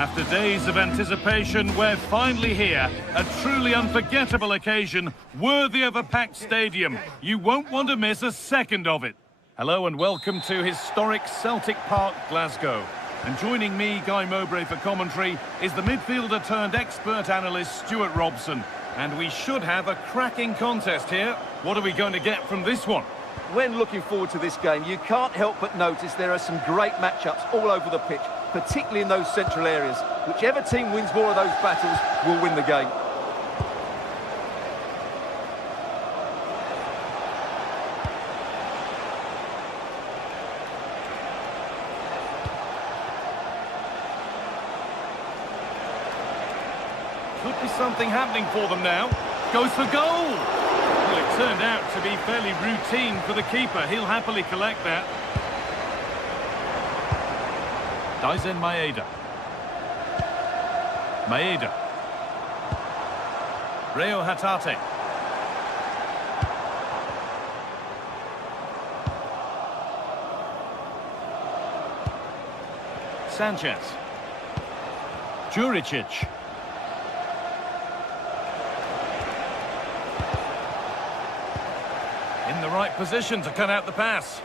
After days of anticipation, we're finally here. A truly unforgettable occasion, worthy of a packed stadium. You won't want to miss a second of it. Hello and welcome to historic Celtic Park, Glasgow. And joining me, Guy Mowbray, for commentary is the midfielder turned expert analyst Stuart Robson. And we should have a cracking contest here. What are we going to get from this one? When looking forward to this game, you can't help but notice there are some great matchups all over the pitch, particularly in those central areas. Whichever team wins more of those battles will win the game. Could be something happening for them now. Goes for goal! Well, it turned out to be fairly routine for the keeper. He'll happily collect that. Daisen Maeda. Maeda. Reo Hatate. Sanchez. Juricic. In the right position to cut out the pass.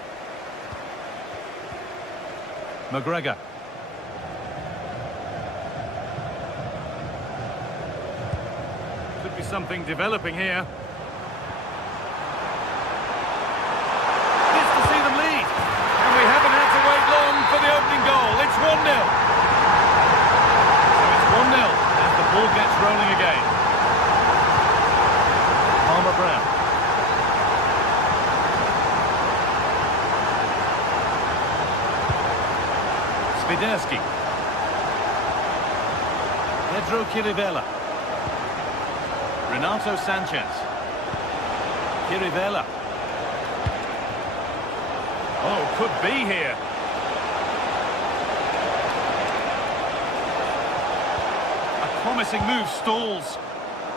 McGregor. Could be something developing here. Gets to see them lead. And we haven't had to wait long for the opening goal. It's 1-0. So it's 1-0 as the ball gets rolling again. Palmer Brown. Spiderski. Pedro Chirivella. Renato Sanchez. Chirivella. Oh, could be here. A promising move stalls.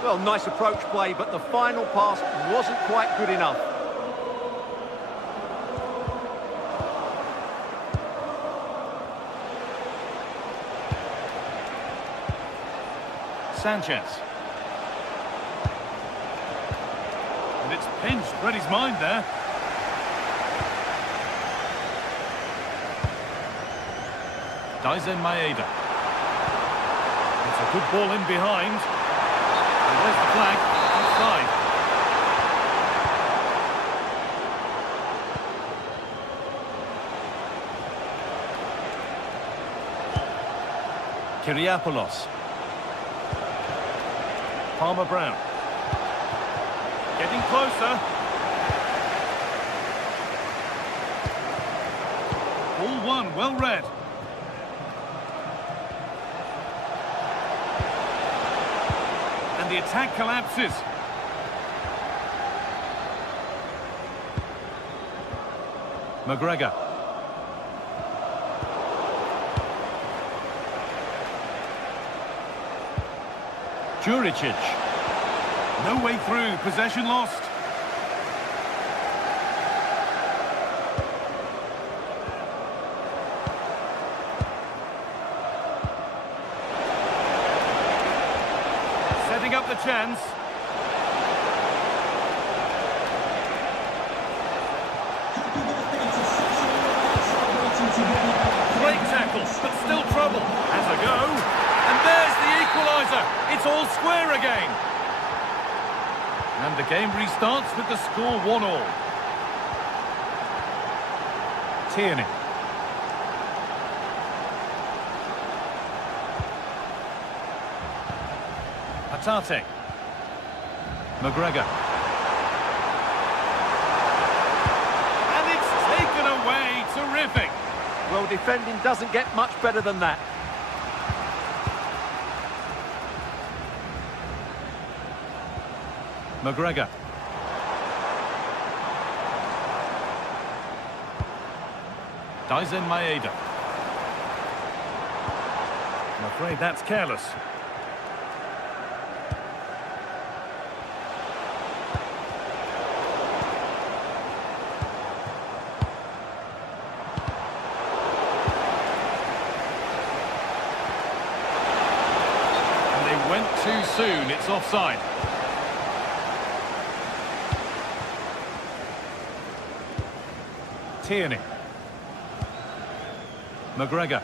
Well, nice approach play, but the final pass wasn't quite good enough. Sanchez. And it's pinched, read his mind there. Daisen Maeda. It's a good ball in behind. And there's the flag, outside. Kyriapoulos. Palmer Brown. Getting closer. Ball one, well read. And the attack collapses. McGregor. Juricic. No way through, possession lost. Setting up the chance. Great tackle, but still trouble. Has a go. And there's the equaliser. It's all square again. And the game restarts with the score 1-1. Tierney. Hatate. McGregor. And it's taken away. Terrific. Well, defending doesn't get much better than that. McGregor. Daisen Maeda. I'm afraid that's careless. too soon. It's offside. Tierney. McGregor.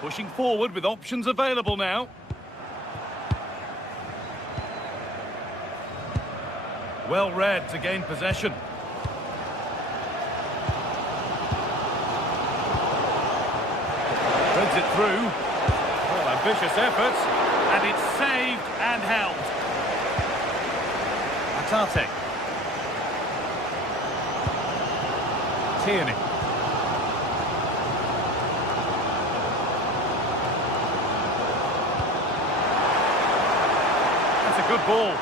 Pushing forward with options available now. Well read to gain possession. Threads it through. Well, ambitious efforts. And it's saved and held. Hatate. Tierney. That's a good ball.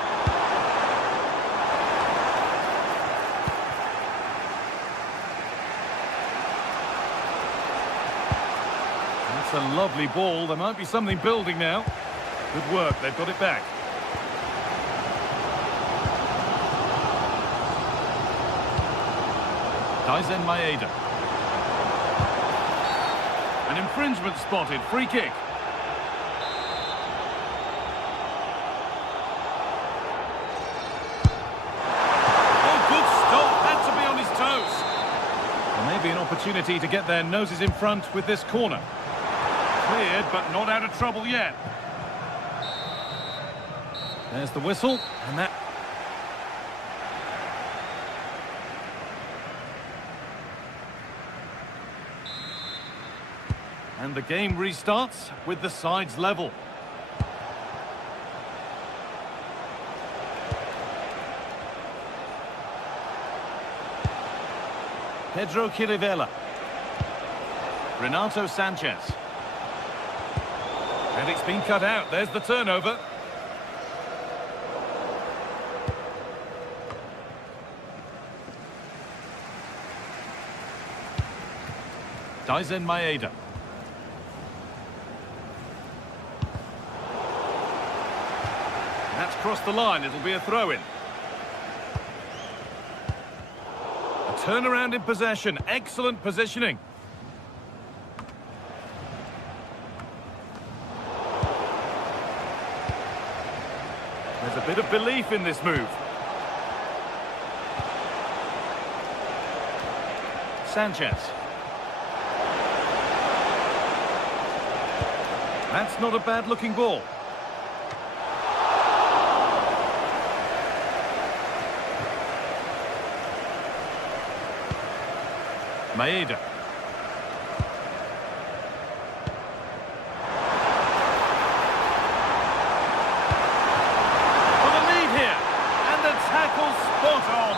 That's a lovely ball. There might be something building now. Good work. They've got it back. Daisen Maeda. An infringement spotted. Free kick. Oh, good stop. Had to be on his toes. Well, maybe an opportunity to get their noses in front with this corner. Cleared, but not out of trouble yet. There's the whistle, and that... And the game restarts with the sides level. Pedro Chirivella. Renato Sanchez. And it's been cut out. There's the turnover. Daisen Maeda. That's crossed the line. It'll be a throw-in. A turnaround in possession. Excellent positioning. There's a bit of belief in this move. Sanchez. That's not a bad-looking ball. Maeda. For the lead here, and the tackle spot on.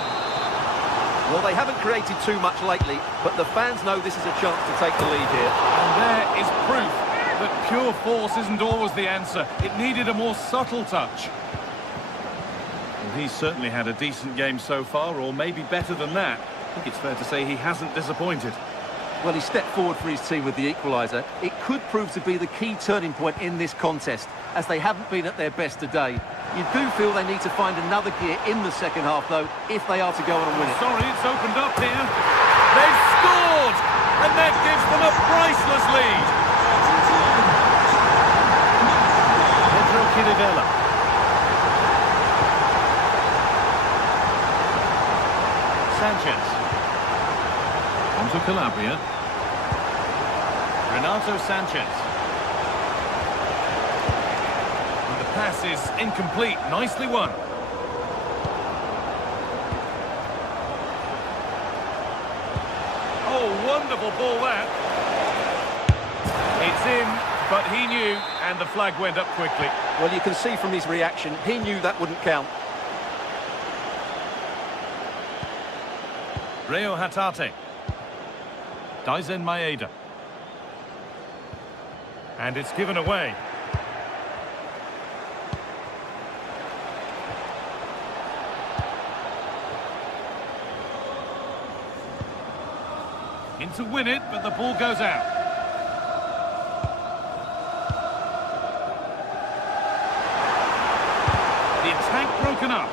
Well, they haven't created too much lately, but the fans know this is a chance to take the lead here. And there is proof that pure force isn't always the answer. It needed a more subtle touch. Well, he's certainly had a decent game so far, or maybe better than that. I think it's fair to say he hasn't disappointed. Well, he stepped forward for his team with the equaliser. It could prove to be the key turning point in this contest, as they haven't been at their best today. You do feel they need to find another gear in the second half, though, if they are to go on and win it. Sorry, it's opened up here. They've scored! And that gives them a priceless lead. Pedro Chirivella. Sanchez. Onto Calabria. Renato Sanchez. And the pass is incomplete. Nicely won. Oh, wonderful ball that. It's in, but he knew, and the flag went up quickly. Well, you can see from his reaction, he knew that wouldn't count. Reo Hatate. Daisen Maeda. And it's given away. In to win it, but the ball goes out. The attack broken up.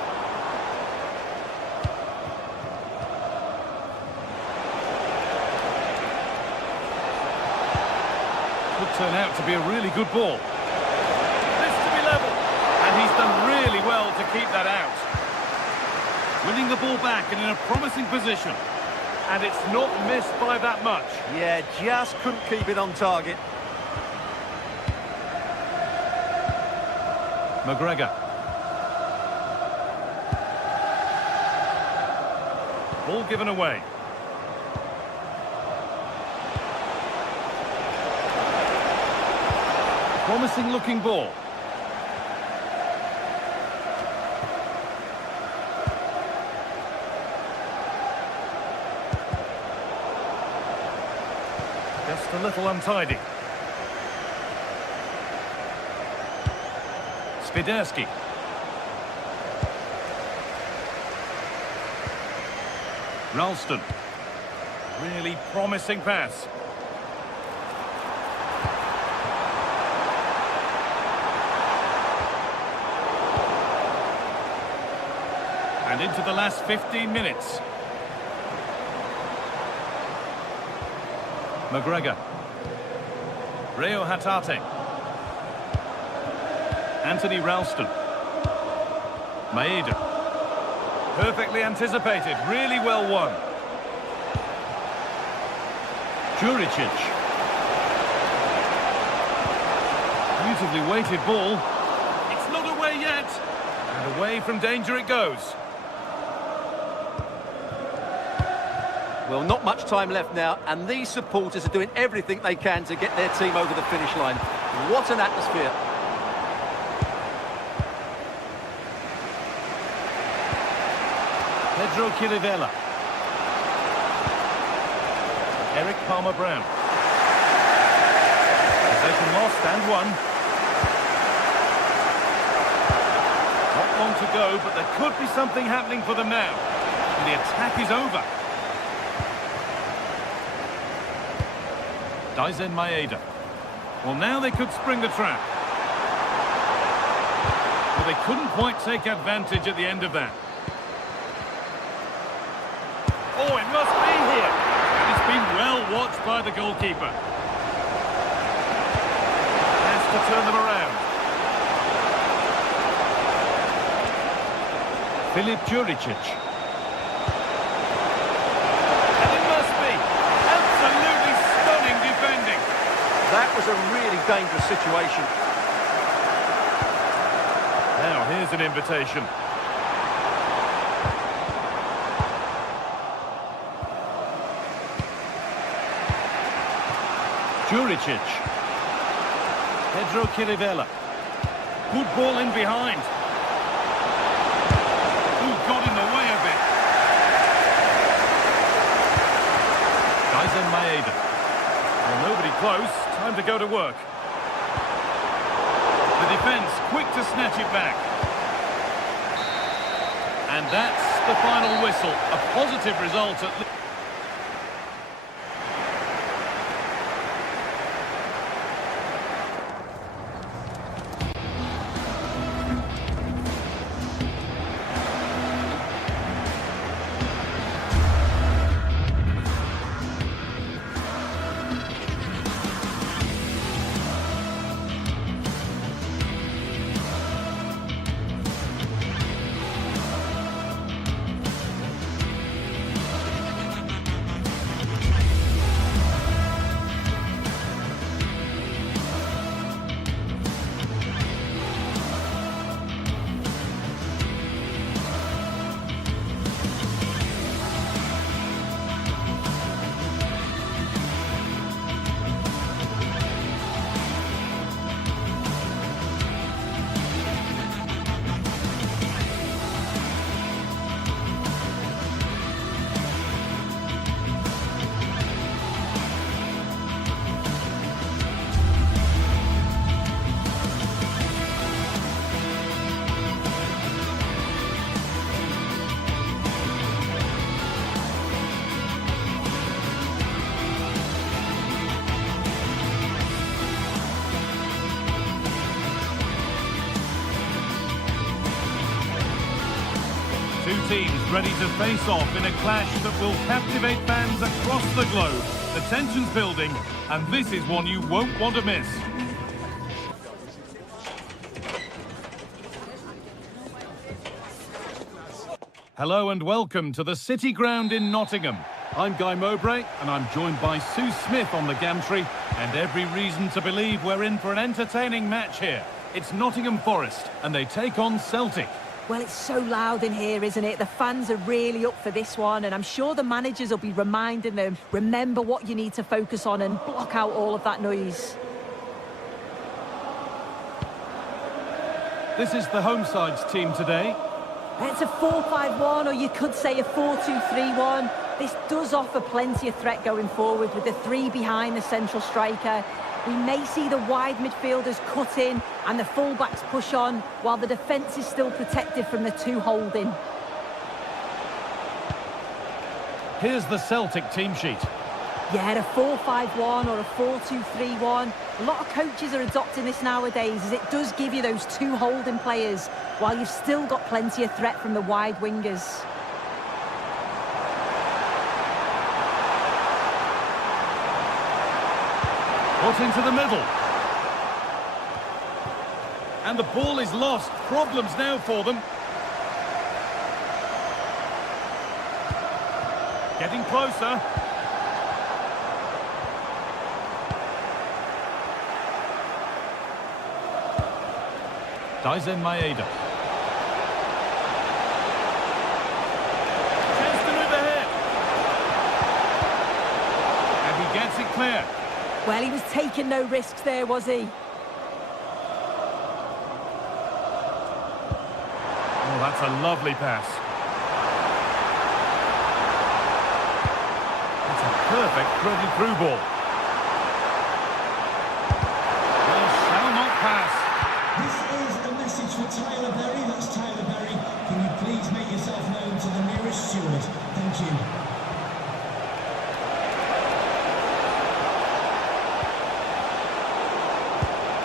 Could turn out to be a really good ball. really well to keep that out. Winning the ball back and in a promising position. And it's not missed by that much. Yeah, just couldn't keep it on target. McGregor. Ball given away. Promising looking ball. Just a little untidy. Swiderski. Ralston. Really promising pass. And into the last 15 minutes. McGregor. Rio Hatate. Anthony Ralston. Maeda. Perfectly anticipated, really well won. Juricic. Beautifully weighted ball. It's not away yet. And away from danger it goes. Well, not much time left now, and these supporters are doing everything they can to get their team over the finish line. What an atmosphere. Pedro Chirivella. Eric Palmer-Brown. Possession lost and won. Not long to go, but there could be something happening for them now. And the attack is over. Daisen Maeda. Well, now they could spring the trap. But they couldn't quite take advantage at the end of that. Oh, it must be here. And it's been well watched by the goalkeeper. Has to turn them around. Filip Juricic. And it must be. Absolutely stunning defending. That was a really dangerous situation. Now, here's an invitation. Juricic. Pedro Chirivella. Good ball in behind. Ooh, got in the way a bit. Daisen Maeda. Well, nobody close. Time to go to work. The defence quick to snatch it back. And that's the final whistle. A positive result at least. Two teams ready to face off in a clash that will captivate fans across the globe. The tension's building, and this is one you won't want to miss. Hello and welcome to the City Ground in Nottingham. I'm Guy Mowbray and I'm joined by Sue Smith on the gantry, and every reason to believe we're in for an entertaining match here. It's Nottingham Forest and they take on Celtic. Well, it's so loud in here, isn't it? The fans are really up for this one, and I'm sure the managers will be reminding them, remember what you need to focus on and block out all of that noise. This is the home side's team today. It's a 4-5-1, or you could say a 4-2-3-1. This does offer plenty of threat going forward with the three behind the central striker. We may see the wide midfielders cut in and the fullbacks push on, while the defence is still protected from the two holding. Here's the Celtic team sheet. Yeah, a 4-5-1 or a 4-2-3-1. A lot of coaches are adopting this nowadays, as it does give you those two holding players, while you've still got plenty of threat from the wide wingers. Put into the middle. And the ball is lost. Problems now for them. Getting closer. Daisen Maeda. Chance to move ahead. And he gets it clear. Well, he was taking no risks there, was he? Oh, that's a lovely pass. It's a perfect through ball. Well, shall not pass. This is a message for Tyler Berry. That's Tyler Berry. Can you please make yourself known to the nearest steward? Thank you.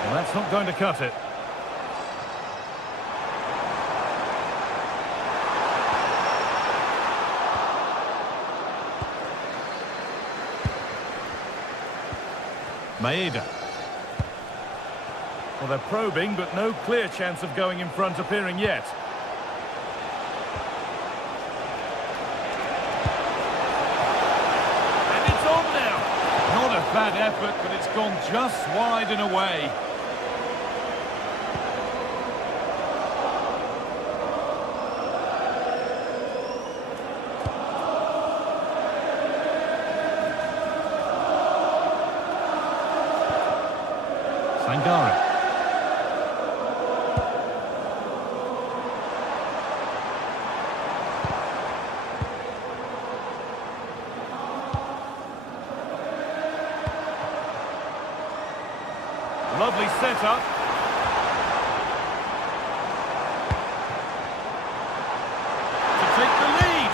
Well, that's not going to cut it. Maeda. Well, they're probing, but no clear chance of going in front appearing yet. And it's on now. Not a bad effort, but it's gone just wide and away. Sangare. Lovely setup. To take the lead.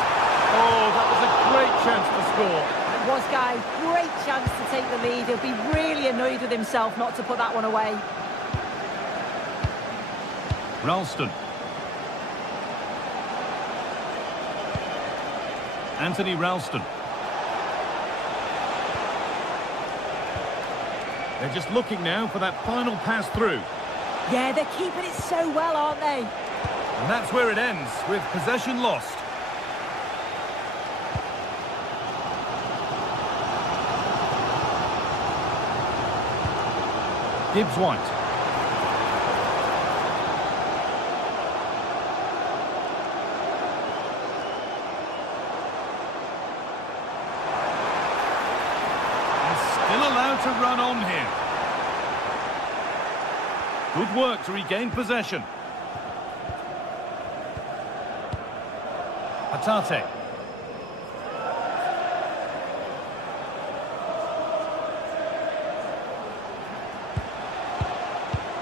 Oh, that was a great chance to score. It was, Guy. Great chance to take the lead. He'll be really annoyed with himself not to put that one away. Ralston. Anthony Ralston. They're just looking now for that final pass through. Yeah, they're keeping it so well, aren't they? And that's where it ends, with possession lost. Gibbs White. And still allowed to run on here. Good work to regain possession. Hatate.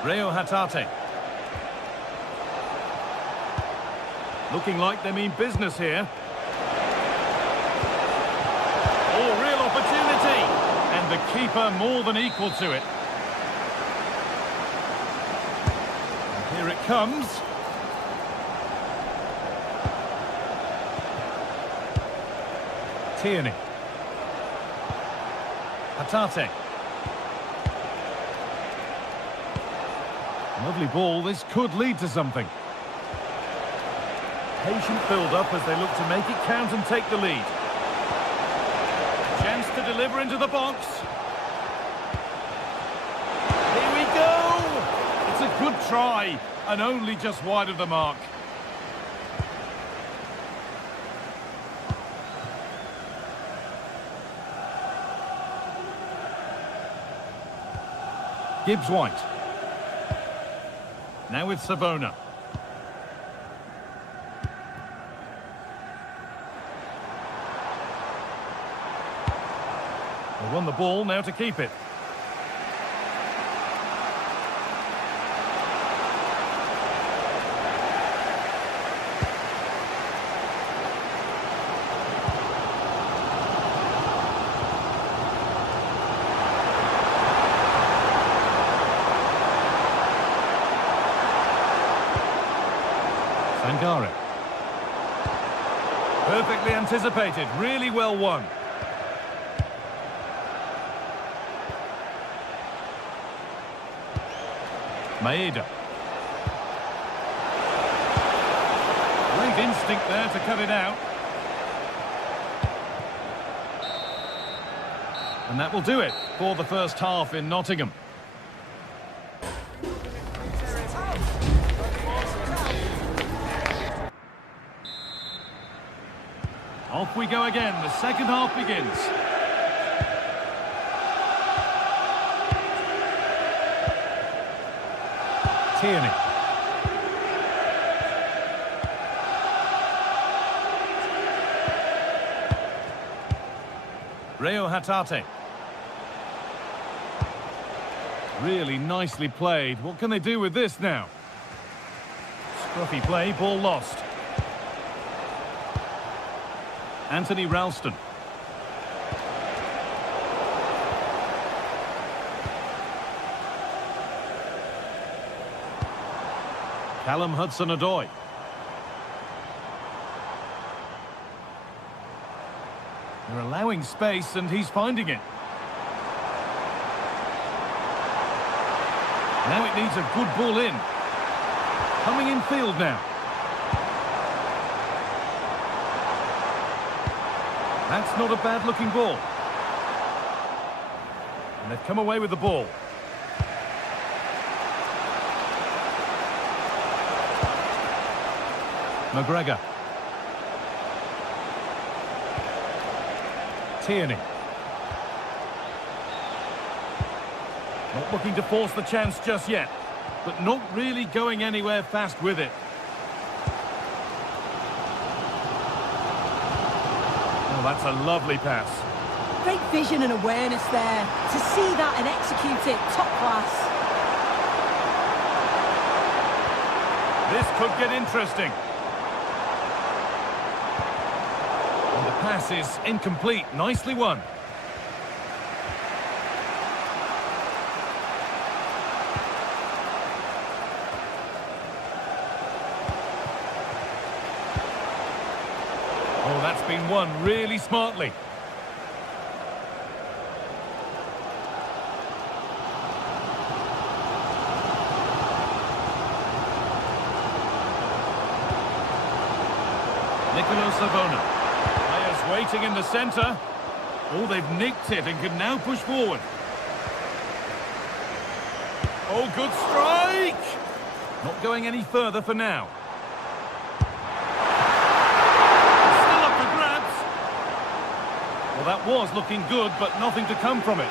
Reo Hatate. Looking like they mean business here. Oh, real opportunity. And the keeper more than equal to it. And here it comes. Tierney. Hatate. Lovely ball, this could lead to something. Patient build-up as they look to make it count and take the lead. Chance to deliver into the box. Here we go! It's a good try, and only just wide of the mark. Gibbs-White. Now with Savona. They won the ball, now to keep it. Sangare. Perfectly anticipated, really well won. Maeda. Great instinct there to cut it out. And that will do it for the first half in Nottingham. Off we go again, the second half begins. Tierney. Reo Hatate. Really nicely played. What can they do with this now? Scruffy play, ball lost. Anthony Ralston. Callum Hudson-Odoi. They're allowing space and he's finding it. Now it needs a good ball in. Coming in field now. That's not a bad looking ball. And they've come away with the ball. McGregor. Tierney. Not looking to force the chance just yet, but not really going anywhere fast with it. Oh, that's a lovely pass. Great vision and awareness there. To see that and execute it, top class. This could get interesting. And the pass is incomplete. Nicely won. Oh, that's been won really smartly. Nicolo Savona. Players waiting in the centre. Oh, they've nicked it and can now push forward. Oh, good strike! Not going any further for now. Still up for grabs. Well, that was looking good, but nothing to come from it.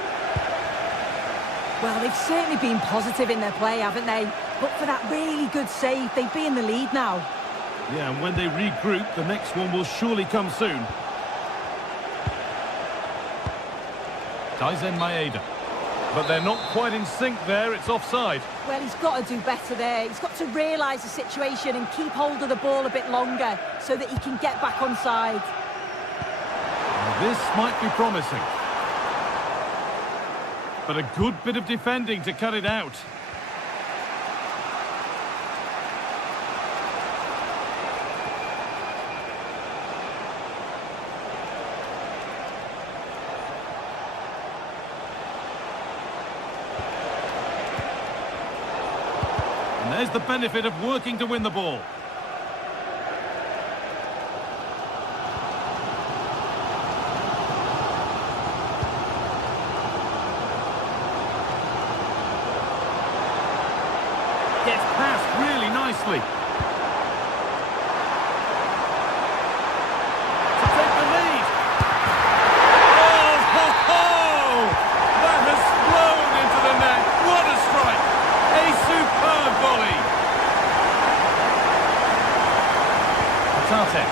Well, they've certainly been positive in their play, haven't they? But for that really good save, they'd be in the lead now. Yeah, and when they regroup, the next one will surely come soon. Daizen Maeda. But they're not quite in sync there, it's offside. Well, he's got to do better there. He's got to realise the situation and keep hold of the ball a bit longer so that he can get back on side. Well, this might be promising. But a good bit of defending to cut it out. And there's the benefit of working to win the ball. nicely. To take the lead. Oh, ho, ho! That has flown into the net. What a strike! A superb volley. Hatate.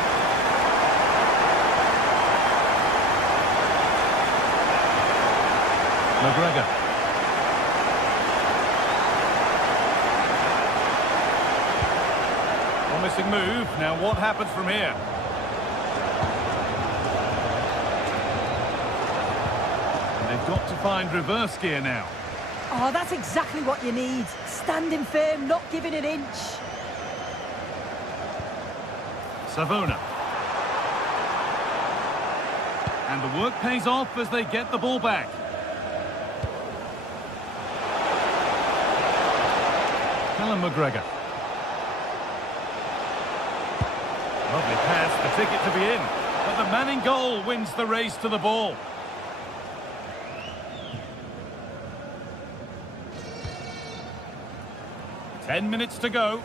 McGregor. Promising move. Now what happens from here? And they've got to find reverse gear now. Oh, that's exactly what you need. Standing firm, not giving an inch. Savona. And the work pays off as they get the ball back. Callum McGregor. Lovely pass, the ticket to be in. But the man in goal wins the race to the ball. Ten minutes to go.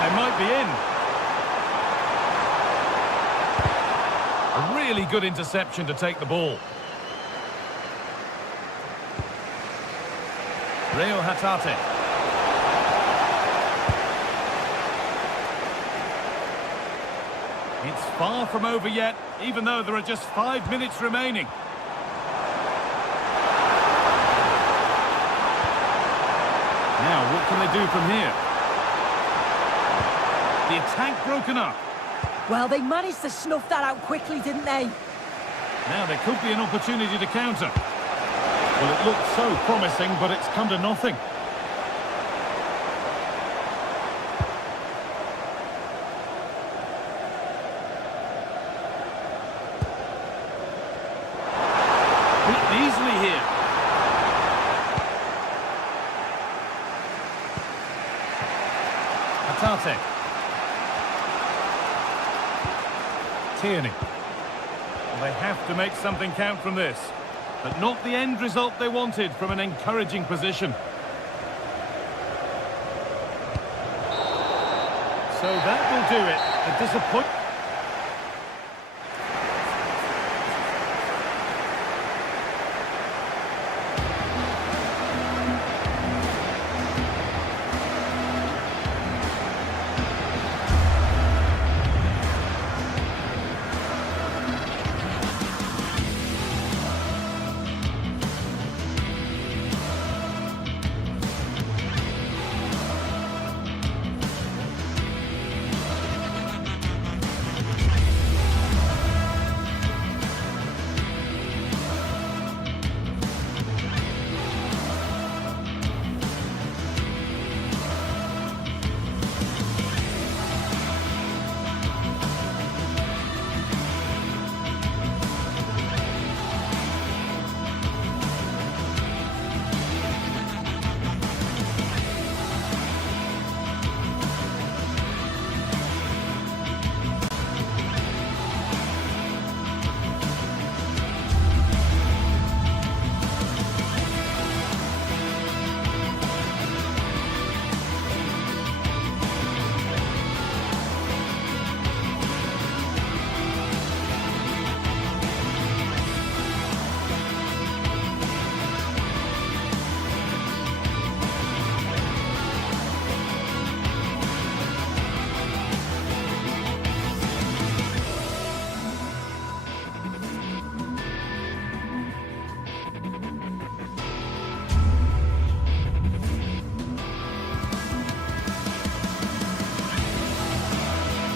They might be in. A really good interception to take the ball. Reo Hatate. It's far from over yet, even though there are just 5 minutes remaining. Now, what can they do from here? The attack broken up. Well, they managed to snuff that out quickly, didn't they? Now there could be an opportunity to counter. Well, it looked so promising, but it's come to nothing. Beaten easily here. Hatate. Tierney. Well, they have to make something count from this. But not the end result they wanted from an encouraging position. So that will do it. A disappointment.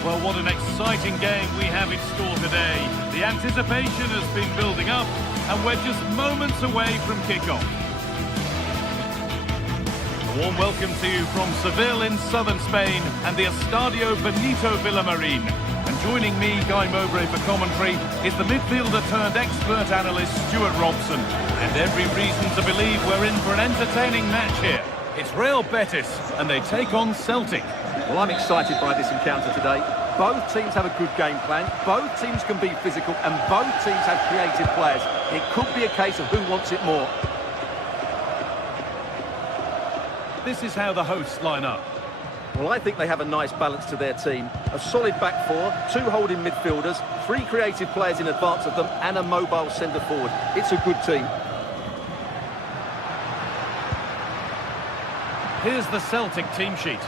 Well, what an exciting game we have in store today. The anticipation has been building up, and we're just moments away from kickoff. A warm welcome to you from Seville in southern Spain and the Estadio Benito Villamarin. And joining me, Guy Mowbray, for commentary is the midfielder turned expert analyst Stuart Robson. And every reason to believe we're in for an entertaining match here. It's Real Betis, and they take on Celtic. Well, I'm excited by this encounter today. Both teams have a good game plan, both teams can be physical, and both teams have creative players. It could be a case of who wants it more. This is how the hosts line up. Well, I think they have a nice balance to their team. A solid back four, 2 holding midfielders, 3 creative players in advance of them, and a mobile centre forward. It's a good team. Here's the Celtic team sheet.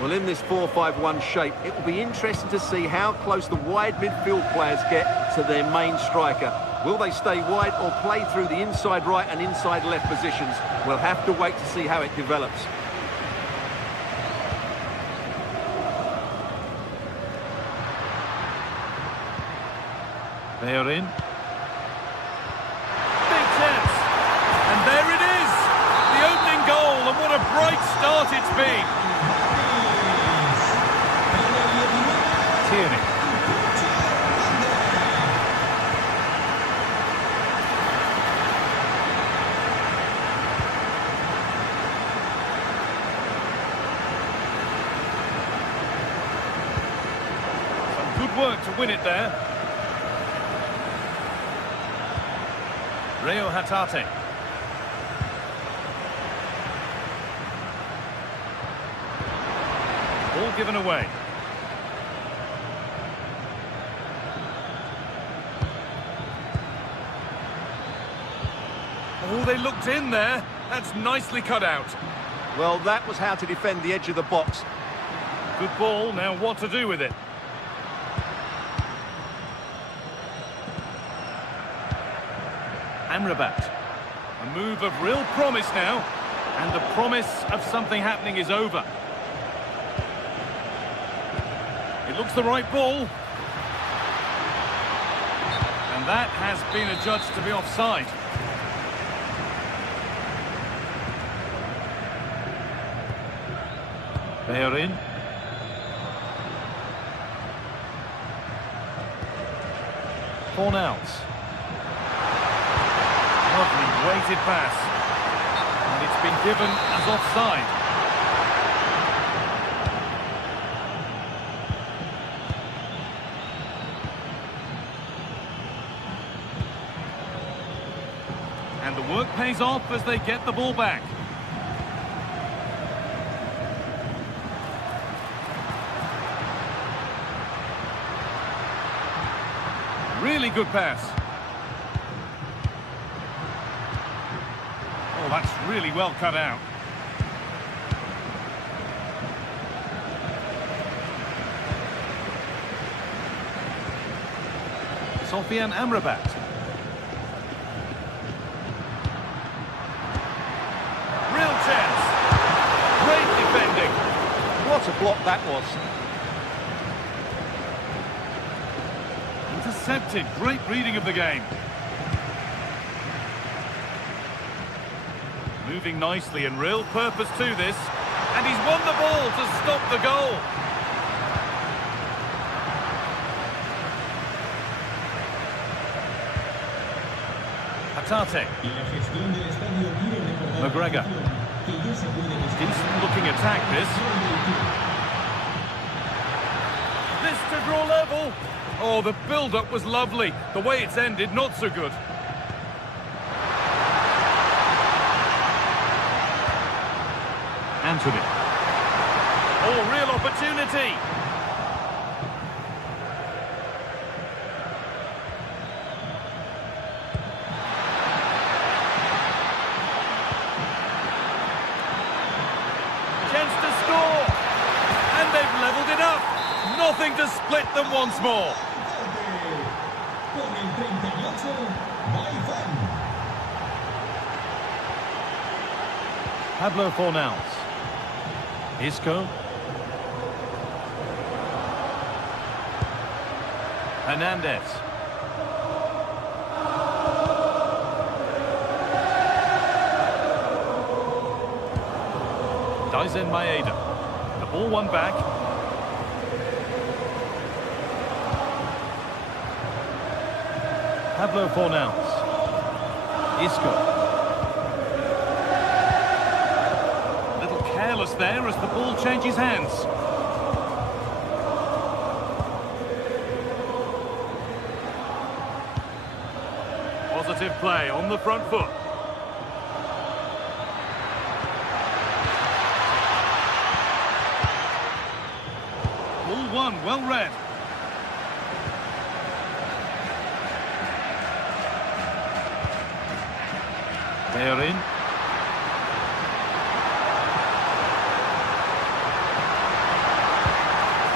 Well, in this 4-5-1 shape, it will be interesting to see how close the wide midfield players get to their main striker. Will they stay wide or play through the inside right and inside left positions? We'll have to wait to see how it develops. They are in. Big chance. And there it is. The opening goal, and what a bright start it's been. Tierney. Some good work to win it there. Rio Hatate. Ball given away. Oh, they looked in there. That's nicely cut out. Well, that was how to defend the edge of the box. Good ball, now what to do with it? Amrabat. A move of real promise now. And the promise of something happening is over. It looks the right ball. And that has been adjudged to be offside. They are in. Fornals. Lovely weighted pass. And it's been given as offside. And the work pays off as they get the ball back. Really good pass. Oh, that's really well cut out. Sofian Amrabat. Real chance. Great defending. What a block that was. Intercepted. Great reading of the game. Moving nicely and real purpose to this. And he's won the ball to stop the goal. Hatate. McGregor. Decent looking attack this. This to draw level. Oh, the build-up was lovely. The way it's ended, not so good. Anthony. Oh, real opportunity. Chance to score. And they've levelled it up. Nothing to split them once more. Pablo Fornals. Isco. Hernandez. Dyson Maeda. The ball won back. Pablo Fornals. Isco. Careless there as the ball changes hands. Positive play on the front foot. one, well read. They're in.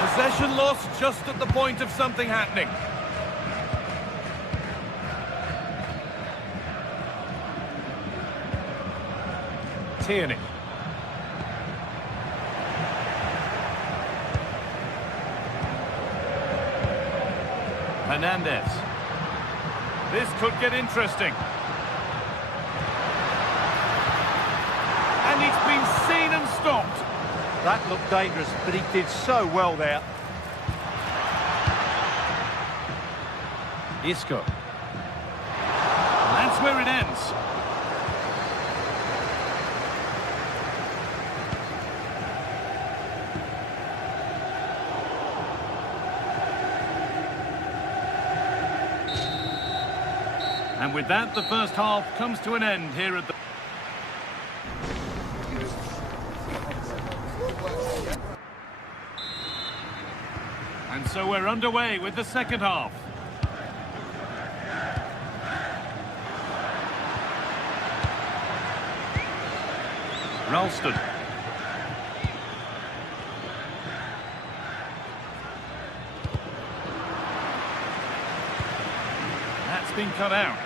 Possession lost just at the point of something happening. Tierney. Hernandez. This could get interesting. And he's been seen and stopped. That looked dangerous, but he did so well there. Isco. That's where it ends. And with that, the first half comes to an end here at the... And so we're underway with the second half. Ralston. That's been cut out.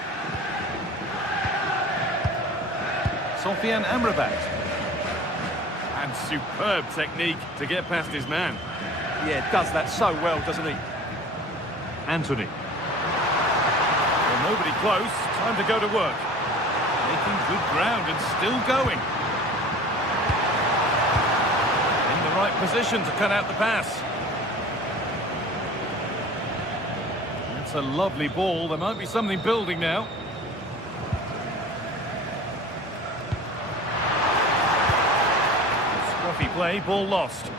Sofian Amrabat. And superb technique to get past his man. Yeah, does that so well, doesn't he? Anthony. Well, nobody close. Time to go to work. Making good ground and still going. In the right position to cut out the pass. That's a lovely ball. There might be something building now. Scruffy play, ball lost.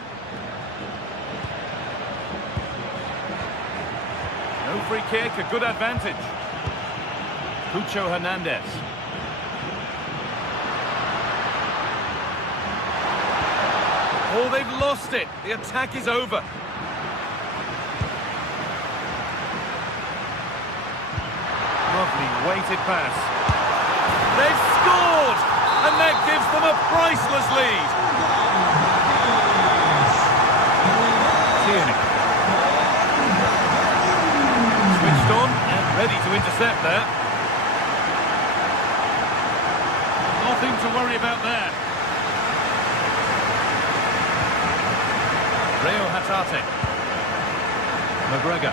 No free kick, a good advantage. Pucho Hernandez. Oh, they've lost it. The attack is over. Lovely weighted pass. They've scored! And that gives them a priceless lead. Tierney. Switched on and ready to intercept there. Nothing to worry about there. Reo Hatate. McGregor.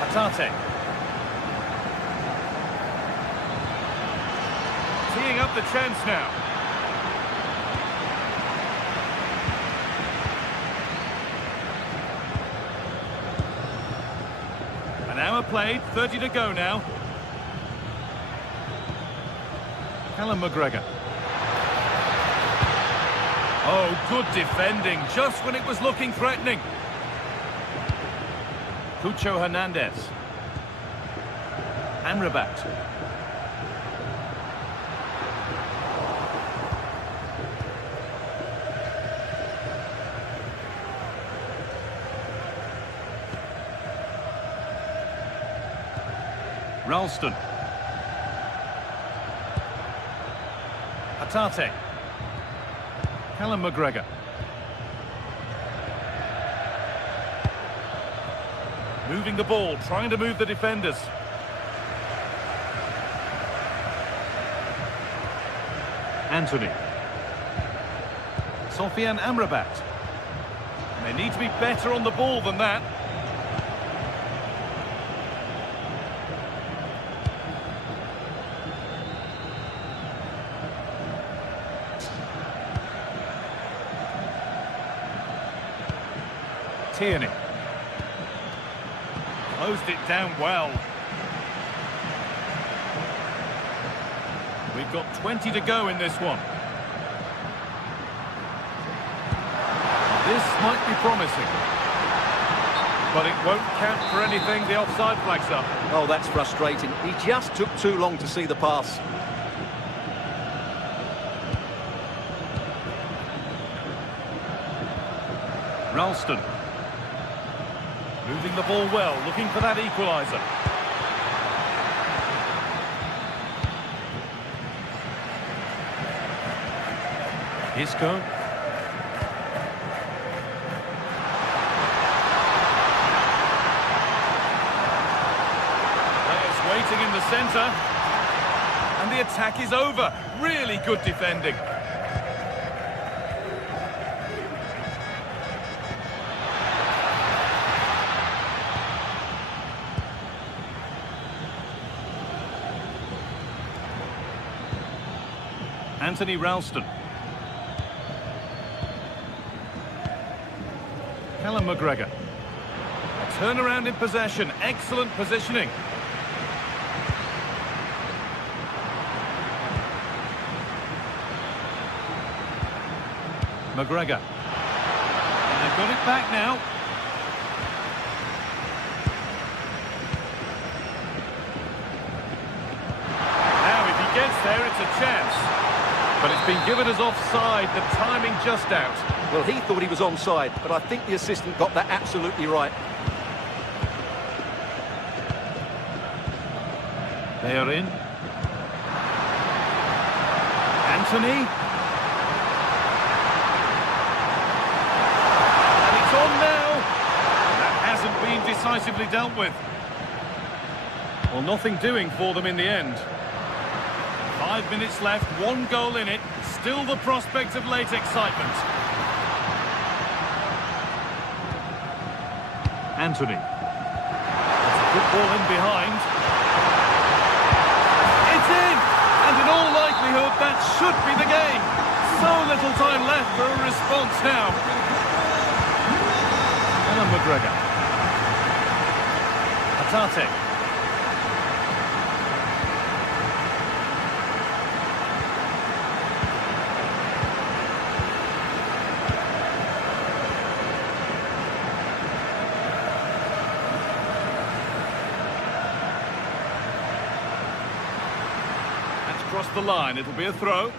Hatate. Teeing up the chance now. An hour played, 30 to go now. Callum McGregor. Oh, good defending, just when it was looking threatening. Pucho Hernandez. Amrabat. Ralston. Hatate. Callum McGregor. Moving the ball, trying to move the defenders. Anthony. Sofian Amrabat. They need to be better on the ball than that. Tierney. Closed it down well. We've got 20 to go in this one. This might be promising. But it won't count for anything. The offside flag's up. Oh, that's frustrating. He just took too long to see the pass. Ralston. Moving the ball well, looking for that equaliser. Isco. Players waiting in the centre. And the attack is over. Really good defending. Anthony Ralston. Callum McGregor. A turnaround in possession. Excellent positioning. McGregor. And they've got it back now. Now if he gets there, it's a chance. But it's been given as offside, the timing just out. Well, he thought he was onside, but I think the assistant got that absolutely right. They are in. Anthony. And it's on now. That hasn't been decisively dealt with. Well, nothing doing for them in the end. 5 minutes left, 1 goal in it. Still the prospect of late excitement. Anthony. That's a good ball in behind. It's in! And in all likelihood, that should be the game. So little time left for a response now. Callum McGregor. Atate. Across the line, it'll be a throw.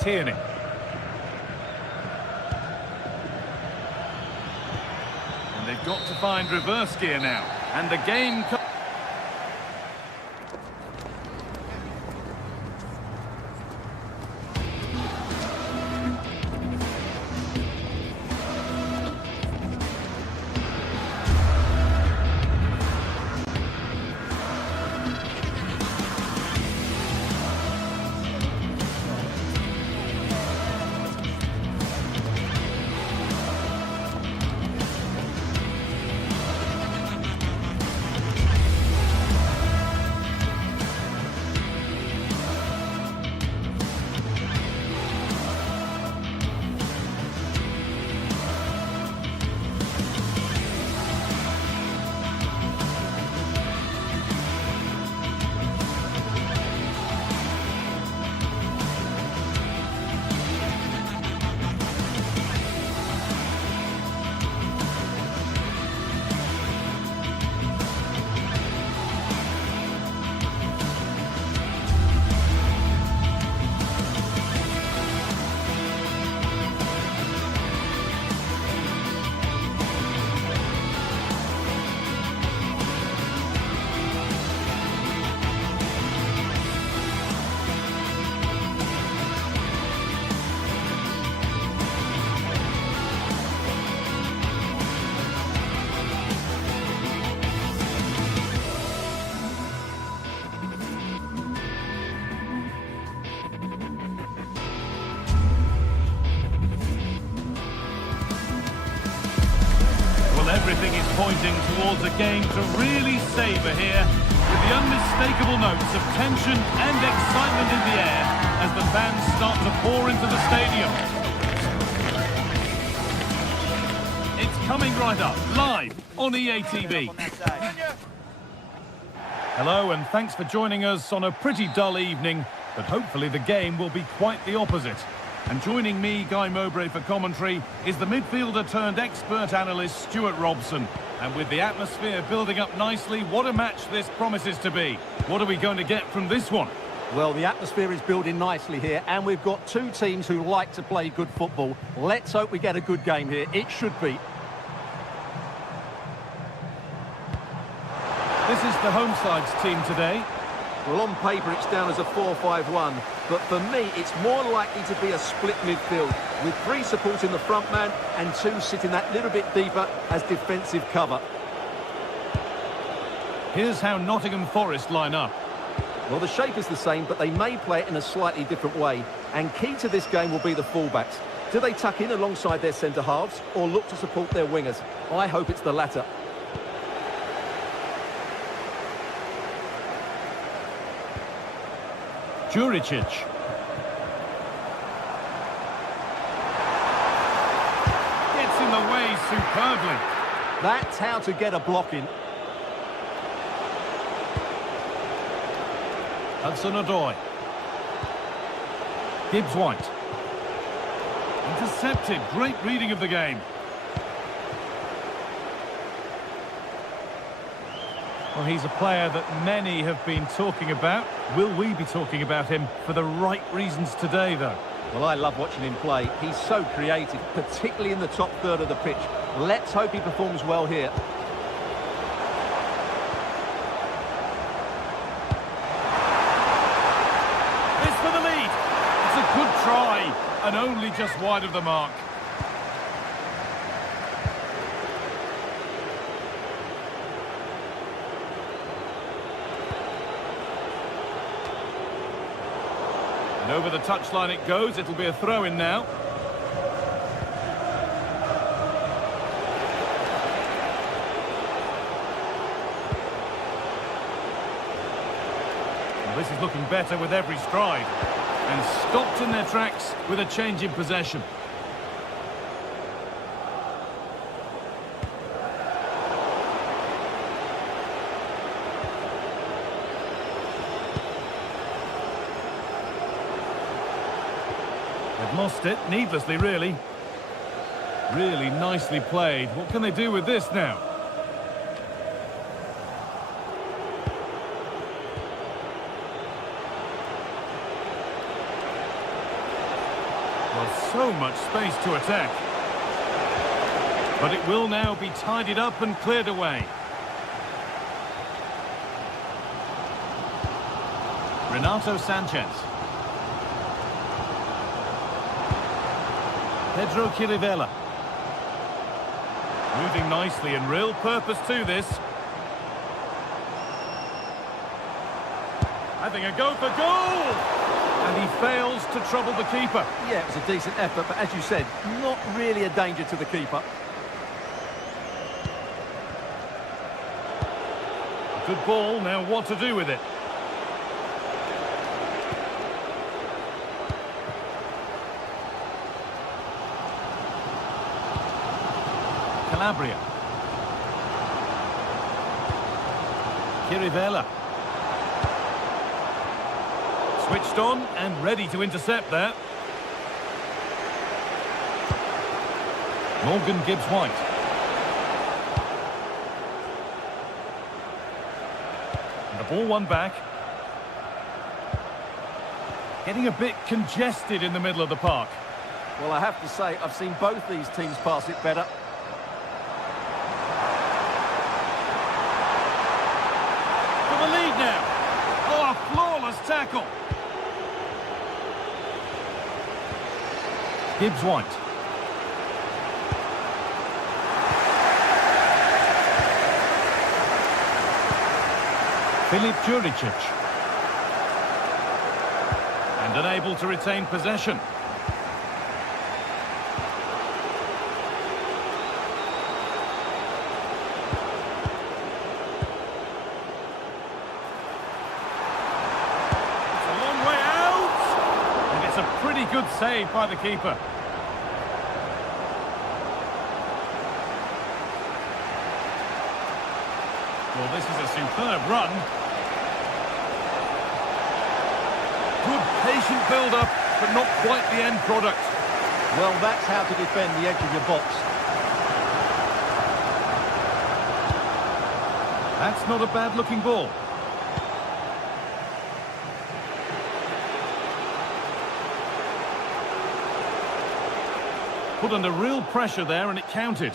Tierney. And they've got to find reverse gear now. And the game... Everything is pointing towards a game to really savour here, with the unmistakable notes of tension and excitement in the air as the fans start to pour into the stadium. It's coming right up, live on EA TV. Hello and thanks for joining us on a pretty dull evening, but hopefully the game will be quite the opposite. And joining me, Guy Mowbray, for commentary is the midfielder-turned-expert analyst Stuart Robson. And with the atmosphere building up nicely, what a match this promises to be. What are we going to get from this one? Well, the atmosphere is building nicely here, and we've got two teams who like to play good football. Let's hope we get a good game here. It should be. This is the home side's team today. Well, on paper, it's down as a 4-5-1, but for me, it's more likely to be a split midfield, with 3 supporting the front man and 2 sitting that little bit deeper as defensive cover. Here's how Nottingham Forest line up. Well, the shape is the same, but they may play it in a slightly different way. And key to this game will be the fullbacks. Do they tuck in alongside their centre-halves or look to support their wingers? I hope it's the latter. Juricic. Gets in the way superbly. That's how to get a block in. Hudson-Odoi. Gibbs-White. Intercepted. Great reading of the game. Well, he's a player that many have been talking about. Will we be talking about him for the right reasons today, though? Well, I love watching him play. He's so creative, particularly in the top third of the pitch. Let's hope he performs well here. For the lead. It's a good try, and only just wide of the mark. And over the touchline it goes. It'll be a throw-in now. This is looking better with every stride. And stopped in their tracks with a change in possession. They've lost it, needlessly really. Really nicely played. What can they do with this now? So much space to attack. But it will now be tidied up and cleared away. Renato Sanchez. Pedro Chirivella. Moving nicely and real purpose to this. Having a go for goal! And he fails to trouble the keeper. Yeah, it was a decent effort, but as you said, not really a danger to the keeper. Good ball, now what to do with it? Calabria. Chirivella. Switched on and ready to intercept there. Morgan Gibbs-White. And the ball won back. Getting a bit congested in the middle of the park. Well, I have to say, I've seen both these teams pass it better. For the lead now. Oh, a flawless tackle. Gibbs-White. Filip Juricic. And unable to retain possession. It's a long way out. And it's a pretty good save by the keeper. Well, this is a superb run. Good patient build-up, but not quite the end product. Well, that's how to defend the edge of your box. That's not a bad-looking ball. put under real pressure there and it counted.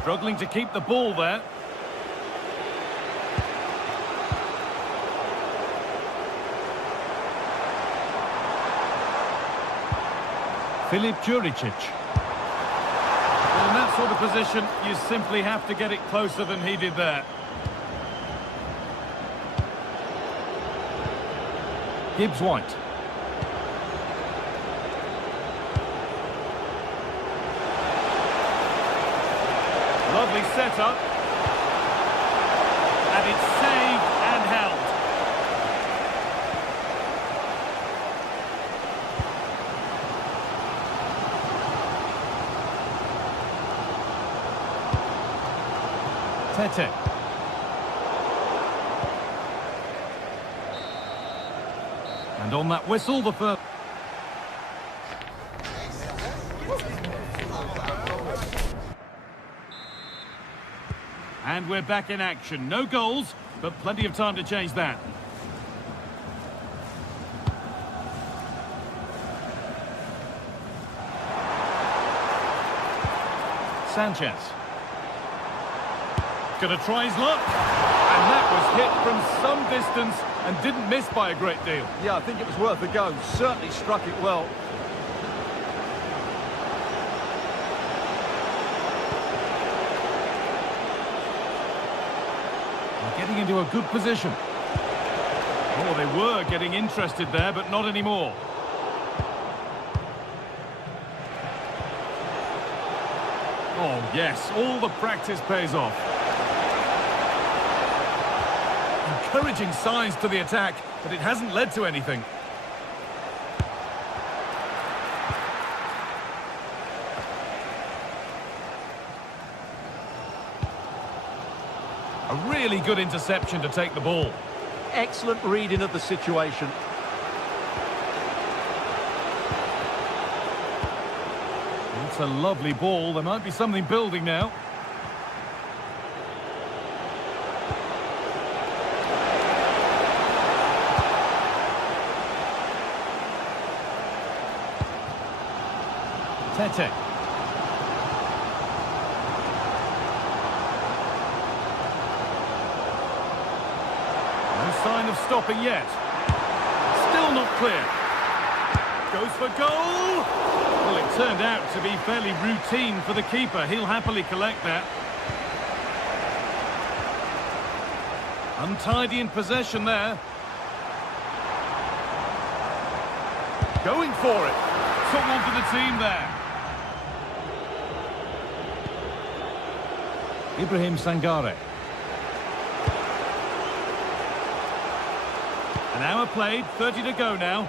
Struggling to keep the ball there. Filip Juricic. Well, in that sort of position, you simply have to get it closer than he did there. Gibbs-White. Lovely setup. And it's saved and held. Tete. And on that whistle, the first... And we're back in action. No goals, but plenty of time to change that. Sanchez. Gonna try his luck. And that was hit from some distance and didn't miss by a great deal. Yeah, I think it was worth a go. Certainly struck it well. Getting into a good position. Oh, they were getting interested there, but not anymore. Oh, yes, all the practice pays off. Encouraging signs to the attack, but it hasn't led to anything. A really good interception to take the ball. Excellent reading of the situation. It's a lovely ball. There might be something building now. Tete. Sign of stopping yet. Still not clear. Goes for goal. Well, it turned out to be fairly routine for the keeper. He'll happily collect that. Untidy in possession there. Going for it. Took one for the team there. Ibrahim Sangare. An hour played, 30 to go now.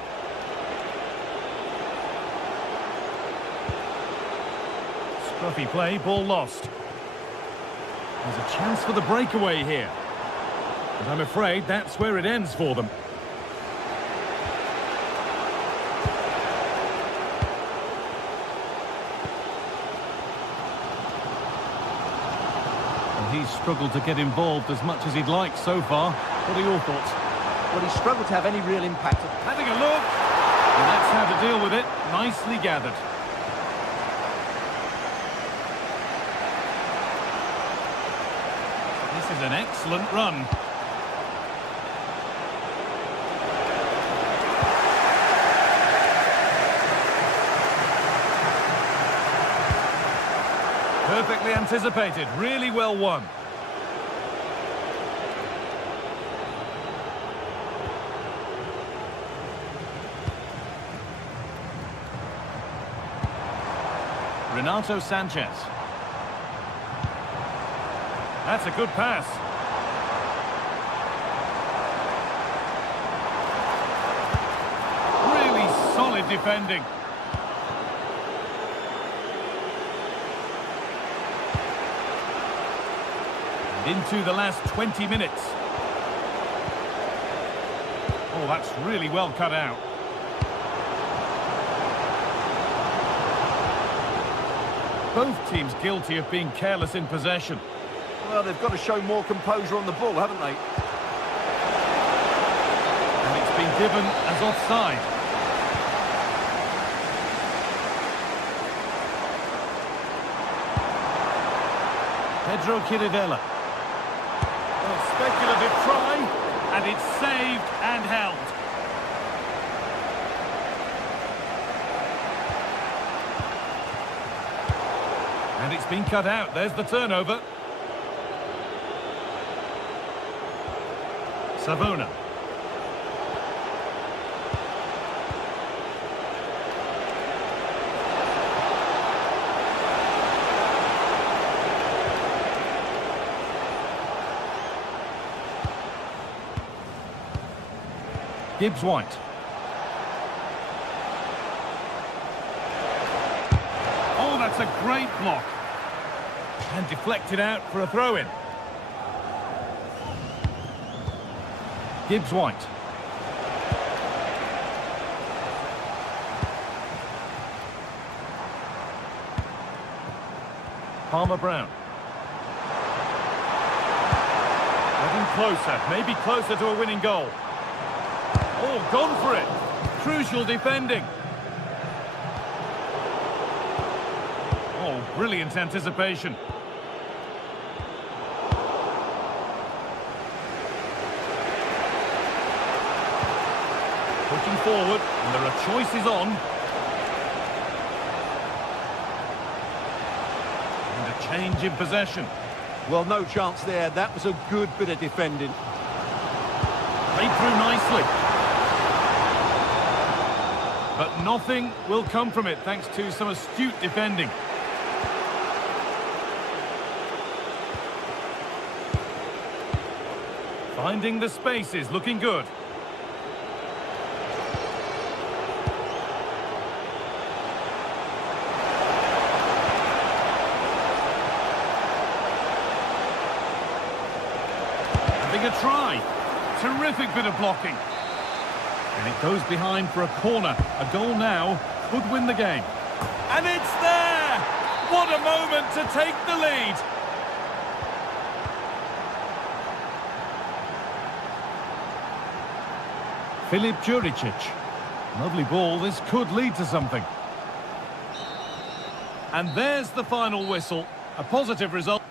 Scruffy play, ball lost. There's a chance for the breakaway here. But I'm afraid that's where it ends for them. Well, he's struggled to get involved as much as he'd like so far. What are your thoughts? Well, he struggled to have any real impact. Having a look. And that's how to deal with it. Nicely gathered. This is an excellent run. Perfectly anticipated. Really well won. Renato Sanchez. That's a good pass. Really solid defending. And into the last 20 minutes. Oh, that's really well cut out. Both teams guilty of being careless in possession. Well, they've got to show more composure on the ball, haven't they? And it's been given as offside. Pedro Chiridella. Oh, speculative try, and it's saved and held. And it's been cut out. There's the turnover. Savona. Gibbs-White. Oh, that's a great block. And deflected out for a throw-in. Gibbs-White. Palmer-Brown. Getting closer, maybe closer to a winning goal. Oh, gone for it. Crucial defending. Oh, brilliant anticipation. Pushing forward, and there are choices on. And a change in possession. Well, no chance there. That was a good bit of defending. Played through nicely. But nothing will come from it thanks to some astute defending. Finding the spaces, looking good. Having a try. Terrific bit of blocking. And it goes behind for a corner. A goal now could win the game. And it's there! What a moment to take the lead! Filip Juricic. Lovely ball. This could lead to something. And there's the final whistle. A positive result.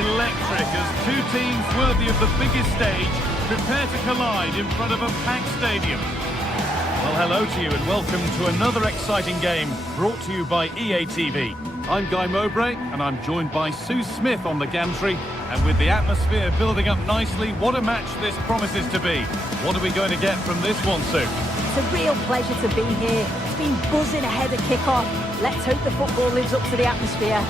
Electric as two teams worthy of the biggest stage prepare to collide in front of a packed stadium. Well, hello to you and welcome to another exciting game brought to you by EA TV. I'm Guy Mowbray and I'm joined by Sue Smith on the gantry, and with the atmosphere building up nicely, what a match this promises to be. What are we going to get from this one, Sue? It's a real pleasure to be here. It's been buzzing ahead of kick-off. Let's hope the football lives up to the atmosphere.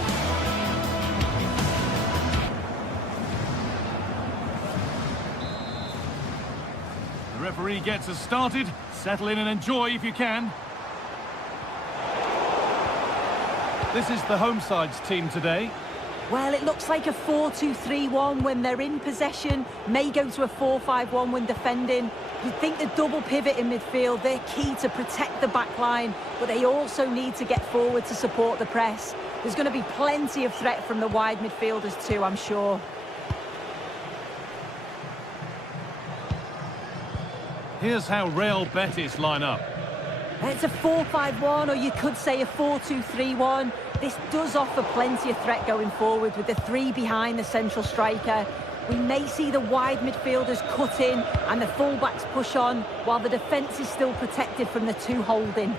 The referee gets us started. Settle in and enjoy if you can. This is the home side's team today. Well, it looks like a 4-2-3-1 when they're in possession. May go to a 4-5-1 when defending. You'd think the double pivot in midfield, they're key to protect the back line, but they also need to get forward to support the press. There's going to be plenty of threat from the wide midfielders too, I'm sure. Here's how Real Betis line up. It's a 4-5-1, or you could say a 4-2-3-1. This does offer plenty of threat going forward with the three behind the central striker. We may see the wide midfielders cut in and the fullbacks push on, while the defence is still protected from the two holding.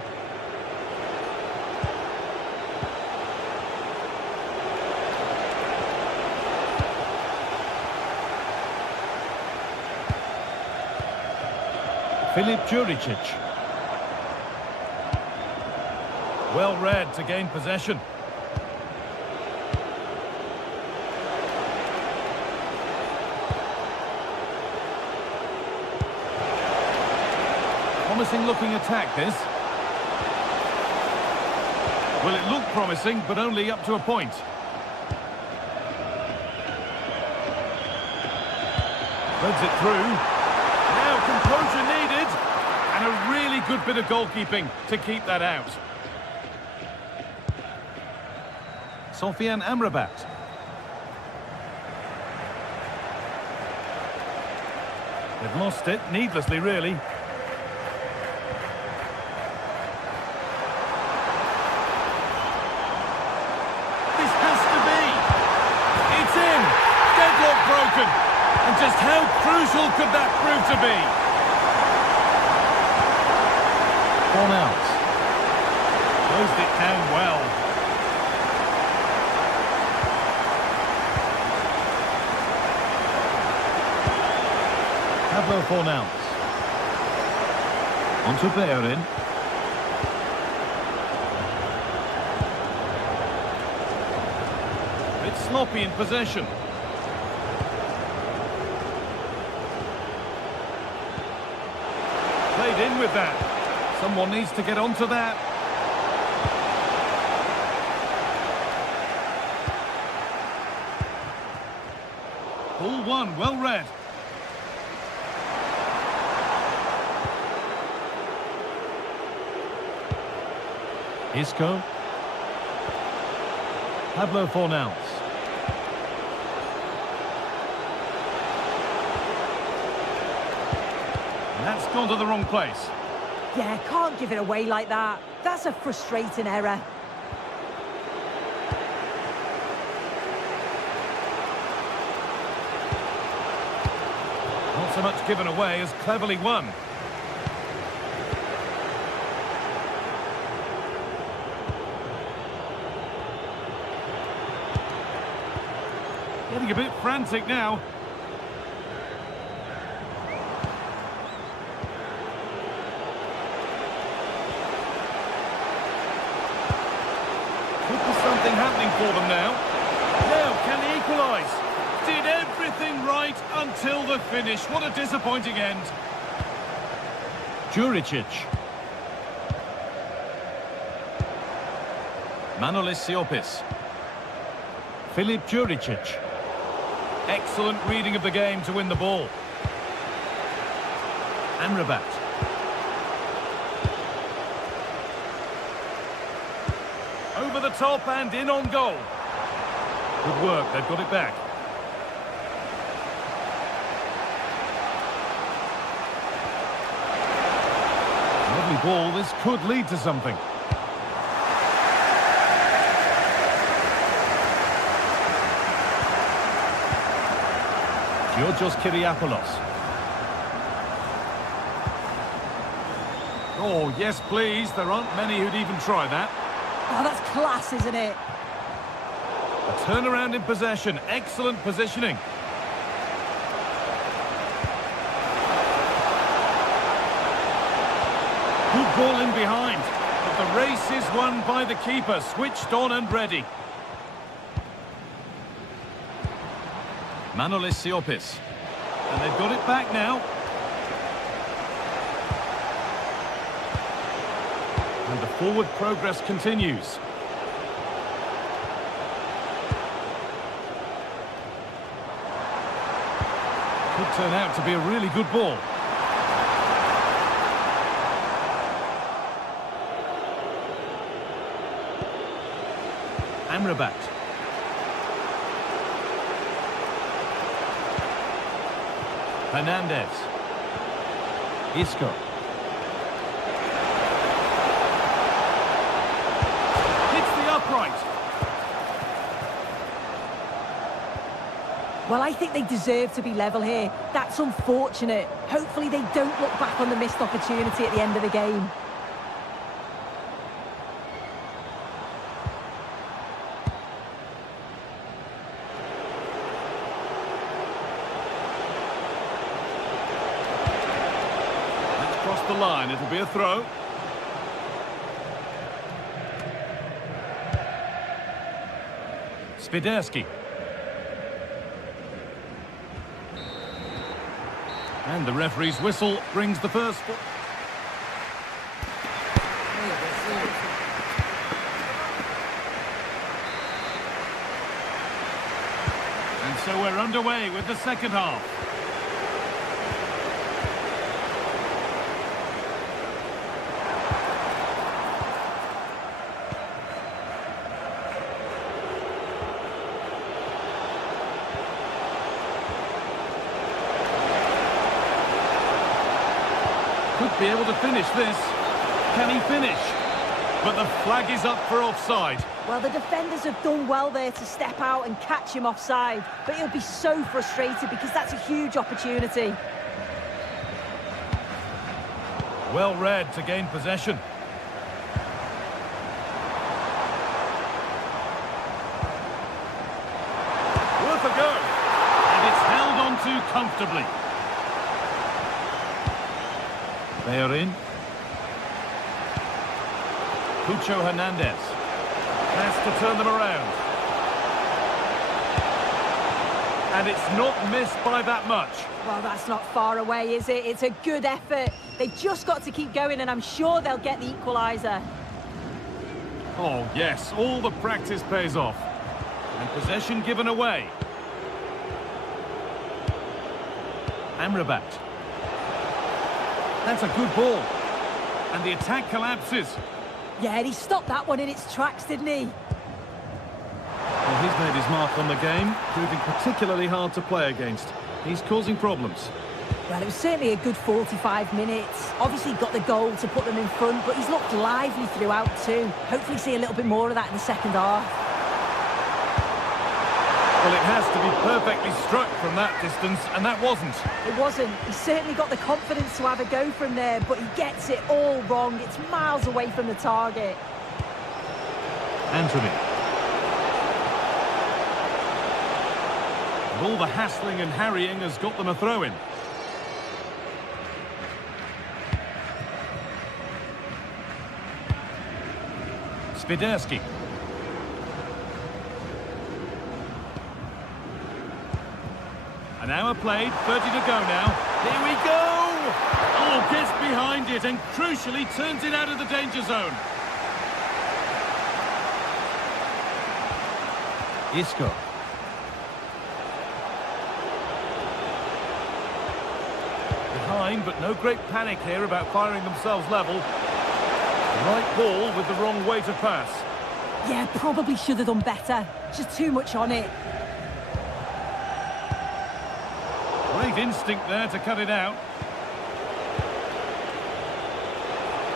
Filip Juricic. Well read to gain possession. Promising looking attack, this. Well, it looked promising, but only up to a point. Threads it through. Now composure needed. And a really good bit of goalkeeping to keep that out. Sofian Amrabat. They've lost it, needlessly really. This has to be. It's in. Deadlock broken. And just how crucial could that prove to be? One out. Closed it down well. Pablo Fornals. On to Bellerin. Bit sloppy in possession. Played in with that. Someone needs to get onto that. Ball one, well read. Isco. Pablo Fornals. And that's gone to the wrong place. Yeah, can't give it away like that. That's a frustrating error. Not so much given away as cleverly won. Getting a bit frantic now. Could be something happening for them now. Now, can he equalise? Did everything right until the finish. What a disappointing end. Juricic. Manolis Siopis. Filip Juricic. Excellent reading of the game to win the ball. Amrabat. Over the top and in on goal. Good work, they've got it back. Lovely ball, this could lead to something. Georgios Kyriapoulos. Oh, yes, please. There aren't many who'd even try that. Oh, that's class, isn't it? A turnaround in possession. Excellent positioning. Good ball in behind. But the race is won by the keeper. Switched on and ready. Manolis Siopis. And they've got it back now. And the forward progress continues. Could turn out to be a really good ball. Amrabat. Hernandez. Isco. Hits the upright. Well, I think they deserve to be level here. That's unfortunate. Hopefully they don't look back on the missed opportunity at the end of the game. Cross the line, it'll be a throw. Spiderski. And the referee's whistle brings the first. And so we're underway with the second half. Could be able to finish this. Can he finish? But the flag is up for offside. Well, the defenders have done well there to step out and catch him offside. But he'll be so frustrated because that's a huge opportunity. Well read to gain possession. Worth a go. And it's held on to comfortably. They are in. Pucho Hernandez has to turn them around. And it's not missed by that much. Well, that's not far away, is it? It's a good effort. They've just got to keep going, and I'm sure they'll get the equaliser. Oh, yes, all the practice pays off. And possession given away. Amrabat. That's a good ball. And the attack collapses. Yeah, and he stopped that one in its tracks, didn't he? Well, he's made his mark on the game, proving particularly hard to play against. He's causing problems. Well, it was certainly a good 45 minutes. Obviously got the goal to put them in front, but he's looked lively throughout too. Hopefully see a little bit more of that in the second half. Well, it has to be perfectly struck from that distance, and that wasn't. It wasn't. He certainly got the confidence to have a go from there, but he gets it all wrong. It's miles away from the target. Anthony. And all the hassling and harrying has got them a throw-in. Spiderski. An hour played, 30 to go now. Here we go! Oh, gets behind it and crucially turns it out of the danger zone. Isco. Behind, but no great panic here about firing themselves level. Right ball with the wrong way to pass. Yeah, probably should have done better. Just too much on it. Great instinct there to cut it out.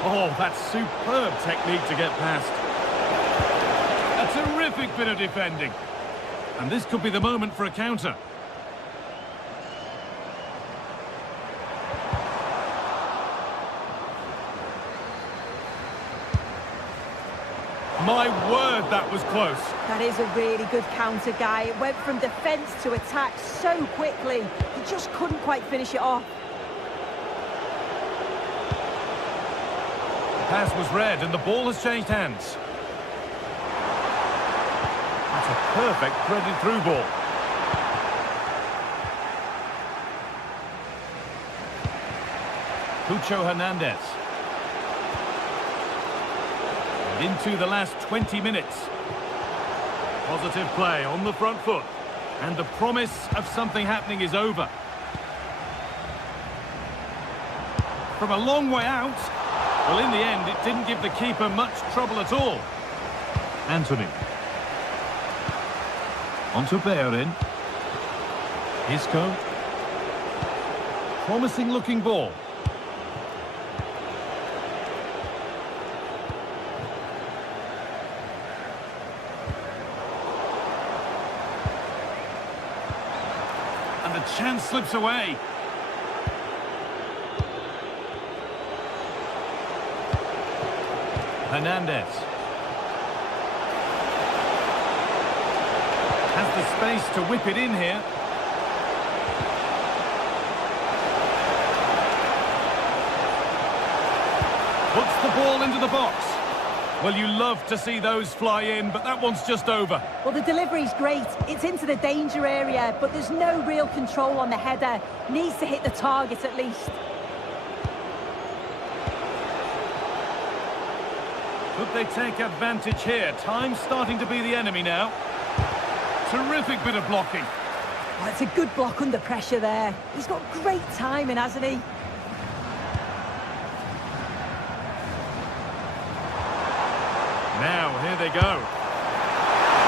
Oh, that's superb technique to get past. A terrific bit of defending. And this could be the moment for a counter. My word, that was close. That is a really good counter, Guy. It went from defence to attack so quickly. He just couldn't quite finish it off. The pass was read and the ball has changed hands. That's a perfect threaded through ball. Pucho Hernandez. And into the last 20 minutes. Positive play on the front foot. And the promise of something happening is over. From a long way out. Well, in the end, it didn't give the keeper much trouble at all. Anthony. On to Bellerin. Isco. Promising looking ball. And the chance slips away. Hernandez. Has the space to whip it in here. Puts the ball into the box. Well, you love to see those fly in, but that one's just over. Well, the delivery's great. It's into the danger area, but there's no real control on the header. Needs to hit the target at least. Could they take advantage here? Time's starting to be the enemy now. Terrific bit of blocking. Well, it's a good block under pressure there. He's got great timing, hasn't he? Now, here they go.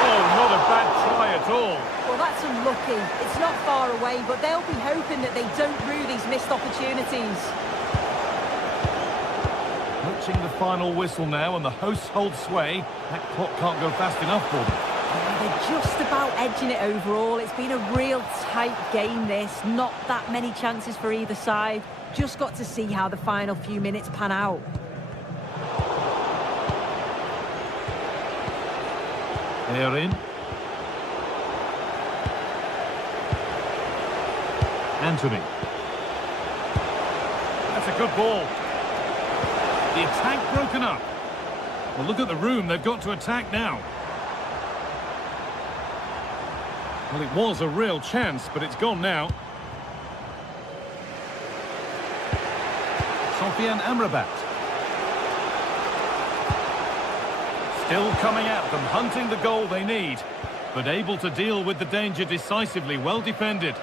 Oh, not a bad try at all. Well, that's unlucky. It's not far away, but they'll be hoping that they don't rue these missed opportunities. Approaching the final whistle now, and the hosts hold sway. That clock can't go fast enough for them. They're just about edging it overall. It's been a real tight game, this. Not that many chances for either side. Just got to see how the final few minutes pan out. They're in. Anthony. That's a good ball. The attack broken up. Well, look at the room. They've got to attack now. Well, it was a real chance, but it's gone now. Sofiane Amrabat. Still coming at them, hunting the goal they need, but able to deal with the danger decisively. Well defended.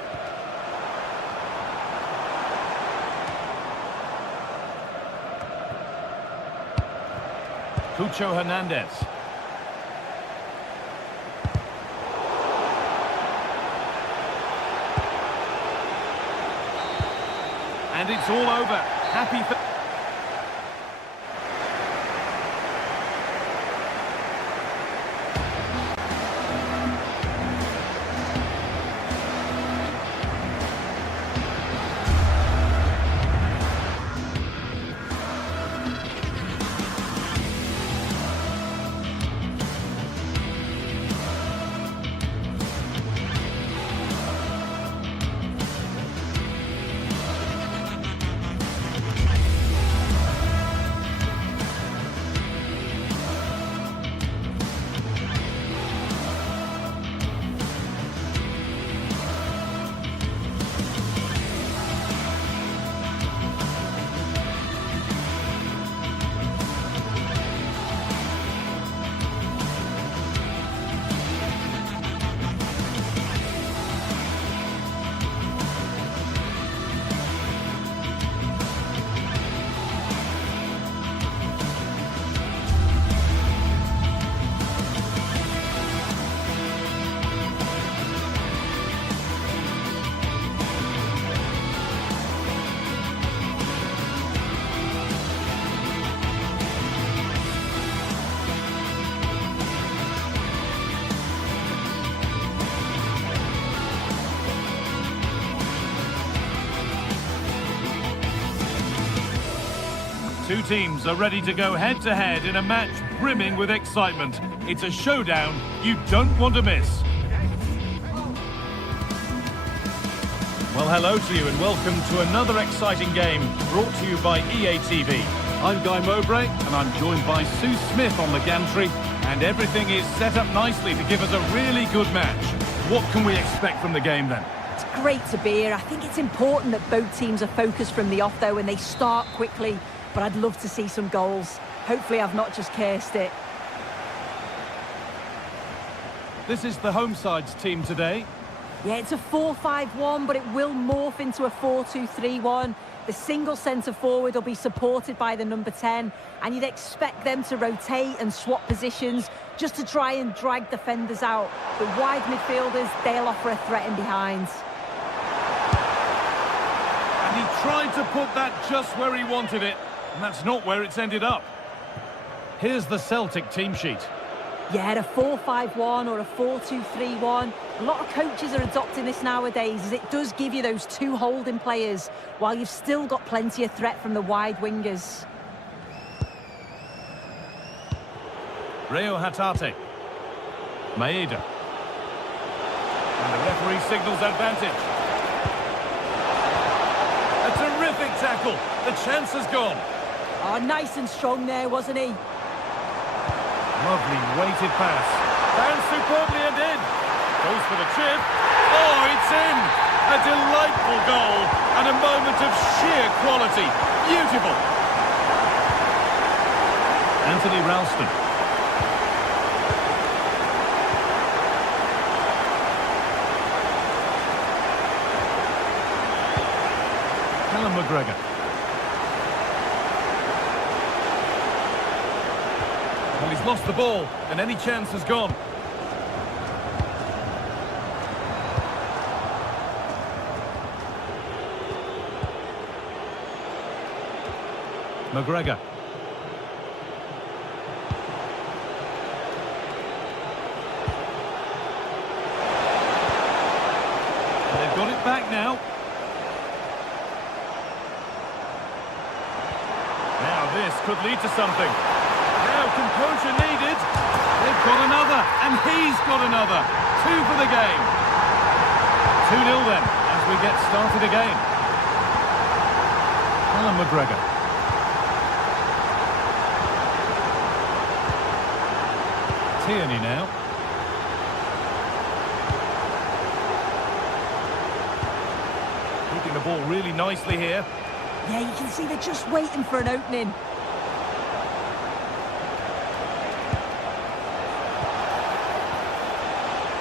Cucho Hernandez. And it's all over. Happy for... Two teams are ready to go head-to-head in a match brimming with excitement. It's a showdown you don't want to miss. Well, hello to you and welcome to another exciting game brought to you by EA TV. I'm Guy Mowbray and I'm joined by Sue Smith on the gantry, and everything is set up nicely to give us a really good match. What can we expect from the game then? It's great to be here. I think it's important that both teams are focused from the off though and they start quickly. But I'd love to see some goals. Hopefully I've not just cursed it. This is the home side's team today. Yeah, it's a 4-5-1, but it will morph into a 4-2-3-1. The single centre-forward will be supported by the number 10, and you'd expect them to rotate and swap positions just to try and drag defenders out. The wide midfielders, they'll offer a threat in behind. And he tried to put that just where he wanted it, and that's not where it's ended up. Here's the Celtic team sheet. Yeah, a 4-5-1 or a 4-2-3-1. A lot of coaches are adopting this nowadays, as it does give you those two holding players, while you've still got plenty of threat from the wide wingers. Reo Hatate. Maeda. And the referee signals advantage. A terrific tackle. The chance has gone. Oh, nice and strong there, wasn't he? Lovely weighted pass. Bounced superbly and in. Goes for the chip. Oh, it's in. A delightful goal and a moment of sheer quality. Beautiful. Anthony Ralston. Callum McGregor. Well, he's lost the ball, and any chance has gone. McGregor. They've got it back now. Now this could lead to something. Now composure needed. They've got another, and he's got another. 2 for the game. 2-0 then, as we get started again. Callum McGregor. Tierney now. Keeping the ball really nicely here. Yeah, you can see they're just waiting for an opening.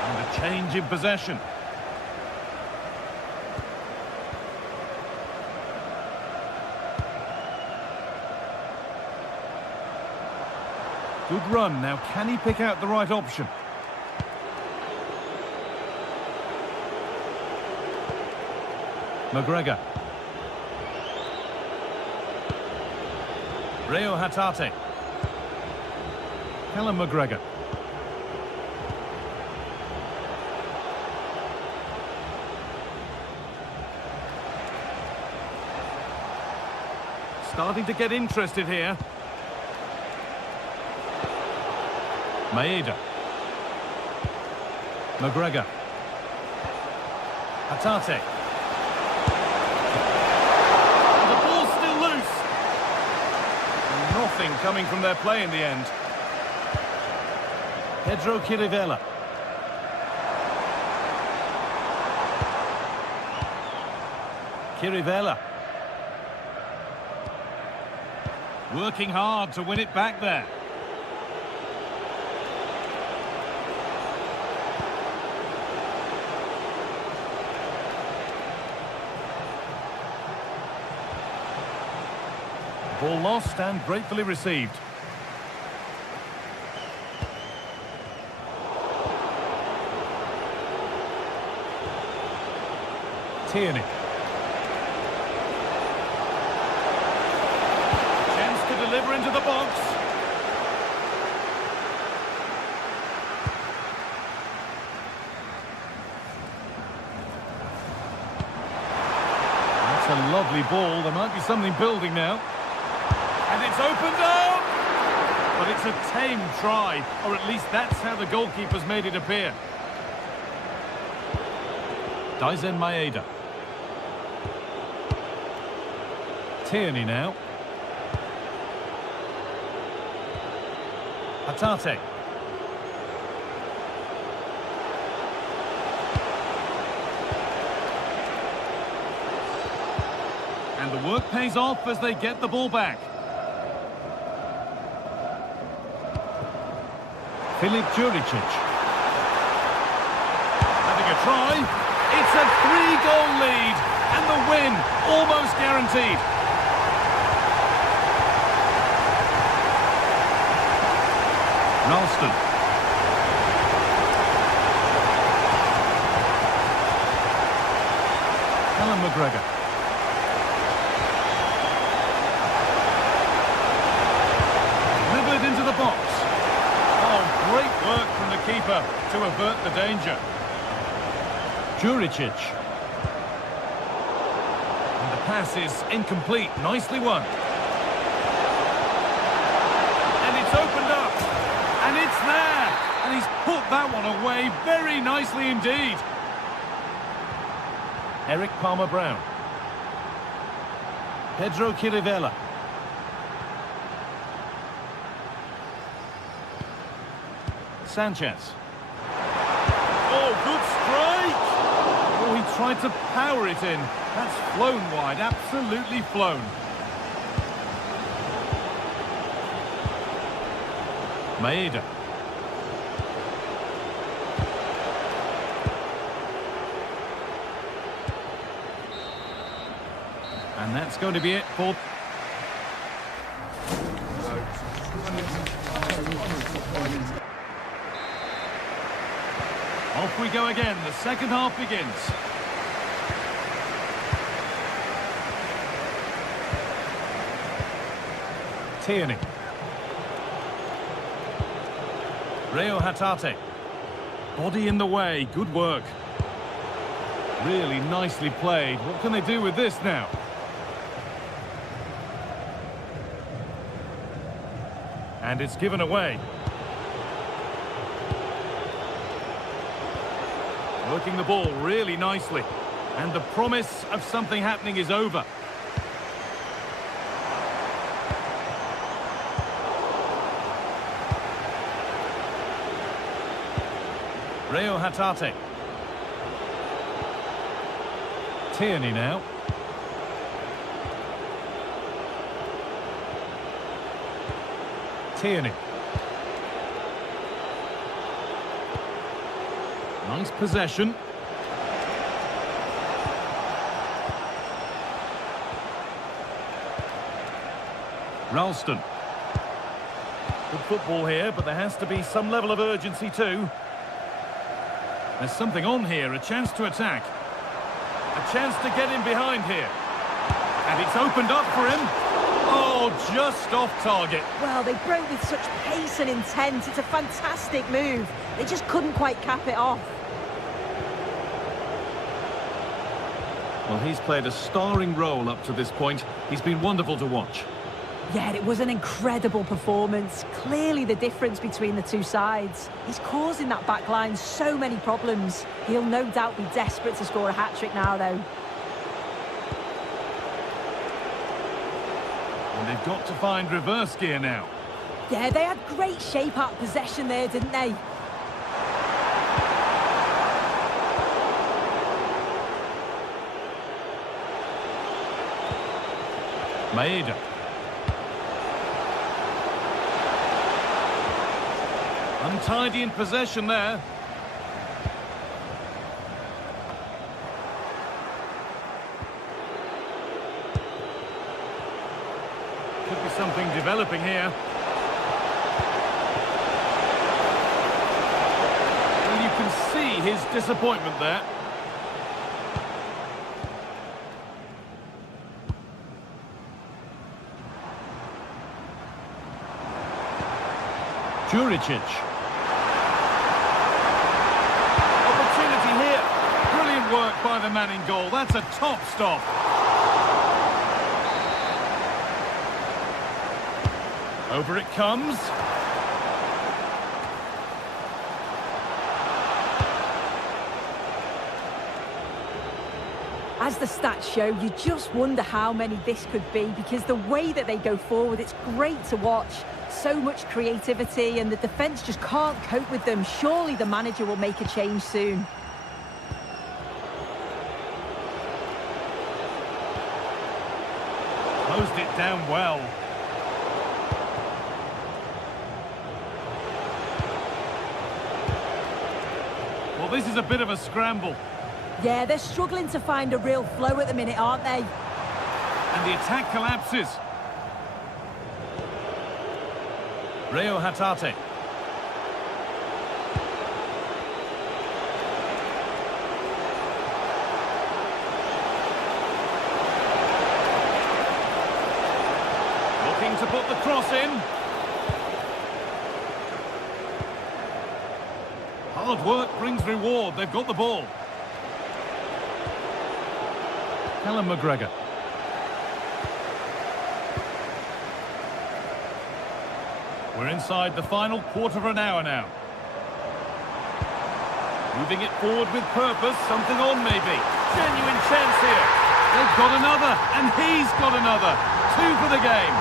And a change in possession. Good run. Now, can he pick out the right option? McGregor. Reo Hatate. Callum McGregor. Starting to get interested here. Maeda. McGregor. Hatate. The ball's still loose. Nothing coming from their play in the end. Pedro Chirivella. Chirivella. Working hard to win it back there. Ball lost and gratefully received. Tierney. Chance to deliver into the box. That's a lovely ball. There might be something building now. And it's opened up! But it's a tame try, or at least that's how the goalkeeper's made it appear. Daizen Maeda. Tierney now. Hatate. And the work pays off as they get the ball back. Filip Juricic. Having a try. It's a 3-goal lead. And the win, almost guaranteed. Ralston. Alan McGregor. Delivered into the box. Oh, great work from the keeper to avert the danger. Juricic. And the pass is incomplete. Nicely won. And it's opened up. And it's there. And he's put that one away very nicely indeed. Eric Palmer-Brown. Pedro Chirivella. Sanchez. Oh, good strike! Oh, he tried to power it in. That's flown wide, absolutely flown. Maeda. And that's going to be it for... Off we go again. The second half begins. Tierney. Reo Hatate. Body in the way. Good work. Really nicely played. What can they do with this now? And it's given away. Working the ball really nicely. And the promise of something happening is over. Reo Hatate. Tierney now. Tierney. Nice possession. Ralston. Good football here, but there has to be some level of urgency too. There's something on here, a chance to attack. A chance to get in behind here. And it's opened up for him. Oh, just off target. Well, they broke with such pace and intent. It's a fantastic move. They just couldn't quite cap it off. Well, he's played a starring role up to this point. He's been wonderful to watch. Yeah, it was an incredible performance. Clearly the difference between the two sides. He's causing that back line so many problems. He'll no doubt be desperate to score a hat-trick now, though. And they've got to find reverse gear now. Yeah, they had great shape out possession there, didn't they? Maeda. Untidy in possession there. Could be something developing here. Well, you can see his disappointment there. Juricic. Opportunity here. Brilliant work by the man in goal. That's a top stop. Over it comes. As the stats show, you just wonder how many this could be, because the way that they go forward, it's great to watch. So much creativity, and the defence just can't cope with them. Surely the manager will make a change soon. Closed it down well. Well, this is a bit of a scramble. Yeah, they're struggling to find a real flow at the minute, aren't they? And the attack collapses. Rio Hatate. Looking to put the cross in. Hard work brings reward. They've got the ball. Callum McGregor. We're inside the final quarter of an hour now. Moving it forward with purpose, something on maybe. Genuine chance here. They've got another, and he's got another. 2 for the game.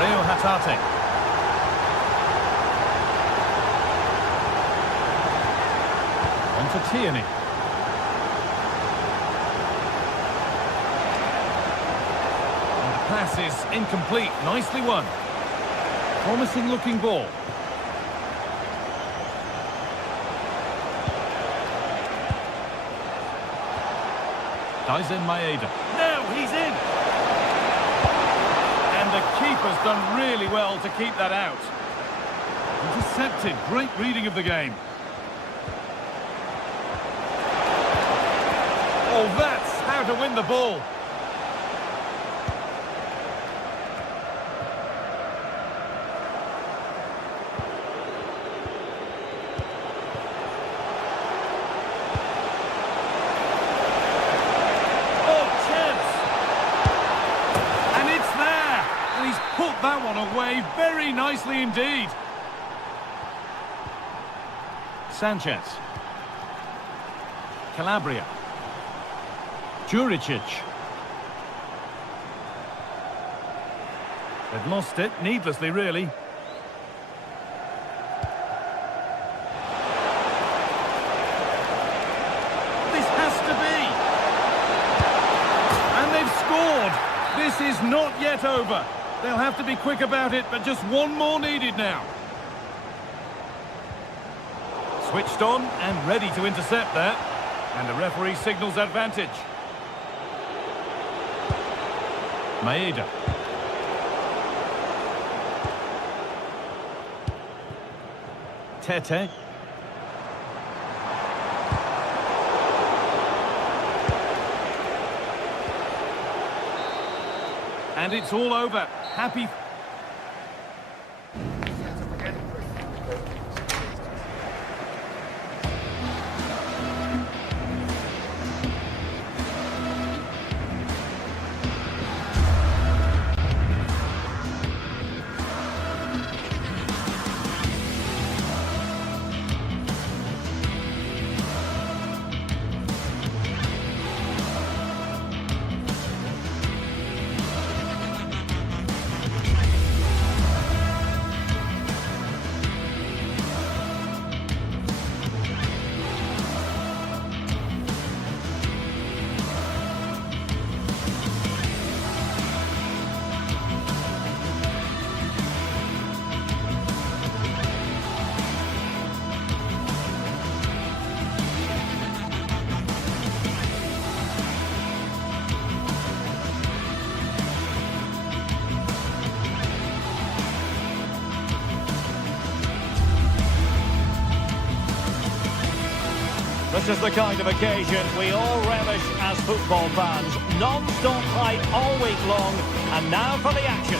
Rio Hatate. On to Tierney. Pass is incomplete. Nicely won. Promising looking ball. Daisen Maeda. Now he's in. And the keeper's done really well to keep that out. Intercepted. Great reading of the game. Oh, that's how to win the ball. Put that one away very nicely indeed. Sanchez. Calabria. Juricic. They've lost it, needlessly really. This has to be. And they've scored. This is not yet over. They'll have to be quick about it, but just one more needed now. Switched on and ready to intercept that. And the referee signals advantage. Maeda. Tete. And it's all over. Happy. This is the kind of occasion we all relish as football fans. Non-stop hype all week long, and now for the action.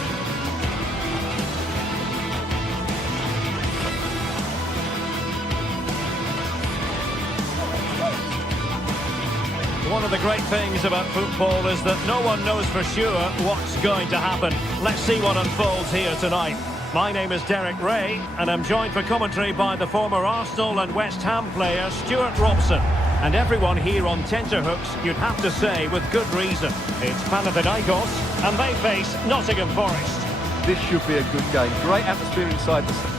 One of the great things about football is that no one knows for sure what's going to happen. Let's see what unfolds here tonight. My name is Derek Ray, and I'm joined for commentary by the former Arsenal and West Ham player Stuart Robson. And everyone here on tenterhooks, you'd have to say with good reason. It's Panathinaikos, and they face Nottingham Forest. This should be a good game. Great atmosphere inside the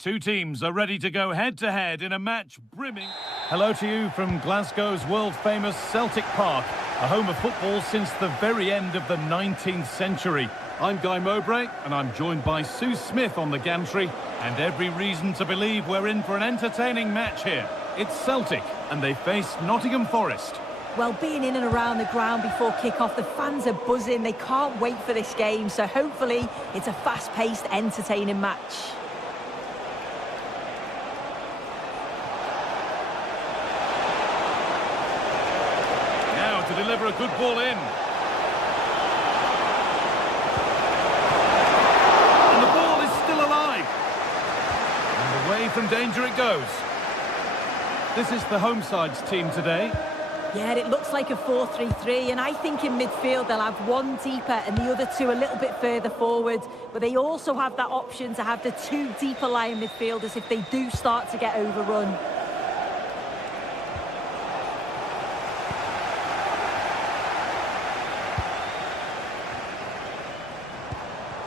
Two teams are ready to go head-to-head in a match brimming... Hello to you from Glasgow's world-famous Celtic Park, a home of football since the very end of the 19th century. I'm Guy Mowbray, and I'm joined by Sue Smith on the gantry, and every reason to believe we're in for an entertaining match here. It's Celtic, and they face Nottingham Forest. Well, being in and around the ground before kick-off, the fans are buzzing. They can't wait for this game, so hopefully it's a fast-paced, entertaining match. Now to deliver a good ball in. And the ball is still alive. And away from danger it goes. This is the home side's team today. Yeah, it looks like a 4-3-3, and I think in midfield they'll have one deeper and the other two a little bit further forward. But they also have that option to have the two deeper lying midfielders if they do start to get overrun.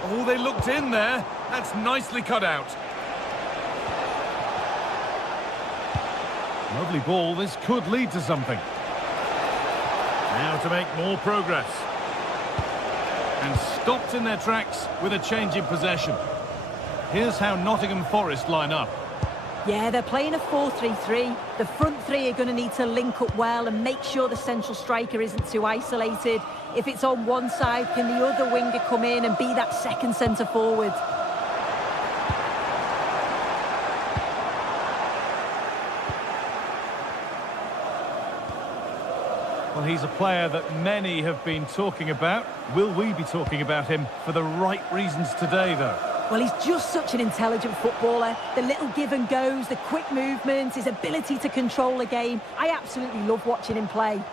Oh, they looked in there. That's nicely cut out. Lovely ball. This could lead to something. Now to make more progress. And stopped in their tracks with a change in possession. Here's how Nottingham Forest line up. Yeah, they're playing a 4-3-3. The front three are going to need to link up well and make sure the central striker isn't too isolated. If it's on one side, can the other winger come in and be that second centre forward? Well, he's a player that many have been talking about. Will we be talking about him for the right reasons today, though? Well, he's just such an intelligent footballer. The little give and goes, the quick movements, his ability to control a game. I absolutely love watching him play.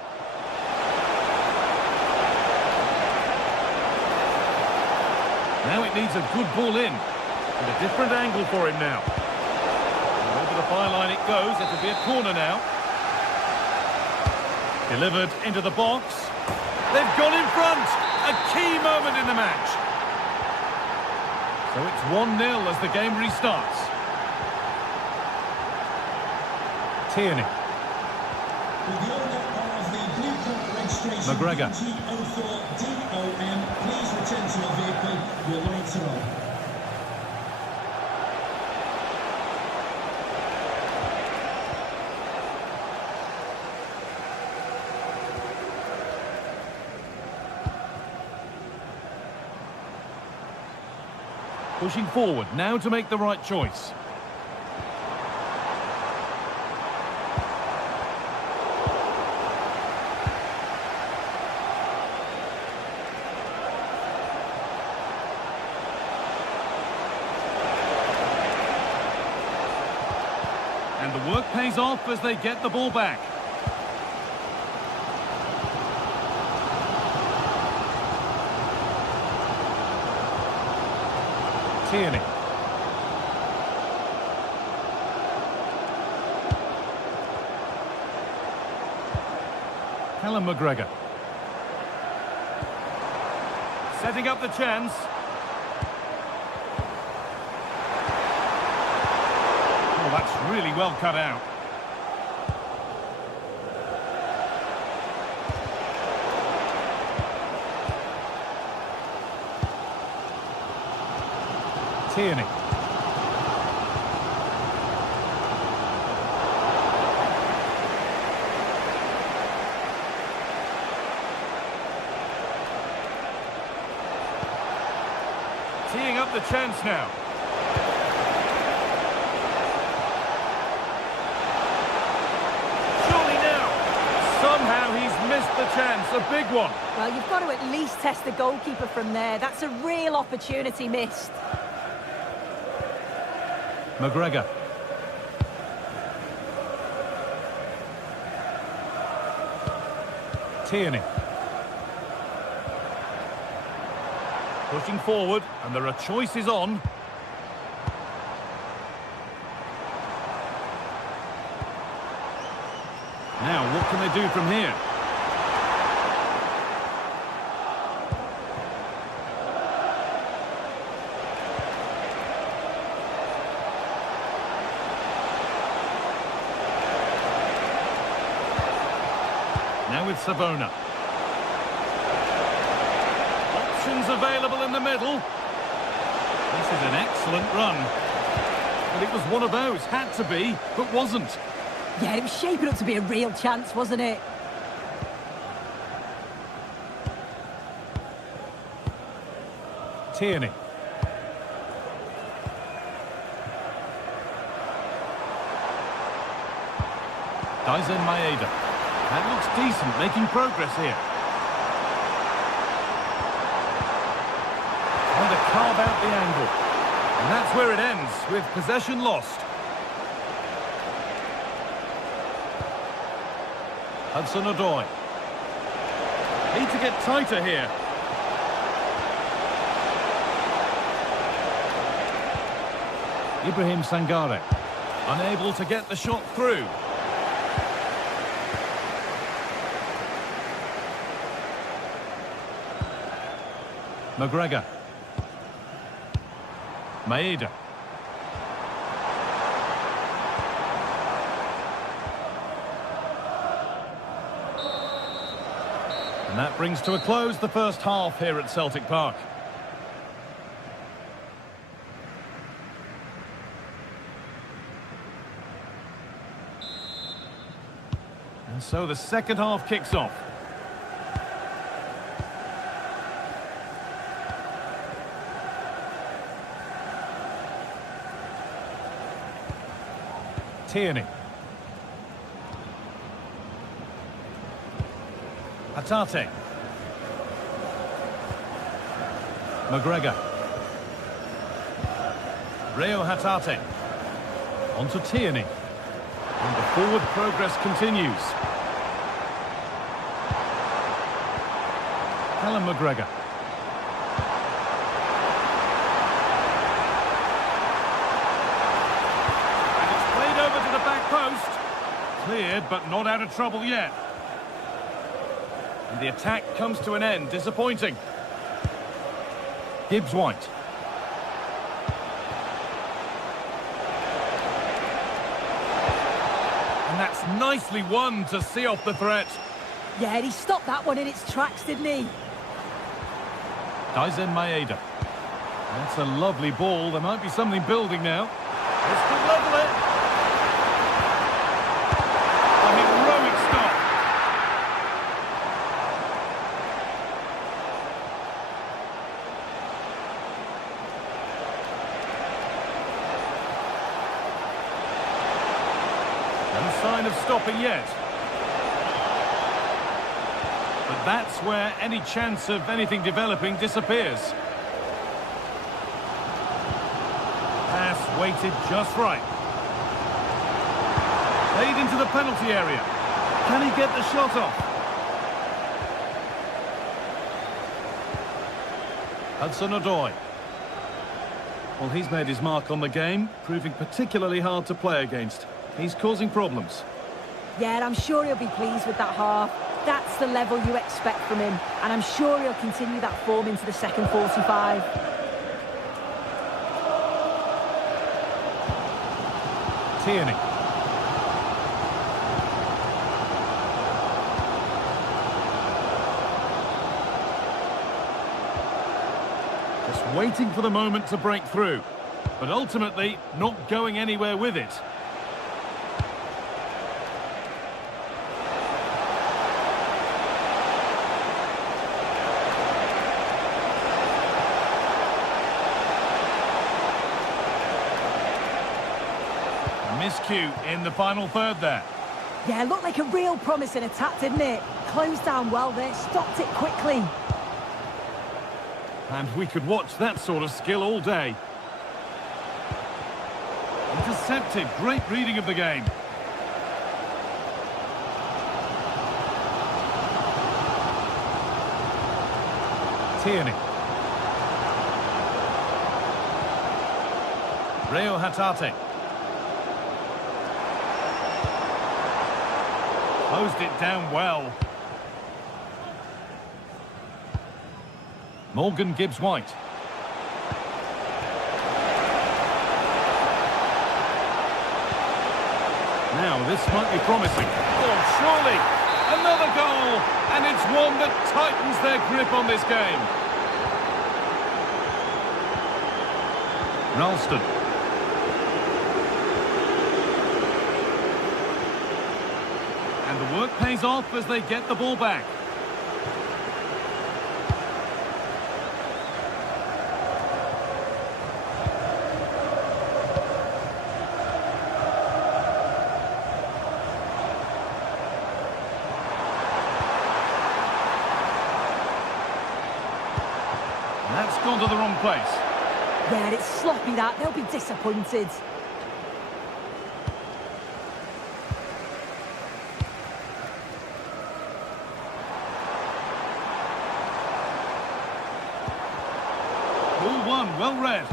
Now it needs a good ball in. And a different angle for him now. And over the byline it goes. It'll be a corner now. Delivered into the box. They've gone in front. A key moment in the match. So it's 1-0 as the game restarts. Tierney. With the owner of the blue card registration McGregor. T04DOM, please return to your vehicle. Your lights are on. Pushing forward, now to make the right choice. And the work pays off as they get the ball back. Tierney. Callum McGregor. Setting up the chance. Oh, that's really well cut out. Tierney. Teeing up the chance now. Surely now. Somehow he's missed the chance. A big one. Well, you've got to at least test the goalkeeper from there. That's a real opportunity missed. McGregor. Tierney. Pushing forward, and there are choices on. Now, what can they do from here? with Savona. Options available in the middle. This is an excellent run. But it was one of those, had to be, but wasn't. Yeah, it was shaping up to be a real chance, wasn't it? Tierney. Daisen Maeda. That looks decent, making progress here. Trying to carve out the angle. And that's where it ends, with possession lost. Hudson-Odoi. Need to get tighter here. Ibrahim Sangare. Unable to get the shot through. McGregor. Maeda. And that brings to a close the first half here at Celtic Park. And so the second half kicks off. Tierney. Hatate. McGregor. Reo Hatate. On to Tierney. And the forward progress continues. Callum McGregor. Post. Cleared, but not out of trouble yet. And the attack comes to an end. Disappointing. Gibbs-White. And that's nicely won to see off the threat. Yeah, he stopped that one in its tracks, didn't he? Daisen Maeda. That's a lovely ball. There might be something building now. This could level it. No sign of stopping yet. But that's where any chance of anything developing disappears. Pass weighted just right. Played into the penalty area. Can he get the shot off? Hudson-Odoi. Well, he's made his mark on the game, proving particularly hard to play against. He's causing problems. Yeah, I'm sure he'll be pleased with that half. That's the level you expect from him, and I'm sure he'll continue that form into the second 45. Tierney. Just waiting for the moment to break through, but ultimately not going anywhere with it. Miscue in the final third there. Yeah, looked like a real promising attack, didn't it? Closed down well there, stopped it quickly. And we could watch that sort of skill all day. Intercepted, great reading of the game. Tierney. Reo Hatate. Closed it down well. Morgan Gibbs-White. Now, this might be promising. Oh, surely! Another goal, and it's one that tightens their grip on this game. Ralston. And the work pays off as they get the ball back. That's gone to the wrong place. Yeah, it's sloppy that. They'll be disappointed. Ball one, well read.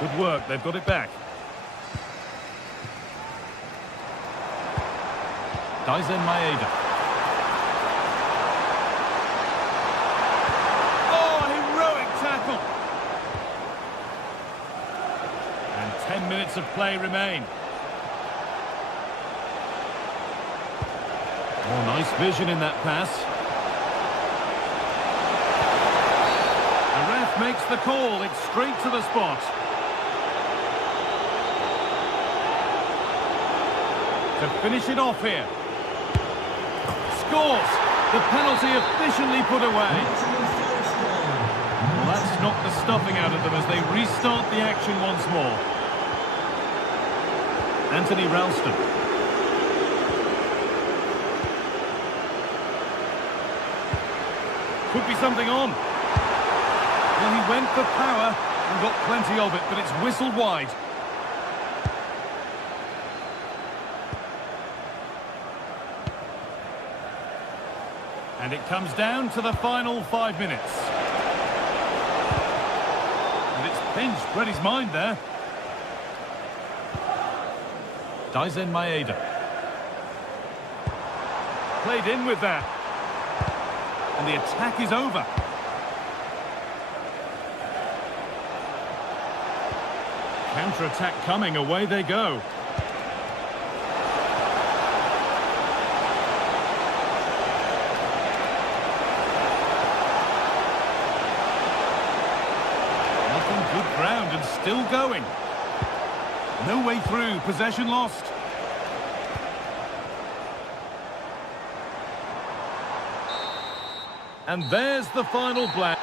Good work, they've got it back. Daisen Maeda. Oh, heroic tackle. And 10 minutes of play remain. Oh, nice vision in that pass. The ref makes the call. It's straight to the spot. To finish it off here. Scores! The penalty efficiently put away. Well, that's knocked the stuffing out of them as they restart the action once more. Anthony Ralston. Could be something on. Well, he went for power and got plenty of it, but it's whistled wide. And it comes down to the final 5 minutes. And it's pinched Brady's mind there. Daisen Maeda. Played in with that. And the attack is over. Counter-attack coming, away they go. Good ground and still going. No way through, possession lost. And there's the final blank.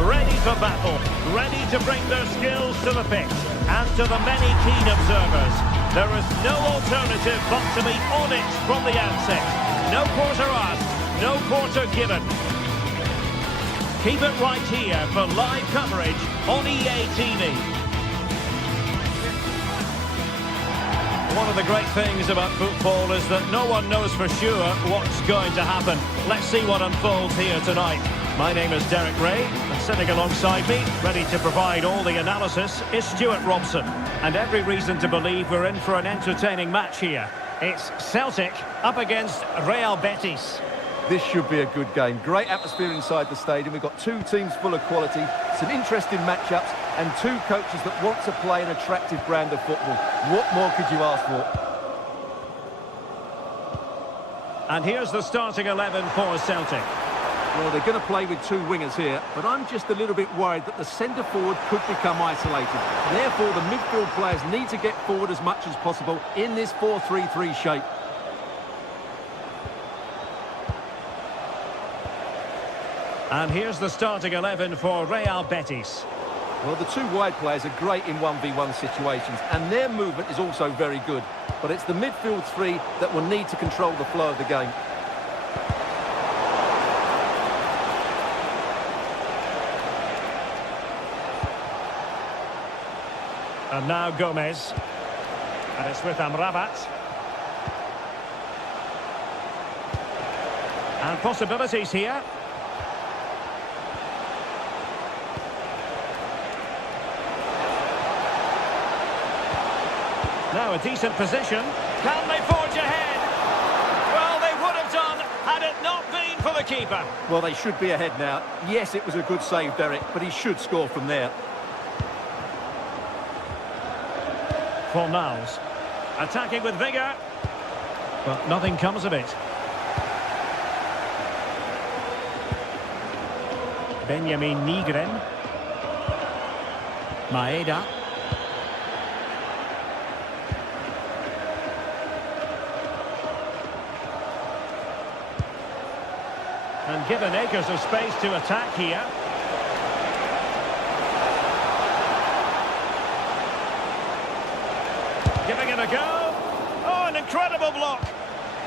Ready for battle, ready to bring their skills to the pitch. And to the many keen observers, there is no alternative but to be on it from the outset. No quarter asked, no quarter given. Keep it right here for live coverage on EA TV. One of the great things about football is that no one knows for sure what's going to happen. Let's see what unfolds here tonight. My name is Derek Ray, and sitting alongside me, ready to provide all the analysis, is Stuart Robson. And every reason to believe we're in for an entertaining match here. It's Celtic up against Real Betis. This should be a good game. Great atmosphere inside the stadium. We've got two teams full of quality, some interesting matchups, and two coaches that want to play an attractive brand of football. What more could you ask for? And here's the starting 11 for Celtic. Well, they're going to play with two wingers here, but I'm just a little bit worried that the centre forward could become isolated. Therefore, the midfield players need to get forward as much as possible in this 4-3-3 shape. And here's the starting 11 for Real Betis. Well, the two wide players are great in 1v1 situations, and their movement is also very good. But it's the midfield three that will need to control the flow of the game. And now Gomez. And it's with Amrabat. And possibilities here. Now a decent position. Can they forge ahead? Well, they would have done had it not been for the keeper. Well, they should be ahead now. Yes, it was a good save, Derek, but he should score from there. Fornals. Attacking with vigour. But nothing comes of it. Benjamin Nigren. Maeda. And given acres of space to attack here. Giving it a go. Oh, an incredible block.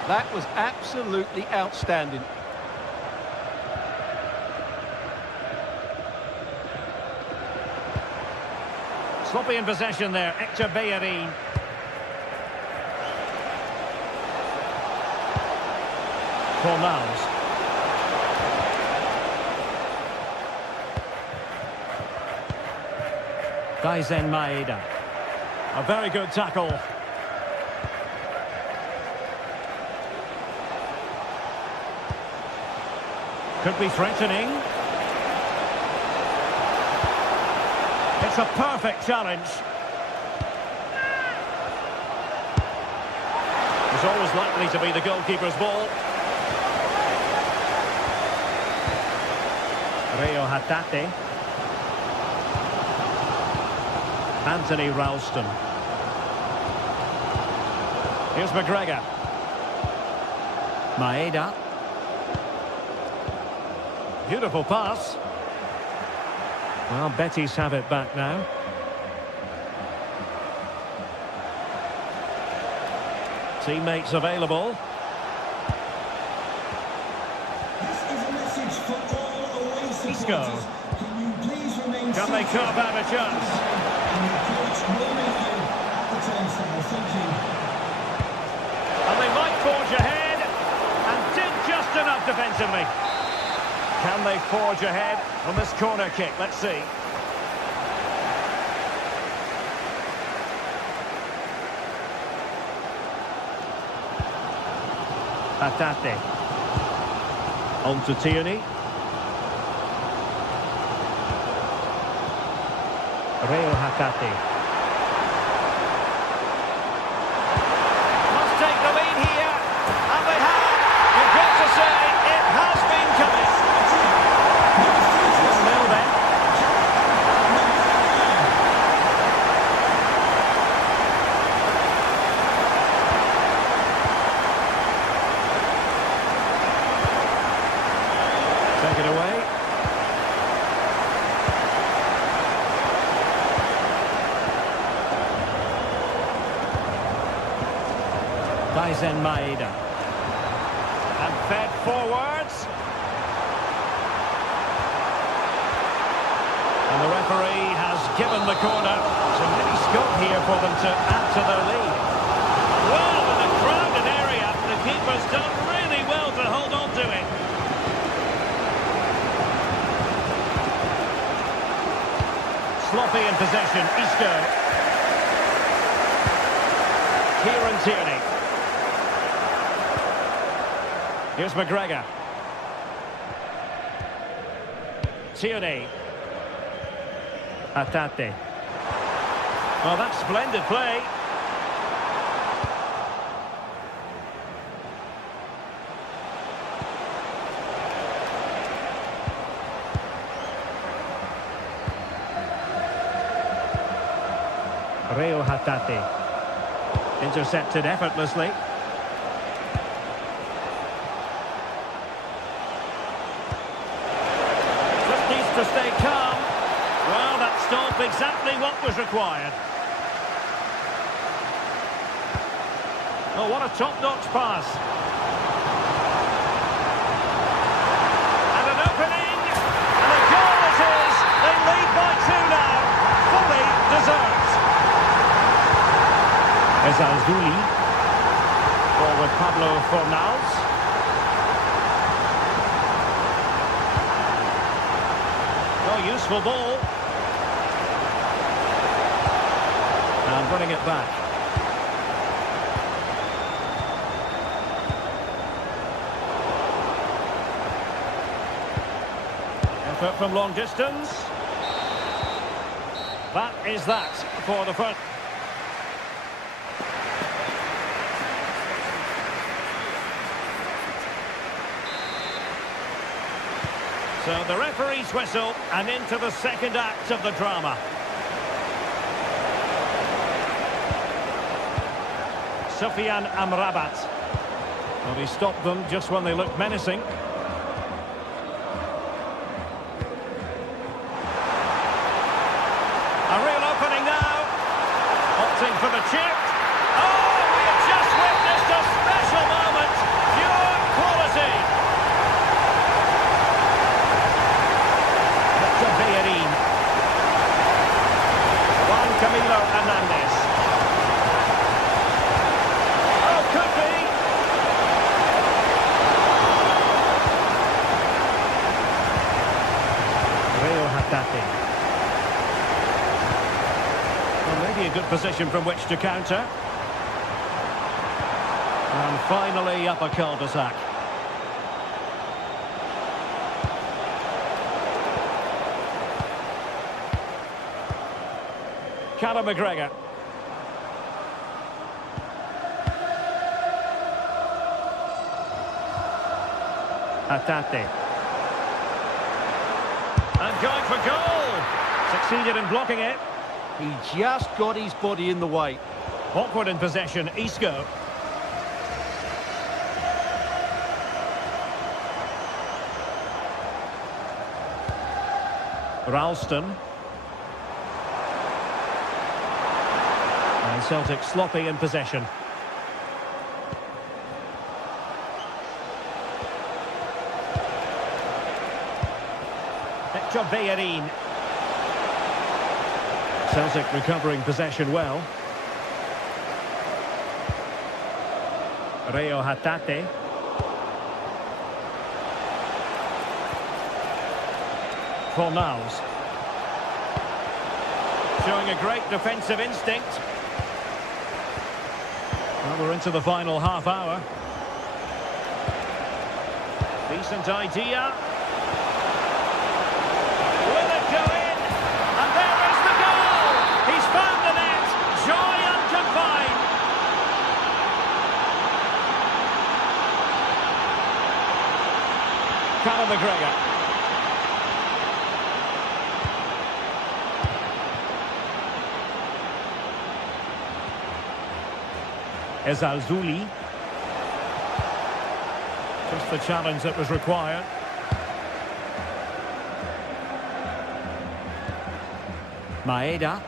That was absolutely outstanding. Sloppy in possession there, Hector Bellerin. Fornals. Daisen Maeda. A very good tackle. Could be threatening. It's a perfect challenge. It's always likely to be the goalkeeper's ball. Rio Hatate. Anthony Ralston. Here's McGregor. Maeda. Beautiful pass. Well, Betis have it back now. Teammates available. This is a message for all away Isco. supporters. Can you please remain Can they carve out a chance? And your coach will meet you at the turnstile. Thank you. And they might forge ahead. And did just enough defensively. Can they forge ahead on this corner kick? Let's see. Hatate. On to Tierney. Rio Hatate. Must take the lead here. And they have. You've got to say, it has been coming. 1-0 then. Take it away. Daisen Maeda. And fed forwards. And the referee has given the corner. So many scope here for them to add to their lead. Well, in a crowded area, the keeper's done really well to hold on to it. Sloppy in possession, Isco. Kieran Tierney. Here's McGregor. Tierney. Hatate. Well, that's splendid play. Reo Hatate. Intercepted effortlessly. Just needs to stay calm. Well, that stopped exactly what was required. Oh, what a top-notch pass. And an opening. And a goal it is. They lead by 2 now. Fully deserved. Ezalzouli. Forward Pablo Fornals. Oh, useful ball. And running it back. Effort from long distance. That is that for the first. So the referee's whistle, and into the second act of the drama. Sofiane Amrabat. Well, he stopped them just when they looked menacing. A real opening now. Opting for the chip. Oh, we have just witnessed a special moment. Pure quality. Bellerin. Juan Camilo Hernandez. Oh, could be. Reo Hatate. Well, maybe a good position from which to counter. And finally up a cul-de-sac. Callum McGregor. Hatate. And going for goal. Succeeded in blocking it. He just got his body in the way. Awkward in possession, Isco. Ralston. And Celtic sloppy in possession. Hector Bellerin. Celtic recovering possession well. Reo Hatate. Fornals. Showing a great defensive instinct. Well, we're into the final half hour. Decent idea. Will it go in? And there is the goal! He's found the net! Joy unconfined! Callum McGregor. Ezalzouli. Just the challenge that was required. Maeda.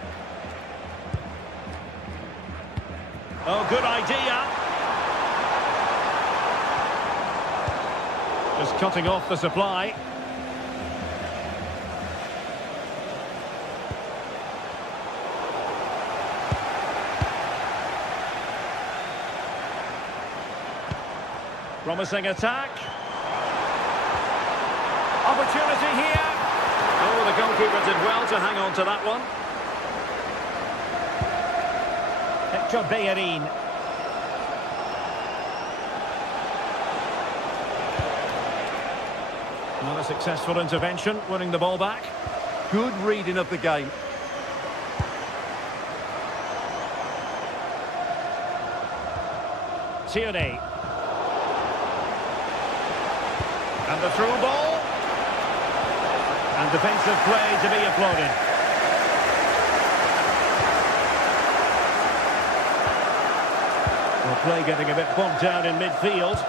Oh, good idea. Just cutting off the supply. Promising attack. Opportunity here. Oh, the goalkeeper did well to hang on to that one. Hector Bellerin. Another successful intervention, winning the ball back. Good reading of the game. Tierney. And the through ball. And defensive play to be applauded. Well, play getting a bit bogged down in midfield.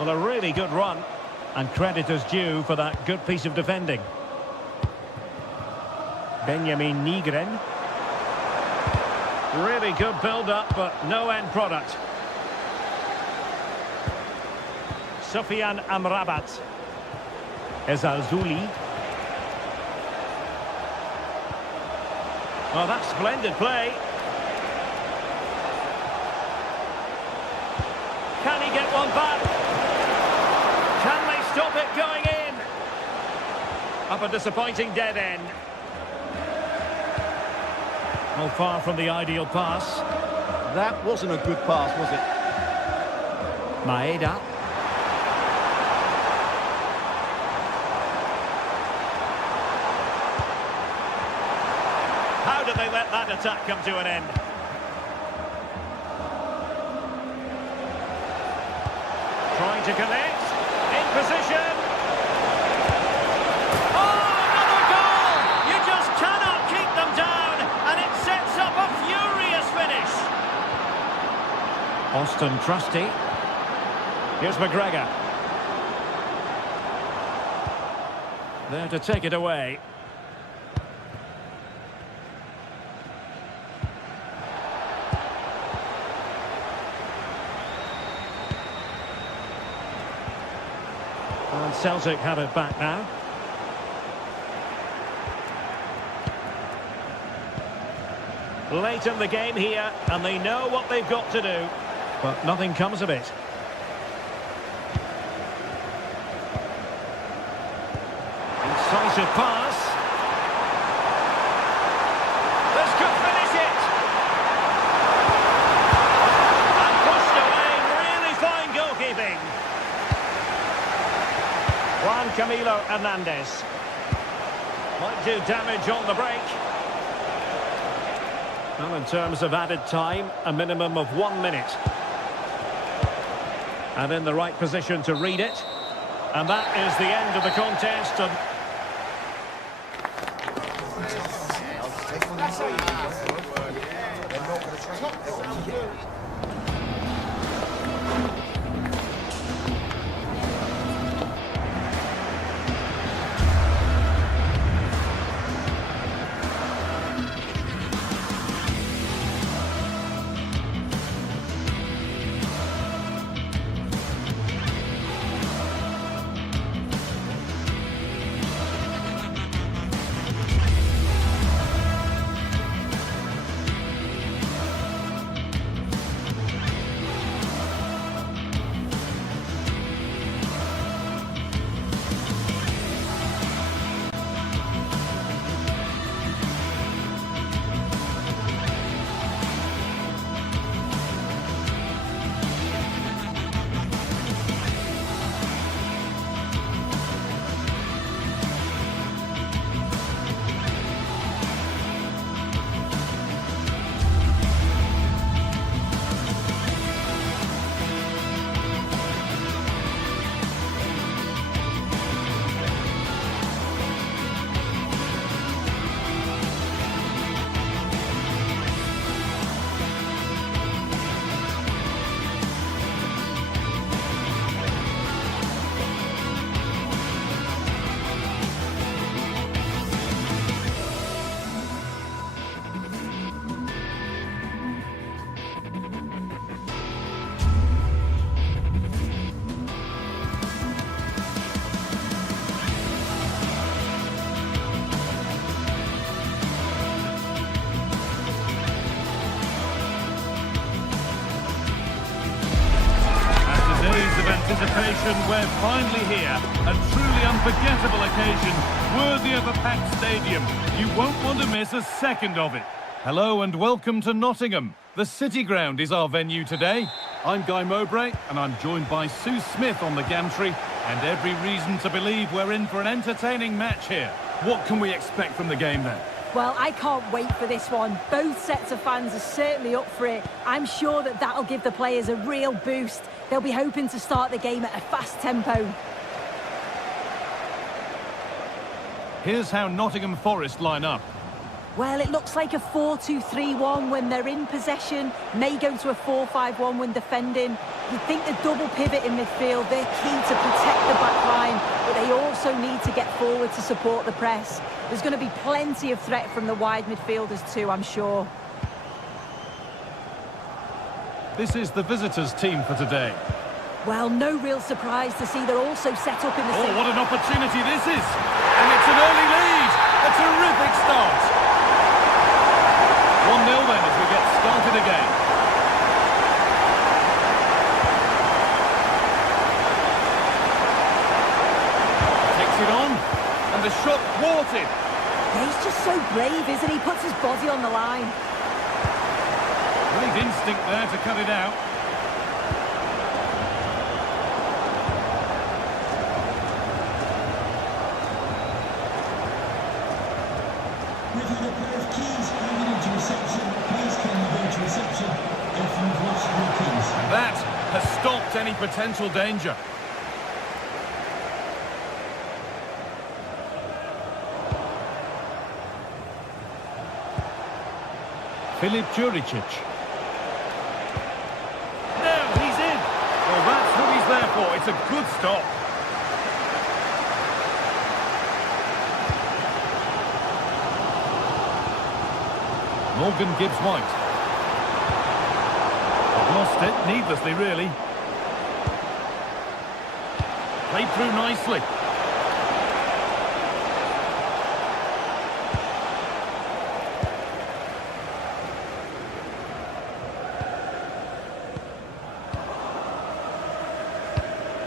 Well, a really good run, and credit is due for that good piece of defending. Benjamin Nygren. Really good build-up, but no end product. Sofian Amrabat. Ezalzouli. Oh, that's splendid play. Can he get one back? Can they stop it going in? Up a disappointing dead end. Well, far from the ideal pass. That wasn't a good pass, was it? Maeda. How did they let that attack come to an end? Trying to connect. In position. Oh, another goal! You just cannot keep them down, and it sets up a furious finish. Austin Trusty. Here's McGregor. There to take it away. And Celtic have it back now. Late in the game here, and they know what they've got to do, but nothing comes of it. Incisive pass. This could finish it. And pushed away. Really fine goalkeeping. Juan Camilo Hernandez. Might do damage on the break. Well, in terms of added time, a minimum of 1 minute. And in the right position to read it. And that is the end of the contest. Anticipation, we're finally here. A truly unforgettable occasion, worthy of a packed stadium. You won't want to miss a second of it. Hello and welcome to Nottingham. The City Ground is our venue today. I'm Guy Mowbray, and I'm joined by Sue Smith on the gantry, and every reason to believe we're in for an entertaining match here. What can we expect from the game then? Well, I can't wait for this one. Both sets of fans are certainly up for it. I'm sure that that'll give the players a real boost. They'll be hoping to start the game at a fast tempo. Here's how Nottingham Forest line up. Well, it looks like a 4-2-3-1 when they're in possession. May go to a 4-5-1 when defending. You'd think the double pivot in midfield, they're key to protect the back line, but they also need to get forward to support the press. There's going to be plenty of threat from the wide midfielders too, I'm sure. This is the visitors' team for today. Well, no real surprise to see they're also set up in the same... Oh, what an opportunity this is! And it's an early lead! A terrific start! 1-0 then as we get started again. Takes it on, and the shot thwarted. Yeah, he's just so brave, isn't he? Puts his body on the line. Great instinct there to cut it out. We've had a pair of keys handed into reception. Please can you go to reception if you've lost your keys? And that has stopped any potential danger. Filip Juricic. Now he's in. Well, that's who he's there for. It's a good stop. Morgan Gibbs White. They've lost it needlessly, really. Played through nicely.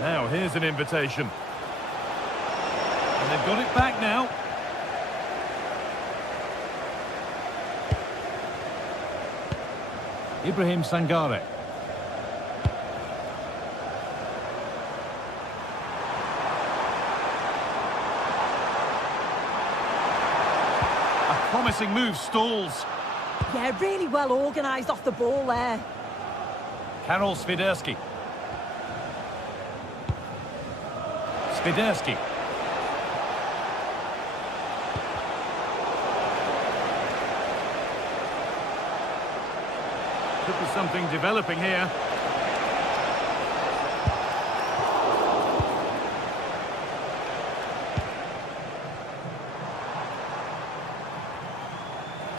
Now, here's an invitation. And they've got it back now. Ibrahim Sangare. A promising move stalls. Yeah, really well organised off the ball there. Karol Swiderski. Swiderski. Could be something developing here.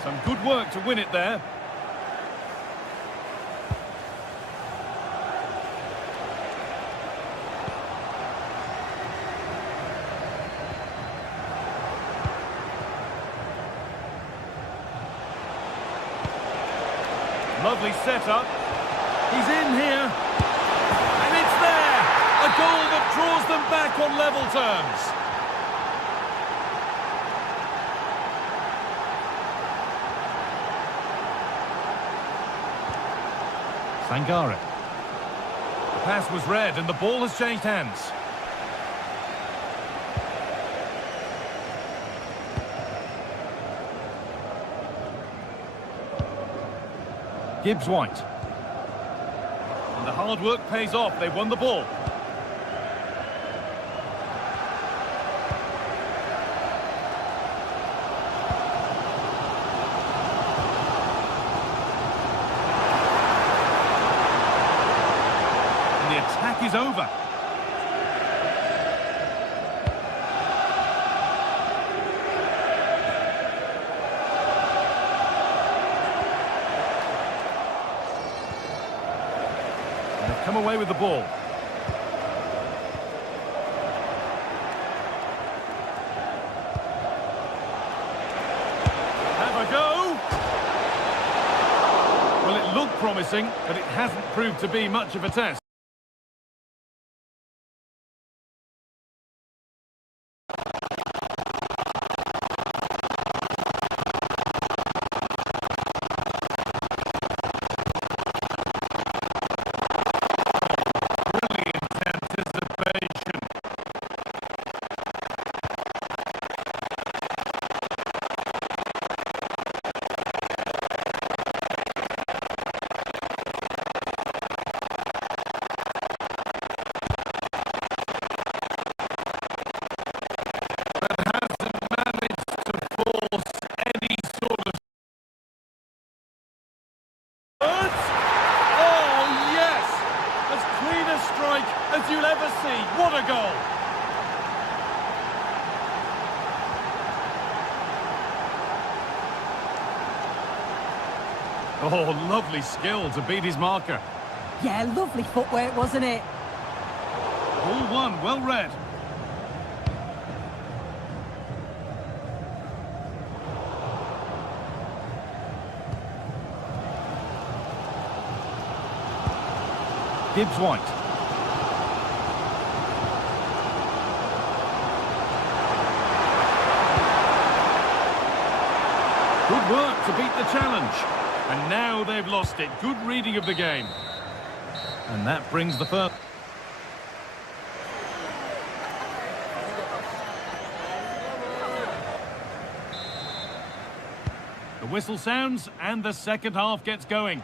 Some good work to win it there. Lovely setup. He's in here. And it's there. A goal that draws them back on level terms. Sangare. The pass was read and the ball has changed hands. Gibbs White. And the hard work pays off. They won the ball. And the attack is over. Come away with the ball. Have a go. Well, it looked promising, but it hasn't proved to be much of a test. Oh, lovely skill to beat his marker. Yeah, lovely footwork, wasn't it? All one, well read. Gibbs White. Good work to beat the challenge. And now they've lost it. Good reading of the game. And that brings the first. The whistle sounds and the second half gets going.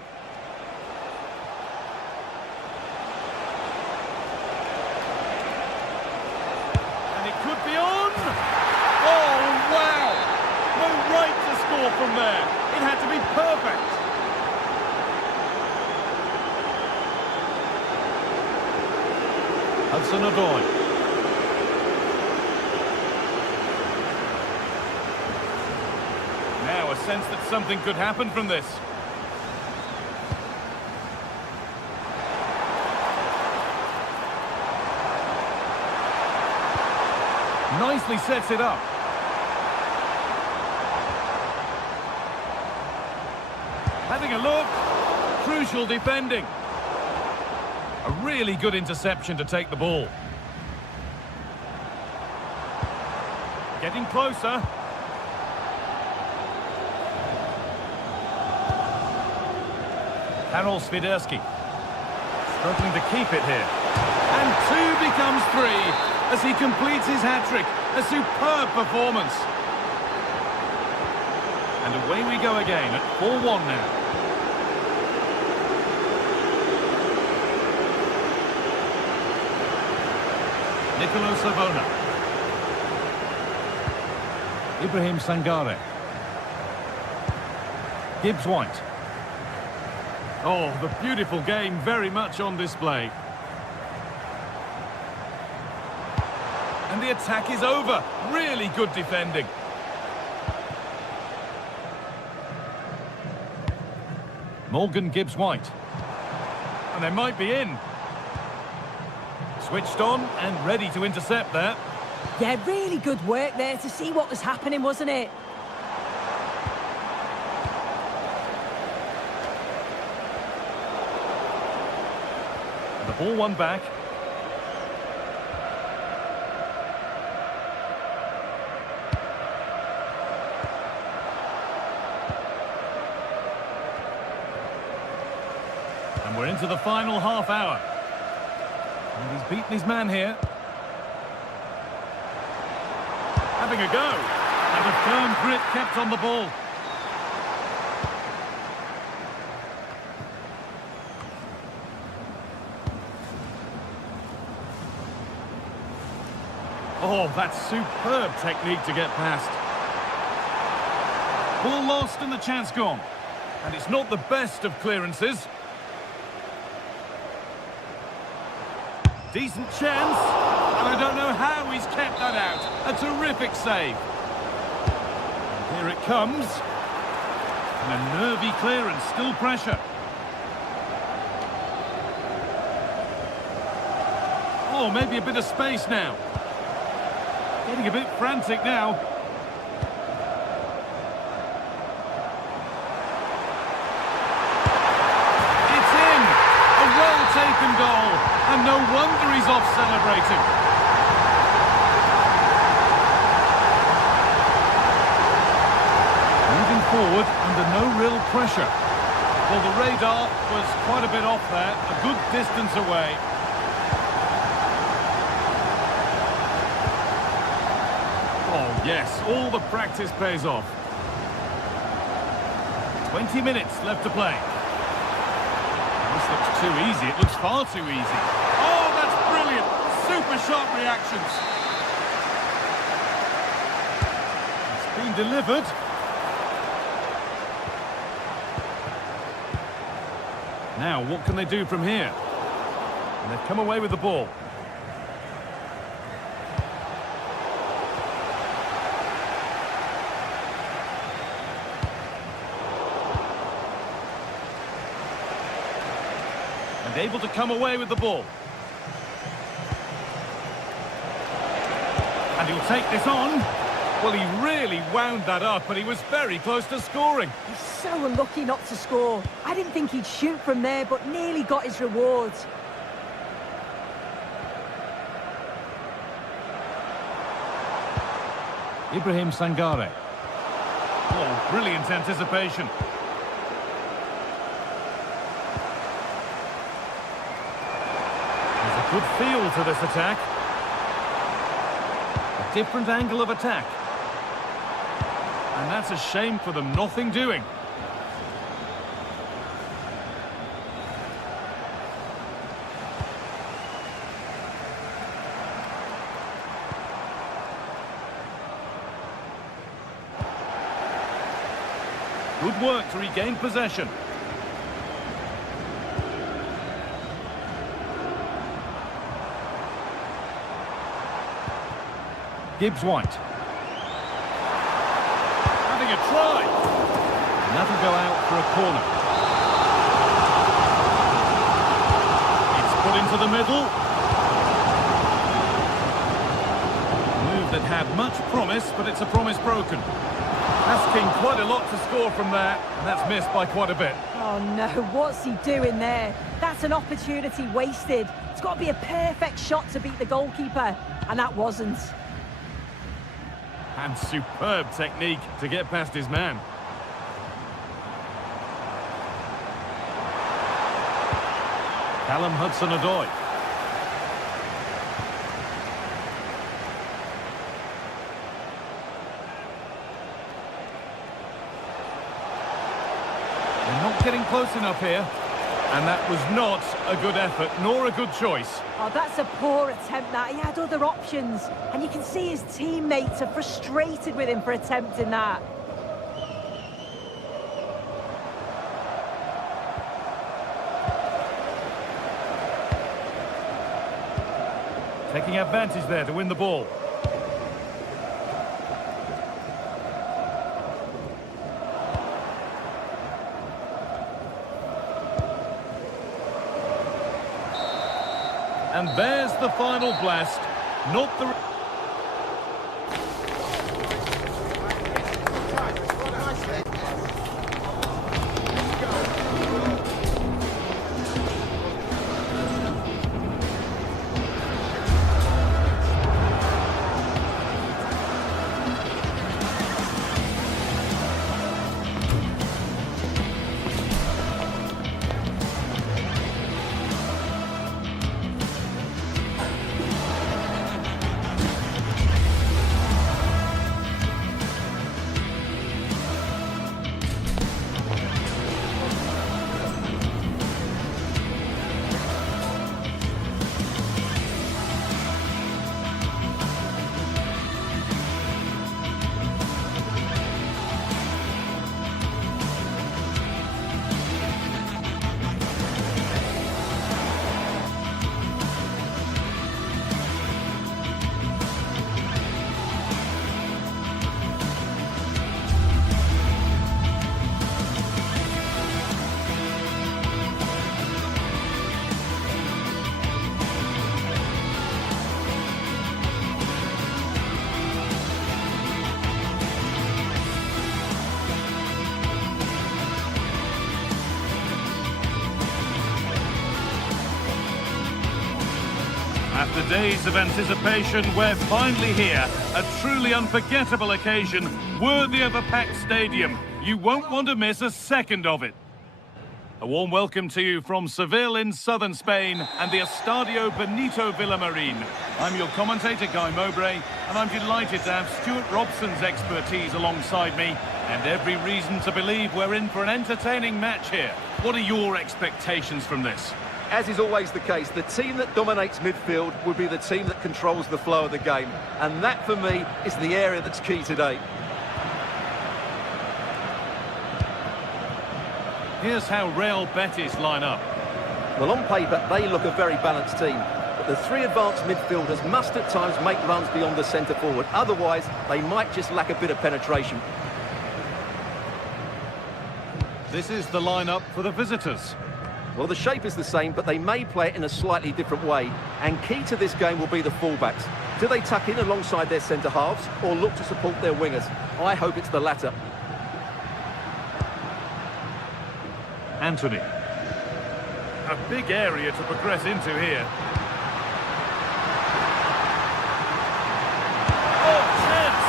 And it could be on. Oh, wow. No right to score from there. It had to be perfect. Hudson-Odoi. Now a sense that something could happen from this. Nicely sets it up. Having a look. Crucial defending. A really good interception to take the ball. Getting closer. Karol Swiderski. Struggling to keep it here. And 2 becomes 3 as he completes his hat-trick. A superb performance. And away we go again at 4-1 now. Nicolo Savona. Ibrahim Sangare. Gibbs White. Oh, the beautiful game very much on display. And the attack is over. Really good defending. Morgan Gibbs White. And they might be in. Switched on and ready to intercept there. Yeah, really good work there to see what was happening, wasn't it? The ball won back. And we're into the final half hour. And he's beaten his man here. Having a go. And a firm grip kept on the ball. Oh, that's superb technique to get past. Ball lost and the chance gone. And it's not the best of clearances. Decent chance, and I don't know how he's kept that out. A terrific save. And here it comes. And a nervy clearance, still pressure. Oh, maybe a bit of space now. Getting a bit frantic now. It's in! A well-taken goal. And no wonder he's off celebrating. Moving forward under no real pressure. Well, the radar was quite a bit off there, a good distance away. Oh, yes, all the practice pays off. 20 minutes left to play. This looks too easy. It looks far too easy. Oh, that's brilliant. Super sharp reactions. It's been delivered. Now, what can they do from here? And they've come away with the ball. Able to come away with the ball. And he'll take this on. Well, he really wound that up, but he was very close to scoring. He's so unlucky not to score. I didn't think he'd shoot from there, but nearly got his rewards. Ibrahim Sangare. Oh, brilliant anticipation. There's a good feel to this attack. A different angle of attack. And that's a shame for them, nothing doing. Good work to regain possession. Gibbs-White. Having a try. And that'll go out for a corner. It's put into the middle. A move that had much promise, but it's a promise broken. Asking quite a lot to score from there, and that's missed by quite a bit. Oh no, what's he doing there? That's an opportunity wasted. It's got to be a perfect shot to beat the goalkeeper, and that wasn't. And superb technique to get past his man. Callum Hudson-Odoi. They're not getting close enough here. And that was not a good effort, nor a good choice. Oh, that's a poor attempt, that. He had other options. And you can see his teammates are frustrated with him for attempting that. Taking advantage there to win the ball. And there's the final blast. Not the... After days of anticipation, we're finally here. A truly unforgettable occasion, worthy of a packed stadium. You won't want to miss a second of it. A warm welcome to you from Seville in southern Spain and the Estadio Benito Villamarin. I'm your commentator, Guy Mowbray, and I'm delighted to have Stuart Robson's expertise alongside me, and every reason to believe we're in for an entertaining match here. What are your expectations from this? As is always the case, the team that dominates midfield will be the team that controls the flow of the game. And that, for me, is the area that's key today. Here's how Real Betis line up. Well, on paper, they look a very balanced team. But the three advanced midfielders must at times make runs beyond the centre forward. Otherwise, they might just lack a bit of penetration. This is the lineup for the visitors. Well, the shape is the same, but they may play it in a slightly different way. And key to this game will be the fullbacks. Do they tuck in alongside their centre-halves or look to support their wingers? I hope it's the latter. Anthony. A big area to progress into here. Oh, chance!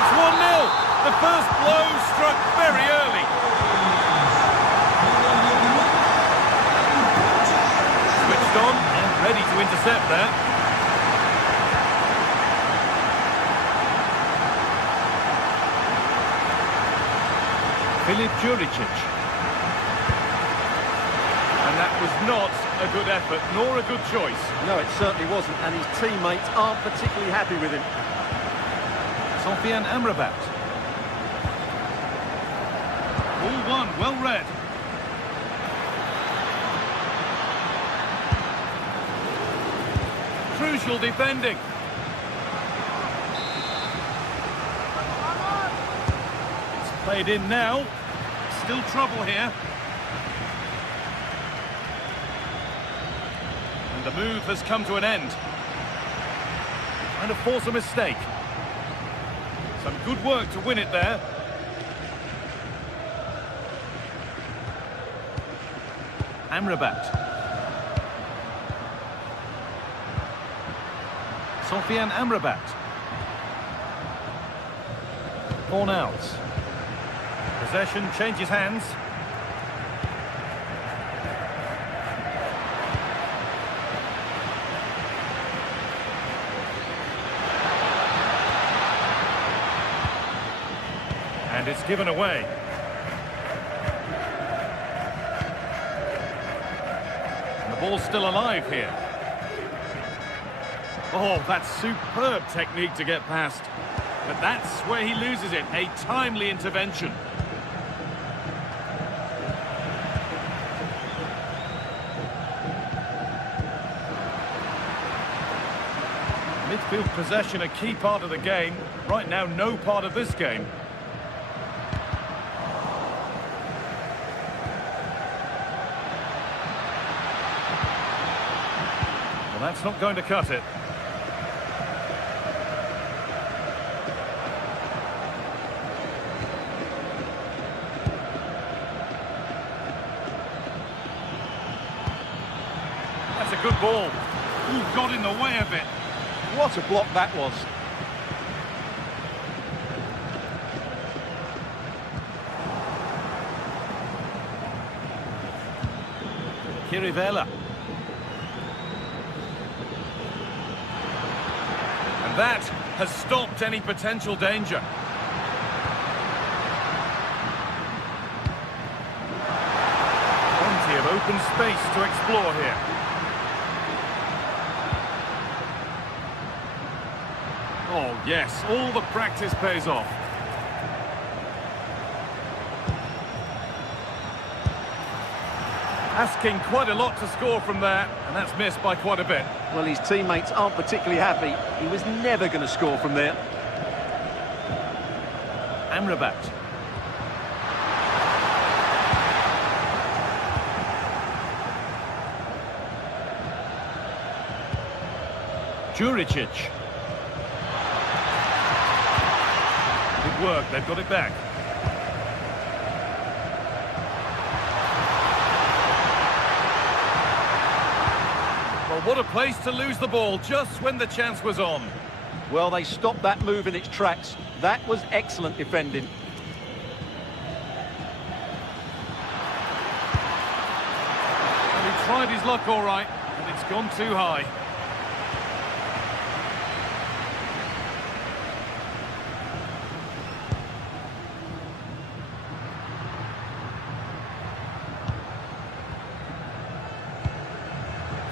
It's 1-0. The first blow struck very early. Switched on and ready to intercept that. Filip Juricic. And that was not a good effort, nor a good choice. No, it certainly wasn't, and his teammates aren't particularly happy with him. Sofian Amrabat. Ball one, well read. Crucial defending. It's played in now. Still trouble here. And the move has come to an end. Trying to force a mistake. Some good work to win it there. Amrabat. Sofian Amrabat. Fornals. Possession changes hands. And it's given away. And the ball's still alive here. Oh, that's superb technique to get past. But that's where he loses it, a timely intervention. Midfield possession, a key part of the game. Right now, no part of this game. Well, that's not going to cut it. That's a good ball. Ooh, got in the way of it. What a block that was. Kirivella. And that has stopped any potential danger. Plenty of open space to explore here. Oh, yes, all the practice pays off. Asking quite a lot to score from there, and that's missed by quite a bit. Well, his teammates aren't particularly happy. He was never going to score from there. Amrabat. Juricic. Good work, they've got it back. Well, what a place to lose the ball just when the chance was on. Well, they stopped that move in its tracks. That was excellent defending. And he tried his luck all right, and it's gone too high.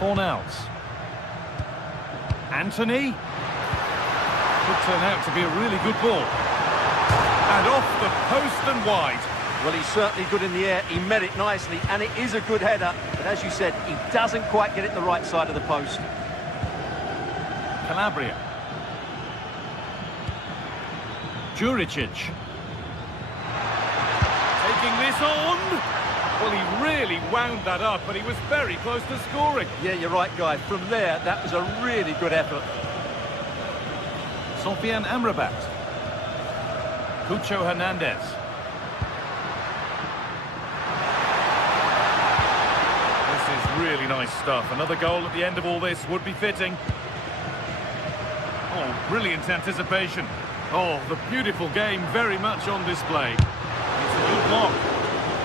Fornals. Anthony. Could turn out to be a really good ball. And off the post and wide. Well, he's certainly good in the air. He met it nicely, and it is a good header. But as you said, he doesn't quite get it the right side of the post. Calabria. Juricic. Taking this on. Well, he really wound that up, but he was very close to scoring. Yeah, you're right, Guy. From there, that was a really good effort. Sofian Amrabat. Cucho Hernandez. This is really nice stuff. Another goal at the end of all this would be fitting. Oh, brilliant anticipation. Oh, the beautiful game very much on display. It's a good block.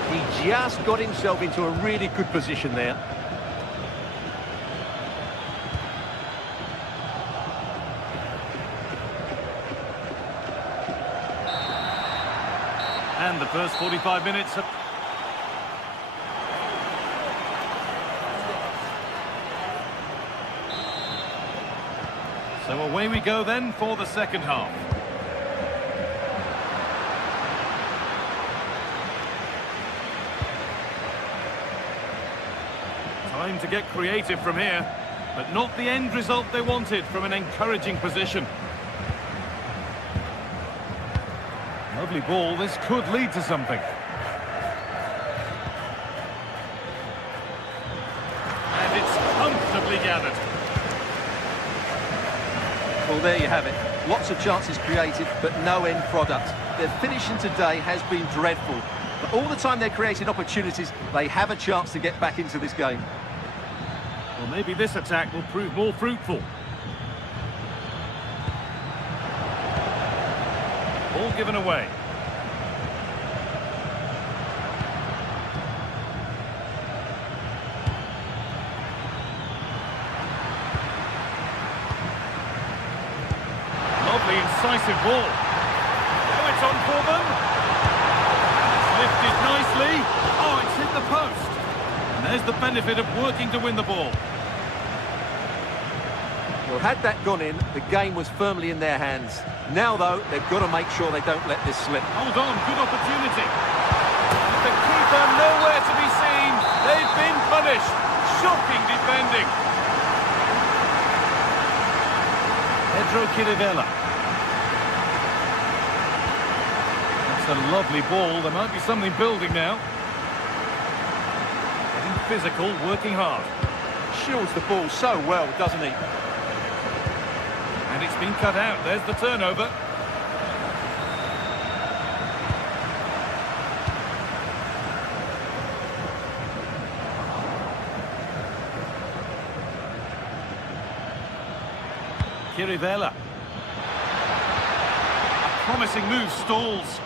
He just got himself into a really good position there. And the first 45 minutes have... So away we go then for the second half. Time to get creative from here, but not the end result they wanted from an encouraging position. Lovely ball, this could lead to something. And it's comfortably gathered. Well, there you have it. Lots of chances created, but no end product. Their finishing today has been dreadful. But all the time they're creating opportunities, they have a chance to get back into this game. Well, maybe this attack will prove more fruitful. Ball given away. Lovely, incisive ball. Oh, it's on for them. It's lifted nicely. Oh, it's hit the post. And there's the benefit of working to win the ball. Well, had that gone in, the game was firmly in their hands. Now, though, they've got to make sure they don't let this slip. Hold on, good opportunity. The keeper nowhere to be seen. They've been punished. Shocking defending. Pedro Chirivella. That's a lovely ball. There might be something building now. Getting physical, working hard. Shields the ball so well, doesn't he? And it's been cut out. There's the turnover. Chirivella. A promising move stalls.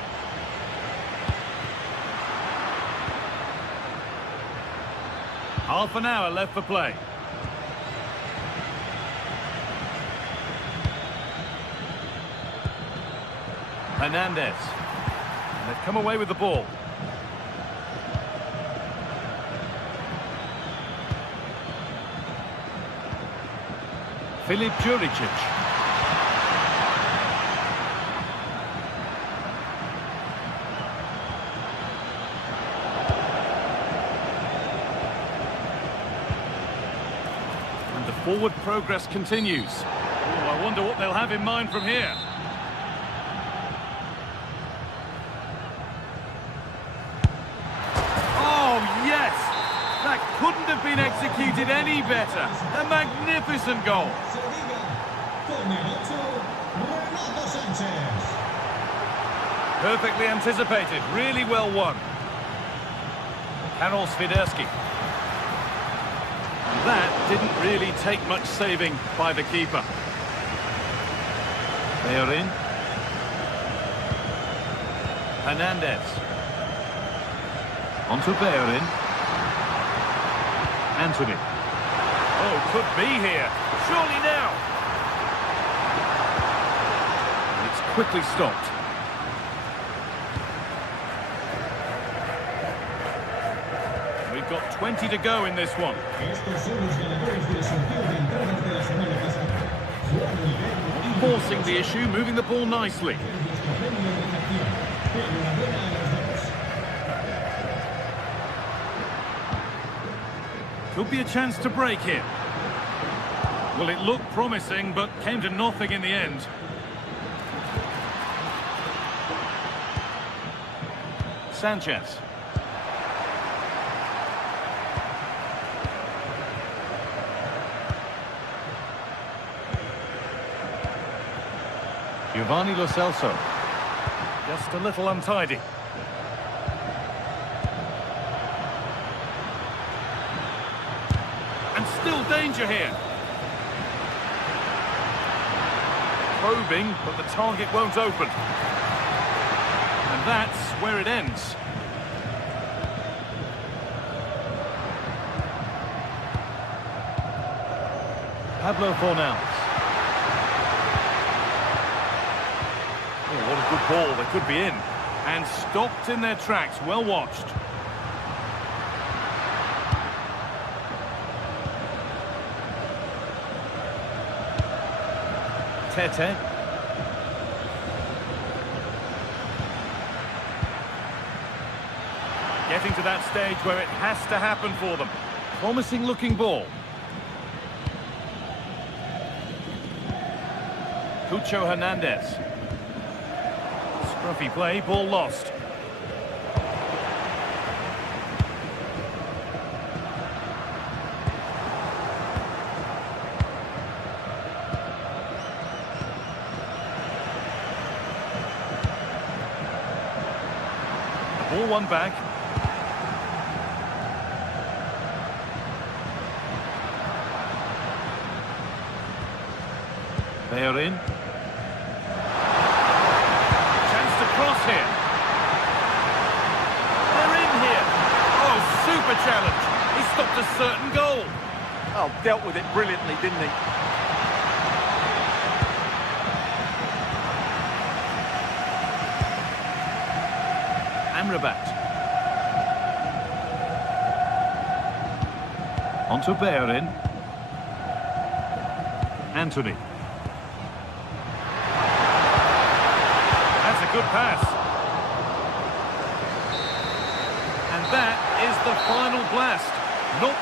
Half an hour left for play. Hernandez. And they've come away with the ball. Filip Juricic. And the forward progress continues. Oh, I wonder what they'll have in mind from here. That couldn't have been executed any better. A magnificent goal. Perfectly anticipated, really well won. Karol Swiderski. That didn't really take much saving by the keeper. They are in. Hernandez. On to Bellerin. Anthony. Oh, could be here. Surely now. It's quickly stopped. We've got 20 to go in this one. Forcing the issue, moving the ball nicely. Could be a chance to break here. Well, it looked promising, but came to nothing in the end. Sanchez. Giovanni Lo Celso. Just a little untidy. And still danger here. Probing, but the target won't open. And that's where it ends. Pablo Fornals. Oh, what a good ball. They could be in. And stopped in their tracks. Well watched. Tete. Getting to that stage where it has to happen for them. Promising looking ball. Cucho Hernandez. Scruffy play, ball lost. Ball won back. They are in. Chance to cross here. They're in here. Oh, super challenge. He stopped a certain goal. Oh, dealt with it brilliantly, didn't he? Amrabat. Onto Bellerin. Anthony. That's a good pass. And that is the final blast. Not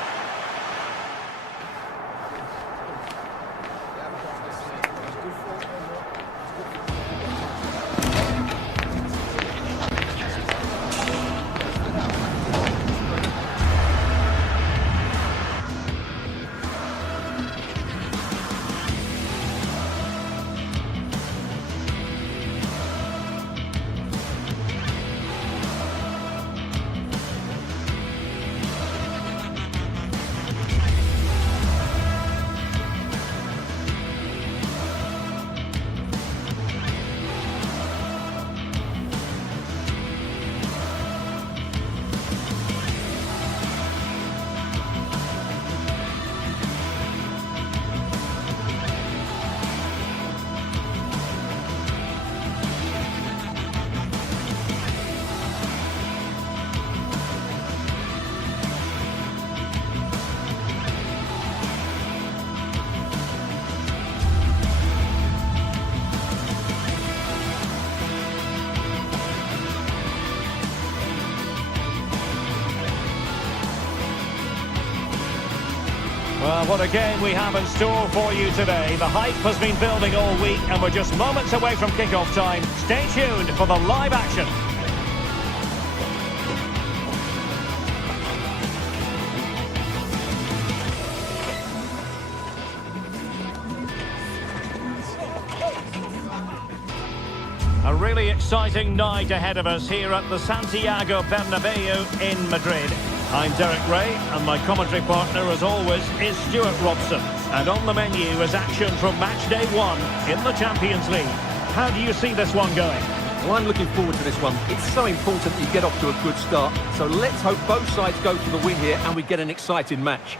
Well, what a game we have in store for you today. The hype has been building all week and we're just moments away from kickoff time. Stay tuned for the live action. A really exciting night ahead of us here at the Santiago Bernabeu in Madrid. I'm Derek Ray, and my commentary partner, as always, is Stuart Robson. And on the menu is action from match day 1 in the Champions League. How do you see this one going? Well, I'm looking forward to this one. It's so important you get off to a good start. So let's hope both sides go for the win here and we get an exciting match.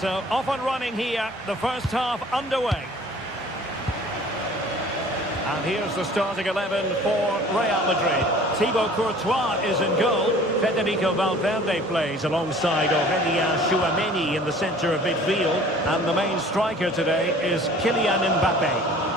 So, off and running here, the first half underway. And here's the starting 11 for Real Madrid. Thibaut Courtois is in goal. Federico Valverde plays alongside Aurélien Tchouameni in the centre of midfield. And the main striker today is Kylian Mbappé.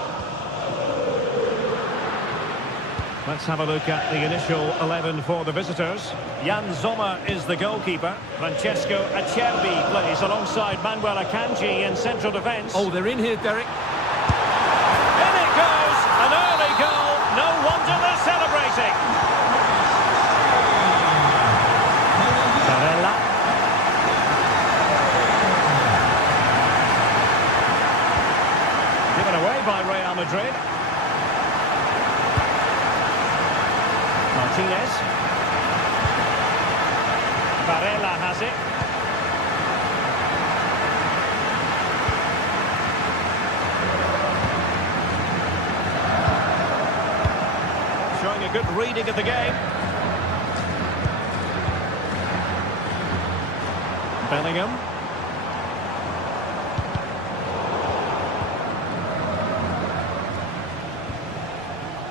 Let's have a look at the initial 11 for the visitors. Jan Sommer is the goalkeeper. Francesco Acerbi plays alongside Manuel Akanji in central defence. Oh, they're in here, Derek. In it goes! An early goal. No wonder they're celebrating. Barella. Madrid. Martinez. Varela has it. Showing a good reading of the game. Bellingham.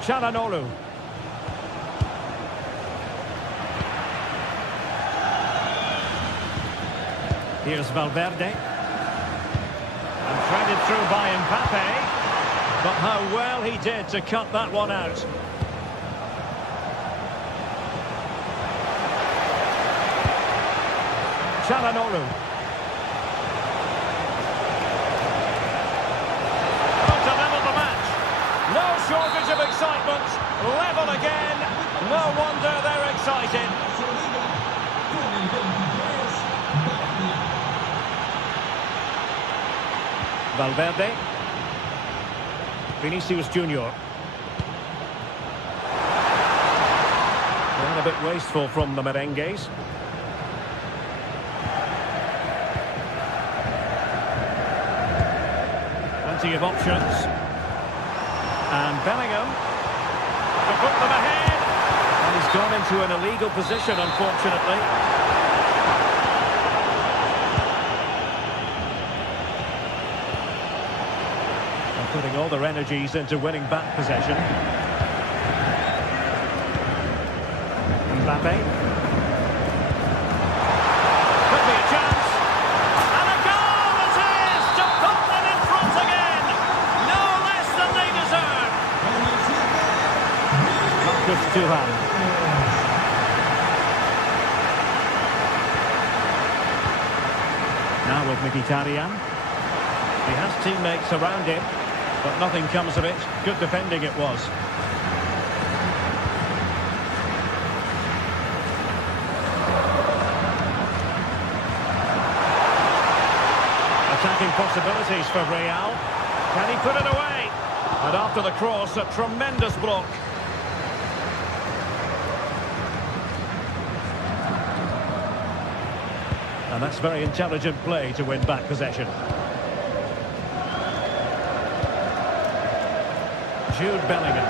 Çalhanoğlu. Here's Valverde. And threaded through by Mbappe. But how well he did to cut that one out. Çalhanoğlu. Not to level the match. No shortage of excitement. Level again. No wonder they're excited. Valverde. Vinicius Junior. And a bit wasteful from the merengues. Plenty of options. And Bellingham to put them ahead. And he's gone into an illegal position, unfortunately. And putting all their energies into winning back possession. Mbappe. Could be a chance. And a goal it is to put them in front again. No less than they deserve. Marcus Thuram. Now with Mkhitaryan. He has teammates around him, but nothing comes of it. Good defending it was. Attacking possibilities for Real. Can he put it away? And after the cross, a tremendous block. And that's very intelligent play to win back possession. Jude Bellingham.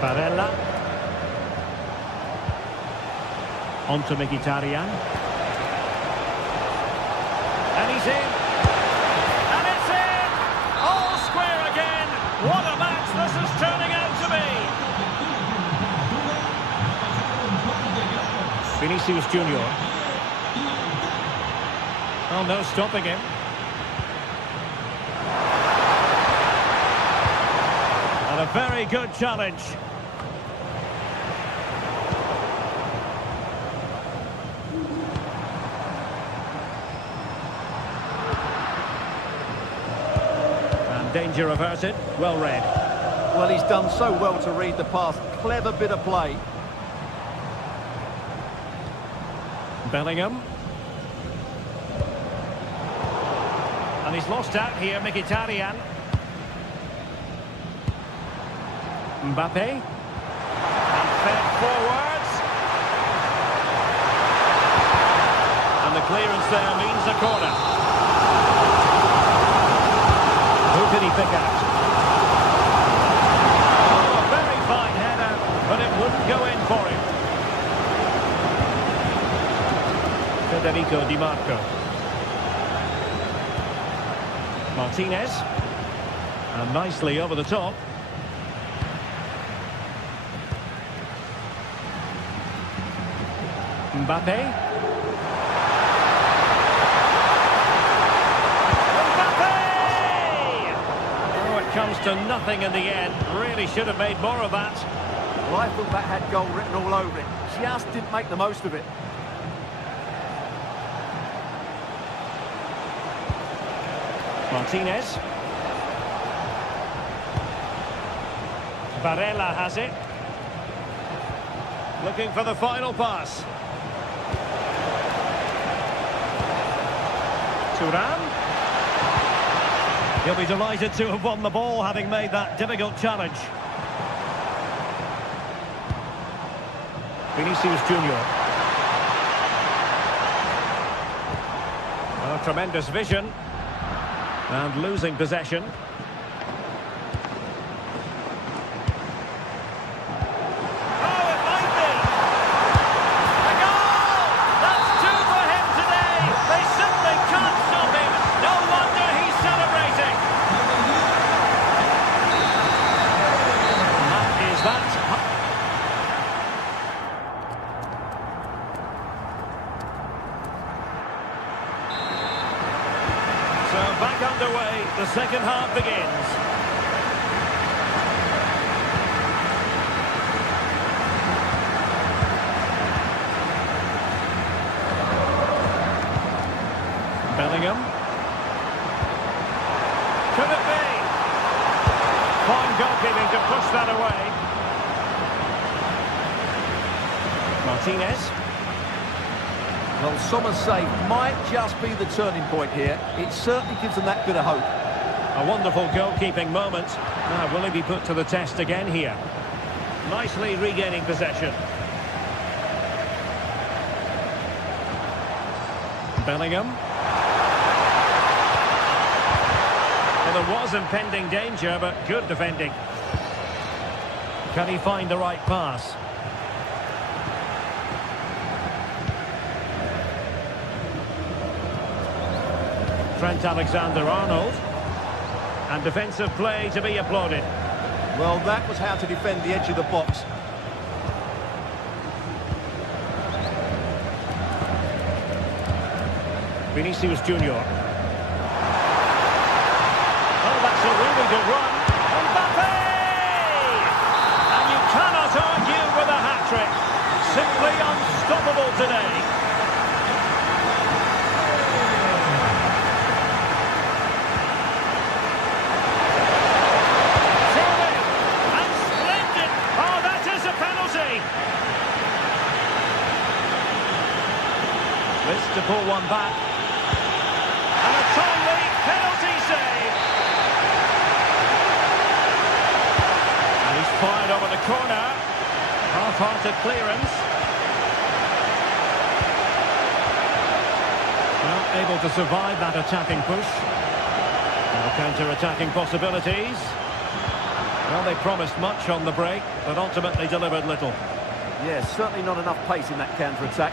Varela. On to Mkhitaryan. And he's in. And it's in! All square again. What a match this is turning out to be. Vinicius Junior. Oh, no stopping him. And a very good challenge. Danger averted, well read. Well, he's done so well to read the pass. Clever bit of play. Bellingham. And he's lost out here, Mkhitaryan. Mbappe. And fed forwards. And the clearance there means a corner. Who did he pick out? Oh, a very fine header, but it wouldn't go in for him. Federico Di Marco. Martinez. And nicely over the top. Mbappe. Comes to nothing in the end. Really should have made more of that. Well, I thought that had goal written all over it. Just didn't make the most of it. Martinez. Varela has it. Looking for the final pass. Thuram. He'll be delighted to have won the ball, having made that difficult challenge. Vinicius Junior. Oh, tremendous vision. And losing possession. So back underway, the second half begins. Bellingham. Could it be? Fine goalkeeping to push that away. Martinez. Well, Sommer's save might just be the turning point here. It certainly gives them that bit of hope. A wonderful goalkeeping moment. Now, will he be put to the test again here? Nicely regaining possession. Bellingham. Well, there was impending danger, but good defending. Can he find the right pass? Trent Alexander-Arnold. And defensive play to be applauded. Well, that was how to defend the edge of the box. Vinicius Junior. Oh, that's a really good run. Mbappe! And you cannot argue with a hat-trick. Simply unstoppable today. To pull one back. And a timely penalty save. And he's fired over the corner. Half-hearted clearance. Well, able to survive that attacking push. Now counter-attacking possibilities. Well, they promised much on the break, but ultimately delivered little. Yeah, certainly not enough pace in that counter-attack.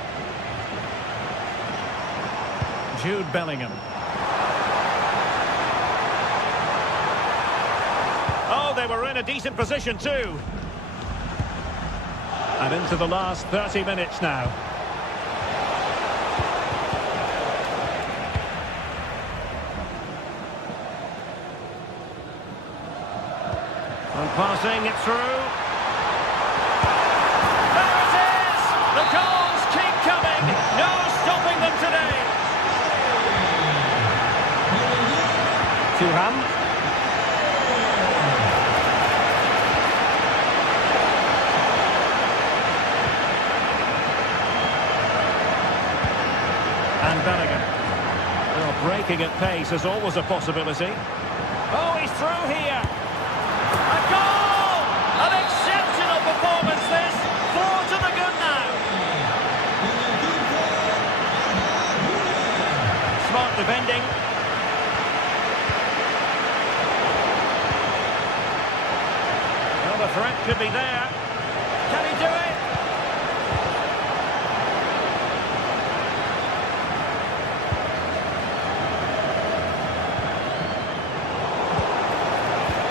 Jude Bellingham. Oh, they were in a decent position too. And into the last 30 minutes now. And passing it through. There it is! The goals keep coming. No stopping them today. Thuram. And Bellingham. Well, breaking at pace is always a possibility. Oh, he's through here. A goal! An exceptional performance this. 4 to the good now. Smart defending. The threat could be there. Can he do it?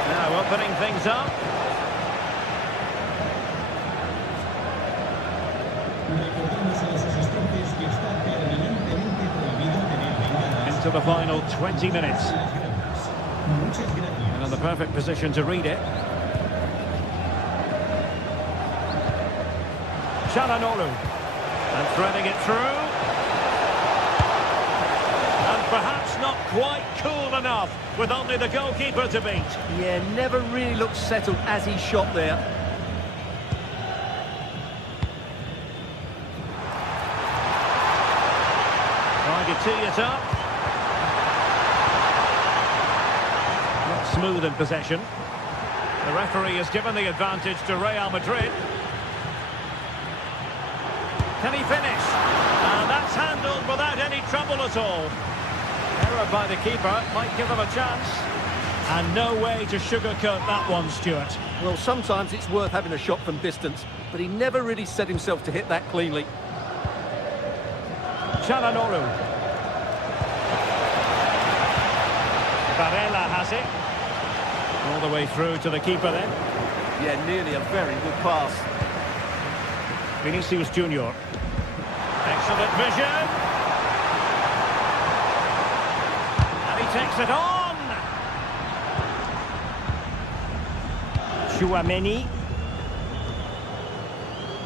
Now opening things up. Into the final 20 minutes. And in the perfect position to read it. Çalhanoğlu. And threading it through. And perhaps not quite cool enough with only the goalkeeper to beat. Yeah, never really looked settled as he shot there. Trying to tee it up. smooth in possession. The referee has given the advantage to Real Madrid. Can he finish? And that's handled without any trouble at all. Error by the keeper might give them a chance. And no way to sugarcoat that one, Stuart. Well, sometimes it's worth having a shot from distance, but he never really set himself to hit that cleanly. Çalhanoğlu. Varela has it. All the way through to the keeper then. Yeah, nearly a very good pass. Vinicius Junior. Excellent vision. And he takes it on. Tchouaméni.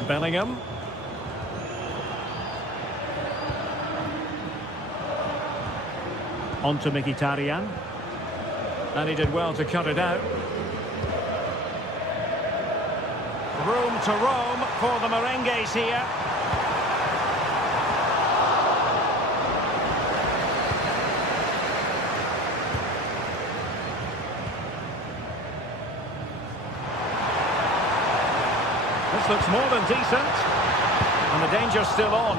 Bellingham. On to Mkhitaryan. And he did well to cut it out. Room to roam for the merengues here. This looks more than decent. And the danger's still on.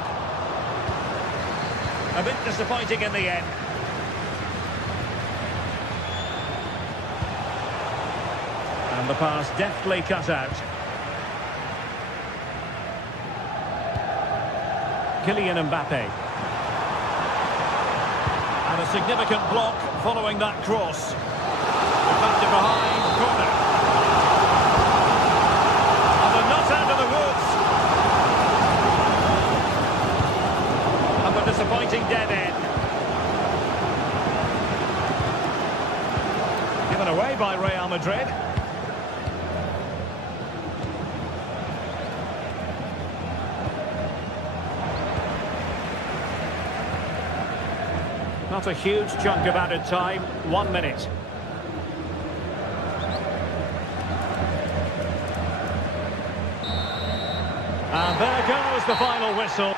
A bit disappointing in the end. And the pass deftly cut out. Kylian Mbappe. And a significant block following that cross. Deflected behind, corner. And they're not out of the woods. And a disappointing dead end. Given away by Real Madrid. Not a huge chunk of added time, 1 minute. And there goes the final whistle.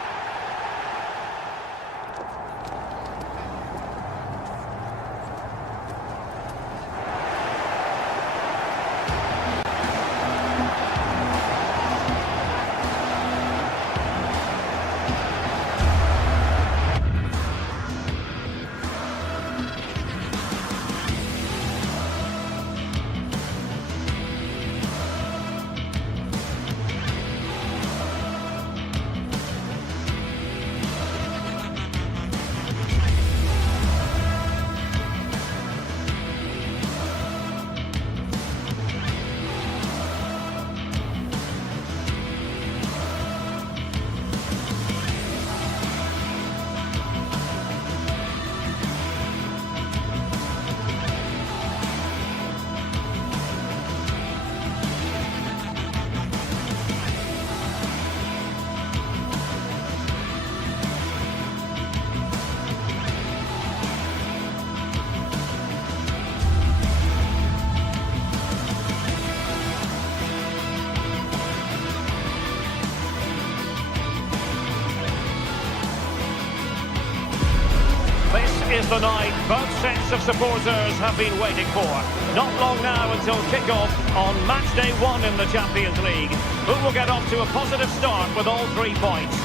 Is the night both sets of supporters have been waiting for. Not long now until kick-off on match day 1 in the Champions League. Who will get off to a positive start with all 3 points?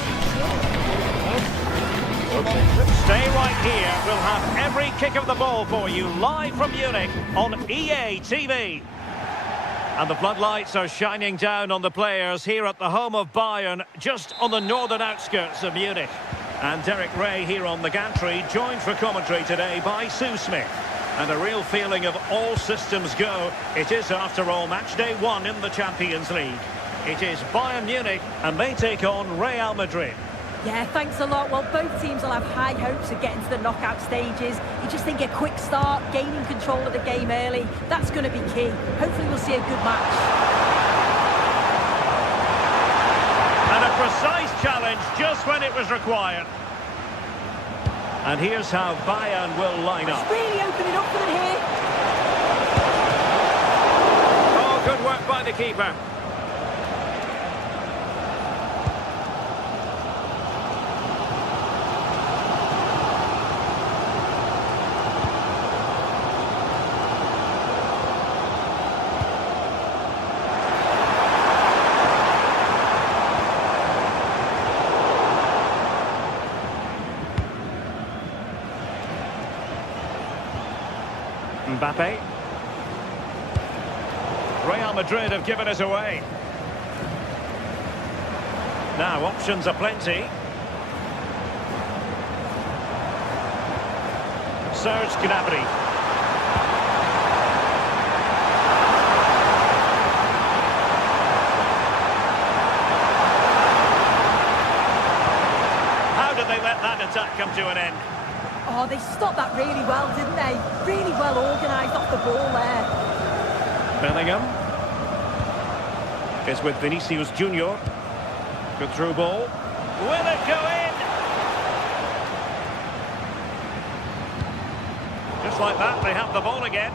Stay right here. We'll have every kick of the ball for you live from Munich on EA TV. And the floodlights are shining down on the players here at the home of Bayern, just on the northern outskirts of Munich. And Derek Ray here on the gantry, joined for commentary today by Sue Smith. And a real feeling of all systems go. It is, after all, match day 1 in the Champions League. It is Bayern Munich, and they take on Real Madrid. Yeah, thanks a lot. Well, both teams will have high hopes of getting to the knockout stages. You just think a quick start, gaining control of the game early, that's going to be key. Hopefully we'll see a good match. And a precise challenge just when it was required. And here's how Bayern will line up. It's really opening up for them here. Oh, good work by the keeper. Mbappe. Real Madrid have given us away. Now, options are plenty. Serge Gnabry. How did they let that attack come to an end? Oh, they stopped that really well, didn't they? Really well organised off the ball there. Bellingham is with Vinicius Junior. Good through ball. Will it go in? Just like that, they have the ball again.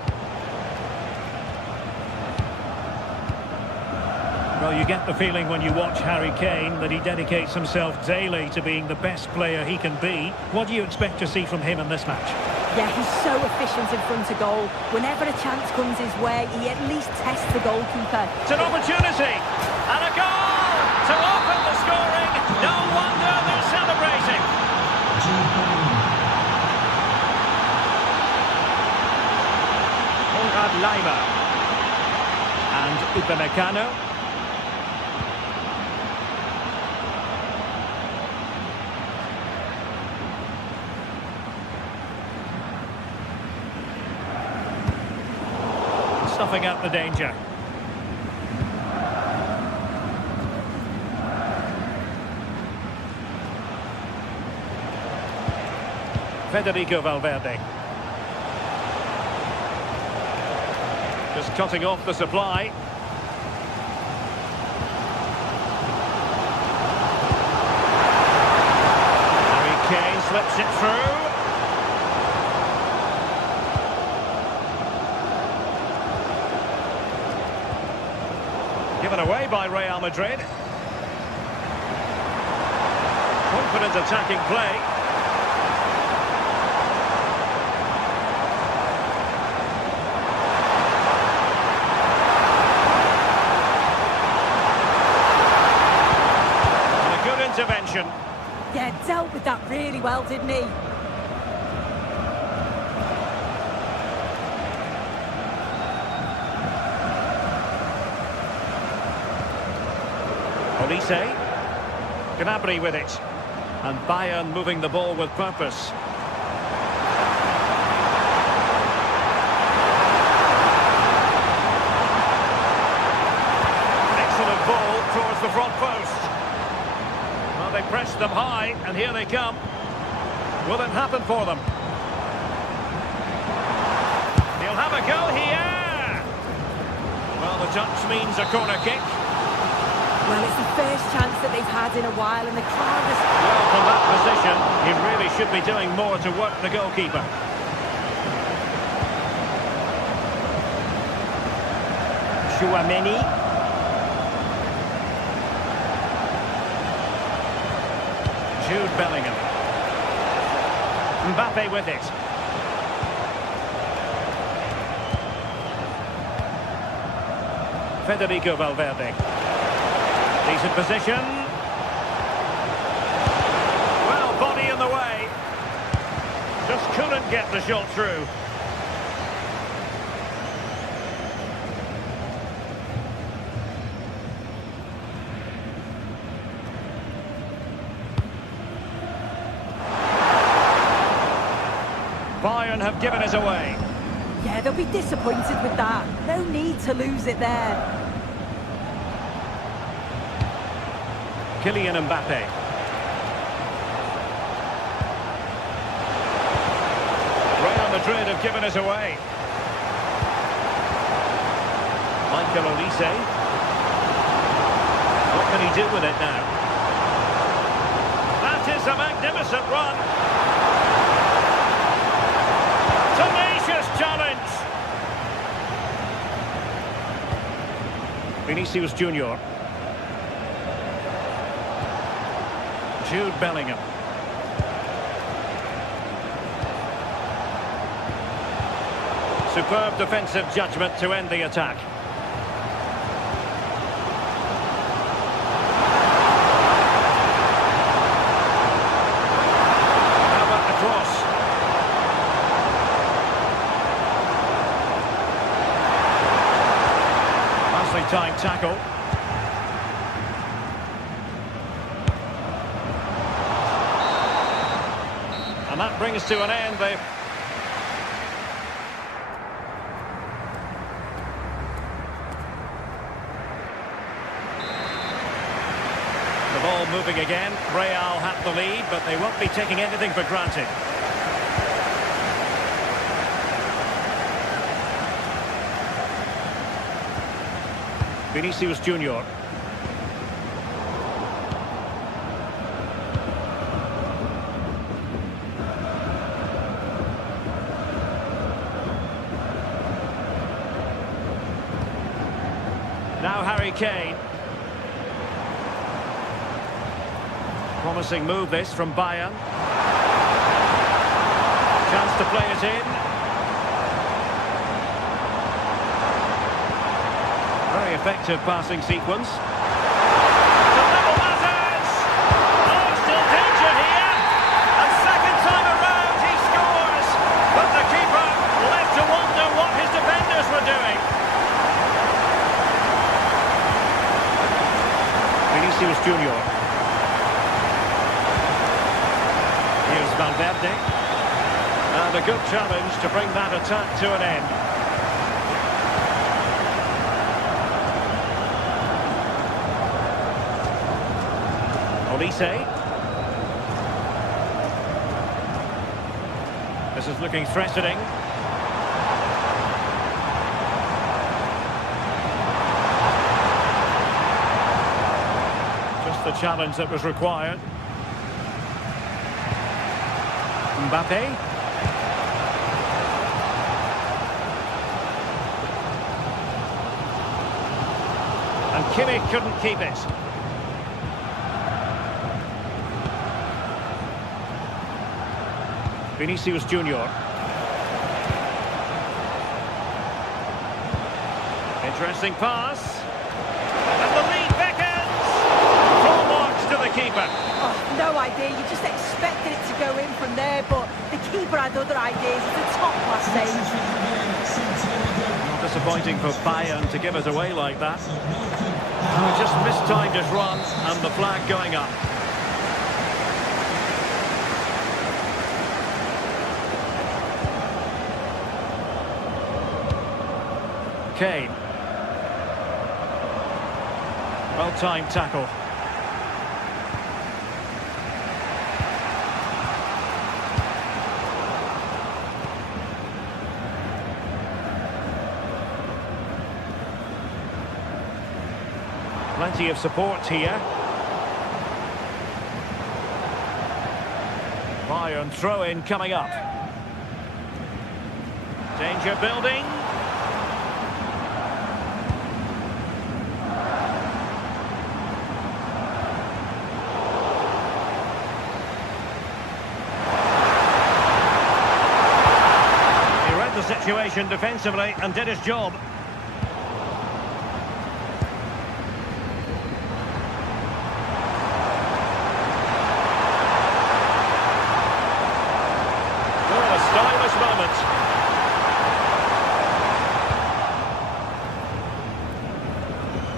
Well, you get the feeling when you watch Harry Kane that he dedicates himself daily to being the best player he can be. What do you expect to see from him in this match? Yeah, he's so efficient in front of goal. Whenever a chance comes his way, he at least tests the goalkeeper. It's an opportunity! And a goal! To open the scoring! No wonder they're celebrating! Konrad Laimer. And Upamecano. Stuffing out the danger. Federico Valverde. Just cutting off the supply. Harry Kane slips it through. Given away by Real Madrid. Confident attacking play. And a good intervention. Yeah, dealt with that really well, didn't he? Olise. Gnabry with it. And Bayern moving the ball with purpose. Excellent ball towards the front post. Well, they pressed them high, and here they come. Will it happen for them? He'll have a go here! Well, the touch means a corner kick. Well, it's the first chance that they've had in a while, and the crowd is... Well, from that position, he really should be doing more to work the goalkeeper. Chouameni. Jude Bellingham. Mbappe with it. Federico Valverde. Decent position. Well, body in the way. Just couldn't get the shot through. Bayern have given us away. Yeah, they'll be disappointed with that. No need to lose it there. Kylian Mbappe. Real Madrid have given us away. Michael Olise. What can he do with it now? That is a magnificent run. Tenacious challenge. Vinicius Junior. Jude Bellingham. Superb defensive judgment to end the attack. How about the cross? Well-timed tackle. And that brings to an end the... The ball moving again. Real have the lead, but they won't be taking anything for granted. Vinicius Junior. Now Harry Kane. Promising move this from Bayern. Chance to play it in. Very effective passing sequence. To level matters! Oh, still danger here! And second time around he scores! But the keeper left to wonder what his defenders were doing. Vinicius Junior. Here's Valverde. And a good challenge to bring that attack to an end. Olise. This is looking threatening. Just the challenge that was required. Mbappe. And Kimmich couldn't keep it. Vinicius Junior. Interesting pass. And the lead beckons. Full marks to the keeper. Oh, no idea. You just expected it to go in from there, but the keeper had other ideas. It's a top-class save. Disappointing for Bayern to give it away like that. Oh, just mistimed his run and the flag going up. Kane. Well-timed tackle. Plenty of support here. Bayern throw-in coming up. Danger building. Situation defensively and did his job. Oh, a stylish moment.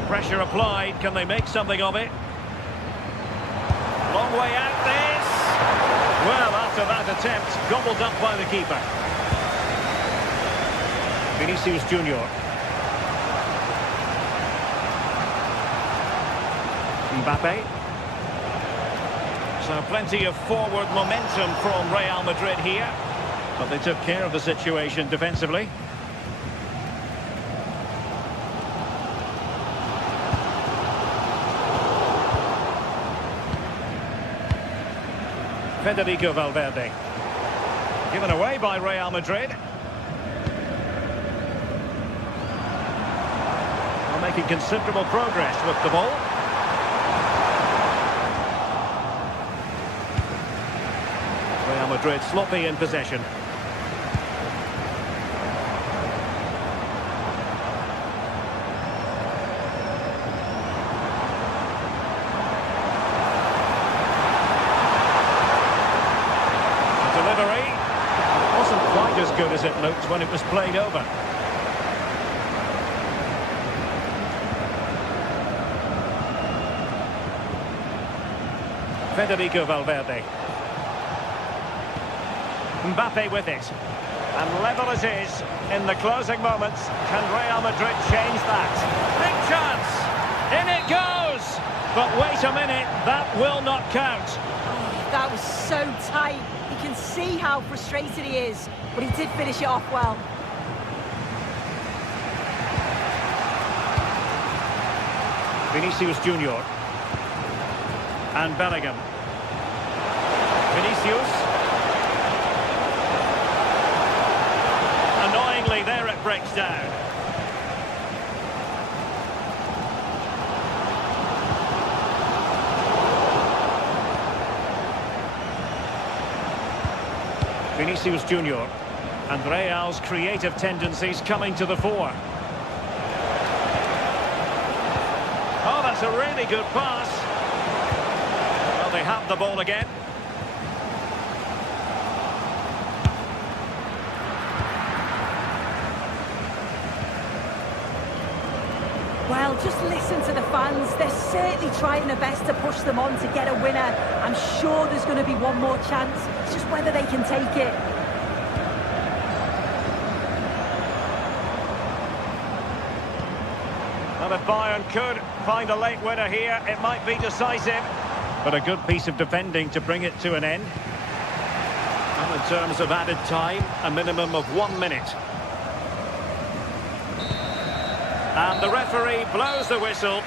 Pressure applied. Can they make something of it? Long way out this. Well, after that attempt, gobbled up by the keeper. Vinicius Junior. Mbappe. So plenty of forward momentum from Real Madrid here, but they took care of the situation defensively. Federico Valverde. Given away by Real Madrid. Making considerable progress with the ball. Real Madrid sloppy in possession. The delivery wasn't quite as good as it looked when it was played over. Federico Valverde. Mbappe with it. And level it is in the closing moments. Can Real Madrid change that? Big chance! In it goes! But wait a minute, that will not count. Oh, that was so tight. You can see how frustrated he is, but he did finish it off well. Vinicius Junior. And Bellingham. Vinicius. Annoyingly, there it breaks down. Vinicius Junior. And Real's creative tendencies coming to the fore. Oh, that's a really good pass. Well, they have the ball again. Well, just listen to the fans. They're certainly trying their best to push them on to get a winner. I'm sure there's going to be one more chance. It's just whether they can take it. Well, if Bayern could find a late winner here, it might be decisive. But a good piece of defending to bring it to an end. Well, in terms of added time, a minimum of 1 minute. And the referee blows the whistle.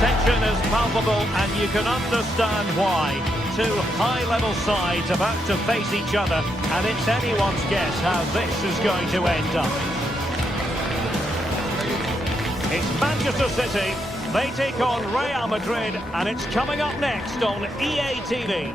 Tension is palpable, and you can understand why. Two high-level sides about to face each other, and it's anyone's guess how this is going to end up. It's Manchester City. They take on Real Madrid, and it's coming up next on EA TV.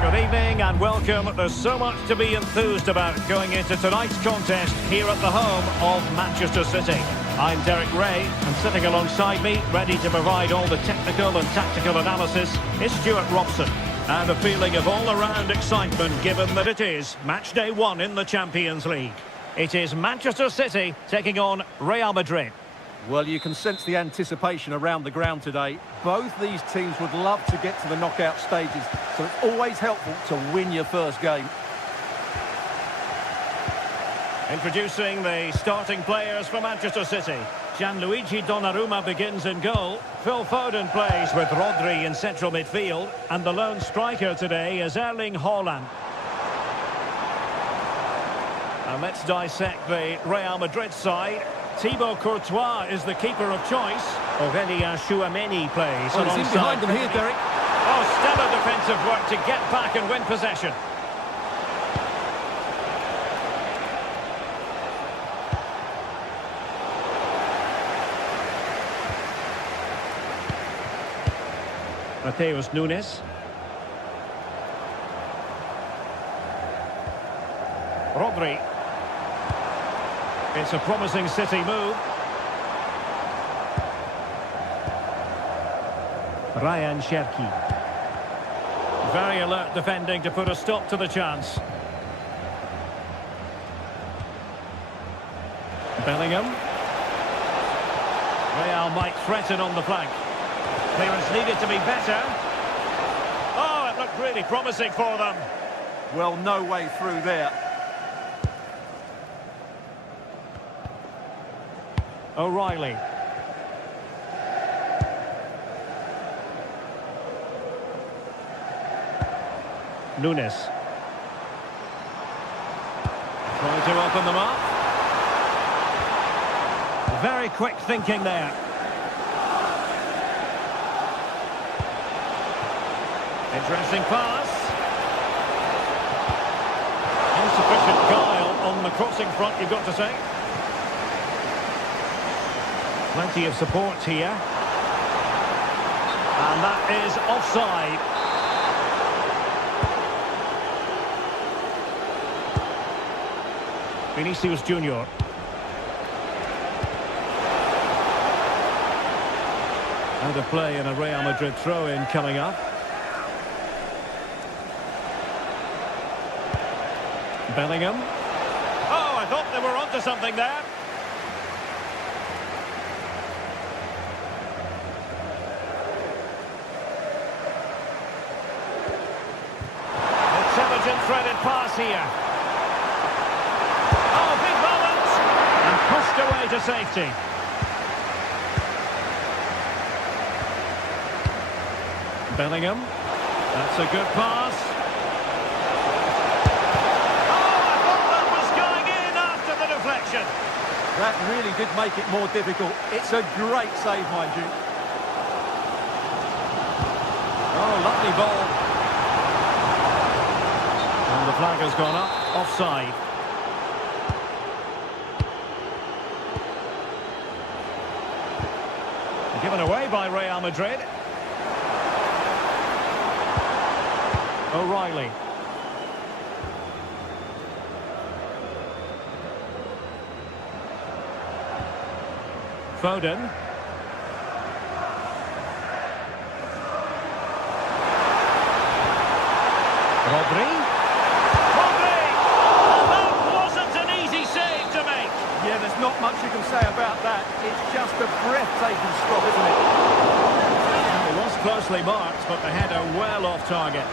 Good evening and welcome. There's so much to be enthused about going into tonight's contest here at the home of Manchester City. I'm Derek Ray, and sitting alongside me, ready to provide all the technical and tactical analysis, is Stuart Robson. And a feeling of all-around excitement given that it is match day 1 in the Champions League. It is Manchester City taking on Real Madrid. Well, you can sense the anticipation around the ground today. Both these teams would love to get to the knockout stages, so it's always helpful to win your first game. Introducing the starting players for Manchester City. Gianluigi Donnarumma begins in goal. Phil Foden plays with Rodri in central midfield. And the lone striker today is Erling Haaland. And let's dissect the Real Madrid side. Thibaut Courtois is the keeper of choice. Aurélien Tchouameni plays Oh, he's in behind them here, Derek. Oh, stellar defensive work to get back and win possession. Mateus Nunes. Rodri. It's a promising City move. Ryan Cherki. Very alert defending to put a stop to the chance. Bellingham. Real might threaten on the flank. Clearance needed to be better. Oh, it looked really promising for them. Well, no way through there. O'Reilly. Nunes. Trying to open them up. Very quick thinking there. Interesting pass. Insufficient guile on the crossing front, you've got to say. Plenty of support here. And that is offside. Vinicius Junior. Out of play and a Real Madrid throw-in coming up. Bellingham. Oh, I thought they were onto something there. Intelligent threaded pass here. Oh, big moment! And pushed away to safety. Bellingham. That's a good pass. Oh, I thought that was going in after the deflection. That really did make it more difficult. It's a great save, mind you. Oh, lovely ball. And the flag has gone up. Offside. Given away by Real Madrid. O'Reilly. Foden. Rodri. And that wasn't an easy save to make. Yeah, there's not much you can say about that. It's just a breathtaking stop, isn't it? It was closely marked, but the header well off target.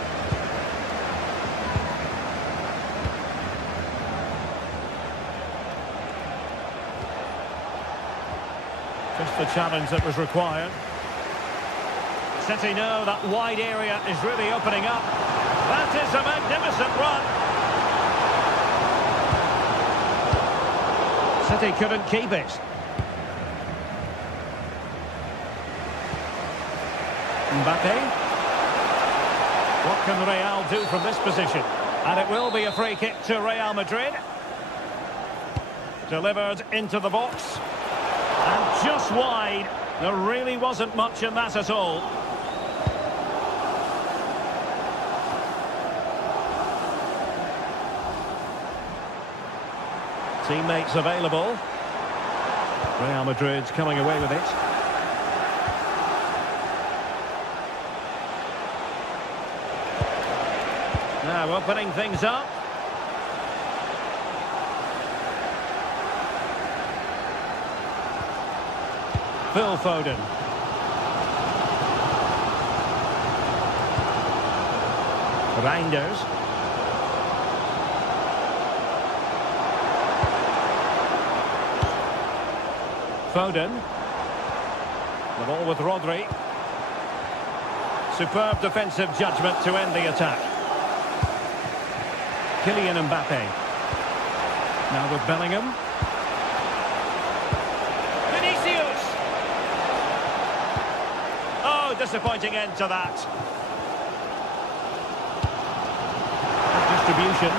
Just the challenge that was required. City know that wide area is really opening up. That is a magnificent run. City couldn't keep it. Mbappe. What can Real do from this position? And it will be a free kick to Real Madrid. Delivered into the box. And just wide. There really wasn't much in that at all. Teammates available. Real Madrid's coming away with it. Now opening things up. Phil Foden. Reinders. Foden. The ball with Rodri. Superb defensive judgment to end the attack. Kylian Mbappe. Now with Bellingham. Vinicius! Oh, disappointing end to that. Distribution.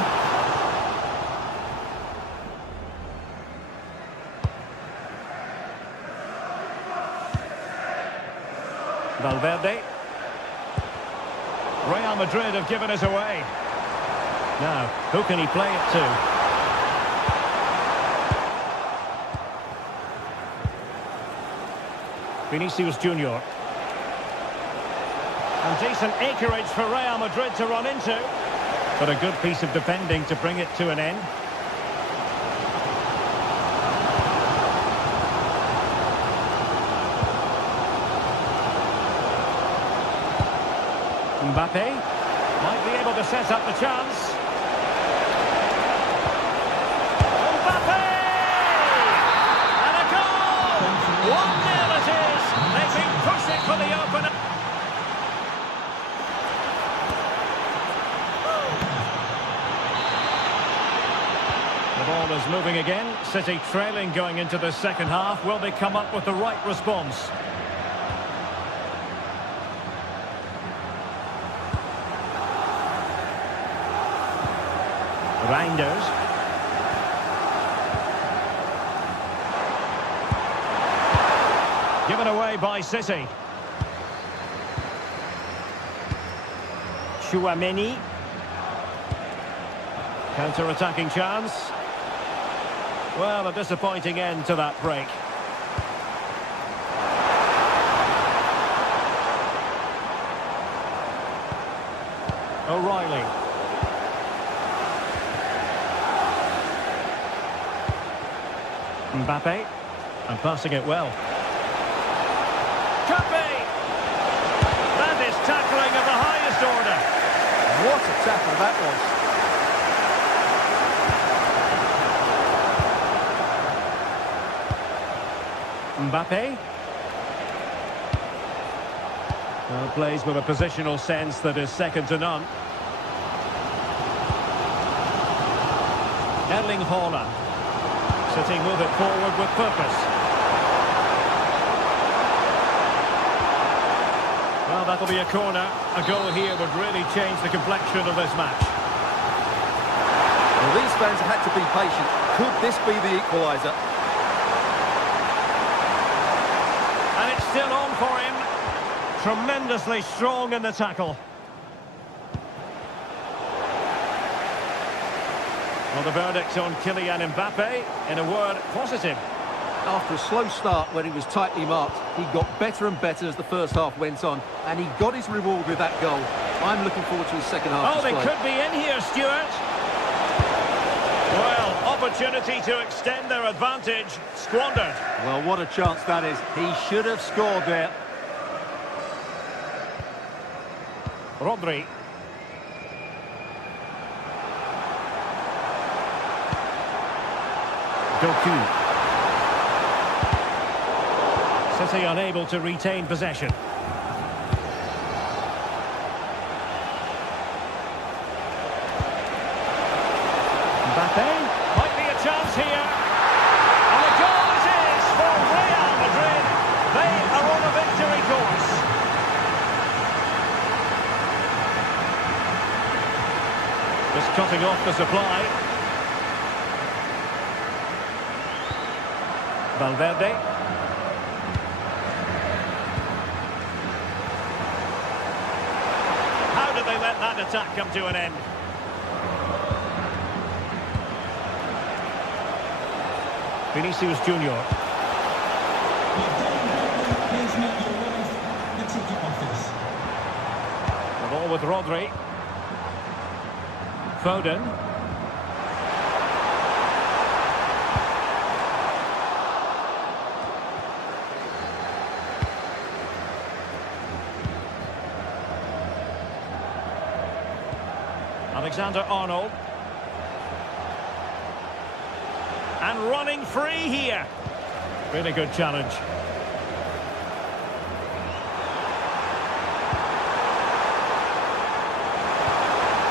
Valverde. Real Madrid have given us away. Now, who can he play it to? Vinicius Junior. And decent acreage for Real Madrid to run into. But a good piece of defending to bring it to an end. Mbappe might be able to set up the chance. Mbappe! And a goal! 1-0 it is! They've been pushing for the opener. The ball is moving again. City trailing going into the second half. Will they come up with the right response? Reinders. Given away by City. Chouameni. Counter-attacking chance. Well, a disappointing end to that break. O'Reilly. Mbappe. And passing it well. Could be! That is tackling of the highest order. What a tackle that was. Mbappe. Well, plays with a positional sense that is second to none. Erling Haaland. City move it forward with purpose. Well, that'll be a corner. A goal here would really change the complexion of this match. Well, these fans have had to be patient. Could this be the equaliser? And it's still on for him. Tremendously strong in the tackle. Well, the verdict on Kylian Mbappe, in a word, positive. After a slow start when he was tightly marked, he got better and better as the first half went on, and he got his reward with that goal. I'm looking forward to his second half display. Oh, they could be in here, Stuart. Well, opportunity to extend their advantage, squandered. Well, what a chance that is. He should have scored there. Rodri. Doku. City unable to retain possession. Mbappe. Might be a chance here. And a goal it is for Real Madrid. They are on a victory course. Just cutting off the supply. Valverde. How did they let that attack come to an end? Vinicius Junior. Please meet your wife, the ticket office. The ball with Rodri. Foden. Alexander-Arnold. And running free here. Really good challenge.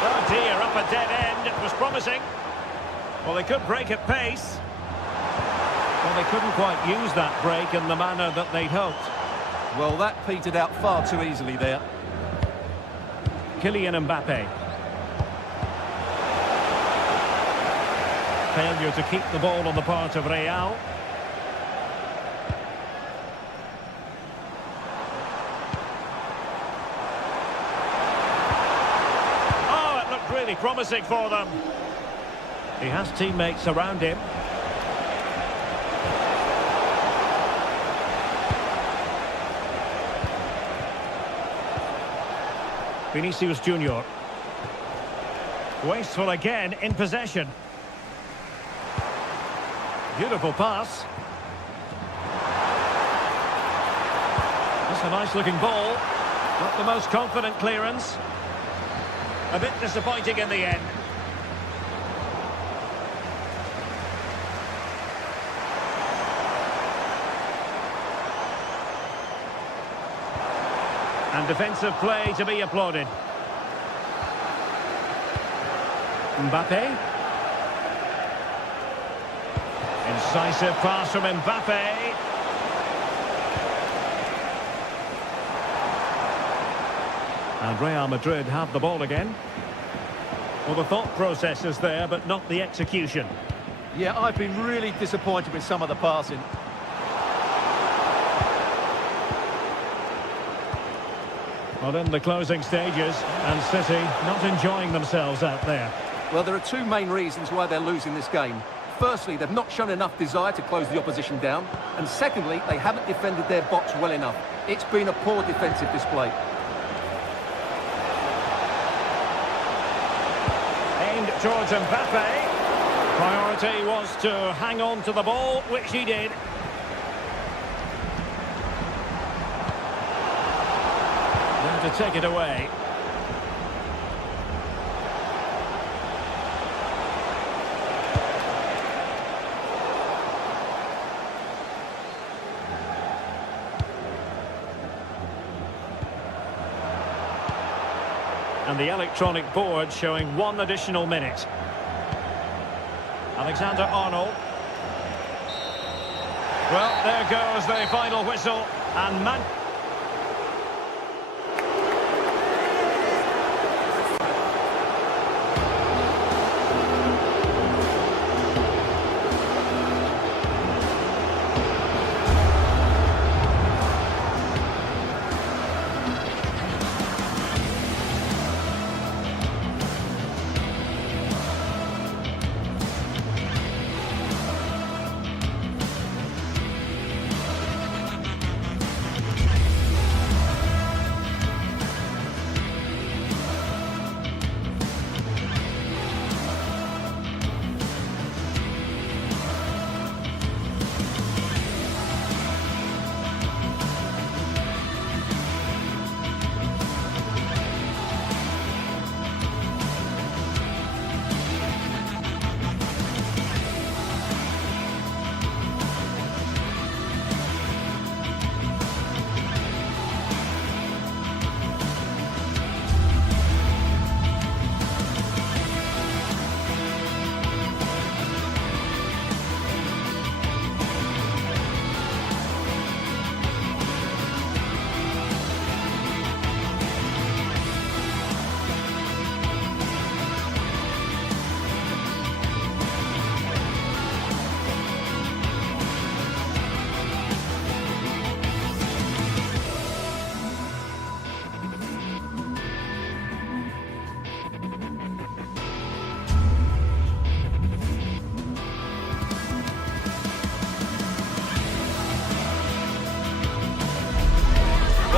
Oh dear, up a dead end. It was promising. Well, they could break at pace. Well, they couldn't quite use that break in the manner that they'd hoped. Well, that petered out far too easily there. Kylian Mbappe. Failure to keep the ball on the part of Real. Oh, it looked really promising for them. He has teammates around him. Vinicius Junior. Wasteful again in possession. Beautiful pass. That's a nice looking ball. Not the most confident clearance. A bit disappointing in the end. And defensive play to be applauded. Mbappe. Incisive pass from Mbappe. And Real Madrid have the ball again. Well, the thought process is there, but not the execution. Yeah, I've been really disappointed with some of the passing. Well, in the closing stages, and City not enjoying themselves out there. Well, there are two main reasons why they're losing this game. Firstly, they've not shown enough desire to close the opposition down. And secondly, they haven't defended their box well enough. It's been a poor defensive display. Aimed towards Mbappe. Priority was to hang on to the ball, which he did. There to take it away. And the electronic board showing 1 additional minute. Alexander-Arnold. Well, there goes the final whistle. And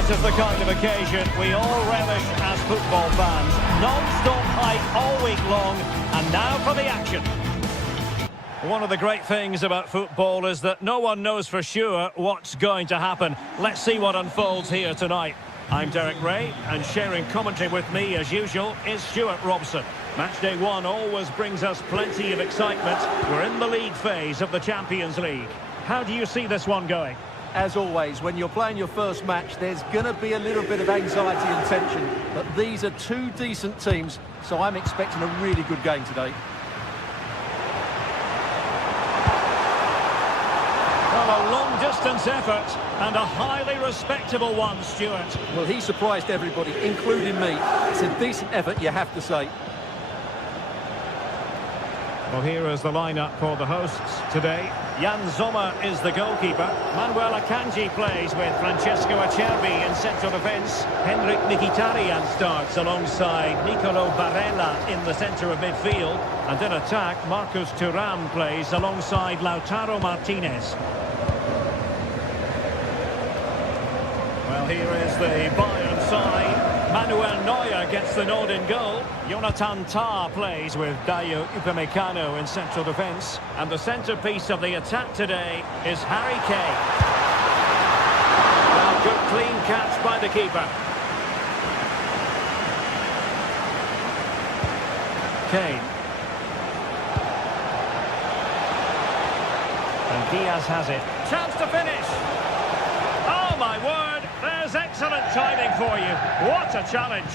this is the kind of occasion we all relish as football fans. Non-stop hype all week long, and now for the action. One of the great things about football is that no one knows for sure what's going to happen. Let's see what unfolds here tonight. I'm Derek Ray, and sharing commentary with me, as usual, is Stuart Robson. Matchday 1 always brings us plenty of excitement. We're in the league phase of the Champions League. How do you see this one going? As always, when you're playing your first match, there's going to be a little bit of anxiety and tension. But these are two decent teams, so I'm expecting a really good game today. Well, a long-distance effort and a highly respectable one, Stuart. Well, he surprised everybody, including me. It's a decent effort, you have to say. Well, here is the lineup for the hosts today. Jan Sommer is the goalkeeper. Manuel Akanji plays with Francesco Acerbi in central defence. Henrik Mkhitaryan starts alongside Nicolo Barella in the centre of midfield. And in attack, Marcus Thuram plays alongside Lautaro Martinez. Well, here is the Bayern side. Manuel Neuer gets the nod in goal. Jonathan Tah plays with Dayo Upamecano in central defence. And the centrepiece of the attack today is Harry Kane. Well, good clean catch by the keeper. Kane. And Diaz has it. Chance to finish. Oh, my word. There's excellent timing for you. What a challenge.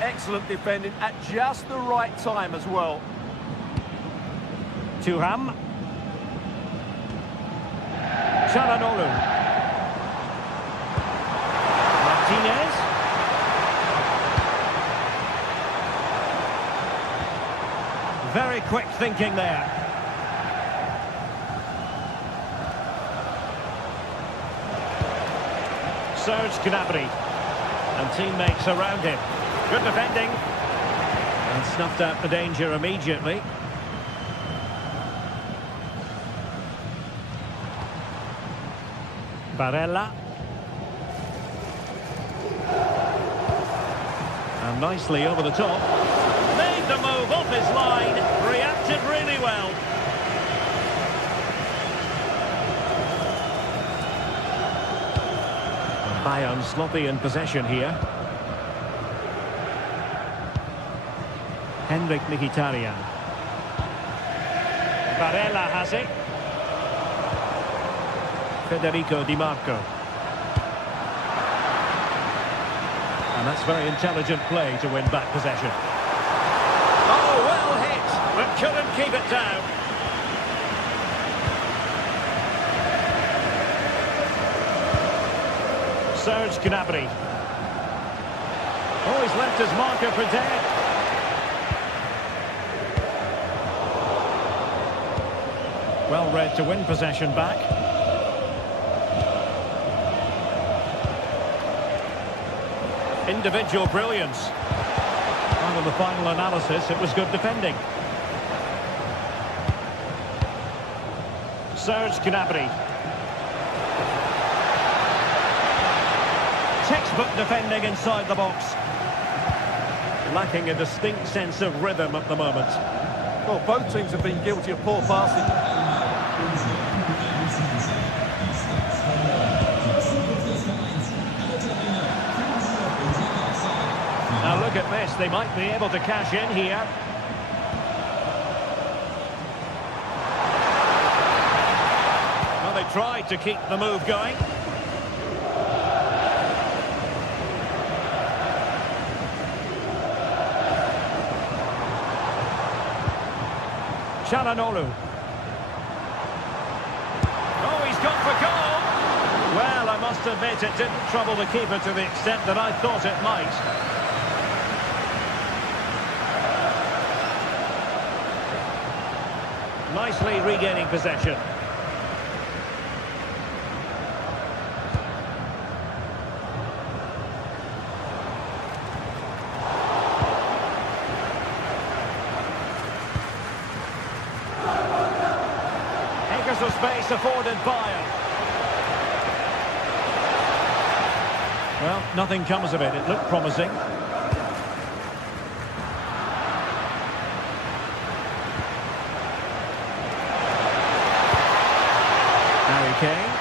Excellent defending at just the right time as well. Thuram. Çalhanoğlu. Martinez. Very quick thinking there. Serge Gnabry. And teammates around him. Good defending. And snuffed out the danger immediately. Barella. And nicely over the top. Made the move off his line. Reacted really well. Bayern sloppy in possession here. Henrik Mkhitaryan. Barella has it. Federico Di Marco. And that's very intelligent play to win back possession. Oh, well hit, but couldn't keep it down. Serge Gnabry. Oh, he's left his marker for dead. Well read to win possession back. Individual brilliance. And on the final analysis, it was good defending. Serge Gnabry. Textbook defending inside the box. Lacking a distinct sense of rhythm at the moment. Well, both teams have been guilty of poor passing. Now look at this, they might be able to cash in here. Well, they tried to keep the move going. Çalhanoğlu. Oh, he's gone for goal. Well, I must admit it didn't trouble the keeper to the extent that I thought it might. Nicely regaining possession. Acres of space afforded Bayern. Well, nothing comes of it. It looked promising. Kane.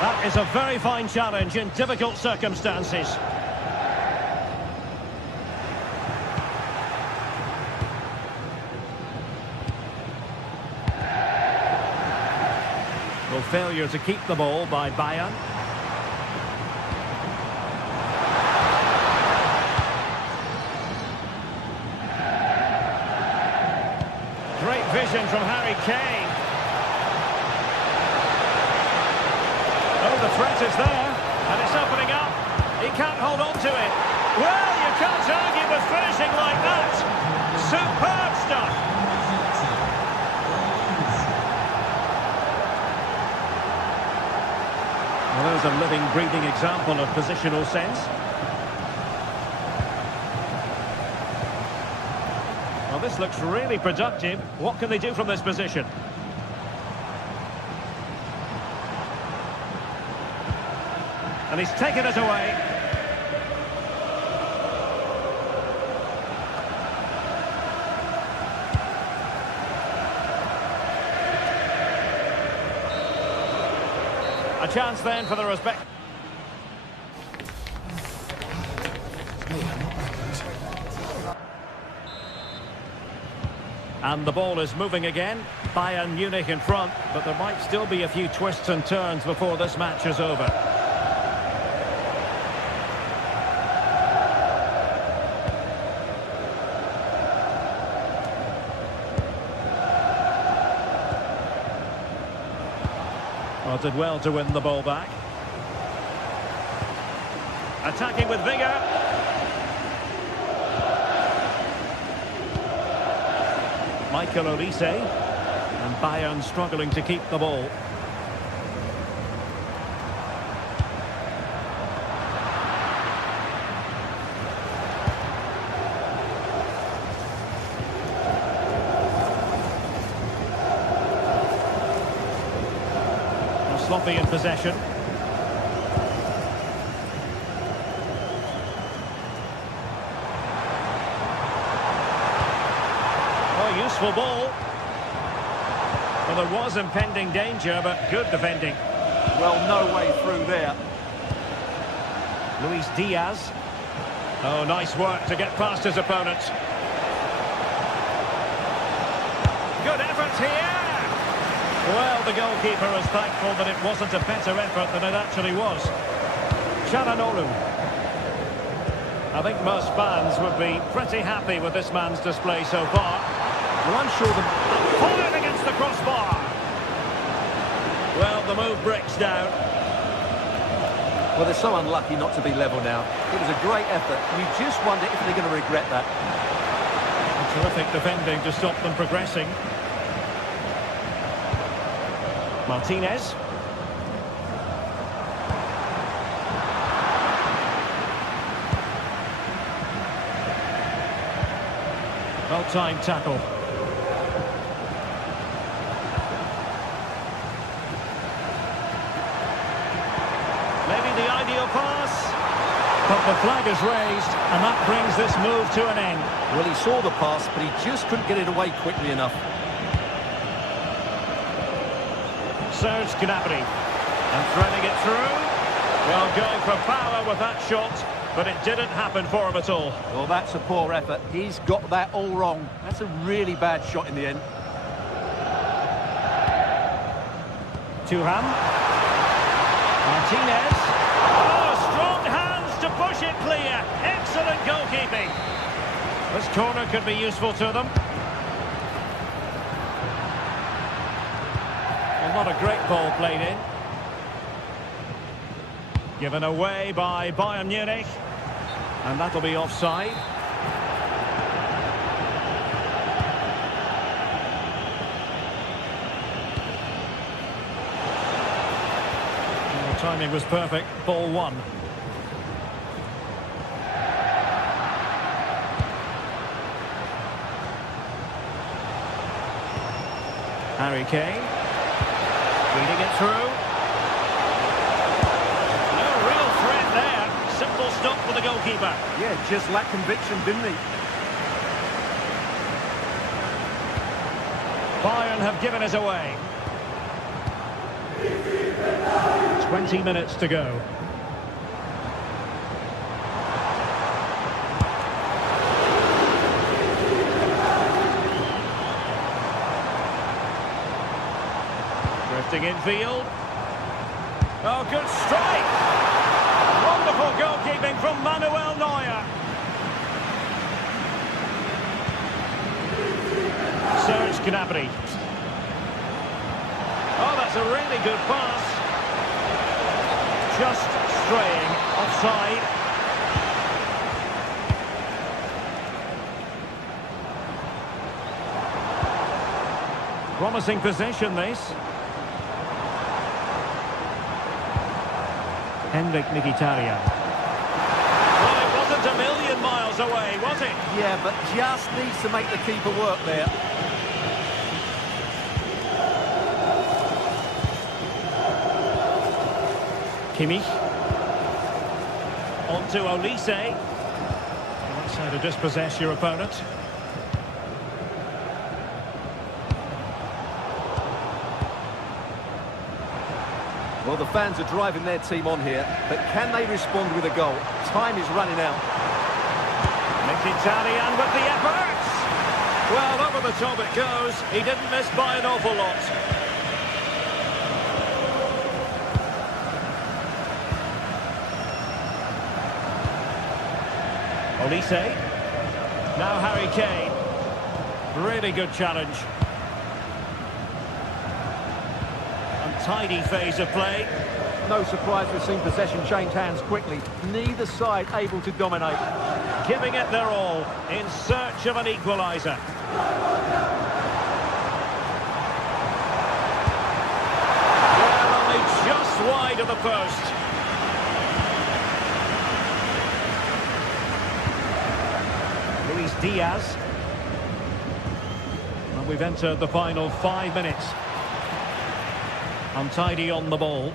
That is a very fine challenge in difficult circumstances. Well, failure to keep the ball by Bayern. Great vision from Harry Kane. Oh, the threat is there, and it's opening up. He can't hold on to it. Well, you can't argue with finishing like that. Superb stuff. Well, there's a living, breathing example of positional sense. Well, this looks really productive. What can they do from this position? And he's taken it away. A chance then for the respect. And the ball is moving again. Bayern Munich in front, but there might still be a few twists and turns before this match is over. Well, did well to win the ball back. Attacking with vigour. Michael Olise, and Bayern struggling to keep the ball. Well, sloppy in possession. Useful ball. Well, there was impending danger, but good defending. Well, no way through there. Luis Diaz. Oh, nice work to get past his opponent. Good effort here. Well, the goalkeeper is thankful that it wasn't a better effort than it actually was. Çalhanoğlu. I think most fans would be pretty happy with this man's display so far. Well, I'm sure Fired against the crossbar. Well, the move breaks down. Well, they're so unlucky not to be level now. It was a great effort. You just wonder if they're going to regret that. Terrific defending to stop them progressing. Martinez. Well-timed tackle. Maybe the ideal pass. But the flag is raised, and that brings this move to an end. Well, he saw the pass, but he just couldn't get it away quickly enough. Serge Gnabry. And threading it through. Well, going for power with that shot, but it didn't happen for him at all. Well, that's a poor effort. He's got that all wrong. That's a really bad shot in the end. Thuram. Martinez. Oh, strong hands to push it clear. Excellent goalkeeping. This corner could be useful to them. Well, not a great ball played in. Given away by Bayern Munich. And that'll be offside. The timing was perfect. Ball one. Harry Kane. Feeding it through. No real threat there. Simple stop for the goalkeeper. Yeah, just lacked conviction, didn't he? Bayern have given us away. 20 minutes to go. Drifting infield. Oh, good strike! Wonderful goalkeeping from Manuel Neuer. Serge Gnabry. Oh, that's a really good pass. Just straying offside. Promising position, this. Henrik Mkhitaryan. Well, it wasn't a million miles away, was it? Yeah, but just needs to make the keeper work there. Kimmich. On to Olise. That's how to dispossess your opponent. Well, the fans are driving their team on here, but can they respond with a goal? Time is running out. Mkhitaryan with the efforts. Well, that was over the top it goes. He didn't miss by an awful lot. Olise. Now Harry Kane. Really good challenge. Untidy phase of play. No surprise we've seen possession change hands quickly. Neither side able to dominate. Giving it their all in search of an equaliser. Well, only just wide of the post. Luis Diaz. And we've entered the final 5 minutes. Untidy on the ball.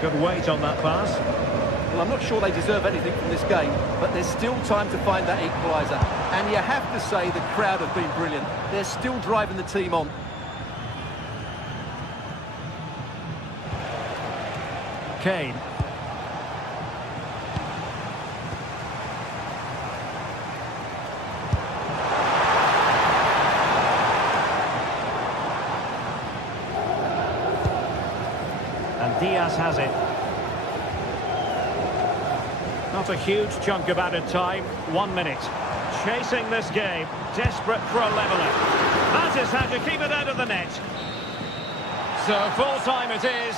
Good weight on that pass. Well, I'm not sure they deserve anything from this game, but there's still time to find that equaliser. And you have to say the crowd have been brilliant. They're still driving the team on. Kane. And Diaz has it. Not a huge chunk of added time. 1 minute. Chasing this game. Desperate for a leveller. That is how to keep it out of the net. So full time it is.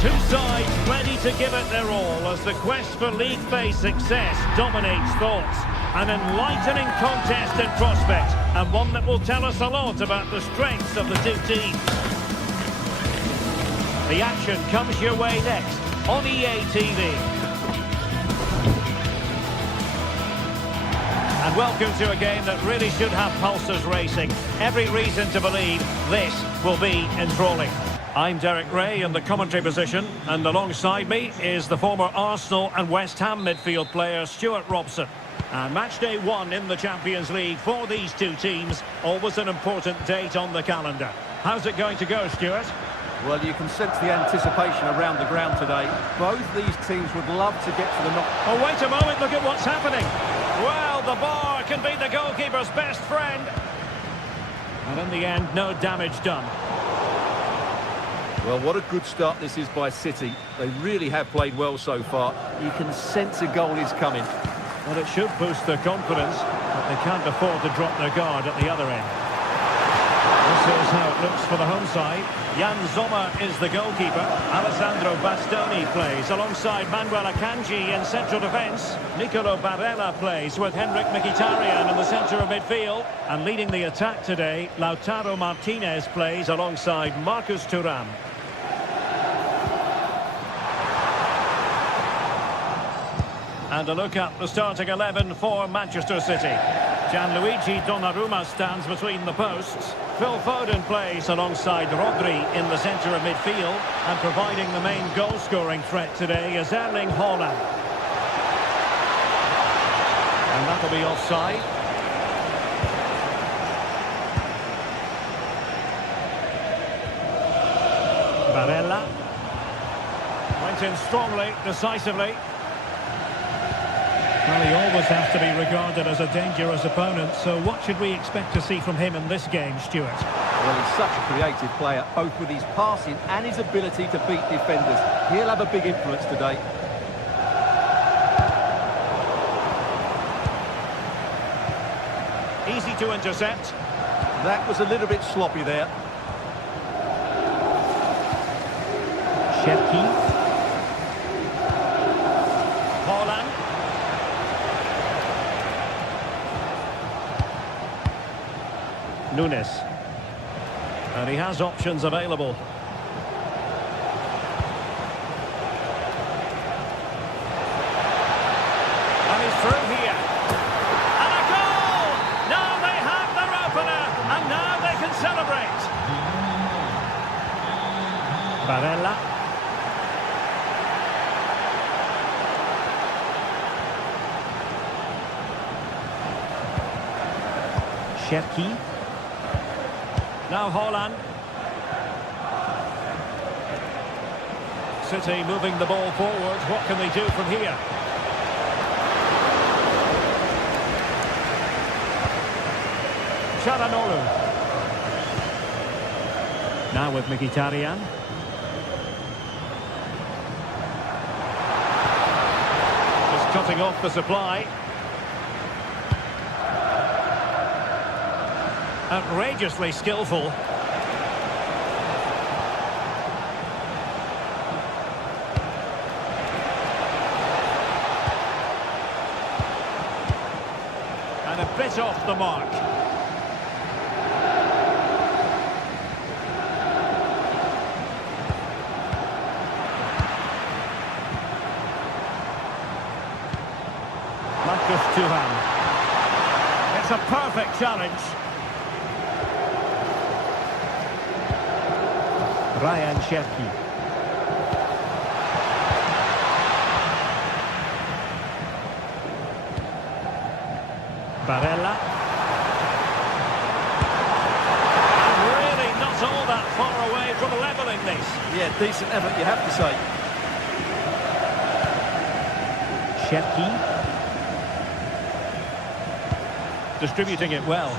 Two sides ready to give it their all as the quest for league phase success dominates thoughts. An enlightening contest in prospect, and one that will tell us a lot about the strengths of the two teams. The action comes your way next on EA TV. And welcome to a game that really should have pulses racing. Every reason to believe this will be enthralling. I'm Derek Ray in the commentary position, and alongside me is the former Arsenal and West Ham midfield player Stuart Robson. And match day 1 in the Champions League for these two teams, always an important date on the calendar. How's it going to go, Stuart? Well, you can sense the anticipation around the ground today. Both these teams would love to get to the knock. Oh, wait a moment, look at what's happening. Well, the bar can be the goalkeeper's best friend. And in the end, no damage done. Well, what a good start this is by City. They really have played well so far. You can sense a goal is coming. Well, it should boost their confidence, but they can't afford to drop their guard at the other end. This is how it looks for the home side. Jan Sommer is the goalkeeper. Alessandro Bastoni plays alongside Manuel Akanji in central defence. Nicolo Barella plays with Henrik Mkhitaryan in the centre of midfield. And leading the attack today, Lautaro Martinez plays alongside Marcus Thuram. And a look at the starting 11 for Manchester City. Gianluigi Donnarumma stands between the posts. Phil Foden plays alongside Rodri in the centre of midfield. And providing the main goal-scoring threat today is Erling Haaland. And that'll be offside. went in strongly, decisively. Well, he always has to be regarded as a dangerous opponent, so what should we expect to see from him in this game, Stuart? Well, he's such a creative player, both with his passing and his ability to beat defenders. He'll have a big influence today. Easy to intercept. That was a little bit sloppy there. Shevki. Haaland. Nunes. And he has options available. And he's through here. And a goal! Now they have their opener, and now they can celebrate. Barella. Shevki. Now Haaland. City moving the ball forward. What can they do from here? Çalhanoğlu. Now with Mkhitaryan. Just cutting off the supply. Outrageously skillful. And a bit off the mark. Marcus Thuram. It's a perfect challenge. Ryan Shevki. Barella. And really not all that far away from levelling this. Yeah, decent effort, you have to say. Shevki. Distributing it well.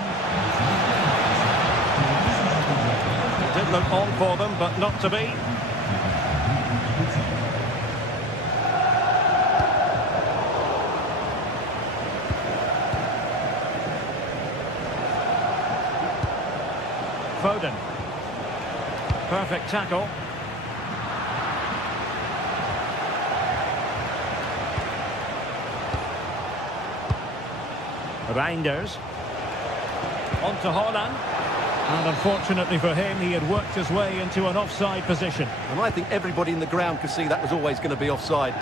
Did look on for them, but not to be. Foden. Perfect tackle. Reinders. On to Haaland. And unfortunately for him, he had worked his way into an offside position. And I think everybody in the ground could see that was always going to be offside.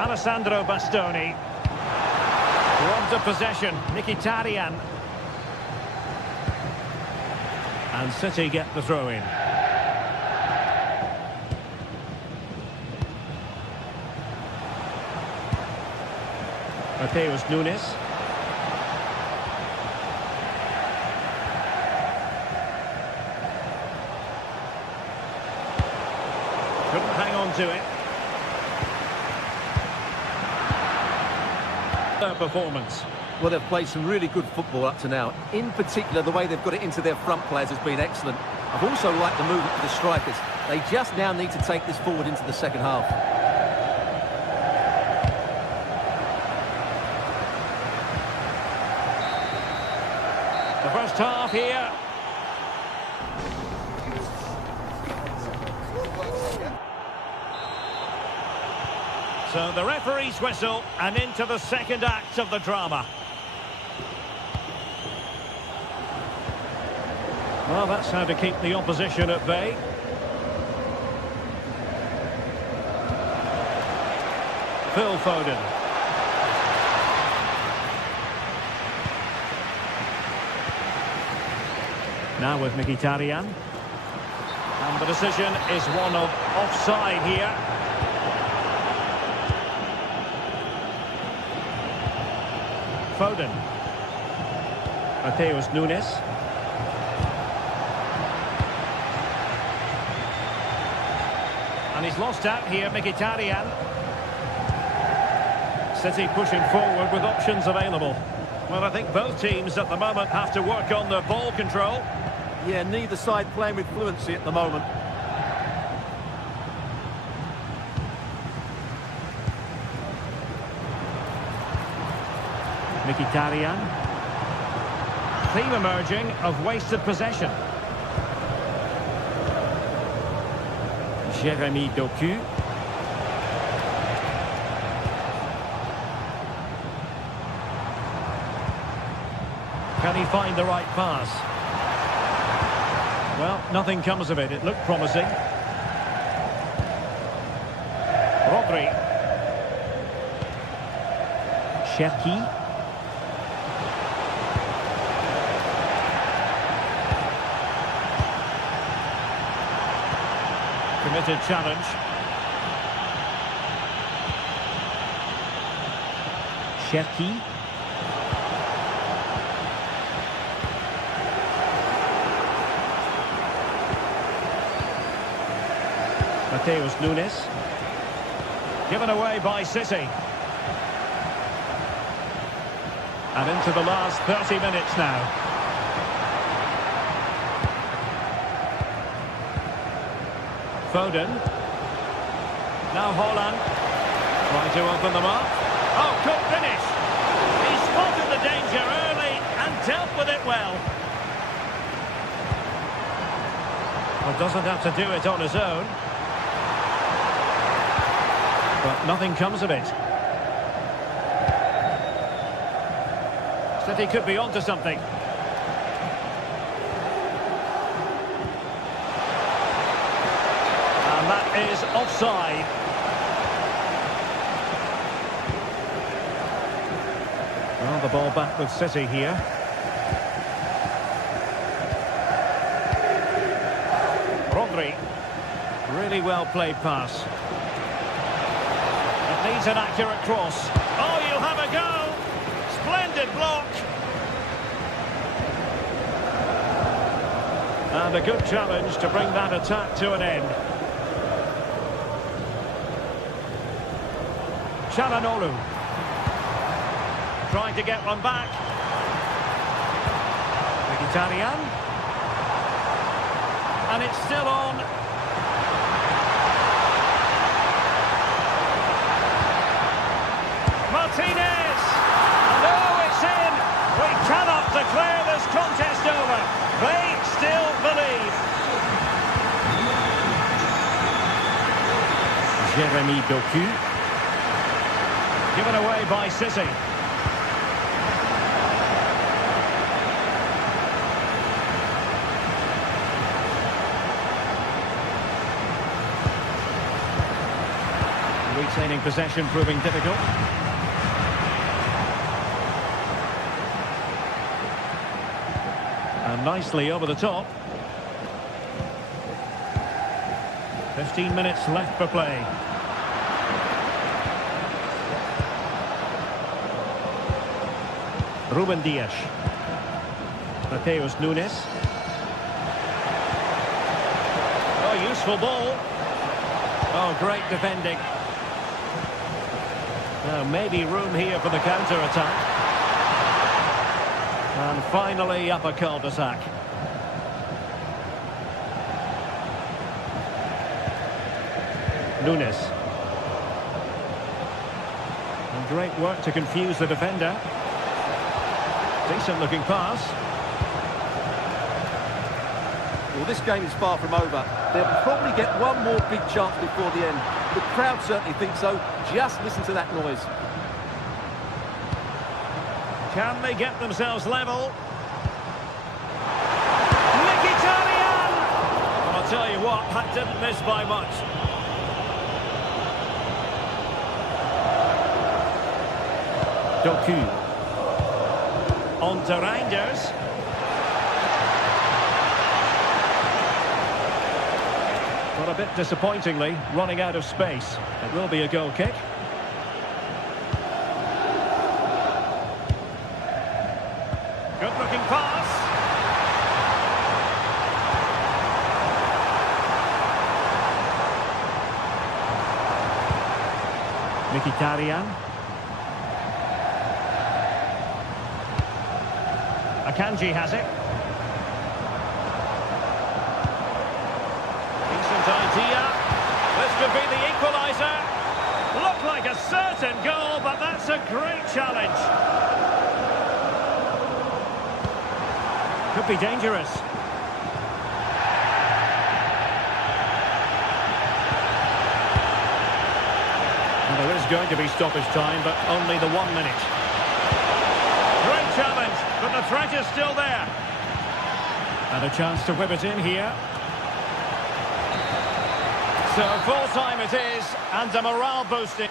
Alessandro Bastoni. Robbed of possession. Mkhitaryan. And City get the throw-in. Mateus Nunes. Couldn't hang on to it. Their performance. Well, they've played some really good football up to now. In particular, the way they've got it into their front players has been excellent. I've also liked the movement of the strikers. They just now need to take this forward into the second half. The first half here. So the referee's whistle, and into the second act of the drama. Well, that's how to keep the opposition at bay. Phil Foden. Now with Mkhitaryan. And the decision is one of offside here. Foden. Mateus Nunes. And he's lost out here, Mkhitaryan. City pushing forward with options available. Well, I think both teams at the moment have to work on their ball control. Yeah, neither side playing with fluency at the moment. Mkhitaryan. Theme emerging of wasted possession. Jeremy Doku. Can he find the right pass? Well, nothing comes of it. It looked promising. Rodri. Cherki. Committed challenge. Cherki. Mateus Nunes. Given away by City. And into the last 30 minutes now. Foden. Now Haaland. Trying to open them up. Oh, good finish. He spotted the danger early and dealt with it well. Well, doesn't have to do it on his own. But nothing comes of it. City could be onto something. And that is offside. Well, the ball back with City here. Rodri. Really well played pass. It needs an accurate cross. Oh, you'll have a go. Splendid block. And a good challenge to bring that attack to an end. Çalhanoğlu. Trying to get one back. Mkhitaryan. And it's still on. Martinez! And oh, it's in! We cannot declare this contest over. They still believe. Jeremy Doku. Given away by City. Retaining possession proving difficult. And nicely over the top. 15 minutes left for play. Ruben Dias. Mateus Nunes. Oh, useful ball. Oh, great defending. Now, maybe room here for the counter-attack. And finally, up a cul-de-sac. Nunes. And great work to confuse the defender. Decent-looking pass. Well, this game is far from over. They'll probably get one more big chance before the end. The crowd certainly think so. Just listen to that noise. Can they get themselves level? Mkhitaryan! Well, I'll tell you what, that didn't miss by much. Doku. On to Reinders. But a bit disappointingly, running out of space. It will be a goal kick. Good-looking pass. Mkhitaryan. Akanji has it. Decent idea. This could be the equaliser. Looked like a certain goal, but that's a great challenge. Could be dangerous. And there is going to be stoppage time, but only the 1 minute. Great challenge, but the threat is still there. And a chance to whip it in here. So full time it is, and a morale boosting.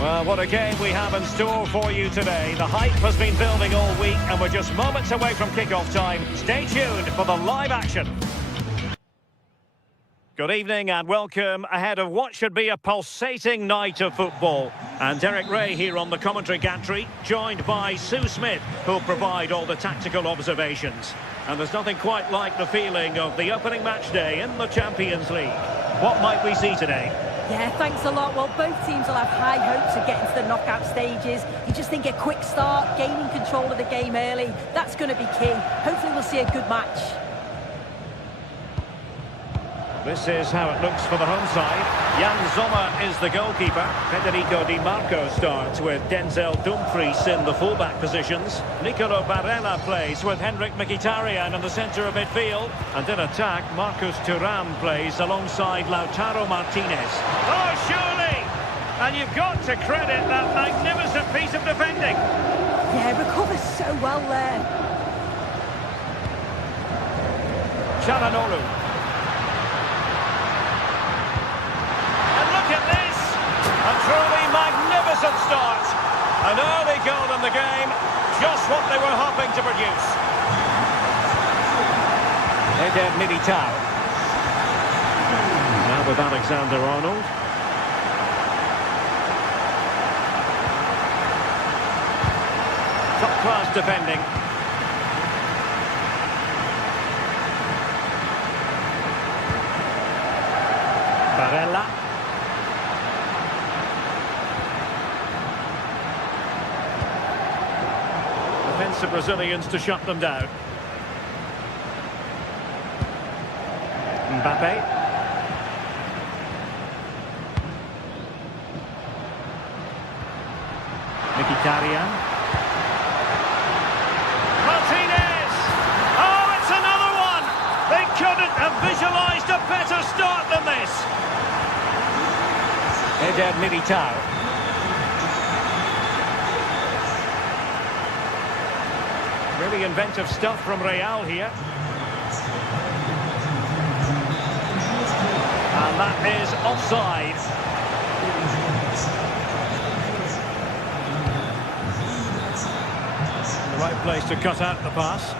Well, what a game we have in store for you today. The hype has been building all week and we're just moments away from kick-off time. Stay tuned for the live action. Good evening and welcome ahead of what should be a pulsating night of football. And Derek Ray here on the commentary gantry, joined by Sue Smith, who'll provide all the tactical observations. And there's nothing quite like the feeling of the opening match day in the Champions League. What might we see today? Yeah, thanks a lot. Well, both teams will have high hopes of getting to the knockout stages. You just think a quick start, gaining control of the game early, that's going to be key. Hopefully we'll see a good match. This is how it looks for the home side. Jan Sommer is the goalkeeper. Federico Di Marco starts with Denzel Dumfries in the fullback positions. Nicolo Barella plays with Henrik Mkhitaryan in the centre of midfield. And in attack, Marcus Thuram plays alongside Lautaro Martinez. Oh, surely! And you've got to credit that magnificent piece of defending. Yeah, recovers so well there. Çalhanoğlu. A truly magnificent start. An early goal in the game, just what they were hoping to produce. Eder Militao. Now with Alexander-Arnold. Top-class defending. Barella. Defensive Brazilians to shut them down. Mbappe. Mkhitaryan. Martinez! Oh, it's another one! They couldn't have visualised a better start than this. Eder Militao. Really inventive stuff from Real here. And that is offside. The right place to cut out the pass.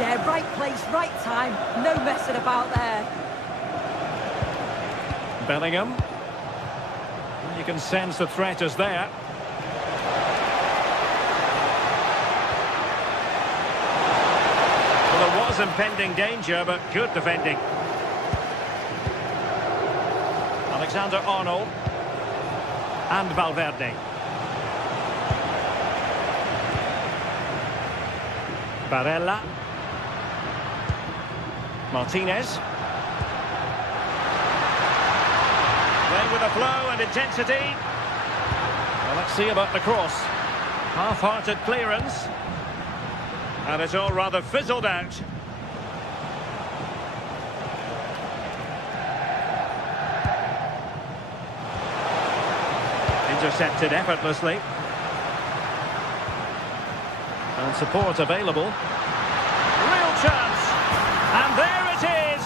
Yeah, right place, right time. No messing about there. Bellingham. You can sense the threat is there. There was impending danger, but good defending. Alexander-Arnold and Valverde. Barella. Martinez. Playing with a flow and intensity. Well, let's see about the cross. Half-hearted clearance. And it's all rather fizzled out. Intercepted effortlessly. And support available. Real chance. And there it is.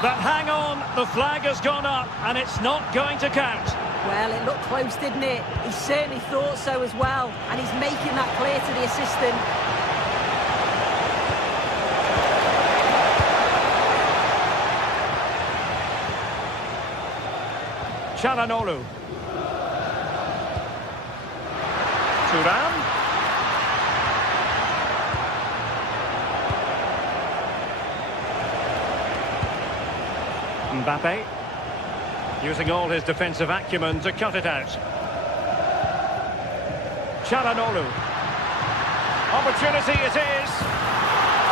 But hang on, the flag has gone up and it's not going to count. Well, it looked close, didn't it? He certainly thought so as well. And he's making that clear to the assistant. Çalhanoğlu. Thuram. Mbappe. Using all his defensive acumen to cut it out. Çalhanoğlu. Opportunity it is.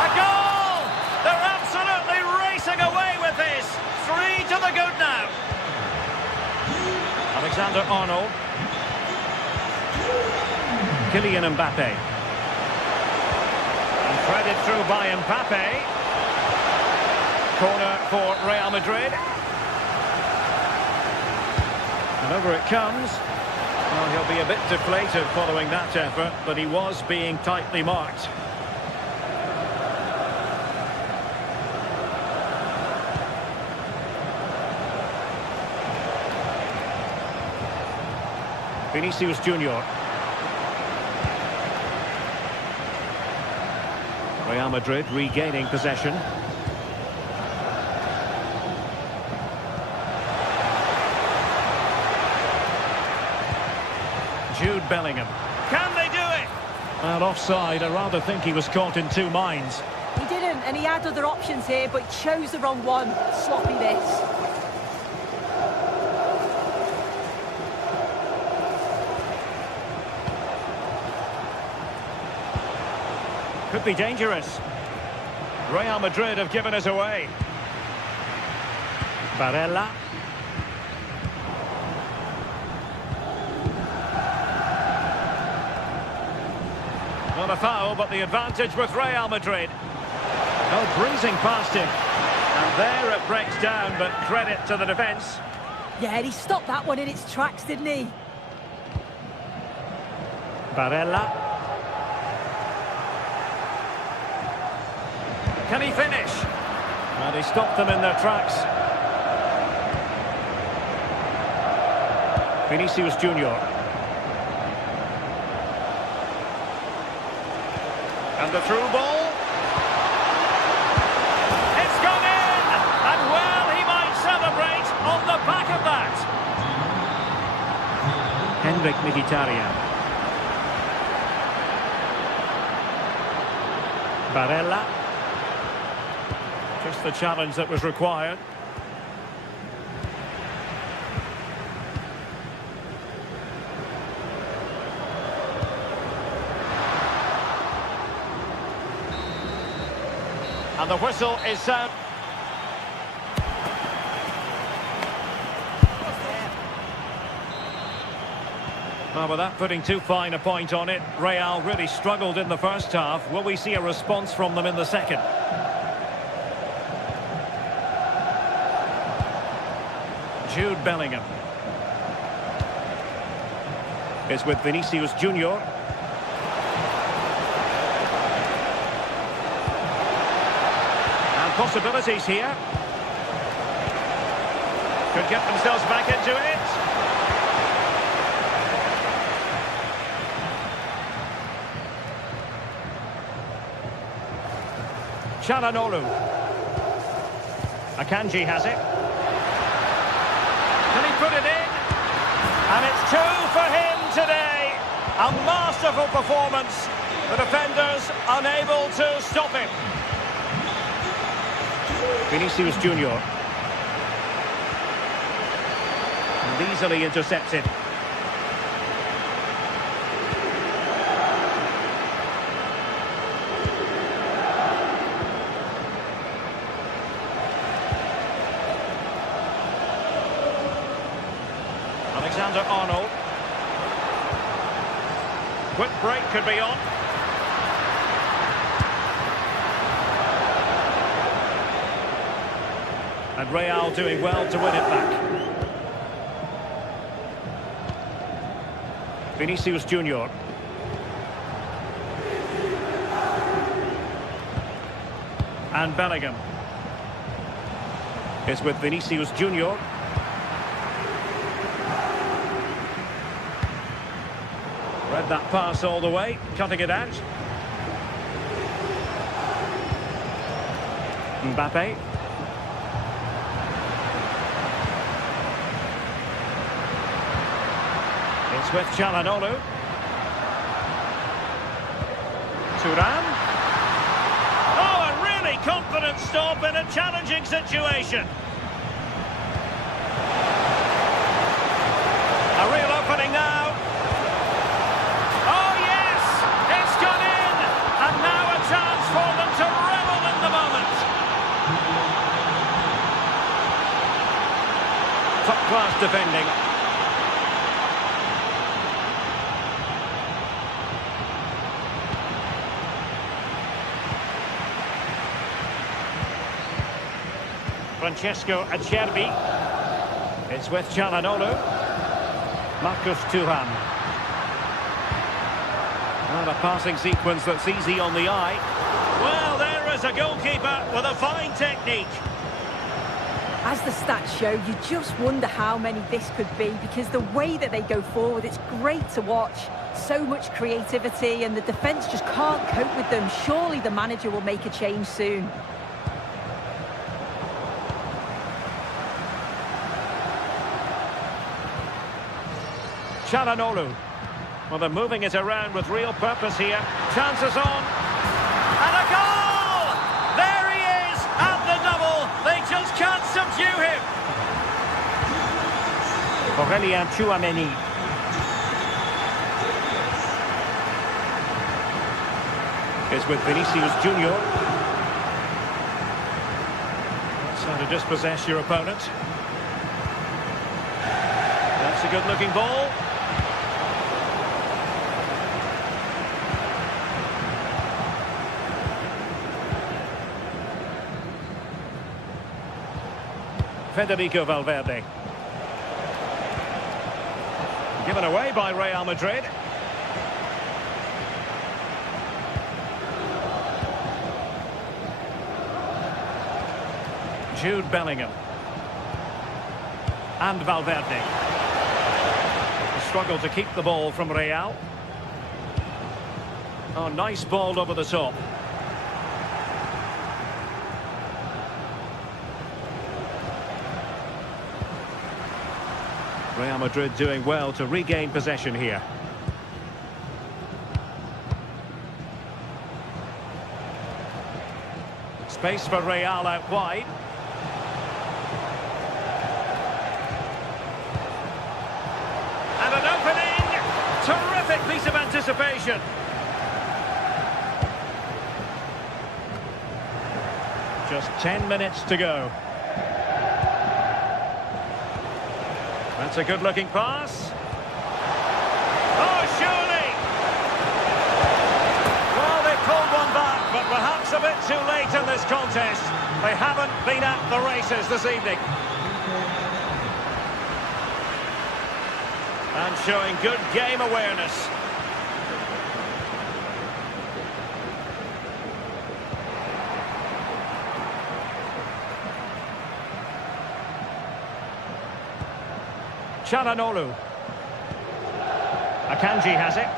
A goal! They're absolutely racing away with this. 3 to the good now. Alexander-Arnold. Kylian Mbappe. And threaded through by Mbappe. Corner for Real Madrid. And over it comes. Well, he'll be a bit deflated following that effort, but he was being tightly marked. Vinicius Junior. Real Madrid regaining possession. Jude Bellingham. Can they do it? Well, offside. I rather think he was caught in two minds. He didn't, and he had other options here, but chose the wrong one. Sloppy this. Could be dangerous. Real Madrid have given us away. Barella. Not a foul, but the advantage with Real Madrid. Oh, breezing past him. And there it breaks down, but credit to the defence. Yeah, he stopped that one in its tracks, didn't he? Barella. Can he finish? And he stopped them in their tracks. Vinicius Junior. And the through ball. It's gone in! And well, he might celebrate on the back of that. Henrik Mkhitaryan. Barella. Just the challenge that was required. And the whistle is sound. Well, without putting too fine a point on it, Real really struggled in the first half. Will we see a response from them in the second? Jude Bellingham. It's with Vinicius Junior. And possibilities here. Could get themselves back into it. Çalhanoğlu. Akanji has it. Can he put it in? And it's two for him today. A masterful performance. The defenders unable to stop him. Vinicius Junior. And easily intercepted. Alexander-Arnold. Quick break could be on. And Real doing well to win it back. Vinicius Junior. And Bellingham. It's with Vinicius Junior. Read that pass all the way, cutting it out. Mbappe. It's with Çalhanoğlu. Thuram. Oh, a really confident stop in a challenging situation. A real opening now. For them to revel in the moment. Top-class defending. Francesco Acerbi. It's with Çalhanoğlu. Marcus Thuram. Well, a passing sequence that's easy on the eye. Well, there is a goalkeeper with a fine technique. As the stats show, you just wonder how many this could be, because the way that they go forward, it's great to watch. So much creativity, and the defence just can't cope with them. Surely the manager will make a change soon. Çalhanoğlu. Well, they're moving it around with real purpose here. Chances on. And a goal! There he is at the double. They just can't subdue him. Aurélien Tchouaméni. Is with Vinicius Junior. That's how to dispossess your opponent. That's a good-looking ball. Federico Valverde. Given away by Real Madrid. Jude Bellingham. And Valverde. Struggle to keep the ball from Real. Oh, nice ball over the top. Real Madrid doing well to regain possession here. Space for Real out wide. And an opening! Terrific piece of anticipation. Just 10 minutes to go. That's a good-looking pass. Oh, surely! Well, they pulled one back, but perhaps a bit too late in this contest. They haven't been at the races this evening. And showing good game awareness. Çalhanoğlu. Akanji has it.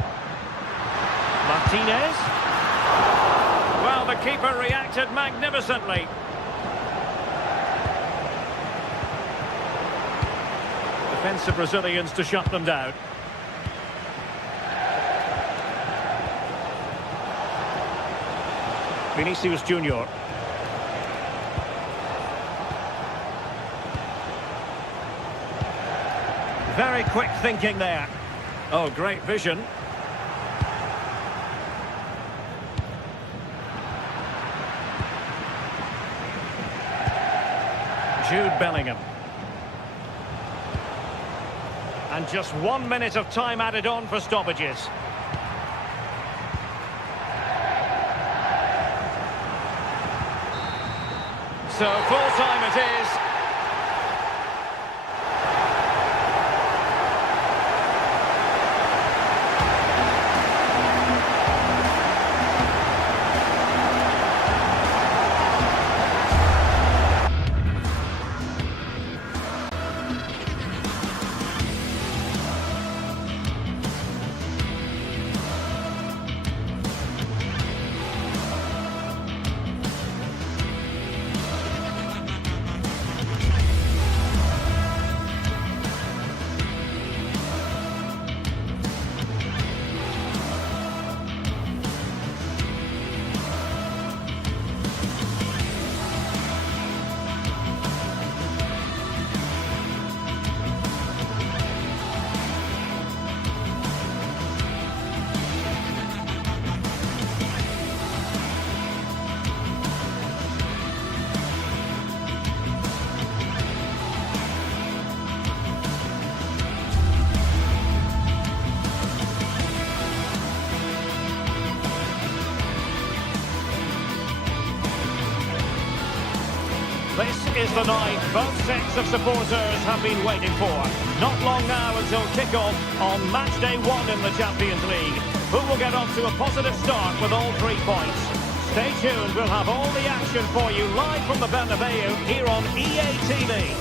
Martinez. Well, the keeper reacted magnificently. Defensive Brazilians to shut them down. Vinicius Junior. Very quick thinking there. Oh, great vision. Jude Bellingham. And just 1 minute of time added on for stoppages. So full time it is. This is the night both sets of supporters have been waiting for. Not long now until kick-off on match day 1 in the Champions League. Who will get off to a positive start with all 3 points? Stay tuned, we'll have all the action for you live from the Bernabeu here on EA TV.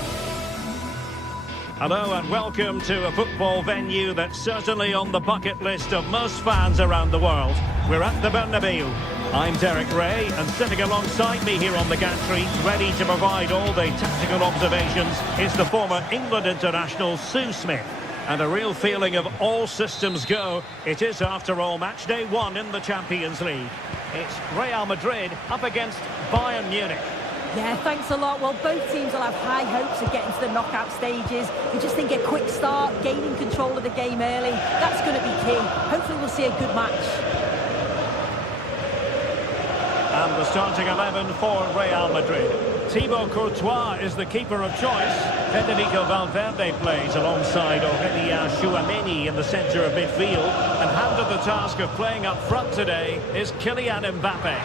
Hello and welcome to a football venue that's certainly on the bucket list of most fans around the world. We're at the Bernabeu. I'm Derek Ray, and sitting alongside me here on the gantry, ready to provide all the tactical observations, is the former England international Sue Smith. And a real feeling of all systems go. It is, after all, match day 1 in the Champions League. It's Real Madrid up against Bayern Munich. Yeah, thanks a lot. Well, both teams will have high hopes of getting to the knockout stages. We just think a quick start, gaining control of the game early, that's going to be key. Hopefully we'll see a good match. And the starting 11 for Real Madrid. Thibaut Courtois is the keeper of choice. Federico Valverde plays alongside Aurélien Tchouaméni in the centre of midfield. And handed the task of playing up front today is Kylian Mbappe.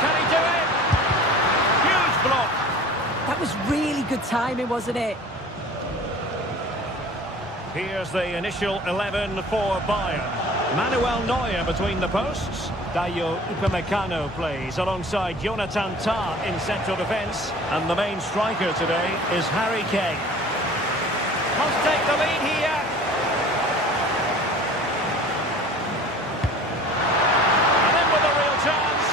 Can he do it? Huge block. That was really good timing, wasn't it? Here's the initial 11 for Bayern. Manuel Neuer between the posts. Dayo Upamecano plays alongside Jonathan Tah in central defence. And the main striker today is Harry Kane. Must take the lead here. And in with a real chance.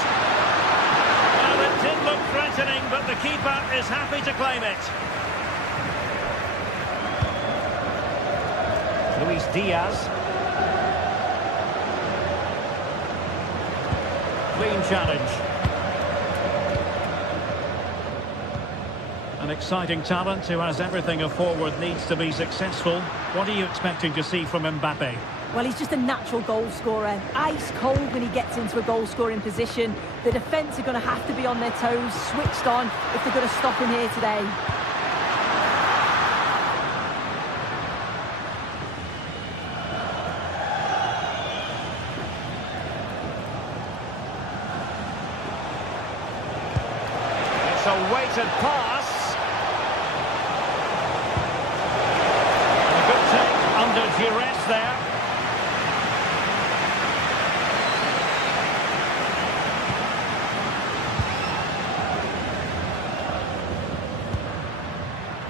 Well, it did look threatening, but the keeper is happy to claim it. Luis Diaz. Clean challenge. An exciting talent who has everything a forward needs to be successful. What are you expecting to see from Mbappe? Well, he's just a natural goal scorer. Ice cold when he gets into a goal-scoring position. The defence are going to have to be on their toes, switched on, if they're going to stop him here today. A weighted pass. And a good take under duress there.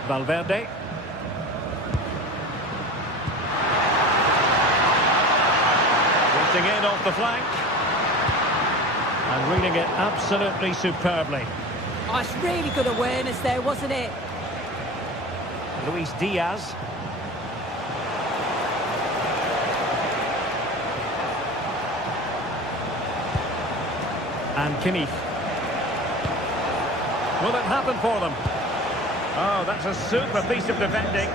Valverde. Drifting in off the flank. And reading it absolutely superbly. Oh, it's really good awareness there, wasn't it? Luis Diaz. And Kimmich. Will it happen for them? Oh, that's a super piece of defending.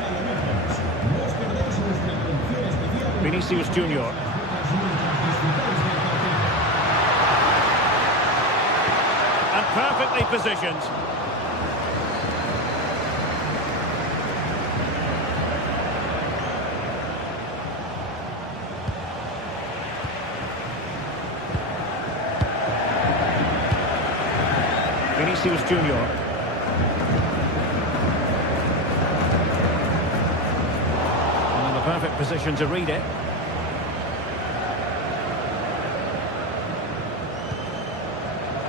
Vinicius Junior. And perfectly positioned. Vinicius Junior. And in the perfect position to read it.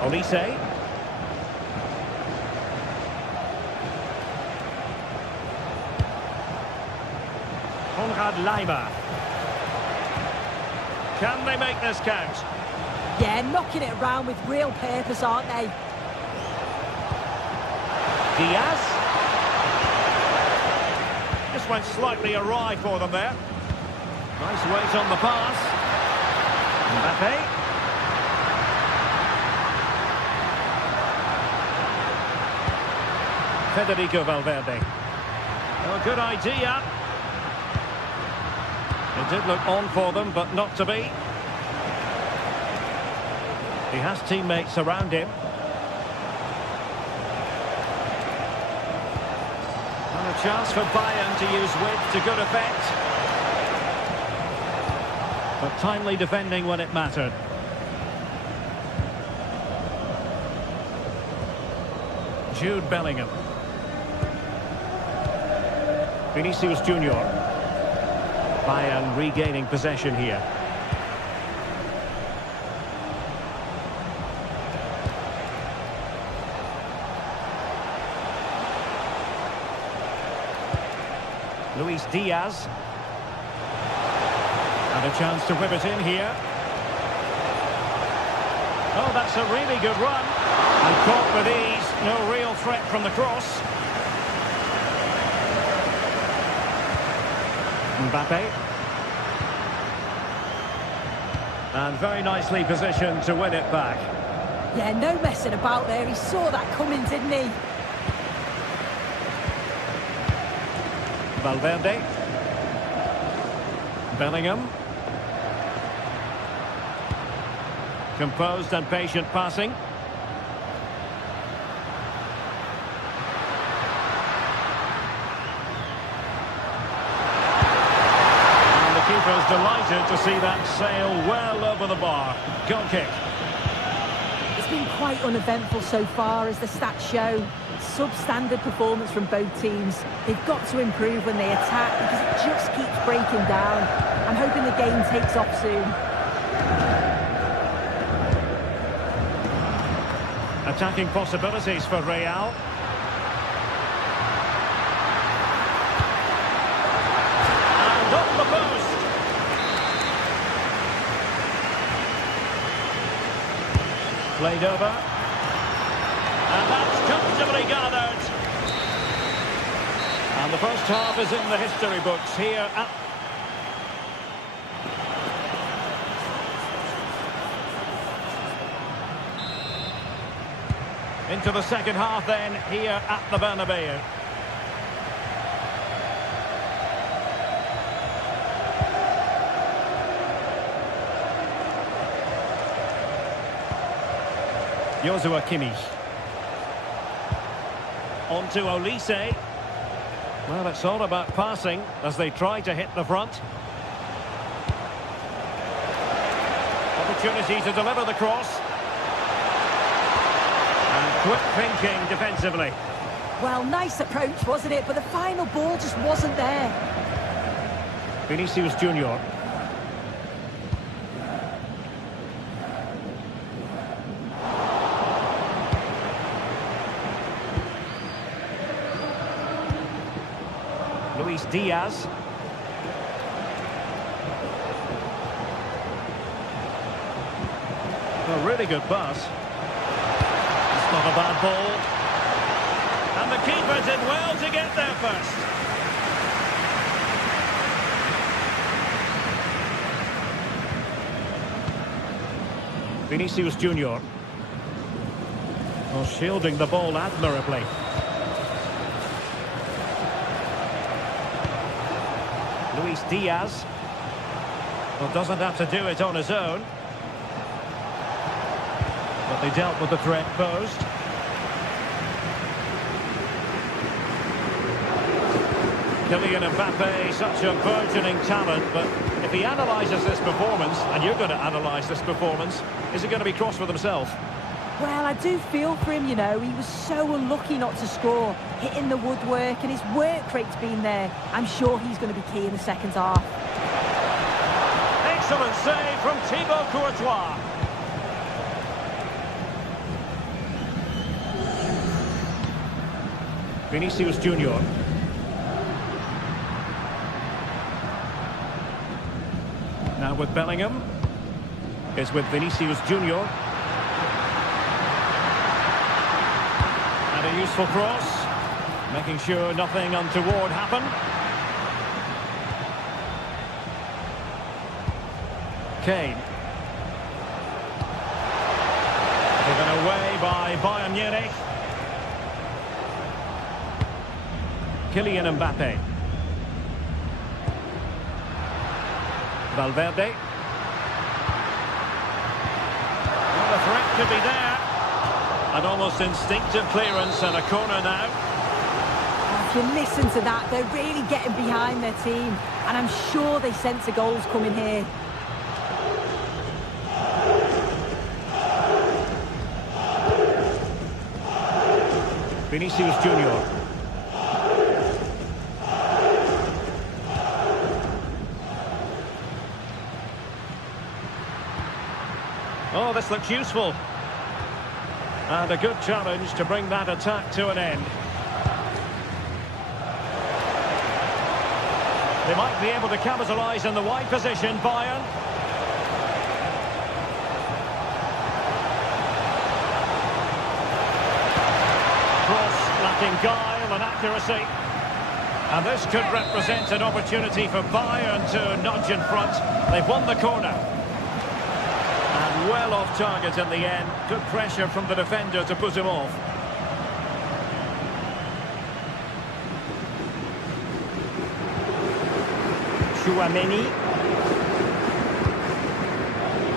Olise. Konrad Laimer. Can they make this count? Yeah, knocking it around with real purpose, aren't they? Diaz. Just went slightly awry for them there. Nice weight on the pass. Mbappe. Federico Valverde. Oh, good idea. It did look on for them, but not to be. He has teammates around him. And a chance for Bayern to use width to good effect. But timely defending when it mattered. Jude Bellingham. Vinicius Junior. Bayern regaining possession here. Luis Diaz. And a chance to whip it in here. Oh, that's a really good run. And caught with ease. No real threat from the cross. Mbappe. And very nicely positioned to win it back. Yeah, no messing about there. He saw that coming, didn't he? Valverde. Bellingham. Composed and patient passing. And the keeper's delighted to see that sail well over the bar. Goal kick. It's been quite uneventful so far, as the stats show. Substandard performance from both teams. They've got to improve when they attack, because it just keeps breaking down. I'm hoping the game takes off soon. Attacking possibilities for Real. And up the post. Played over. And that's comfortably gathered. And the first half is in the history books here at... Into the second half then, here at the Bernabeu. Joshua Kimmich. On to Olise. Well, it's all about passing as they try to hit the front. Opportunity to deliver the cross. Quick thinking defensively. Well, nice approach, wasn't it? But the final ball just wasn't there. Vinicius Junior. Luis Diaz. A really good pass. Not a bad ball. And the keeper did well to get there first. Vinicius Junior. Well, shielding the ball admirably. Luis Diaz. Well, doesn't have to do it on his own. But they dealt with the threat posed. Kylian Mbappe, such a burgeoning talent, but if he analyses this performance, and you're going to analyse this performance, is it going to be cross with himself? Well, I do feel for him, you know. He was so unlucky not to score, hitting the woodwork, and his work rate's been there. I'm sure he's going to be key in the second half. Excellent save from Thibaut Courtois. Vinicius Junior. Now with Bellingham. Is with Vinicius Junior. And a useful cross. Making sure nothing untoward happened. Kane. Given away by Bayern Munich. Kylian Mbappe. Valverde. Well, the threat could be there. An almost instinctive clearance and a corner now. If you listen to that, they're really getting behind their team. And I'm sure they sense a goal's coming here. Vinicius Junior. Oh, this looks useful. And a good challenge to bring that attack to an end. They might be able to capitalise in the wide position, Bayern. Cross lacking guile and accuracy. And this could represent an opportunity for Bayern to nudge in front. They've won the corner. And well off target in the end. Good pressure from the defender to put him off. Chouameni.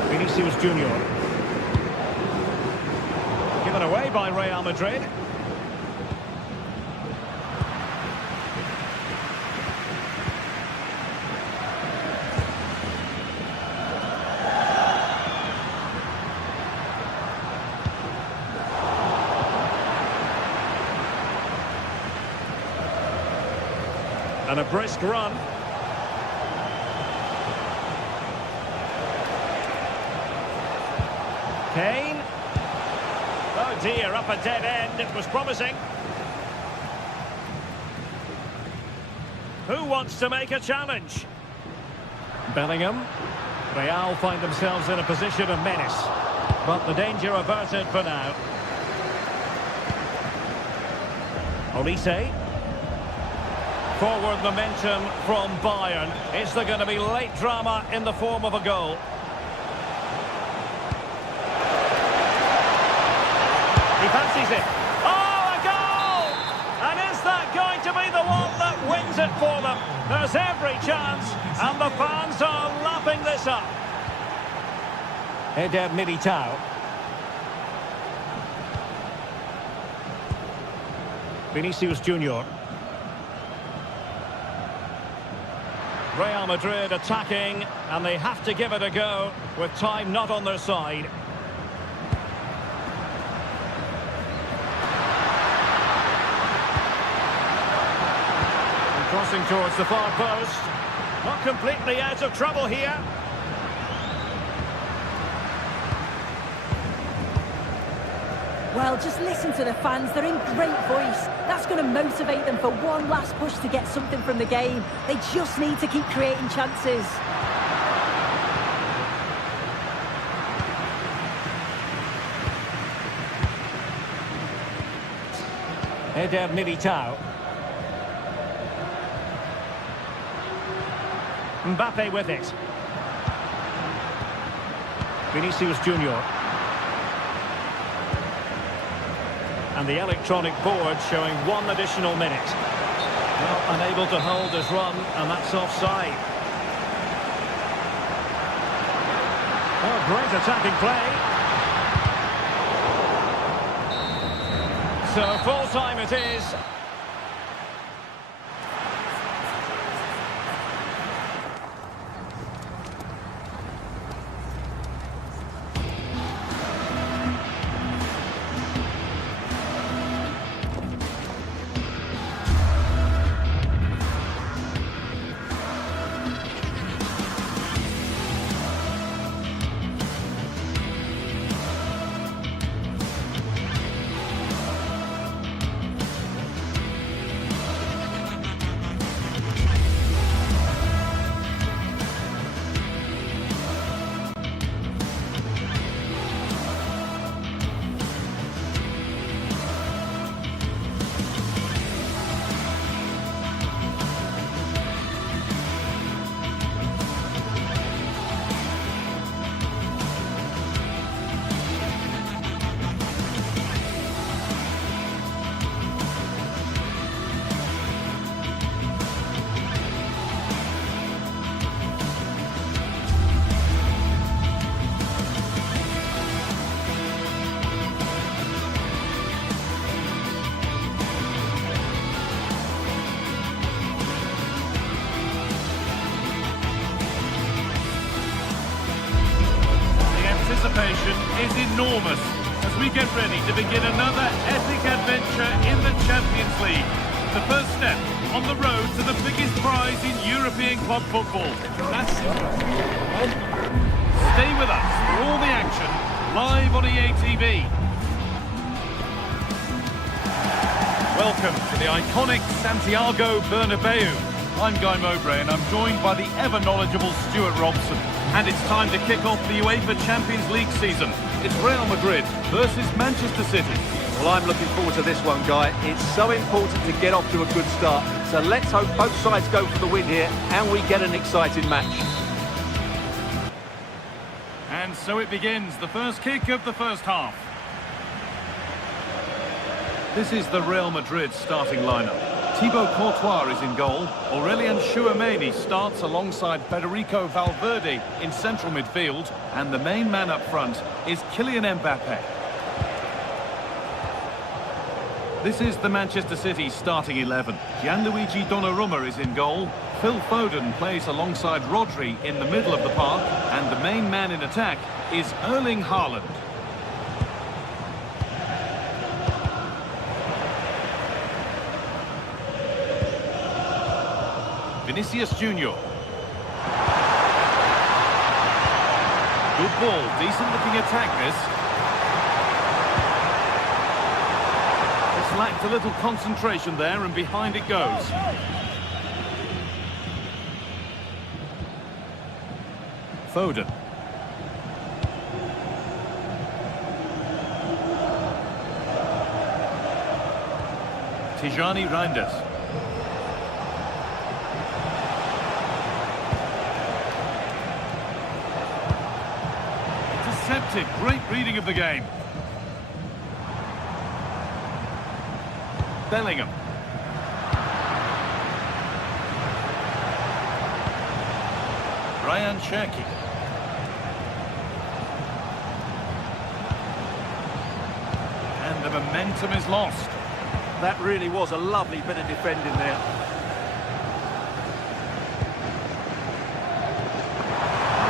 Vinicius Junior. Given away by Real Madrid. And a brisk run. Kane. Oh dear, up a dead end. It was promising. Who wants to make a challenge? Bellingham. Real find themselves in a position of menace. But the danger averted for now. Olise. Forward momentum from Bayern. Is there going to be late drama in the form of a goal? He fancies it. Oh, a goal! And is that going to be the one that wins it for them? There's every chance, and the fans are lapping this up. Eder Militao. Vinicius Junior. Real Madrid attacking, and they have to give it a go with time not on their side. And crossing towards the far post. Not completely out of trouble here. Well, just listen to the fans. They're in great voice. That's going to motivate them for one last push to get something from the game. They just need to keep creating chances. Eder Militao. Mbappe with it. Vinicius Junior. And the electronic board showing 1 additional minute. Well, unable to hold his run, and that's offside. Oh, great attacking play. So full time it is. Anticipation is enormous as we get ready to begin another epic adventure in the Champions League. The first step on the road to the biggest prize in European club football. Stay with us for all the action live on EA TV. Welcome to the iconic Santiago Bernabeu. I'm Guy Mowbray and I'm joined by the ever-knowledgeable Stuart Robson. And it's time to kick off the UEFA Champions League season. It's Real Madrid versus Manchester City. Well, I'm looking forward to this one, Guy. It's so important to get off to a good start. So let's hope both sides go for the win here and we get an exciting match. And so it begins, the first kick of the first half. This is the Real Madrid starting lineup. Thibaut Courtois is in goal. Aurélien Tchouameni starts alongside Federico Valverde in central midfield. And the main man up front is Kylian Mbappe. This is the Manchester City starting 11. Gianluigi Donnarumma is in goal. Phil Foden plays alongside Rodri in the middle of the park. And the main man in attack is Erling Haaland. Vinicius Junior. Good ball, decent looking attack this. Just lacked a little concentration there and behind it goes. Foden. Tijani Reinders. Intercepted, great reading of the game. Bellingham. Ryan Cherki. And the momentum is lost. That really was a lovely bit of defending there.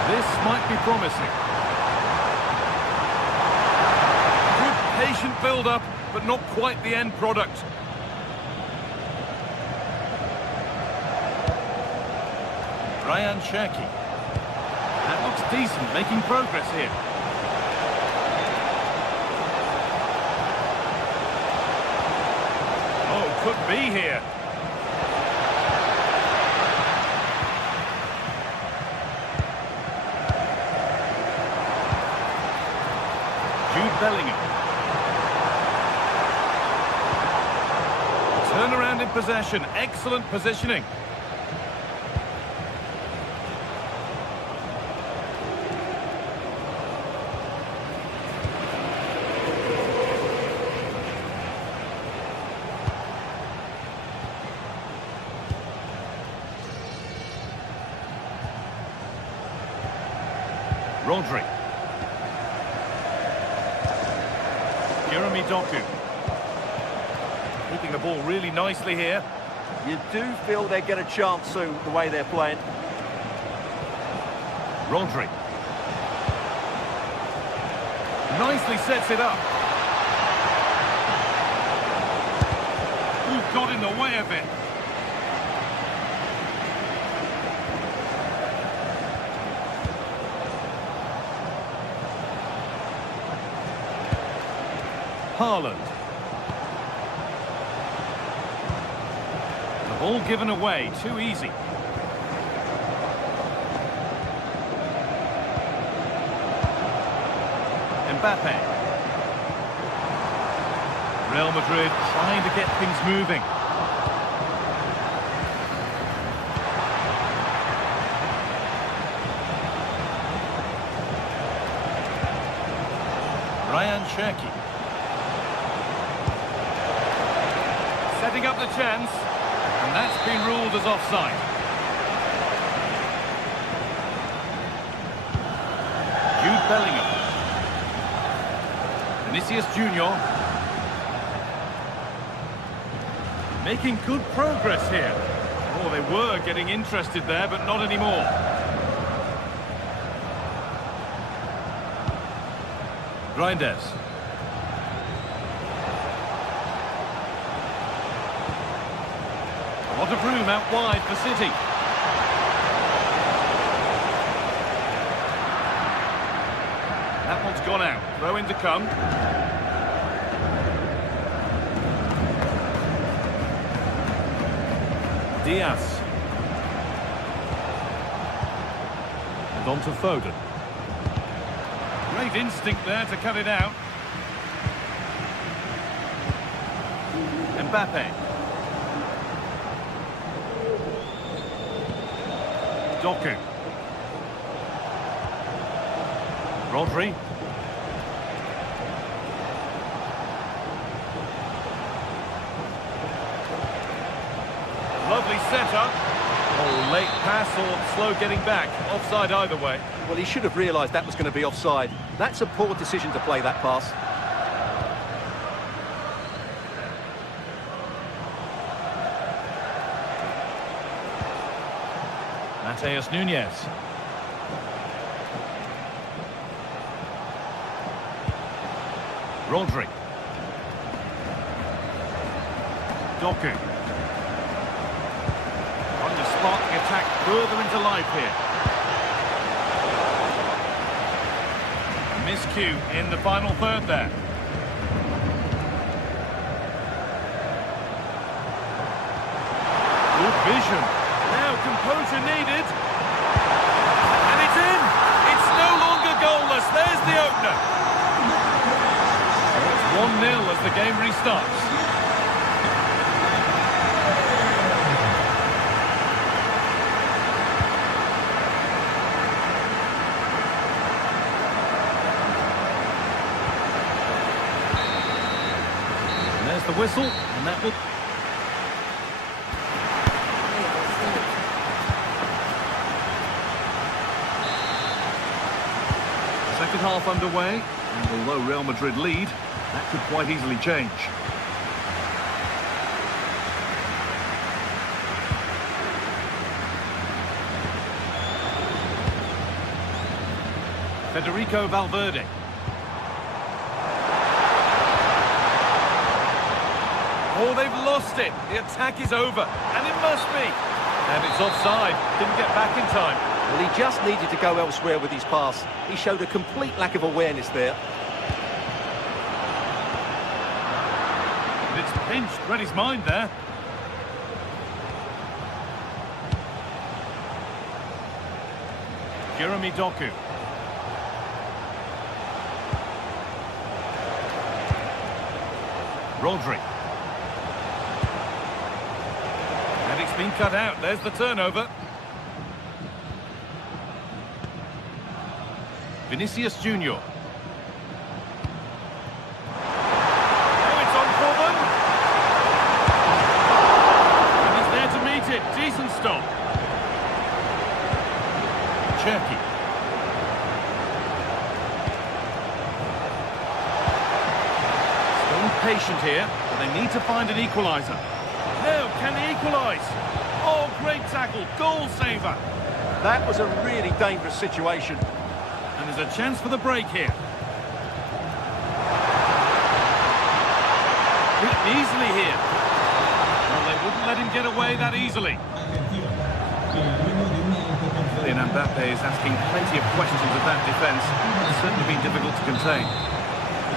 This might be promising. Good patient build-up, but not quite the end product. Ryan Cherki. That looks decent, making progress here. Oh, could be here. Jude Bellingham. Turnaround in possession, excellent positioning. Rodri. Jeremy Doku. Keeping the ball really nicely here. You do feel they get a chance soon, the way they're playing. Rodri. Nicely sets it up. Ooh, got in the way of it. Haaland. The ball given away, too easy. Mbappe. Real Madrid trying to get things moving. Ryan Cherki. Setting up the chance, and that's been ruled as offside. Jude Bellingham. Vinicius Junior. Making good progress here. Oh, they were getting interested there, but not anymore. Reinders. A lot of room out wide for City. That one's gone out. Throw in to come. Diaz. And on to Foden. Great instinct there to cut it out. Mbappe. Doku. Rodri. Lovely setup. Oh, late pass or slow getting back. Offside either way. Well, he should have realised that was going to be offside. That's a poor decision to play that pass. Mateus Nunes. Rodri. Doku. On to spark the attack further into life here. Miscue in the final third there. Good vision. Now composure needed. And it's in. It's no longer goalless. There's the opener. It's 1-0 as the game restarts. And there's the whistle, and that will... Second half underway, and although Real Madrid lead, that could quite easily change. Federico Valverde. Oh, they've lost it. The attack is over, and it must be. And it's offside. Didn't get back in time. Well, he just needed to go elsewhere with his pass. He showed a complete lack of awareness there. And it's pinched, read his mind there. Jeremy Doku. Rodri. And it's been cut out. There's the turnover. Vinicius Junior. Now it's on for them. And he's there to meet it. Decent stop. Cherky. Still patient here, but they need to find an equaliser. Now, can they equalise? Oh, great tackle. Goal saver. That was a really dangerous situation. And there's a chance for the break here. Beaten easily here. Well, they wouldn't let him get away that easily. Kylian Mbappe is asking plenty of questions of that defence. It's certainly been difficult to contain.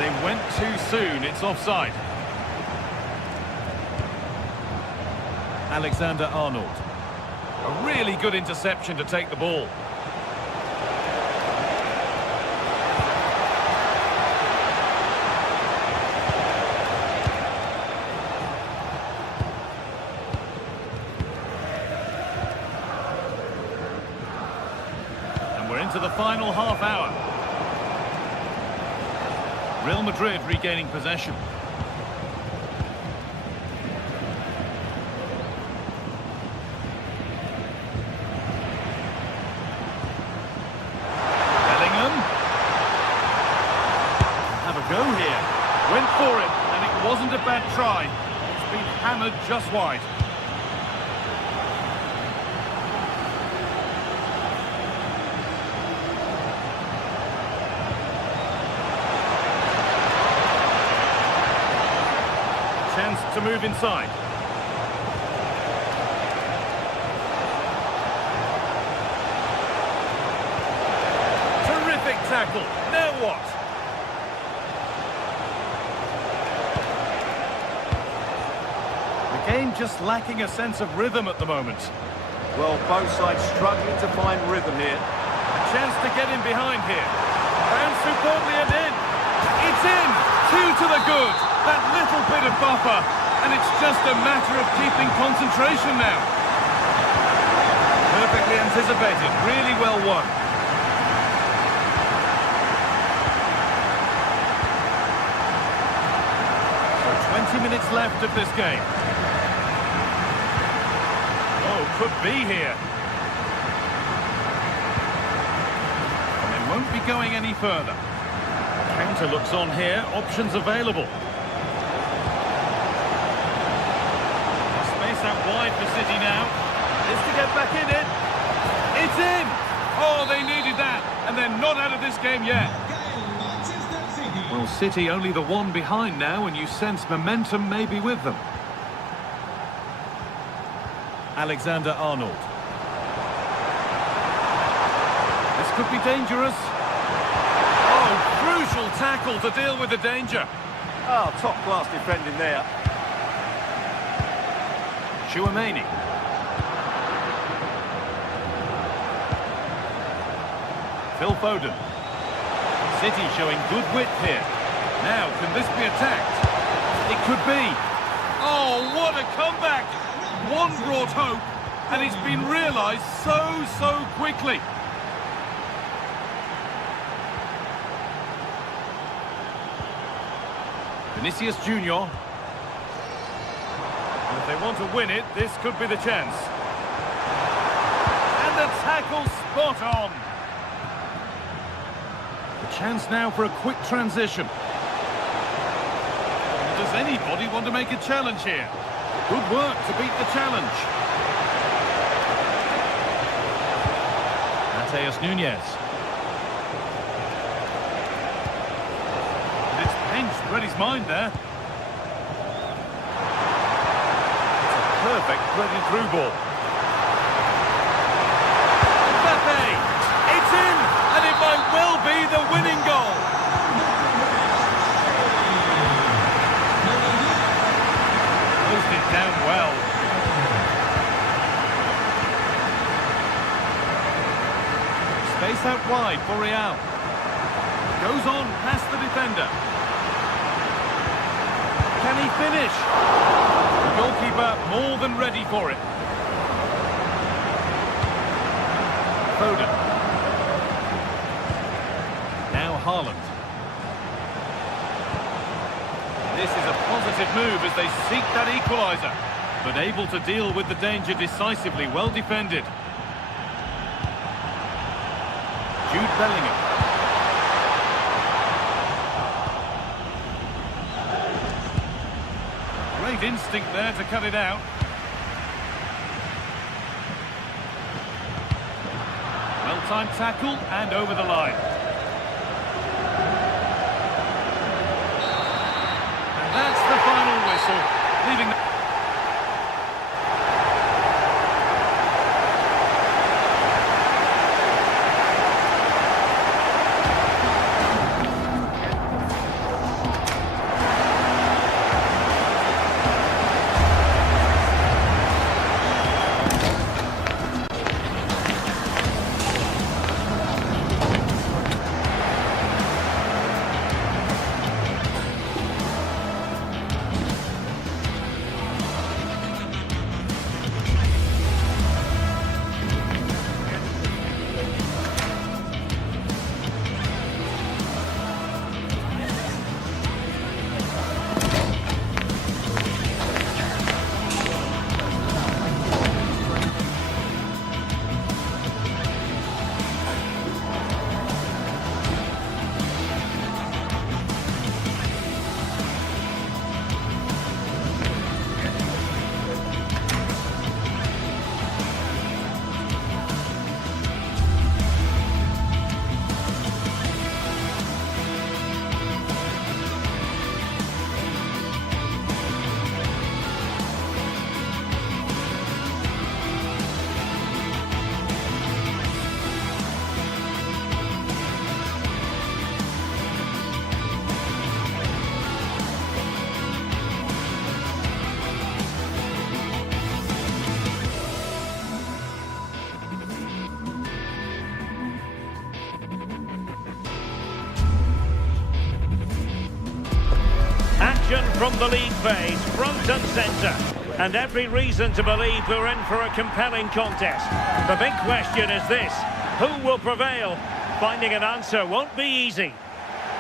They went too soon. It's offside. Alexander-Arnold. A really good interception to take the ball. To the final half hour. Real Madrid regaining possession. Bellingham. Have a go here. Went for it, and it wasn't a bad try. It's been hammered just wide. Chance to move inside. Terrific tackle. Now what? The game just lacking a sense of rhythm at the moment. Well, both sides struggling to find rhythm here. A chance to get in behind here. And superbly and in. It's in! 2 to the good. That little bit of buffer. And it's just a matter of keeping concentration now. Perfectly anticipated. Really well won. So 20 minutes left of this game. Oh, could be here. Won't be going any further. Counter looks on here. Options available. Space out wide for City now. Is to get back in it. It's in! Oh, they needed that. And they're not out of this game yet. Well, City only the one behind now, and you sense momentum may be with them. Alexander-Arnold. This could be dangerous. Oh, crucial tackle to deal with the danger. Oh, top-class defending there. Chouameni. Phil Foden. City showing good width here. Now, can this be attacked? It could be. Oh, what a comeback! One brought hope, and it's been realised so quickly. Vinicius Junior. If they want to win it, this could be the chance. And the tackle spot on. The chance now for a quick transition. Does anybody want to make a challenge here? Good work to beat the challenge. Mateus Nunes. Read his mind there. It's a perfect threaded through ball. Mbappe! It's in! And it might well be the winning goal. Closed it down well. Space out wide for Real. Goes on past the defender. Can he finish? The goalkeeper more than ready for it. Foden. Now Haaland. This is a positive move as they seek that equaliser, but able to deal with the danger decisively. Well defended. Jude Bellingham. Great instinct there to cut it out. Well-timed tackle and over the line. And that's the final whistle, leaving the... from the league phase, front and centre. And every reason to believe we're in for a compelling contest. The big question is this: who will prevail? Finding an answer won't be easy.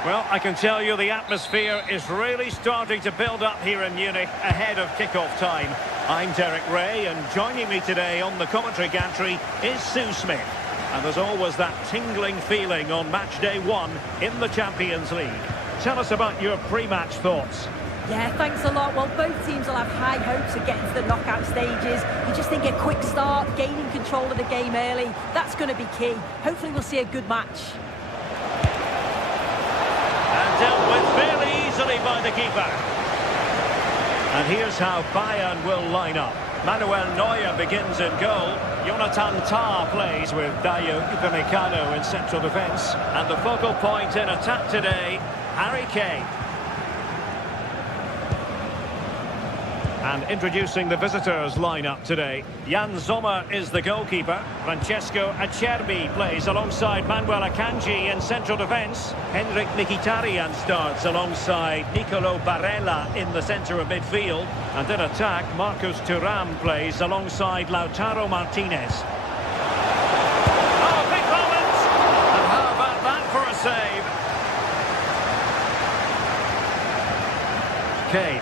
Well, I can tell you the atmosphere is really starting to build up here in Munich ahead of kick-off time. I'm Derek Ray, and joining me today on the commentary gantry is Sue Smith. And there's always that tingling feeling on match day 1 in the Champions League. Tell us about your pre-match thoughts. Yeah, thanks a lot. Well, both teams will have high hopes of getting to the knockout stages. You just think a quick start, gaining control of the game early, that's going to be key. Hopefully we'll see a good match. And dealt with fairly easily by the keeper. And here's how Bayern will line up. Manuel Neuer begins in goal. Jonathan Tah plays with Dayo Upamecano in central defence. And the focal point in attack today, Harry Kane. And introducing the visitors lineup today, Jan Sommer is the goalkeeper. Francesco Acerbi plays alongside Manuel Akanji in central defence. Henrik Mkhitaryan starts alongside Nicolo Barella in the centre of midfield. And in attack, Marcus Thuram plays alongside Lautaro Martinez. Oh, big moment! And how about that for a save? Kane.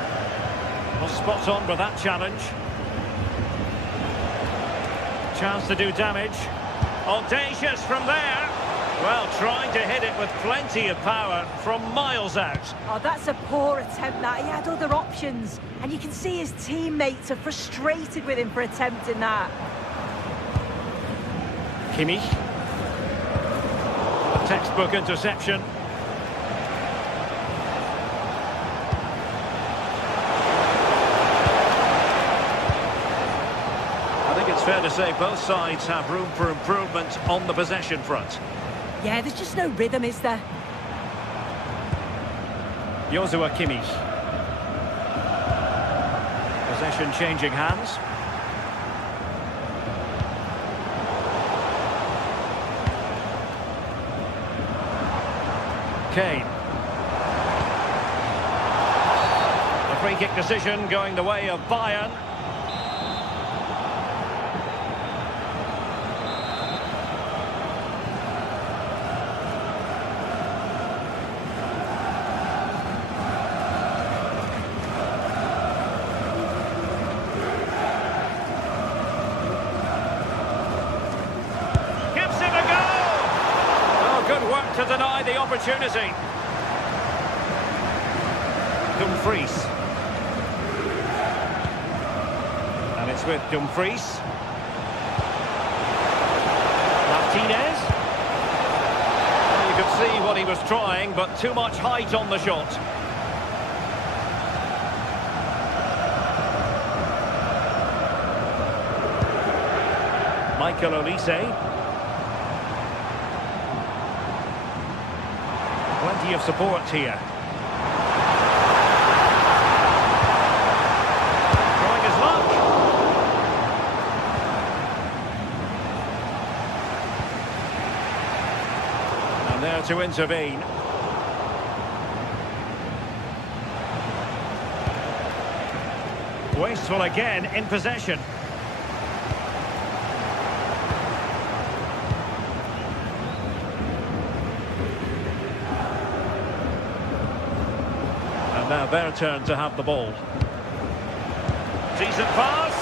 Well, spot on with that challenge. Chance to do damage. Audacious from there. Well, trying to hit it with plenty of power from miles out. Oh, that's a poor attempt, that. He had other options. And you can see his teammates are frustrated with him for attempting that. Kimmich. A textbook interception. Fair to say both sides have room for improvement on the possession front. Yeah, there's just no rhythm, is there? Joshua Kimmich. Possession changing hands. Kane. The free kick decision going the way of Bayern. To deny the opportunity. Dumfries. And it's with Dumfries. Martinez. Well, you could see what he was trying, but too much height on the shot. Michael Olise. Plenty of support here. Trying his luck. And there to intervene. Wasteful again in possession. Now their turn to have the ball. Decent pass.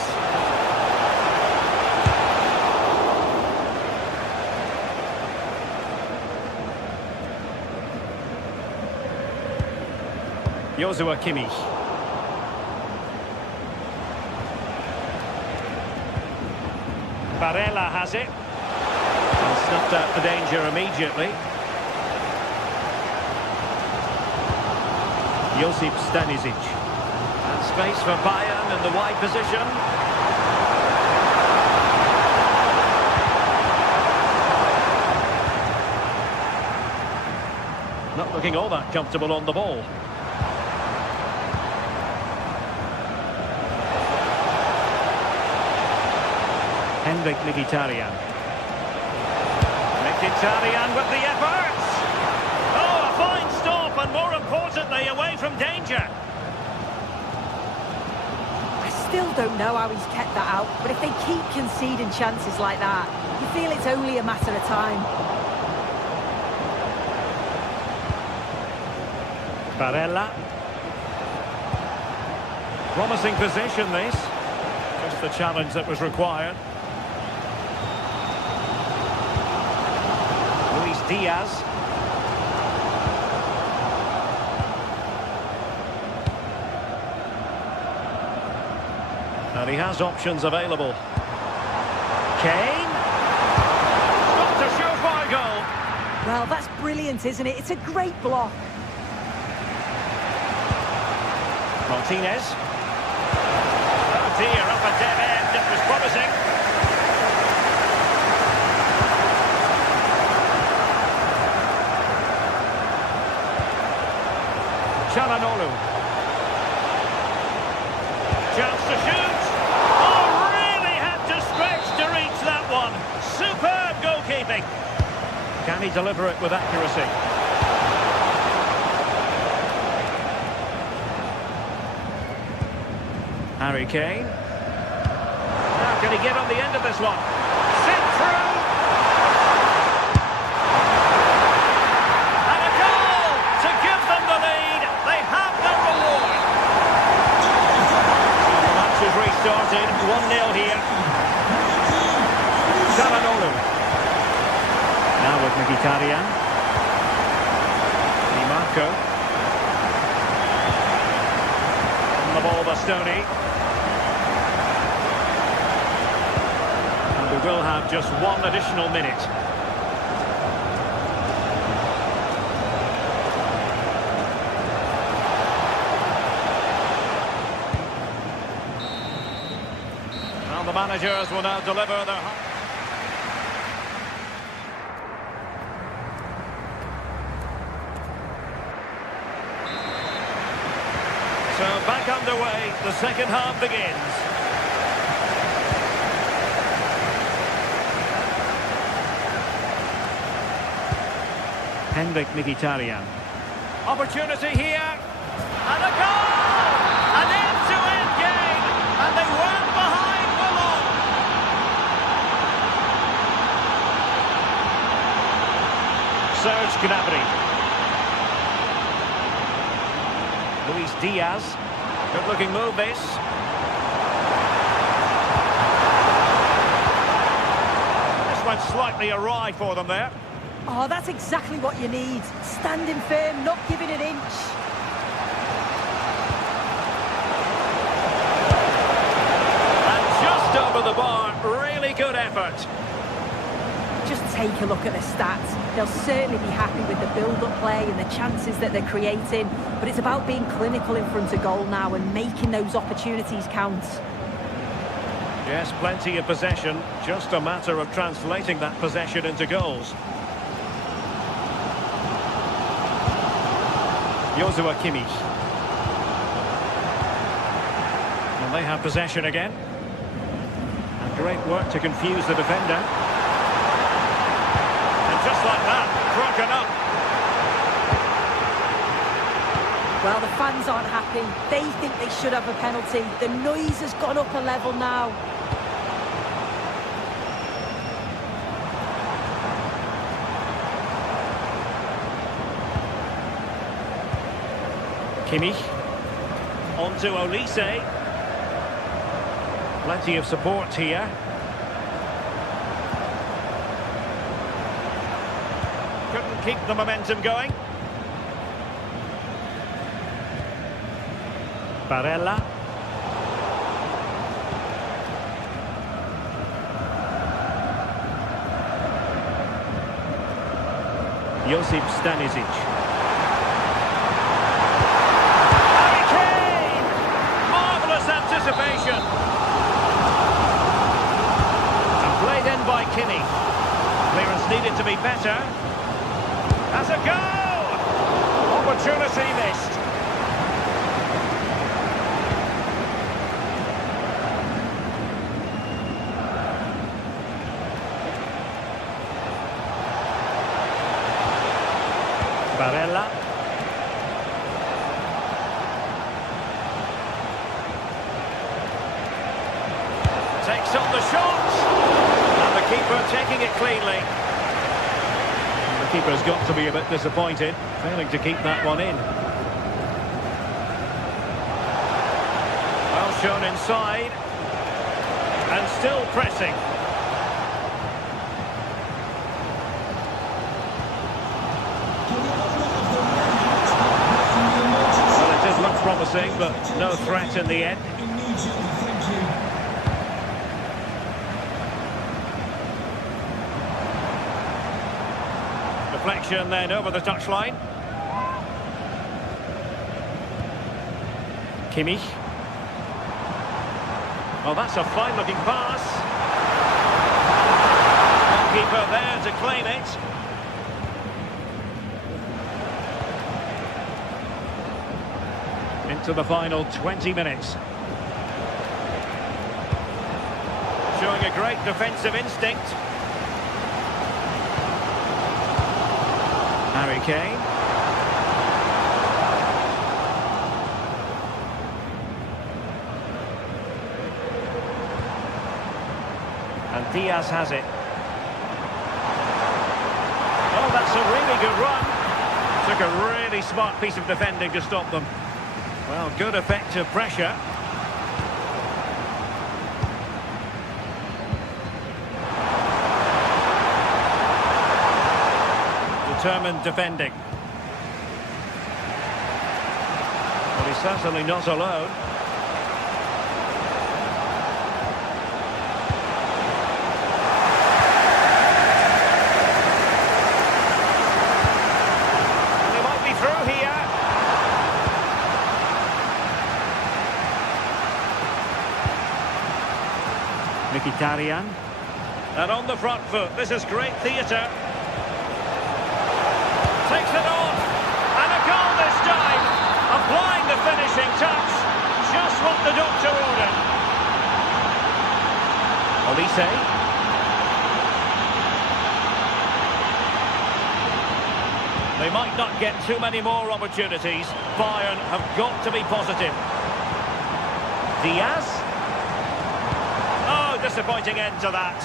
Joshua Kimmich. Barella has it. And snuffed out the danger immediately. Josip Stanisic. And space for Bayern in the wide position. Not looking all that comfortable on the ball. Henrik Mkhitaryan. Mkhitaryan with the effort! Oh, a fine stop, and more importantly, away from danger. still don't know how he's kept that out, but if they keep conceding chances like that, you feel it's only a matter of time. Barella. Promising position, this. Just the challenge that was required. Luis Diaz. And he has options available. Kane. Got a surefire goal. Well, that's brilliant, isn't it? It's a great block. Martinez. Oh dear, up a dead end. It was promising. Çalhanoğlu. Chance to shoot. Oh, really had to stretch to reach that one. Superb goalkeeping. Can he deliver it with accuracy? Harry Kane. Now can he get on the end of this one? Sit through! And a goal to give them the lead. They have their reward. The match has restarted. 1-0 here. Çalhanoğlu. Now with Mkhitaryan. Di Marco. On the ball, Bastoni. We will have just one additional minute. Well, the managers will now deliver their... So back underway, the second half begins. Henrik Mkhitaryan. Opportunity here. And a goal! An end-to-end game. And they weren't behind for long. Serge Gnabry. Luis Diaz. Good-looking move, this. This went slightly awry for them there. Oh, that's exactly what you need. Standing firm, not giving an inch. And just over the bar, really good effort. Just take a look at the stats. They'll certainly be happy with the build-up play and the chances that they're creating, but it's about being clinical in front of goal now and making those opportunities count. Yes, plenty of possession. Just a matter of translating that possession into goals. Joshua Kimmich. And they have possession again. And great work to confuse the defender. And just like that, broken up. Well, the fans aren't happy. They think they should have a penalty. The noise has gone up a level now. Kimmich. On to Olise. Plenty of support here. Couldn't keep the momentum going. Barella. Josip Stanisic. Anticipation. And played in by Kimmich. Clearance needed to be better. Has a goal! Opportunity missed. Barella. Takes on the shot. And the keeper taking it cleanly. The keeper's got to be a bit disappointed, failing to keep that one in. Well shown inside. And still pressing. Well, it does look promising, but no threat in the end. Immediately, thank you. Deflection then over the touchline. Kimmich. Oh, that's a fine-looking pass. Goalkeeper there to claim it. Into the final 20 minutes. Showing a great defensive instinct. Harry Kane. And Diaz has it. Oh, that's a really good run. Took a really smart piece of defending to stop them. Well, good effective pressure. Determined defending. Well, he's certainly not alone. They might be through here. Mkhitaryan. And on the front foot, this is great theatre. Takes it on, and a goal this time, applying the finishing touch, just what the doctor ordered. Olise. They might not get too many more opportunities. Bayern have got to be positive. Diaz. Oh, disappointing end to that.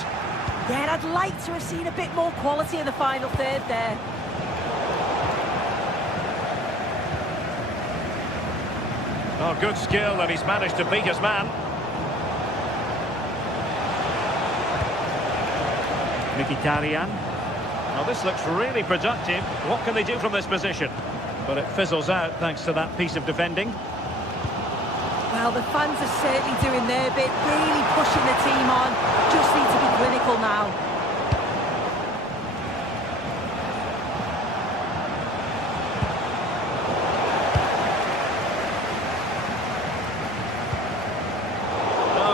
Yeah, I'd like to have seen a bit more quality in the final third there. Oh, good skill, and he's managed to beat his man. Mkhitaryan. Now, this looks really productive. What can they do from this position? But it fizzles out thanks to that piece of defending. Well, the fans are certainly doing their bit, really pushing the team on. Just need to be clinical now.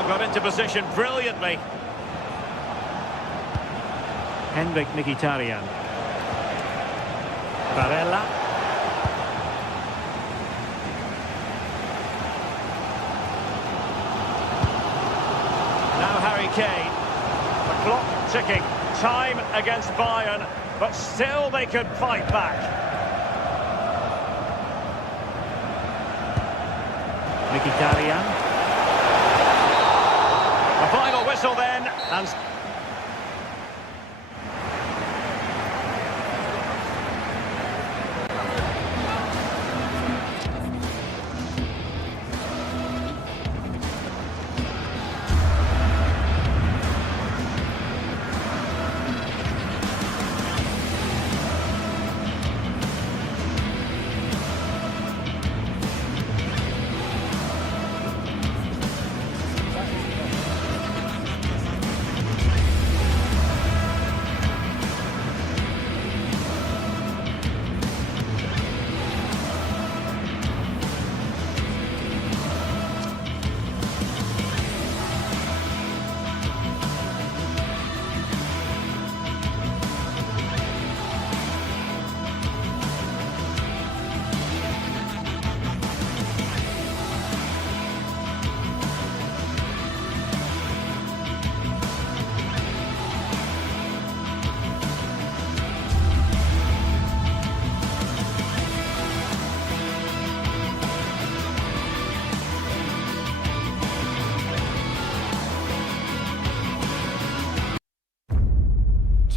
Got into position brilliantly. Henrik Mkhitaryan. Barella. Now Harry Kane. The clock ticking. Time against Bayern, but still they could fight back. Mkhitaryan. Final whistle then, and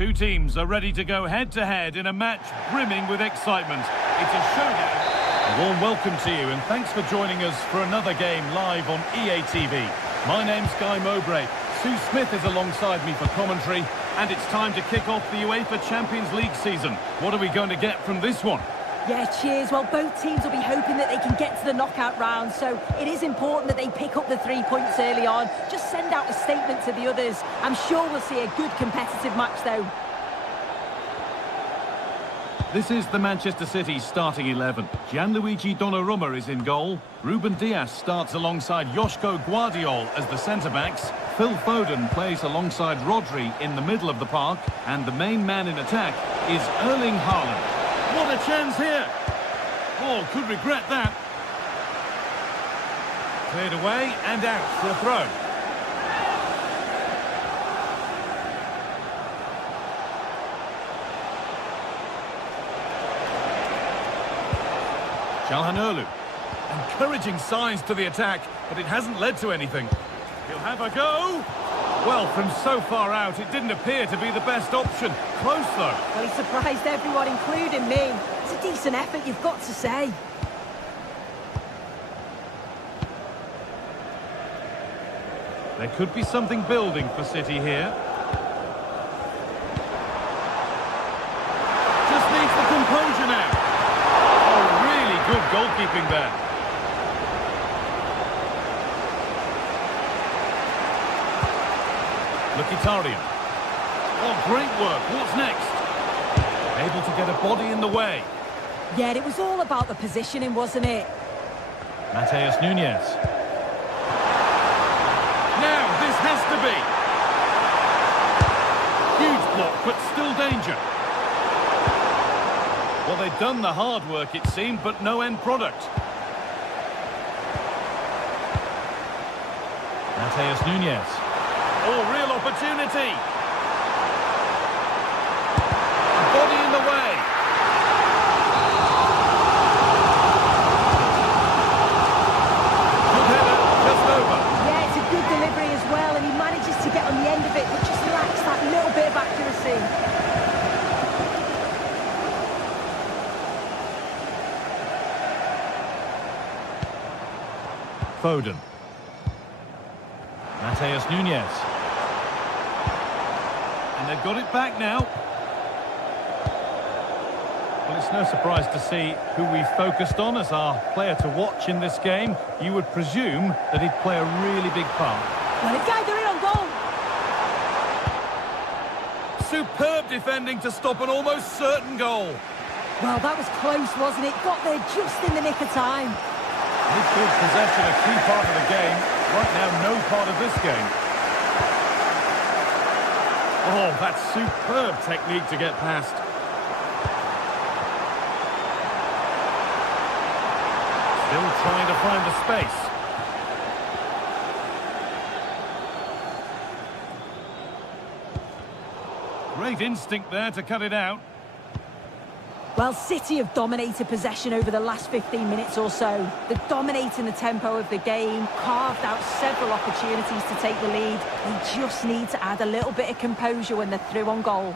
Two teams are ready to go head-to-head in a match brimming with excitement. It's a showdown. A warm welcome to you and thanks for joining us for another game live on EA TV. My name's Guy Mowbray. Sue Smith is alongside me for commentary, and it's time to kick off the UEFA Champions League season. What are we going to get from this one? Yeah, cheers. Well, both teams will be hoping that they can get to the knockout round, so it is important that they pick up the 3 points early on. Just send out a statement to the others. I'm sure we'll see a good competitive match, though. This is the Manchester City starting 11. Gianluigi Donnarumma is in goal. Ruben Dias starts alongside Joško Guardiol as the centre-backs. Phil Foden plays alongside Rodri in the middle of the park. And the main man in attack is Erling Haaland. What a chance here! Oh, could regret that. Cleared away and out for a throw. Calhanoglu. Encouraging signs to the attack, but it hasn't led to anything. He'll have a go. Well, from so far out, it didn't appear to be the best option. Close, though. Well, he surprised everyone, including me. It's a decent effort, you've got to say. There could be something building for City here. Just needs the composure now. Oh, really good goalkeeping there. Mkhitaryan. Oh, great work. What's next? Able to get a body in the way. Yeah, it was all about the positioning, wasn't it? Mateus Nunes. Now, this has to be. Huge block, but still danger. Well, they've done the hard work, it seemed, but no end product. Mateus Nunes. Oh, real opportunity. A body in the way. Good header, just over. Yeah, it's a good delivery as well, and he manages to get on the end of it, but just lacks that little bit of accuracy. Foden. Mateus Nunes. And they've got it back now. Well, it's no surprise to see who we focused on as our player to watch in this game. You would presume that he'd play a really big part. Well, the guy they're in on goal. Superb defending to stop an almost certain goal. Well, that was close, wasn't it? Got there just in the nick of time. Midfield possession, a key part of the game. Right now, no part of this game. Oh, that's superb technique to get past. Still trying to find the space. Great instinct there to cut it out. Well, City have dominated possession over the last 15 minutes or so. They're dominating the tempo of the game, carved out several opportunities to take the lead. They just need to add a little bit of composure when they're through on goal.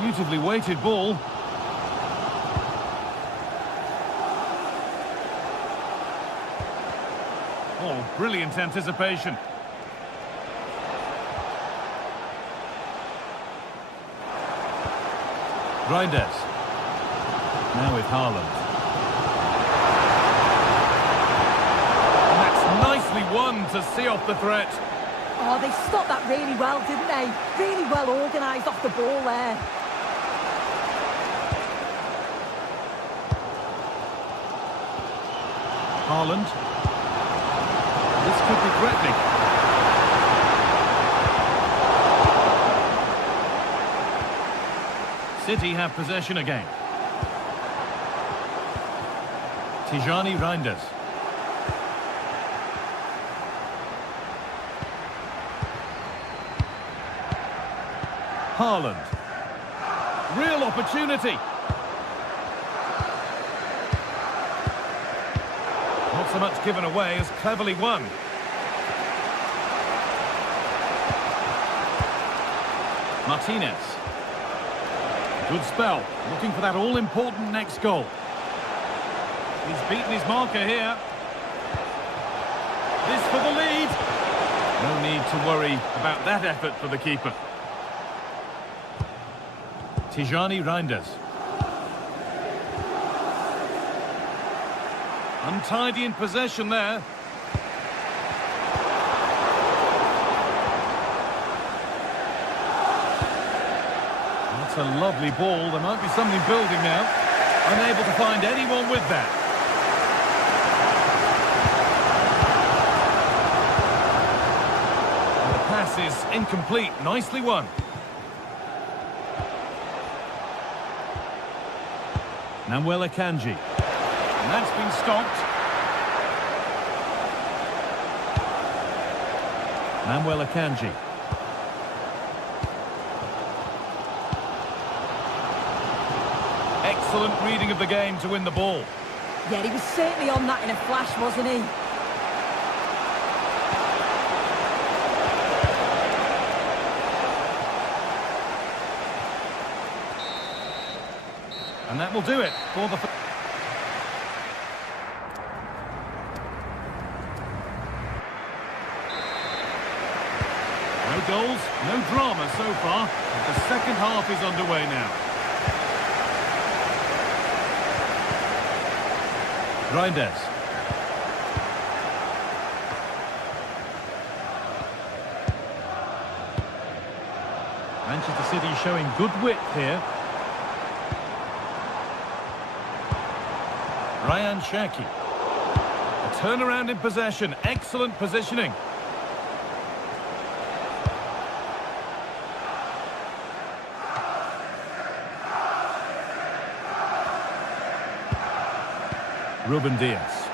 Beautifully weighted ball. Oh, brilliant anticipation. Reinders. Now with Haaland. And that's nicely won to see off the threat. Oh, they stopped that really well, didn't they? Really well organised off the ball there. Haaland. This could be threatening. City have possession again. Tijani Reinders. Haaland. Real opportunity. Not so much given away as cleverly won. Martinez. Good spell. Looking for that all-important next goal. He's beaten his marker here. This for the lead. No need to worry about that effort for the keeper. Tijani Reinders. Untidy in possession there. That's a lovely ball. There might be something building now. Unable to find anyone with that. And the pass is incomplete. Nicely won. Namuel Akanji. And that's been stopped. Namuel Akanji. Excellent reading of the game to win the ball. Yeah, he was certainly on that in a flash, wasn't he? And that will do it for the... No goals, no drama so far. The second half is underway now. Reinders. Manchester City showing good width here. Ryan Cherki. A turnaround in possession. Excellent positioning. Ruben Diaz.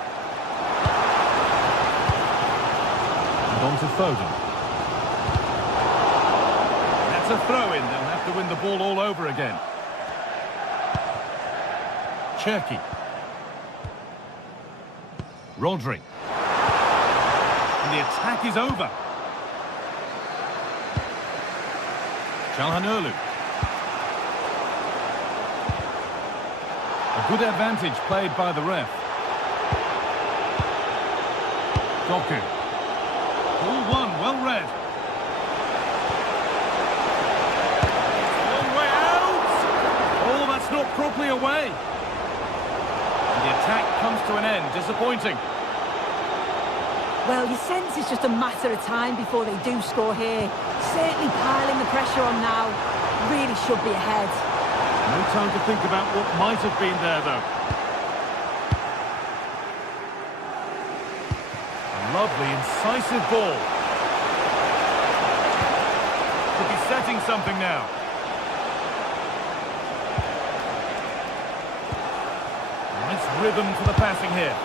And on to Foden. That's a throw-in. They'll have to win the ball all over again. Cherki. Rodri. And the attack is over. Çalhanoğlu. A good advantage played by the ref. Doku. Ball one, well read. Long way out! Oh, that's not properly away. And the attack comes to an end, disappointing. Well, you sense it's just a matter of time before they do score here. Certainly piling the pressure on now. Really should be ahead. No time to think about what might have been there, though. A lovely, incisive ball. Could be setting something now. Nice rhythm to the passing here.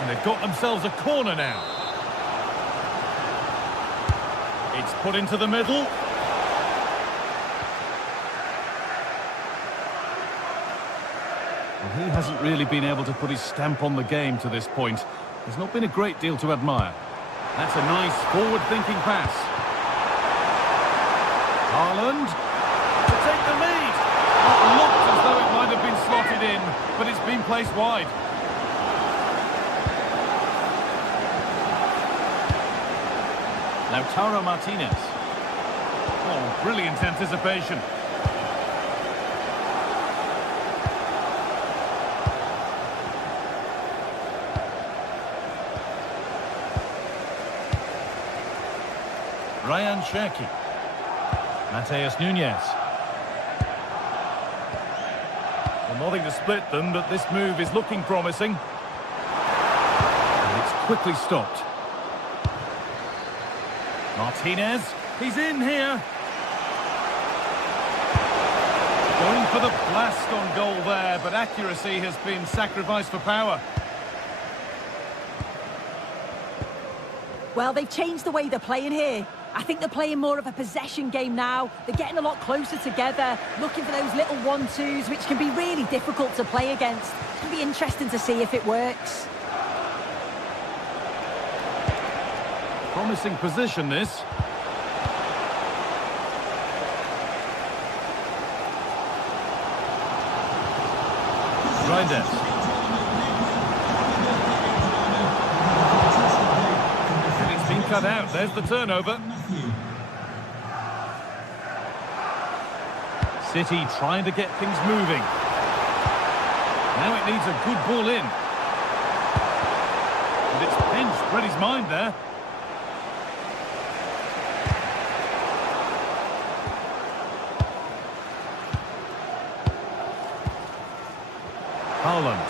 And they've got themselves a corner now. It's put into the middle. He hasn't really been able to put his stamp on the game to this point. There's not been a great deal to admire. That's a nice forward-thinking pass. Haaland to take the lead. It looked as though it might have been slotted in, but it's been placed wide. Lautaro Martinez. Oh, brilliant anticipation. Ryan Cherki. Mateus Nunes. Well, nothing to split them, but this move is looking promising. And it's quickly stopped. Martinez. He's in here. Going for the blast on goal there, but accuracy has been sacrificed for power. Well, they've changed the way they're playing here. I think they're playing more of a possession game now. They're getting a lot closer together, looking for those little 1-2s, which can be really difficult to play against. It'll be interesting to see if it works. Promising position, this. Reinders. And it's been cut out. There's the turnover. City trying to get things moving. Now it needs a good ball in. And it's pinched Reddy's mind there. Haaland.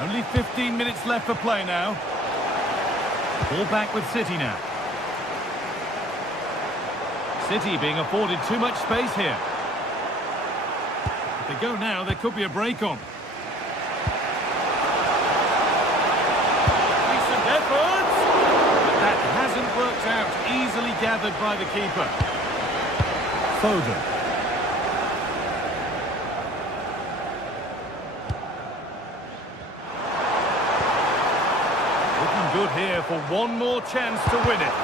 Only 15 minutes left for play now. Ball back with City now. City being afforded too much space here. If they go now, there could be a break on. Decent effort! But that hasn't worked out. Easily gathered by the keeper. Foden. Looking good here for one more chance to win it.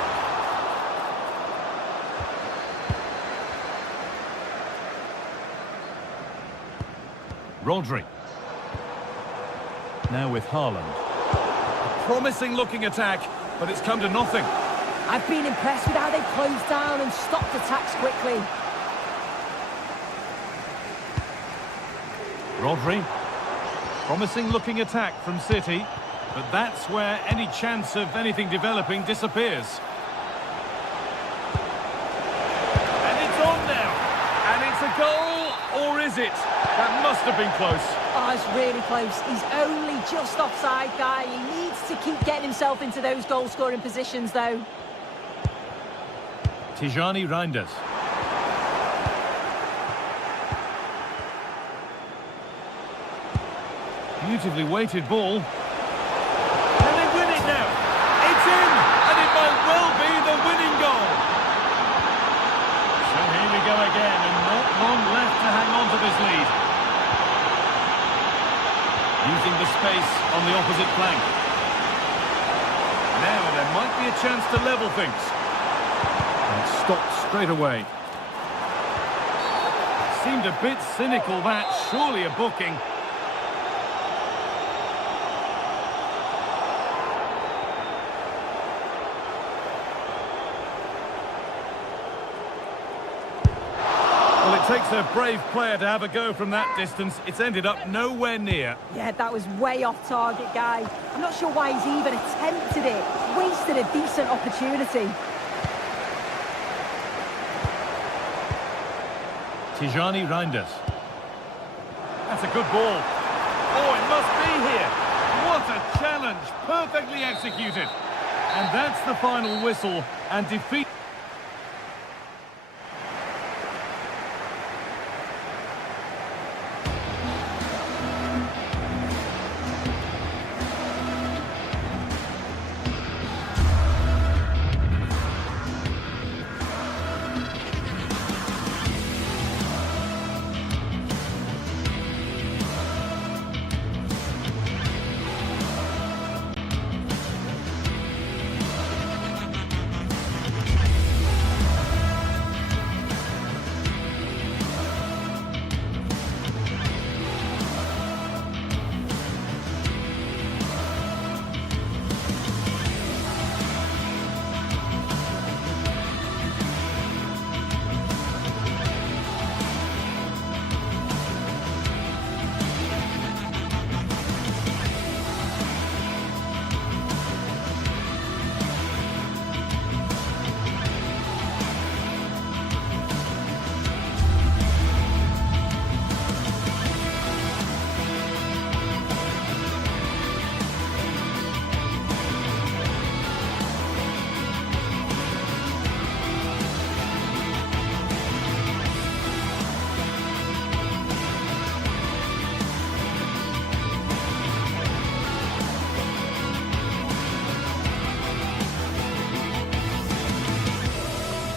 Rodri. Now with Haaland. A promising looking attack, but it's come to nothing. I've been impressed with how they've closed down and stopped attacks quickly. Rodri. Promising looking attack from City, but that's where any chance of anything developing disappears. And it's on now. And it's a goal, or is it? That must have been close. Oh, it's really close. He's only just offside, guy. He needs to keep getting himself into those goal-scoring positions, though. Tijani Reinders. Beautifully weighted ball. Can they win it now? It's in! And it might well be the winning goal. So here we go again, and not long left to hang on to this lead. Using the space on the opposite flank. Now there might be a chance to level things. And it stopped straight away. Seemed a bit cynical, that. Surely a booking. Well, it takes a brave player to have a go from that distance. It's ended up nowhere near. Yeah, that was way off target, guy. I'm not sure why he's even attempted it. Wasted a decent opportunity. Tijani Reinders. That's a good ball. Oh, it must be here. What a challenge. Perfectly executed. And that's the final whistle and defeat.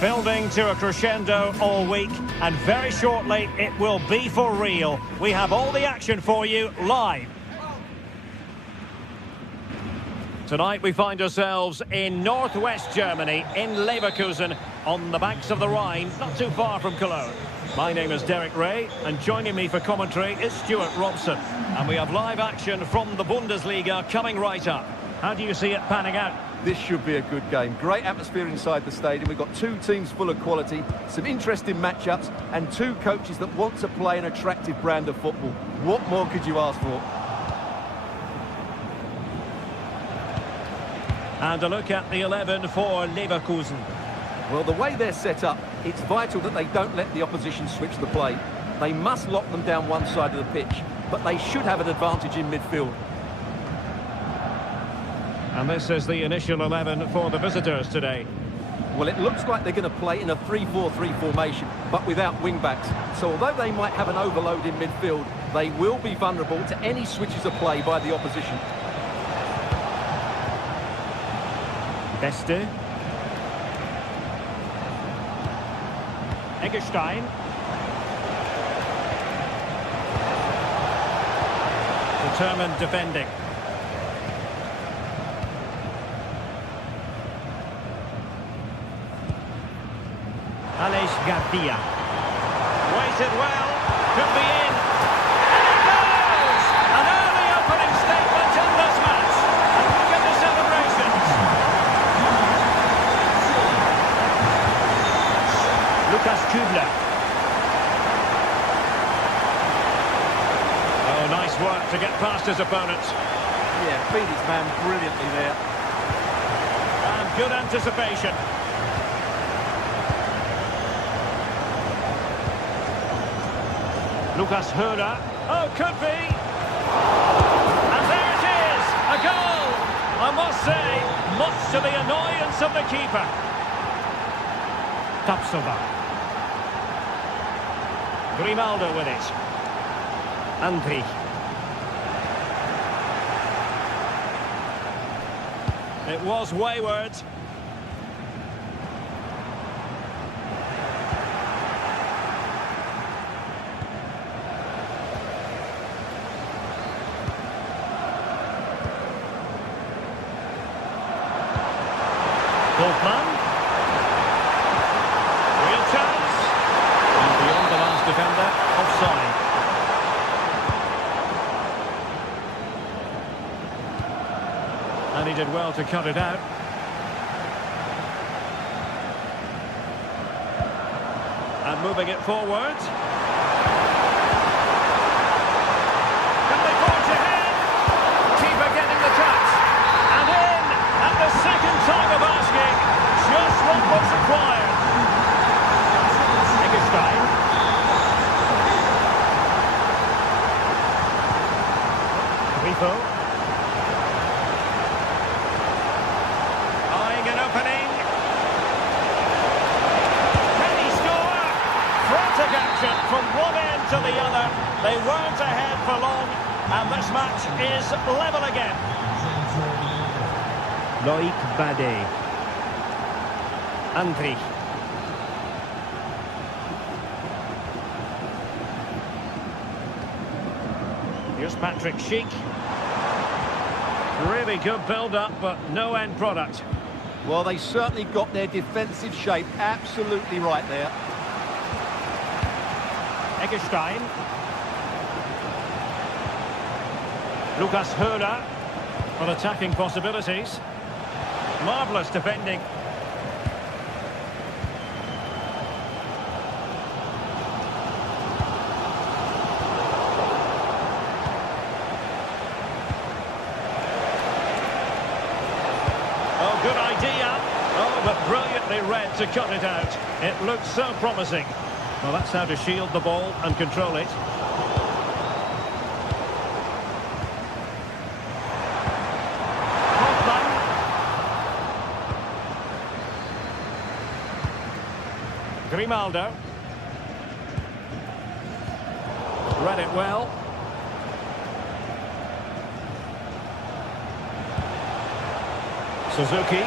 Building to a crescendo all week, and very shortly it will be for real. We have all the action for you live. Tonight we find ourselves in northwest Germany, in Leverkusen, on the banks of the Rhine, not too far from Cologne. My name is Derek Ray, and joining me for commentary is Stuart Robson. And we have live action from the Bundesliga coming right up. How do you see it panning out? This should be a good game. Great atmosphere inside the stadium. We've got two teams full of quality, some interesting matchups, and two coaches that want to play an attractive brand of football. What more could you ask for? And a look at the 11 for Leverkusen. Well, the way they're set up, it's vital that they don't let the opposition switch the play. They must lock them down one side of the pitch, but they should have an advantage in midfield. And this is the initial 11 for the visitors today. Well, it looks like they're going to play in a 3-4-3 formation, but without wing-backs. So although they might have an overload in midfield, they will be vulnerable to any switches of play by the opposition. Beste. Eggestein. Determined defending. Alex Garcia. Waited well. Could be in. And it goes! An early opening statement in this match. And look at the celebrations. Lucas Kübler. Oh, nice work to get past his opponent. Yeah, beat his man brilliantly there. And good anticipation. Lucas Höhler. Oh, could be. And there it is. A goal. I must say, much to the annoyance of the keeper. Tapsova. Grimaldo with it. Andri. It was wayward. Holtman. Real chance. And beyond the last defender, offside. And he did well to cut it out. And moving it forward. Can they forge ahead? Keeper getting the touch. And in at the second time of asking. Just what was required. Eggestein. Grifo. Eyeing an opening. Can he score? Frantic action from one end to the other. They weren't ahead for long, and this match is level again. Loic Bade. Andri. Here's Patrick Schick. Really good build-up, but no end product. Well, they certainly got their defensive shape absolutely right there. Eggestein. Lucas Höhler on attacking possibilities. Marvellous defending. Oh, good idea. Oh, but brilliantly read to cut it out. It looked so promising. Well, that's how to shield the ball and control it. Grimaldo. Read it well. Suzuki.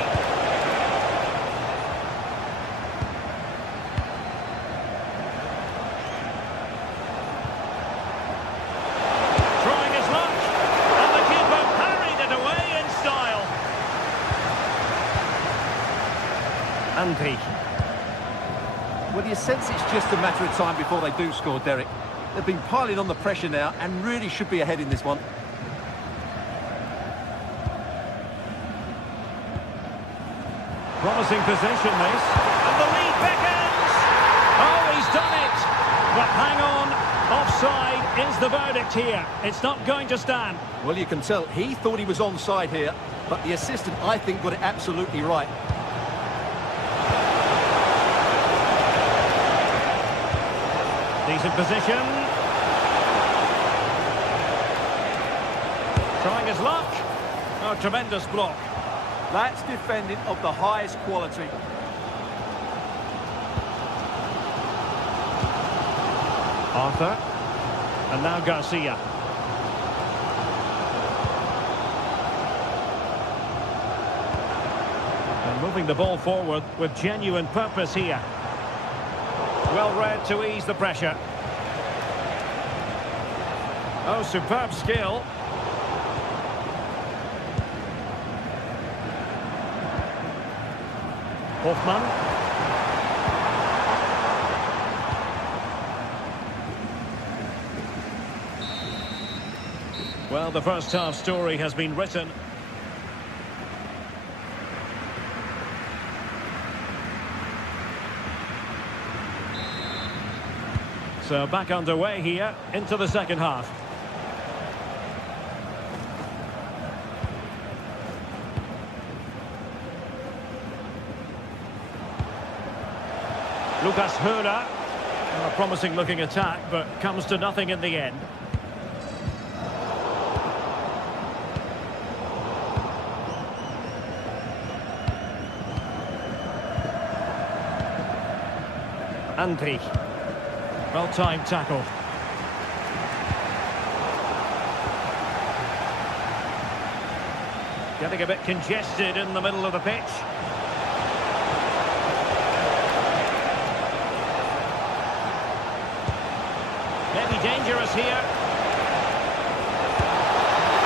Trying his luck. And the keeper parried it away in style. Andri. sense it's just a matter of time before they do score, Derek. They've been piling on the pressure now and really should be ahead in this one. Promising position, this. And the lead beckons! Oh, he's done it! But hang on, offside is the verdict here. It's not going to stand. Well, you can tell he thought he was onside here, but the assistant, I think, got it absolutely right. Decent position. Trying his luck. Oh, tremendous block. That's defending of the highest quality. Arthur. And now Garcia. And moving the ball forward with genuine purpose here. Well read to ease the pressure. Oh, superb skill. Hoffmann. Well, the first half story has been written. So back underway here into the second half. Lucas Höhler, a promising looking attack, but comes to nothing in the end. Andrich. Well-timed tackle. Getting a bit congested in the middle of the pitch. Maybe dangerous here.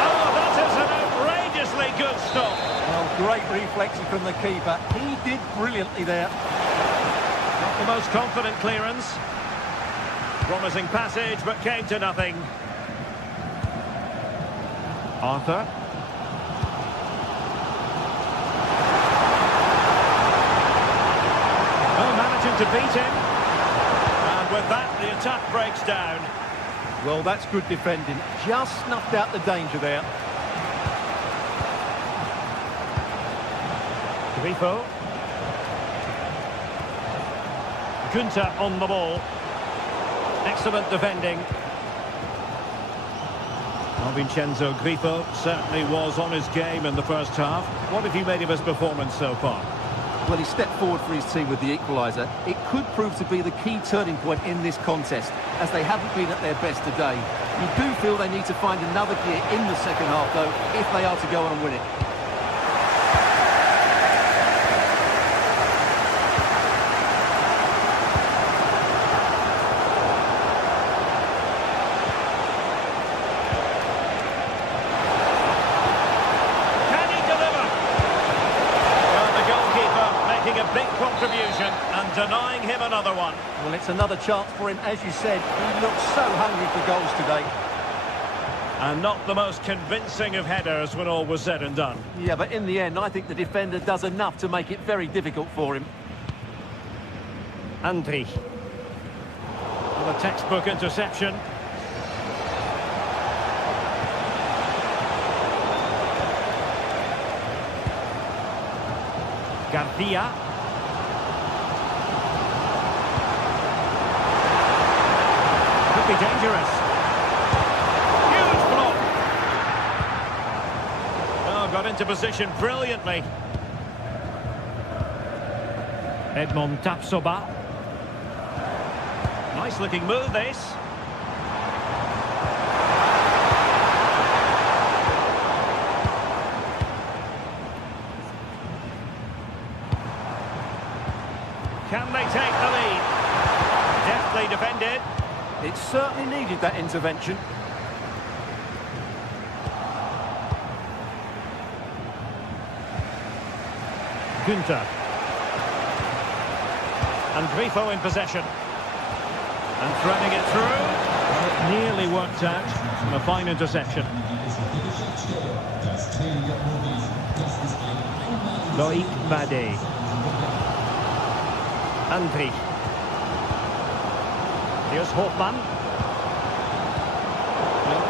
Oh, that is an outrageously good stop. Well, great reflexes from the keeper. He did brilliantly there. Not the most confident clearance. Promising passage, but came to nothing. Arthur. Oh, managing to beat him. And with that, the attack breaks down. Well, that's good defending. Just snuffed out the danger there. Grifo. Günther on the ball. Excellent defending. Well, Vincenzo Grifo certainly was on his game in the first half. What have you made of his performance so far? Well, he stepped forward for his team with the equaliser. It could prove to be the key turning point in this contest, as they haven't been at their best today. You do feel they need to find another gear in the second half, though, if they are to go on and win it. A big contribution and denying him another one. Well, it's another chance for him. As you said, he looks so hungry for goals today. And not the most convincing of headers when all was said and done. Yeah, but in the end, I think the defender does enough to make it very difficult for him. Andrich. Well, a textbook interception. Garcia. Could be dangerous. Huge block. Oh, got into position brilliantly. Edmond Tapsoba. Nice looking move, this. Can they take the lead? Deftly defended. It certainly needed that intervention. Günther. And Grifo in possession. And threading it through. It nearly worked out. And a fine interception. Loic Bade. Andri. Here's Hofmann.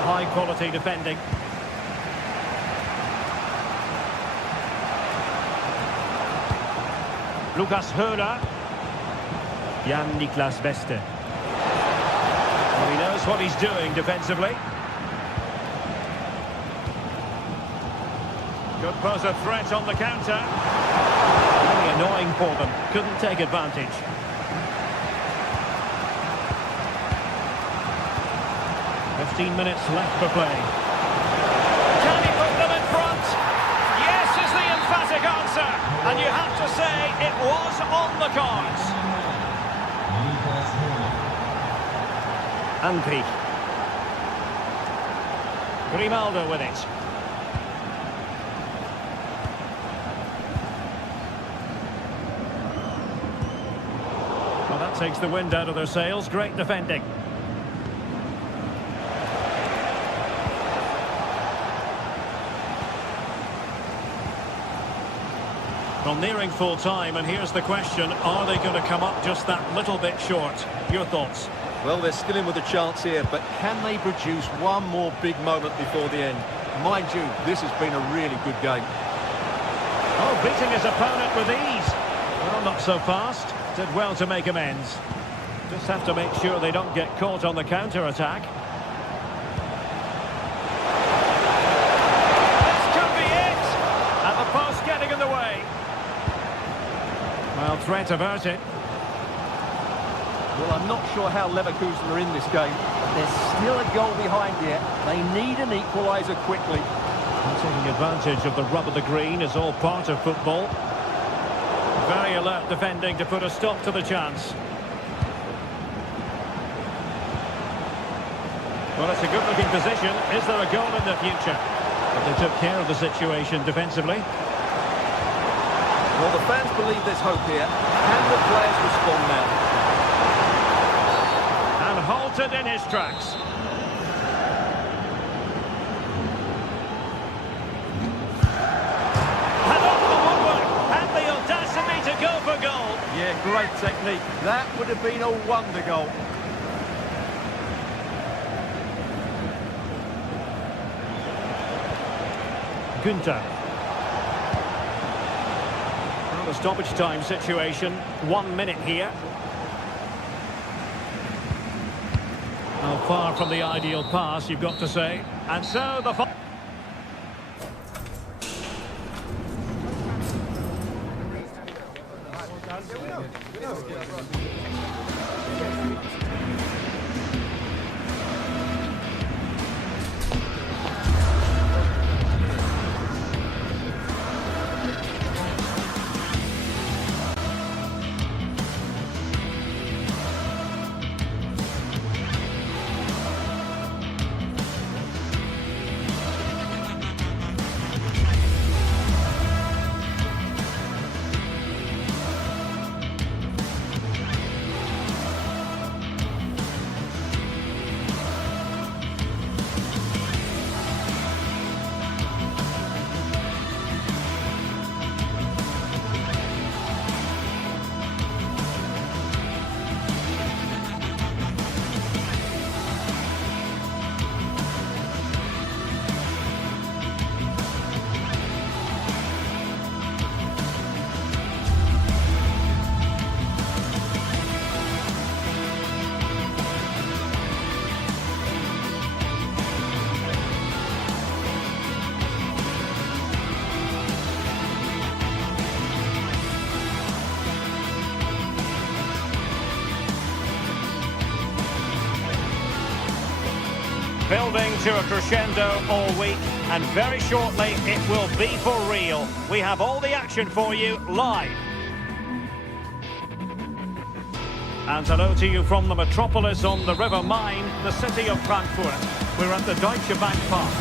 High quality defending. Lukas Höhler. Jan-Niklas Beste. Well, he knows what he's doing defensively. Could pose a threat on the counter. Really annoying for them. Couldn't take advantage. Minutes left for play. Can he put them in front? Yes is the emphatic answer. And you have to say it was on the cards. Andri. Grimaldo with it. Well, that takes the wind out of their sails. Great defending. Well, nearing full time, and here's the question, are they going to come up just that little bit short? Your thoughts? Well, they're still in with a chance here, but can they produce one more big moment before the end? Mind you, this has been a really good game. Oh, beating his opponent with ease. Well, not so fast. Did well to make amends. Just have to make sure they don't get caught on the counter-attack. This could be it! And the post getting in the way. Well, threat averted. Well, I'm not sure how Leverkusen are in this game. There's still a goal behind here. They need an equaliser quickly. And taking advantage of the rub of the green is all part of football. Very alert defending to put a stop to the chance. Well, it's a good-looking position. Is there a goal in the future? But they took care of the situation defensively. Well, the fans believe there's hope here. Can the players respond now? And halted in his tracks. And off the woodwork. And the audacity to go for goal. Yeah, great technique. That would have been a wonder goal. Günther. Well, the stoppage time situation. 1 minute here. Well, far from the ideal pass, you've got to say. And so the... Building to a crescendo all week, and very shortly it will be for real. We have all the action for you live. And hello to you from the metropolis on the River Main, the city of Frankfurt. We're at the Deutsche Bank Park.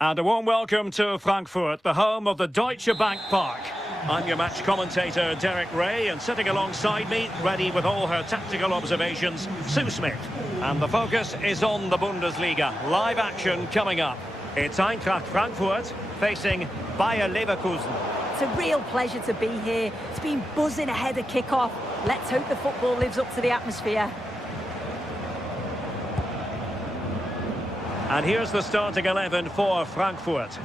And a warm welcome to Frankfurt, the home of the Deutsche Bank Park. I'm your match commentator, Derek Ray, and sitting alongside me, ready with all her tactical observations, Sue Smith. And the focus is on the Bundesliga. Live action coming up. It's Eintracht Frankfurt facing Bayer Leverkusen. It's a real pleasure to be here. It's been buzzing ahead of kick-off. Let's hope the football lives up to the atmosphere. And here's the starting 11 for Frankfurt.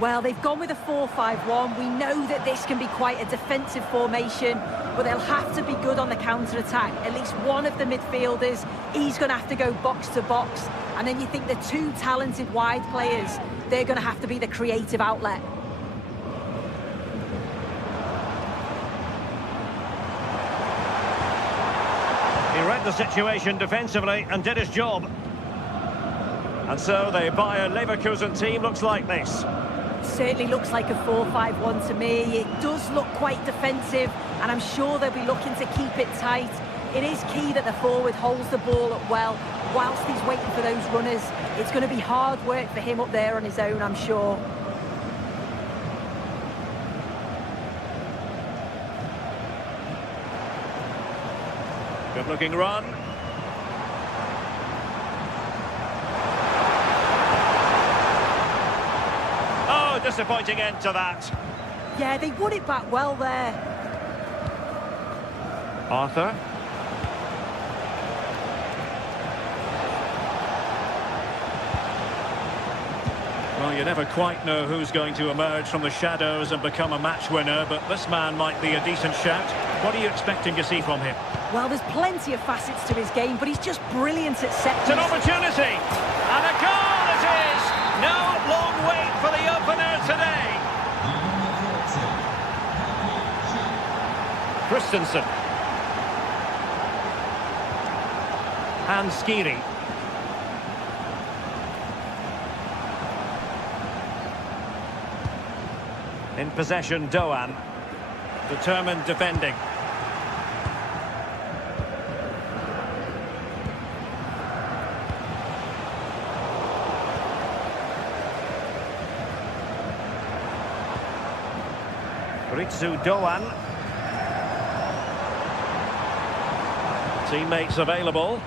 Well, they've gone with a 4-5-1. We know that this can be quite a defensive formation, but they'll have to be good on the counter-attack. At least one of the midfielders, he's going to have to go box to box. And then you think the two talented wide players, they're going to have to be the creative outlet. He read the situation defensively and did his job. And so the Bayer Leverkusen team looks like this. Certainly looks like a 4-5-1 to me. It does look quite defensive, and I'm sure they'll be looking to keep it tight. It is key that the forward holds the ball up well whilst he's waiting for those runners. It's going to be hard work for him up there on his own, I'm sure. Good looking run. Oh, disappointing end to that. Yeah, they won it back well there. Arthur. Well, you never quite know who's going to emerge from the shadows and become a match winner, but this man might be a decent shout. What are you expecting to see from him? Well, there's plenty of facets to his game, but he's just brilliant at set It's an opportunity! And a goal it is! No long wait for the opener today! Christensen. And Skiri. In possession, Doan. Determined defending. Ritsu Doan. Teammates available.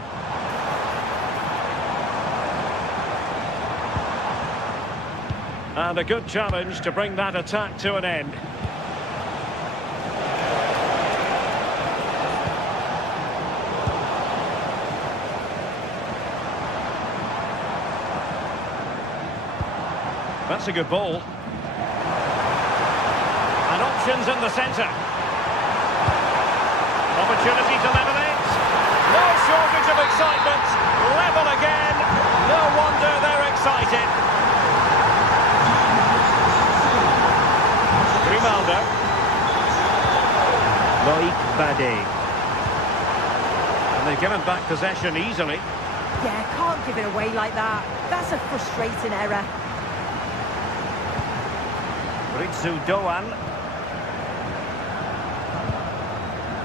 And a good challenge to bring that attack to an end. That's a good ball. And options in the centre. Opportunity to level it. No shortage of excitement. Level again. No wonder they're excited. Grimaldo. Loic Bade. And they've given back possession easily. Yeah, can't give it away like that. That's a frustrating error. Ritsu Doan.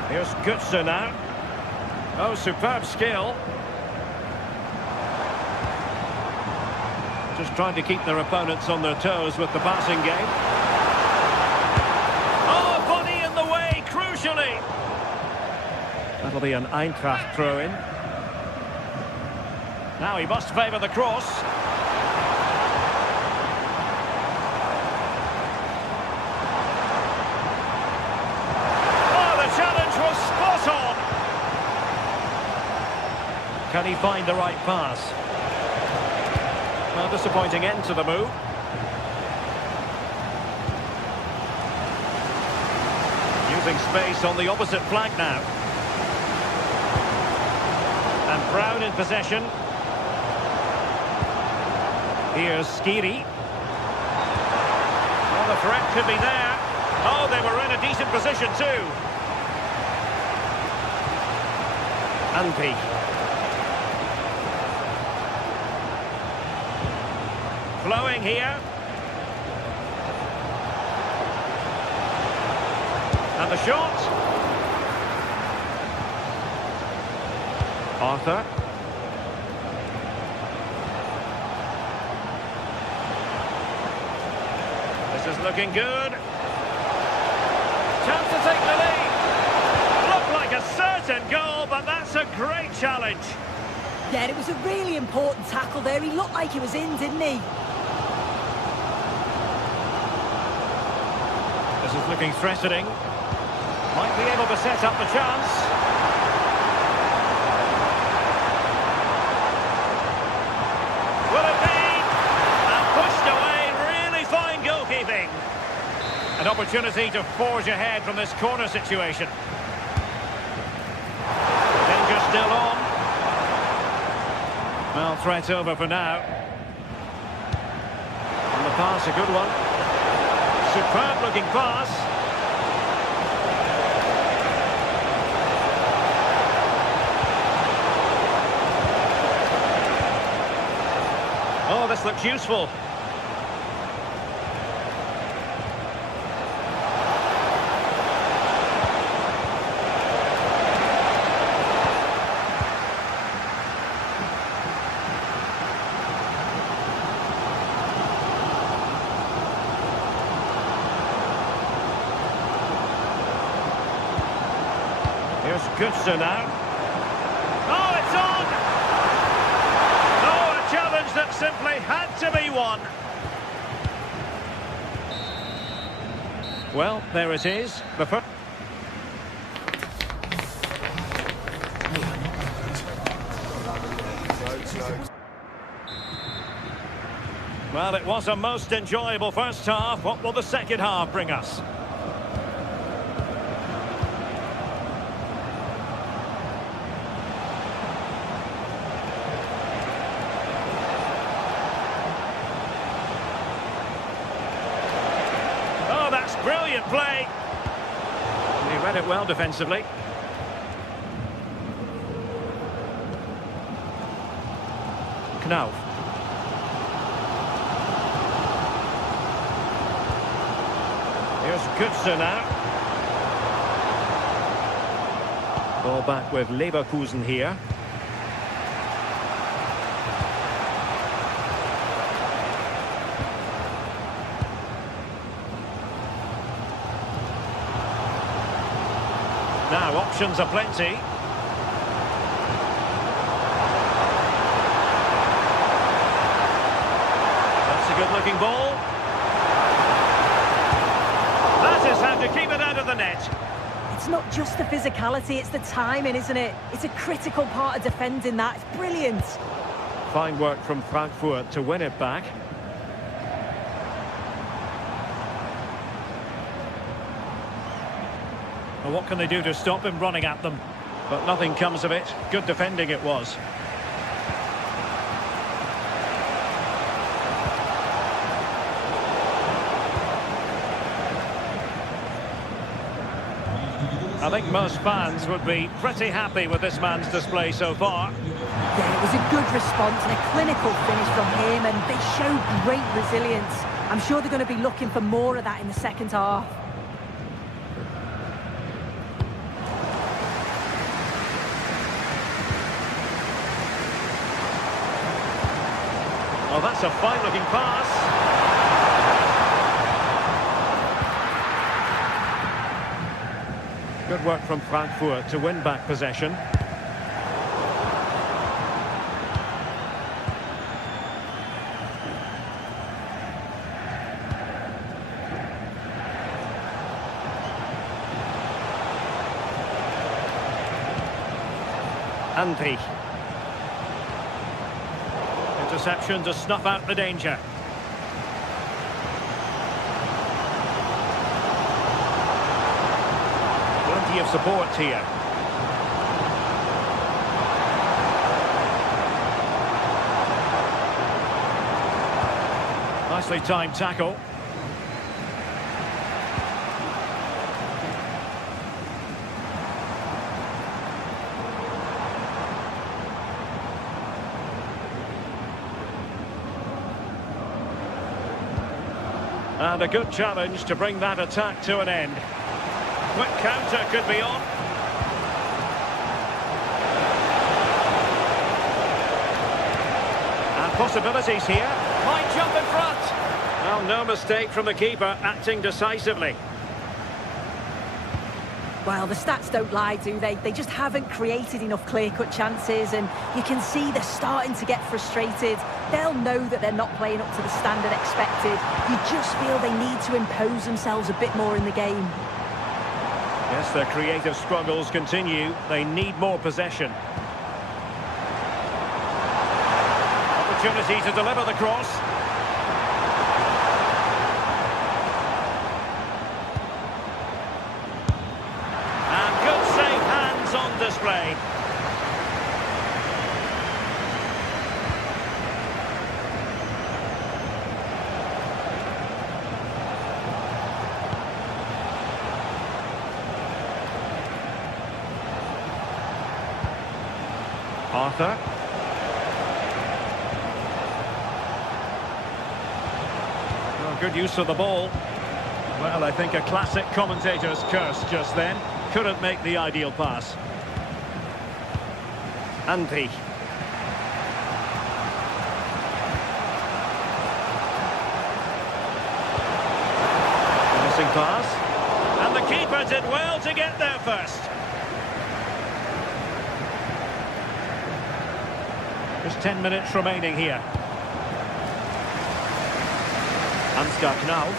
Here's Götze now. Oh, superb skill. Just trying to keep their opponents on their toes with the passing game. Oh, body in the way, crucially. That'll be an Eintracht throw-in. Now he must favour the cross. Can he find the right pass? Well, disappointing end to the move. Using space on the opposite flank now. And Brown in possession. Here's Skiri. Oh, the threat could be there. Oh, they were in a decent position too. Anpi. Flowing here. And the shot. Arthur. looking good. Chance to take the lead. Looked like a certain goal, but that's a great challenge. Yeah, it was a really important tackle there. He looked like he was in, didn't he? This is looking threatening. Might be able to set up the chance. Will it be? And pushed away. Really fine goalkeeping. An opportunity to forge ahead from this corner situation. Danger still on. Well, threat over for now. And the pass, a good one. Superb looking pass. Oh, this looks useful. Here's Goodson now. Oh, it's on! Oh, a challenge that simply had to be won. Well, there it is. The first. Well, it was a most enjoyable first half. What will the second half bring us? Oh, that's brilliant play. He read it well defensively. Knauf. Here's Goodson now. Ball back with Leverkusen here. Now options are plenty. That's a good-looking ball. That is how to keep it out of the net. It's not just the physicality, it's the timing, isn't it? It's a critical part of defending that. It's brilliant. Fine work from Frankfurt to win it back. Well, what can they do to stop him running at them? But nothing comes of it. Good defending it was. I think most fans would be pretty happy with this man's display so far. Yeah, it was a good response and a clinical finish from him, and they showed great resilience. I'm sure they're going to be looking for more of that in the second half. Oh, that's a fine-looking pass. Good work from Frankfurt to win back possession. Andri. Interception to snuff out the danger. Plenty of support here. Nicely timed tackle. And a good challenge to bring that attack to an end. Quick counter could be on. And possibilities here. Might jump in front. Well, no mistake from the keeper, acting decisively. Well, the stats don't lie, do they? They just haven't created enough clear-cut chances, and you can see they're starting to get frustrated. They'll know that they're not playing up to the standard expected. You just feel they need to impose themselves a bit more in the game. Yes, their creative struggles continue. They need more possession. Opportunity to deliver the cross. And good safe hands on display. Arthur. Oh, good use of the ball. Well, I think a classic commentator's curse just then. Couldn't make the ideal pass. Andri. Missing pass. And the keeper did well to get there first. Just 10 minutes remaining here. Ansgar Knauf.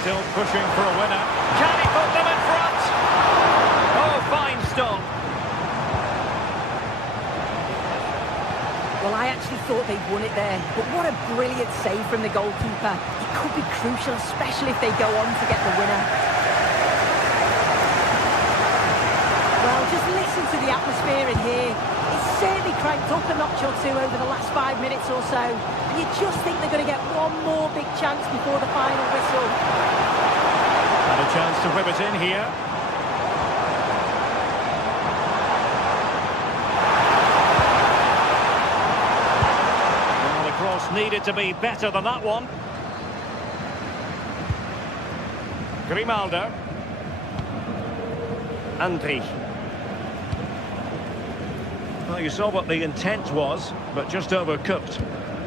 Still pushing for a winner. Can he put them in front? Oh, fine stop. Well, I actually thought they'd won it there, but what a brilliant save from the goalkeeper. It could be crucial, especially if they go on to get the winner. Well, just listen to the atmosphere in here. It's certainly cranked up a notch or two over the last 5 minutes or so. And you just think they're going to get one more big chance before the final whistle. And a chance to whip it in here. Well, the cross needed to be better than that one. Grimaldo. Andri. Well, you saw what the intent was, but just overcooked.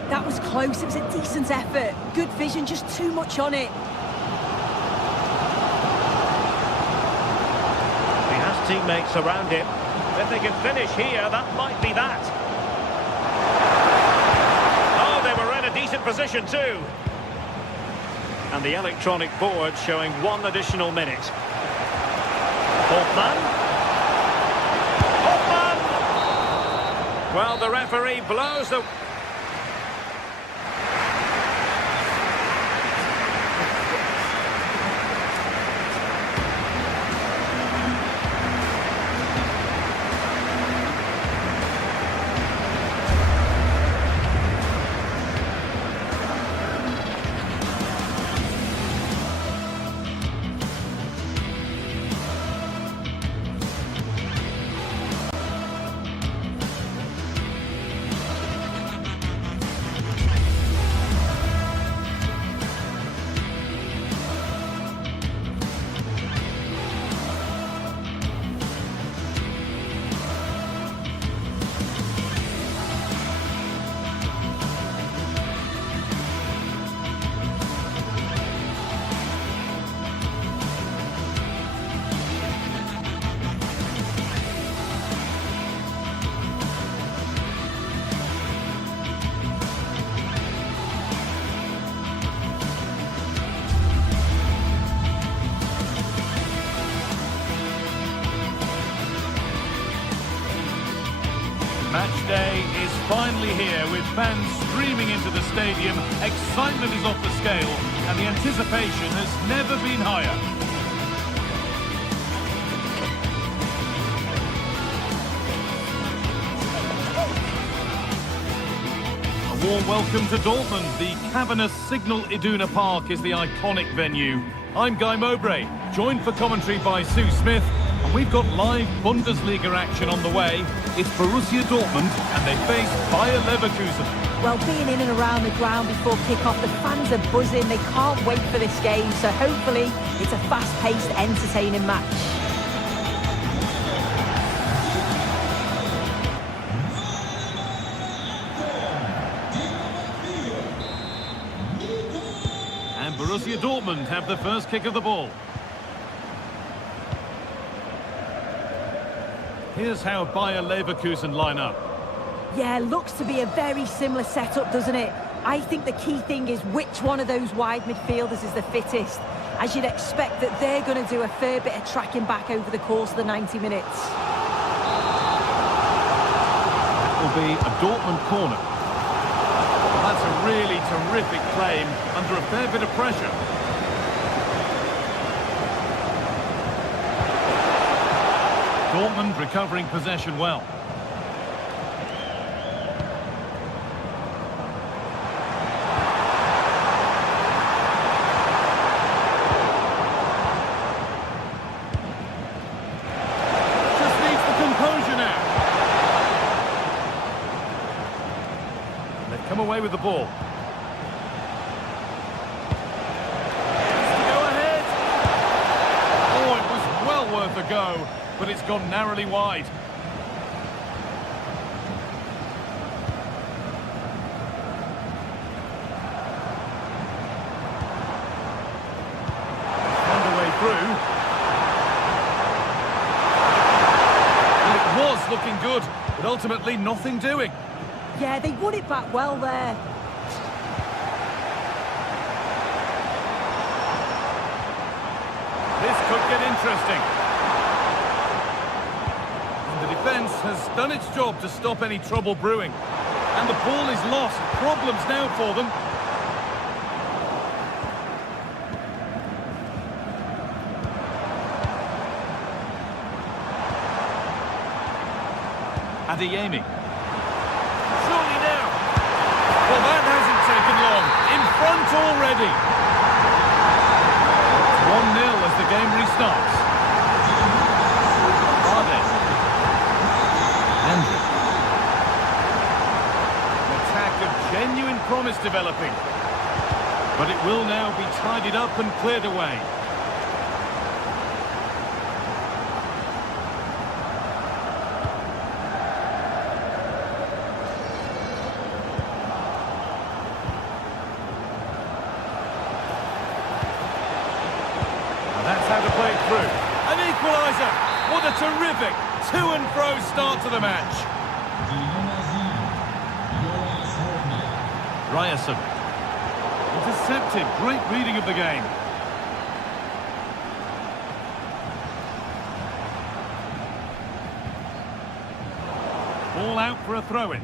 That was close. It was a decent effort. Good vision, just too much on it. He has teammates around him. If they can finish here, that might be that. Oh, they were in a decent position too. And the electronic board showing 1 additional minute. Holtman. Well, the referee blows the... Match day is finally here with fans streaming into the stadium. Excitement is off the scale and the anticipation has never been higher. A warm welcome to Dortmund. The cavernous Signal Iduna Park is the iconic venue. I'm Guy Mowbray, joined for commentary by Sue Smith. And we've got live Bundesliga action on the way. It's Borussia Dortmund and they face Bayer Leverkusen. Well, being in and around the ground before kick-off, the fans are buzzing. They can't wait for this game, so hopefully it's a fast-paced, entertaining match. Dortmund have the first kick of the ball. Here's how Bayer Leverkusen line up. Yeah, looks to be a very similar setup, doesn't it? I think the key thing is which one of those wide midfielders is the fittest. As you'd expect that they're going to do a fair bit of tracking back over the course of the 90 minutes. That will be a Dortmund corner. Well, that's a really terrific claim under a fair bit of pressure. Dortmund recovering possession well. Come away with the ball. Go ahead. Oh, it was well worth a go, but it's gone narrowly wide. Found a way through. Well, it was looking good, but ultimately nothing doing. Yeah, they won it back well there. This could get interesting. And the defence has done its job to stop any trouble brewing. And the ball is lost. Problems now for them. Adeyemi. Well, that hasn't taken long. In front already. 1-0 as the game restarts. Bardet. Andrew. An attack of genuine promise developing. But it will now be tidied up and cleared away. That's how to play it through. An equaliser. What a terrific to-and-fro start to the match. Ryerson. Intercepted. Great reading of the game. Ball out for a throw-in.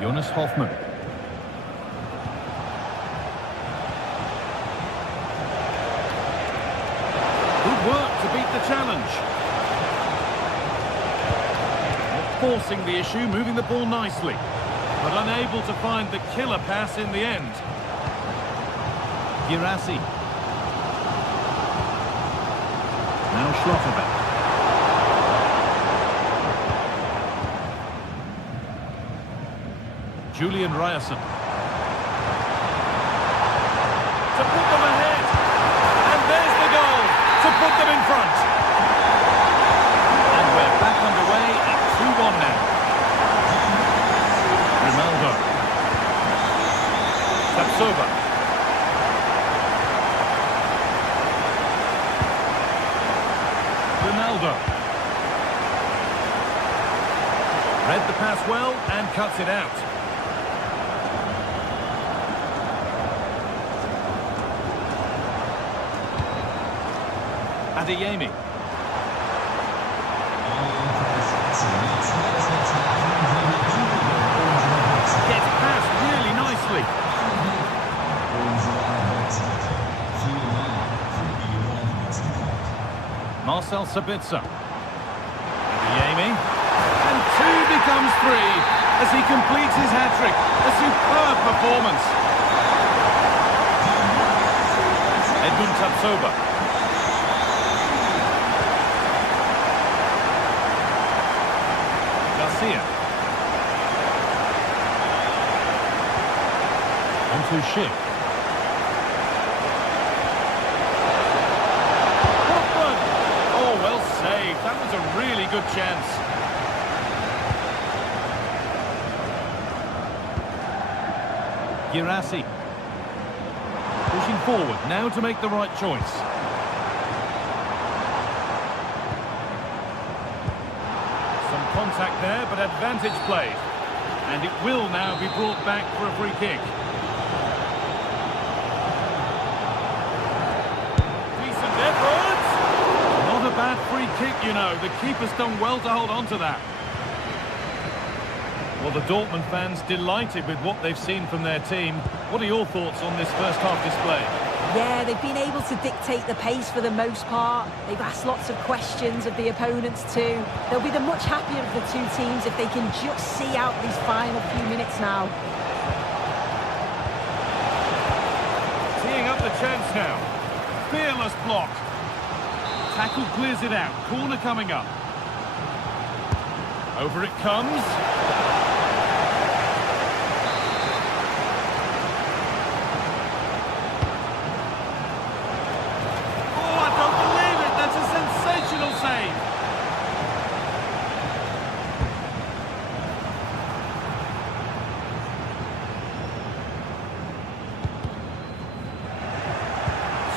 Jonas Hoffmann. Work to beat the challenge. Forcing the issue, moving the ball nicely, but unable to find the killer pass in the end. Girassi. Now Schlotterbeck. Julian Ryerson. To put them ahead. And there's the goal to put them in front. And we're back underway at 2-1 now. Ronaldo. Tapsoba. Ronaldo. Read the pass well and cuts it out. Adeyemi. Gets past really nicely. Marcel Sabitzer. Adeyemi. And 2 becomes 3 as he completes his hat-trick. A superb performance. Edmund Tapsoba. Onto Schick. Oh, well saved. That was a really good chance. Girassi. Pushing forward, now to make the right choice. Some contact there, but advantage played. And it will now be brought back for a free kick. Decent effort! Not a bad free kick, you know. The keeper's done well to hold on to that. Well, the Dortmund fans delighted with what they've seen from their team. What are your thoughts on this first half display? Yeah, they've been able to dictate the pace for the most part. They've asked lots of questions of the opponents too. They'll be the much happier of the two teams if they can just see out these final few minutes now. Teeing up the chance now. Fearless block. Tackle clears it out. Corner coming up. Over it comes. Save.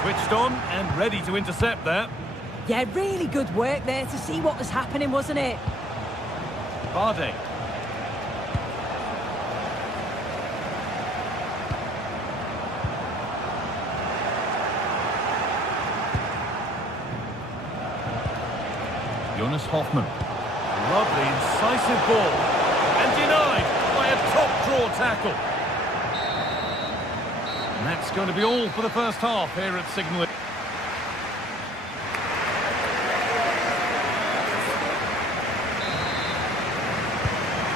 Switched on and ready to intercept there. Yeah, really good work there to see what was happening, wasn't it? Barde. Jonas Hoffmann. Lovely, incisive ball. And denied by a top-draw tackle. And that's going to be all for the first half here at Signal.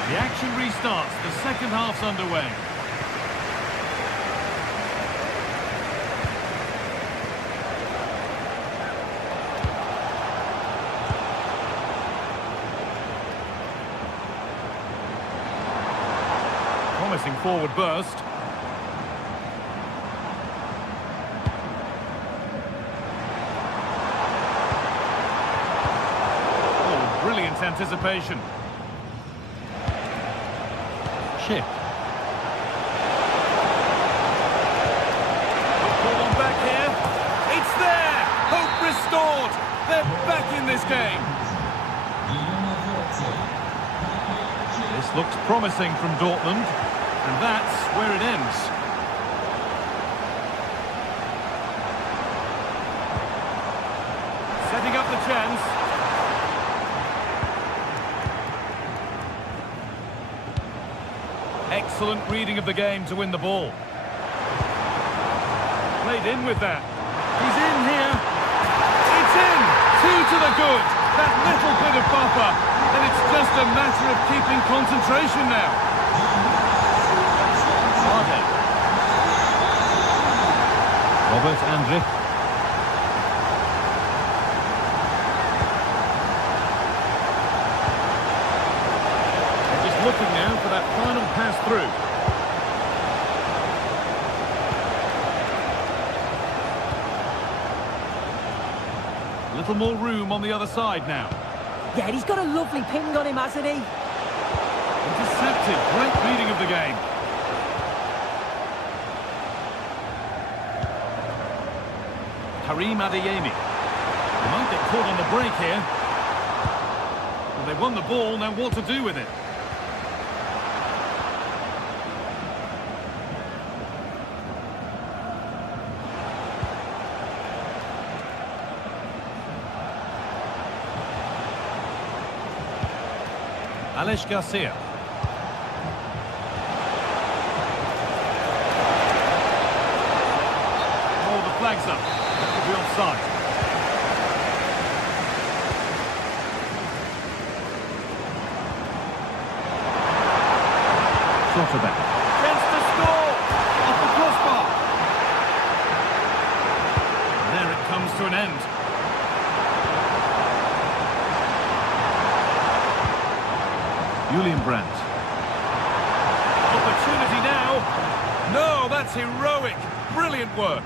The action restarts. The second half's underway. Promising forward burst. Oh, brilliant anticipation. Chip. Ball on back here. It's there! Hope restored! They're back in this game. This looks promising from Dortmund. And that's where it ends. Setting up the chance. Excellent reading of the game to win the ball. Played in with that. He's in here. It's in! 2 to the good. That little bit of buffer. And it's just a matter of keeping concentration now. Robert Andrich. They're just looking now for that final pass through. A little more room on the other side now. Yeah, he's got a lovely ping on him, hasn't he? Intercepted. Great reading of the game. Karim Adeyemi. They might get caught on the break here. Well, they won the ball, now what to do with it? Alex Garcia. Oh, the flag's up. That will be offside. Schlotterbeck. Chance to score! Off the crossbar. And there it comes to an end. Julian Brandt. Opportunity now. No, that's heroic. Brilliant work.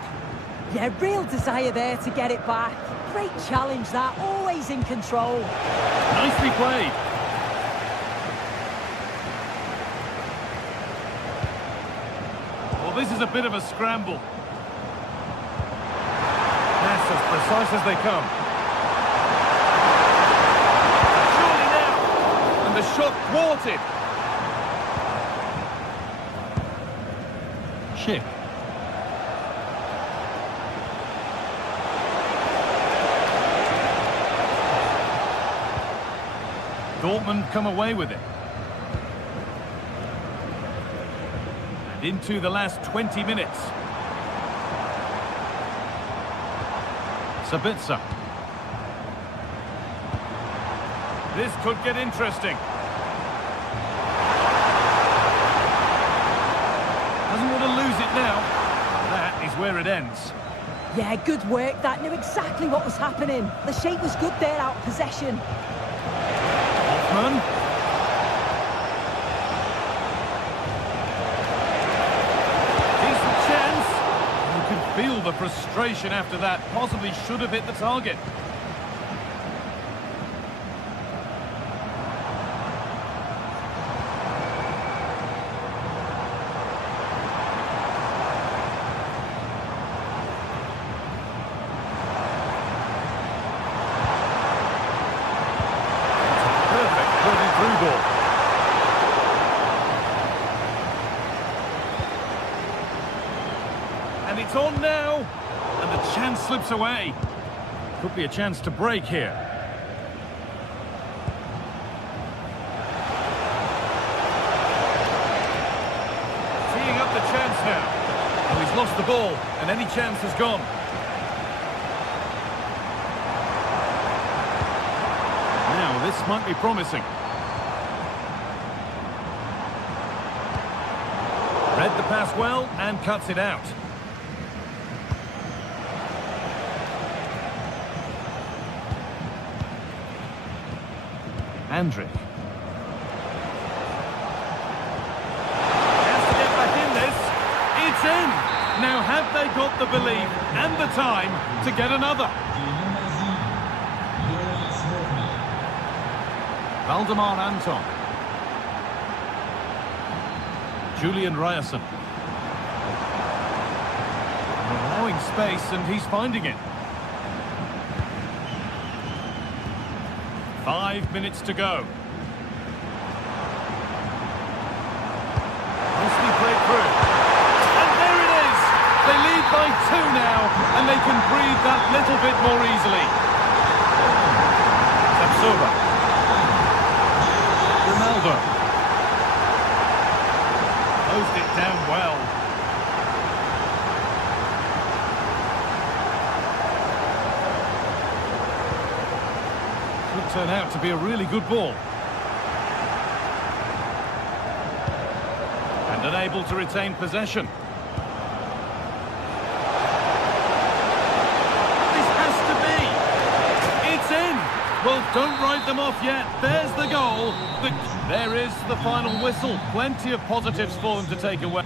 Yeah, real desire there to get it back. Great challenge that, always in control. Nicely played. Well, Well, this is a bit of a scramble. That's as precise as they come. Surely now! And the shot thwarted. Schick. Dortmund come away with it. And into the last 20 minutes. Sabitzer. This could get interesting. Doesn't want to lose it now. That is where it ends. Yeah, good work. That knew exactly what was happening. The shape was good there, out of possession. Hoffman. Decent chance. You can feel the frustration after that. Possibly should have hit the target. And it's on now, and the chance slips away. Could be a chance to break here. Teeing up the chance now. Oh, he's lost the ball, and any chance has gone. Now, this might be promising. Read the pass well and cuts it out. Andrick. Has to get back in this. It's in! Now have they got the belief and the time to get another? Valdemar Anton. Julian Ryerson. Allowing space and he's finding it. 5 minutes to go. Nicely played through. And there it is! They lead by 2 now, and they can breathe that little bit more easily. Tapsoba. Ronaldo. Closed it down well. Could turn out to be a really good ball. And unable to retain possession. This has to be! It's in! Well, don't write them off yet. There's the goal. There is the final whistle. Plenty of positives for them to take away.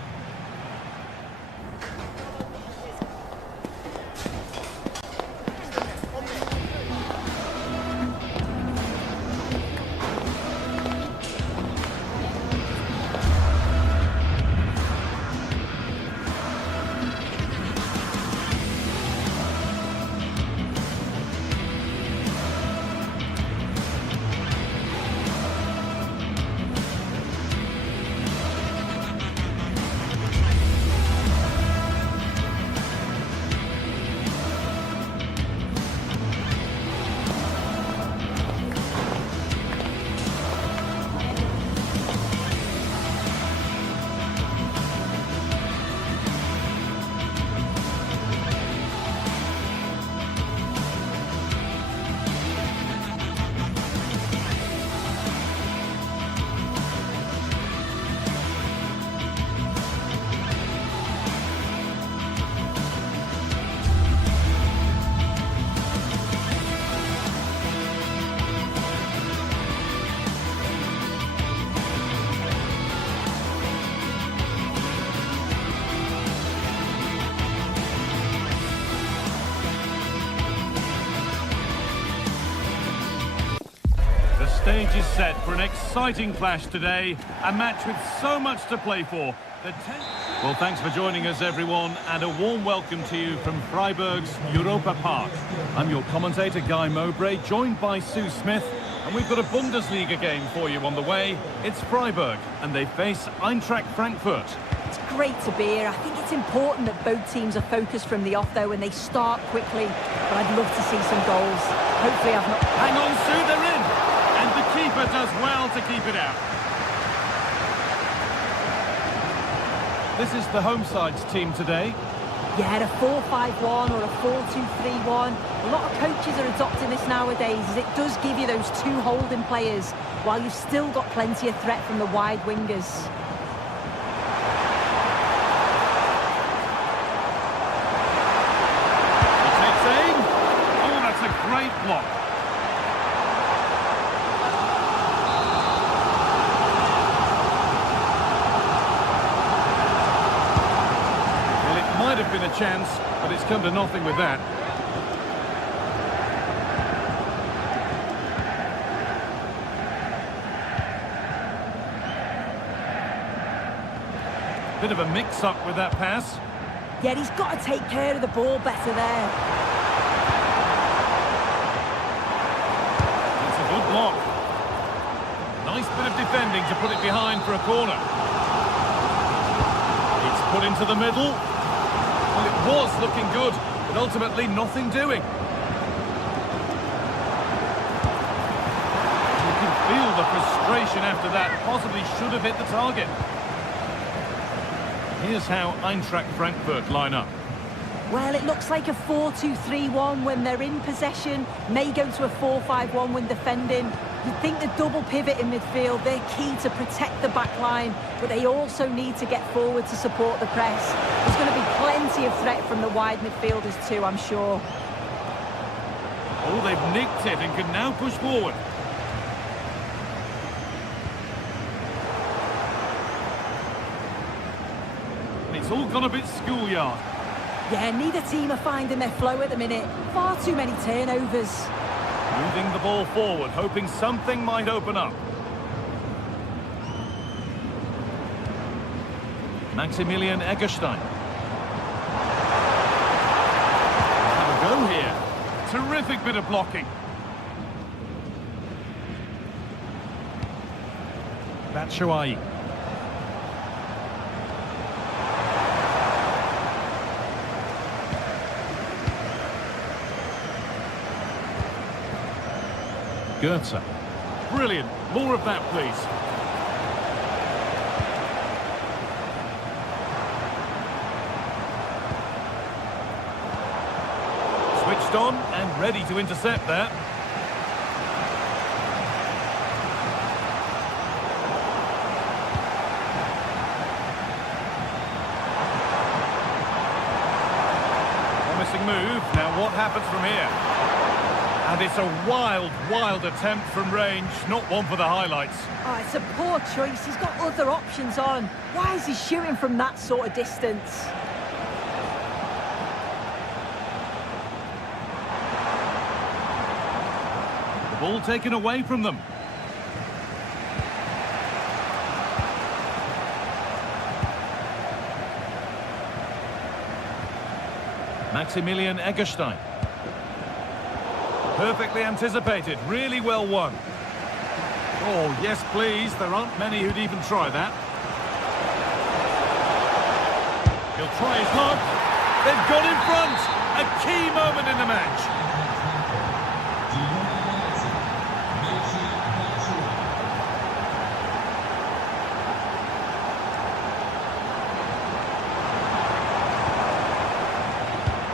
Stage is set for an exciting clash today, a match with so much to play for. The Well, thanks for joining us, everyone, and a warm welcome to you from Freiburg's Europa Park. I'm your commentator, Guy Mowbray, joined by Sue Smith, and we've got a Bundesliga game for you on the way. It's Freiburg, and they face Eintracht Frankfurt. It's great to be here. I think it's important that both teams are focused from the off, though, and they start quickly. But I'd love to see some goals. Hopefully I've not... Hang on, Sue, they're in! And the keeper does well to keep it out. This is the home side's team today. Yeah, a 4-5-1 or a 4-2-3-1. A lot of coaches are adopting this nowadays, as it does give you those two holding players, while you've still got plenty of threat from the wide wingers. He takes aim. Oh, that's a great block. Might have been a chance, but it's come to nothing with that. Bit of a mix-up with that pass. Yeah, he's got to take care of the ball better there. It's a good block. Nice bit of defending to put it behind for a corner. It's put into the middle. Well, it was looking good, but ultimately nothing doing. You can feel the frustration after that. Possibly should have hit the target. Here's how Eintracht Frankfurt line up. Well, it looks like a 4-2-3-1 when they're in possession. May go to a 4-5-1 when defending. You'd think the double pivot in midfield, they're key to protect the back line, but they also need to get forward to support the press. There's going to be plenty of threat from the wide midfielders too, I'm sure. Oh, they've nicked it and can now push forward. And it's all gone a bit schoolyard. Yeah, neither team are finding their flow at the minute. Far too many turnovers. Moving the ball forward, hoping something might open up. Maximilian Eggestein. Have a go here. Terrific bit of blocking. Batshuayi. Goetze. Brilliant. More of that, please. Switched on and ready to intercept there. Promising move. Now what happens from here? And it's a wild, wild attempt from range, not one for the highlights. Oh, it's a poor choice. He's got other options on. Why is he shooting from that sort of distance? The ball taken away from them. Maximilian Eggestein. Perfectly anticipated, really well won. Oh, yes, please. There aren't many who'd even try that. He'll try his luck. They've got in front. A key moment in the match.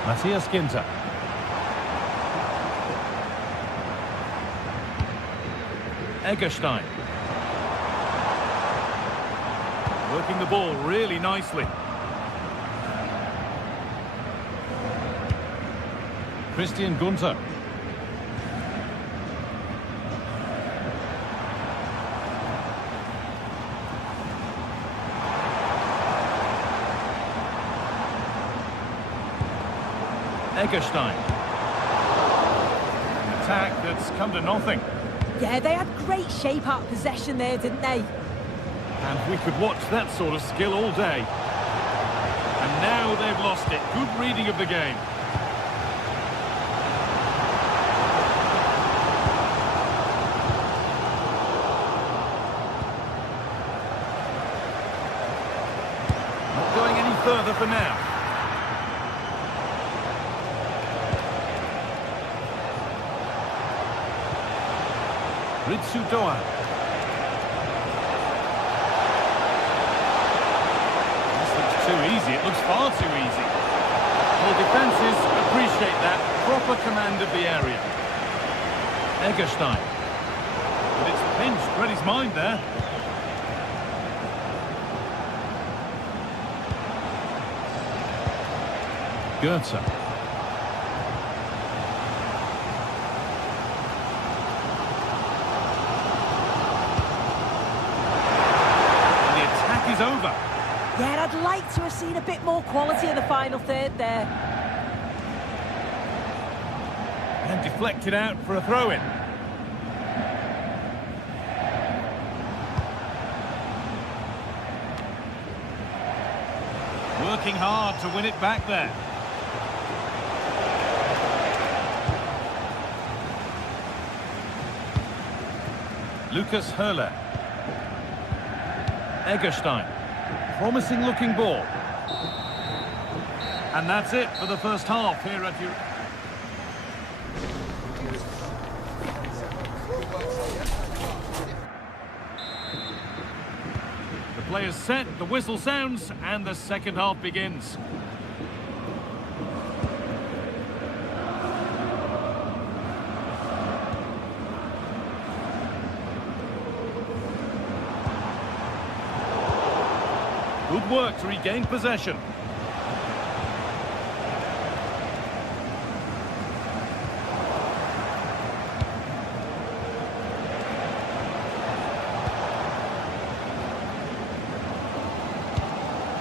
Matthias Ginter. Eggestein. Working the ball really nicely. Christian Gunter. Eggestein. An attack that's come to nothing. Yeah, they had great shape out possession there, didn't they? And we could watch that sort of skill all day. And now they've lost it. Good reading of the game. Not going any further for now. Ritsudoa. This looks too easy. It looks far too easy. Well, defences appreciate that. Proper command of the area. Egerstein. But it's pinched. Read his mind there. Goetze. Over. Yeah, I'd like to have seen a bit more quality in the final third there. And deflected out for a throw-in. Working hard to win it back there. Lucas Höhler. Egerstein. Promising looking ball. And that's it for the first half here at your... The players set, the whistle sounds, and the second half begins. Good work to regain possession.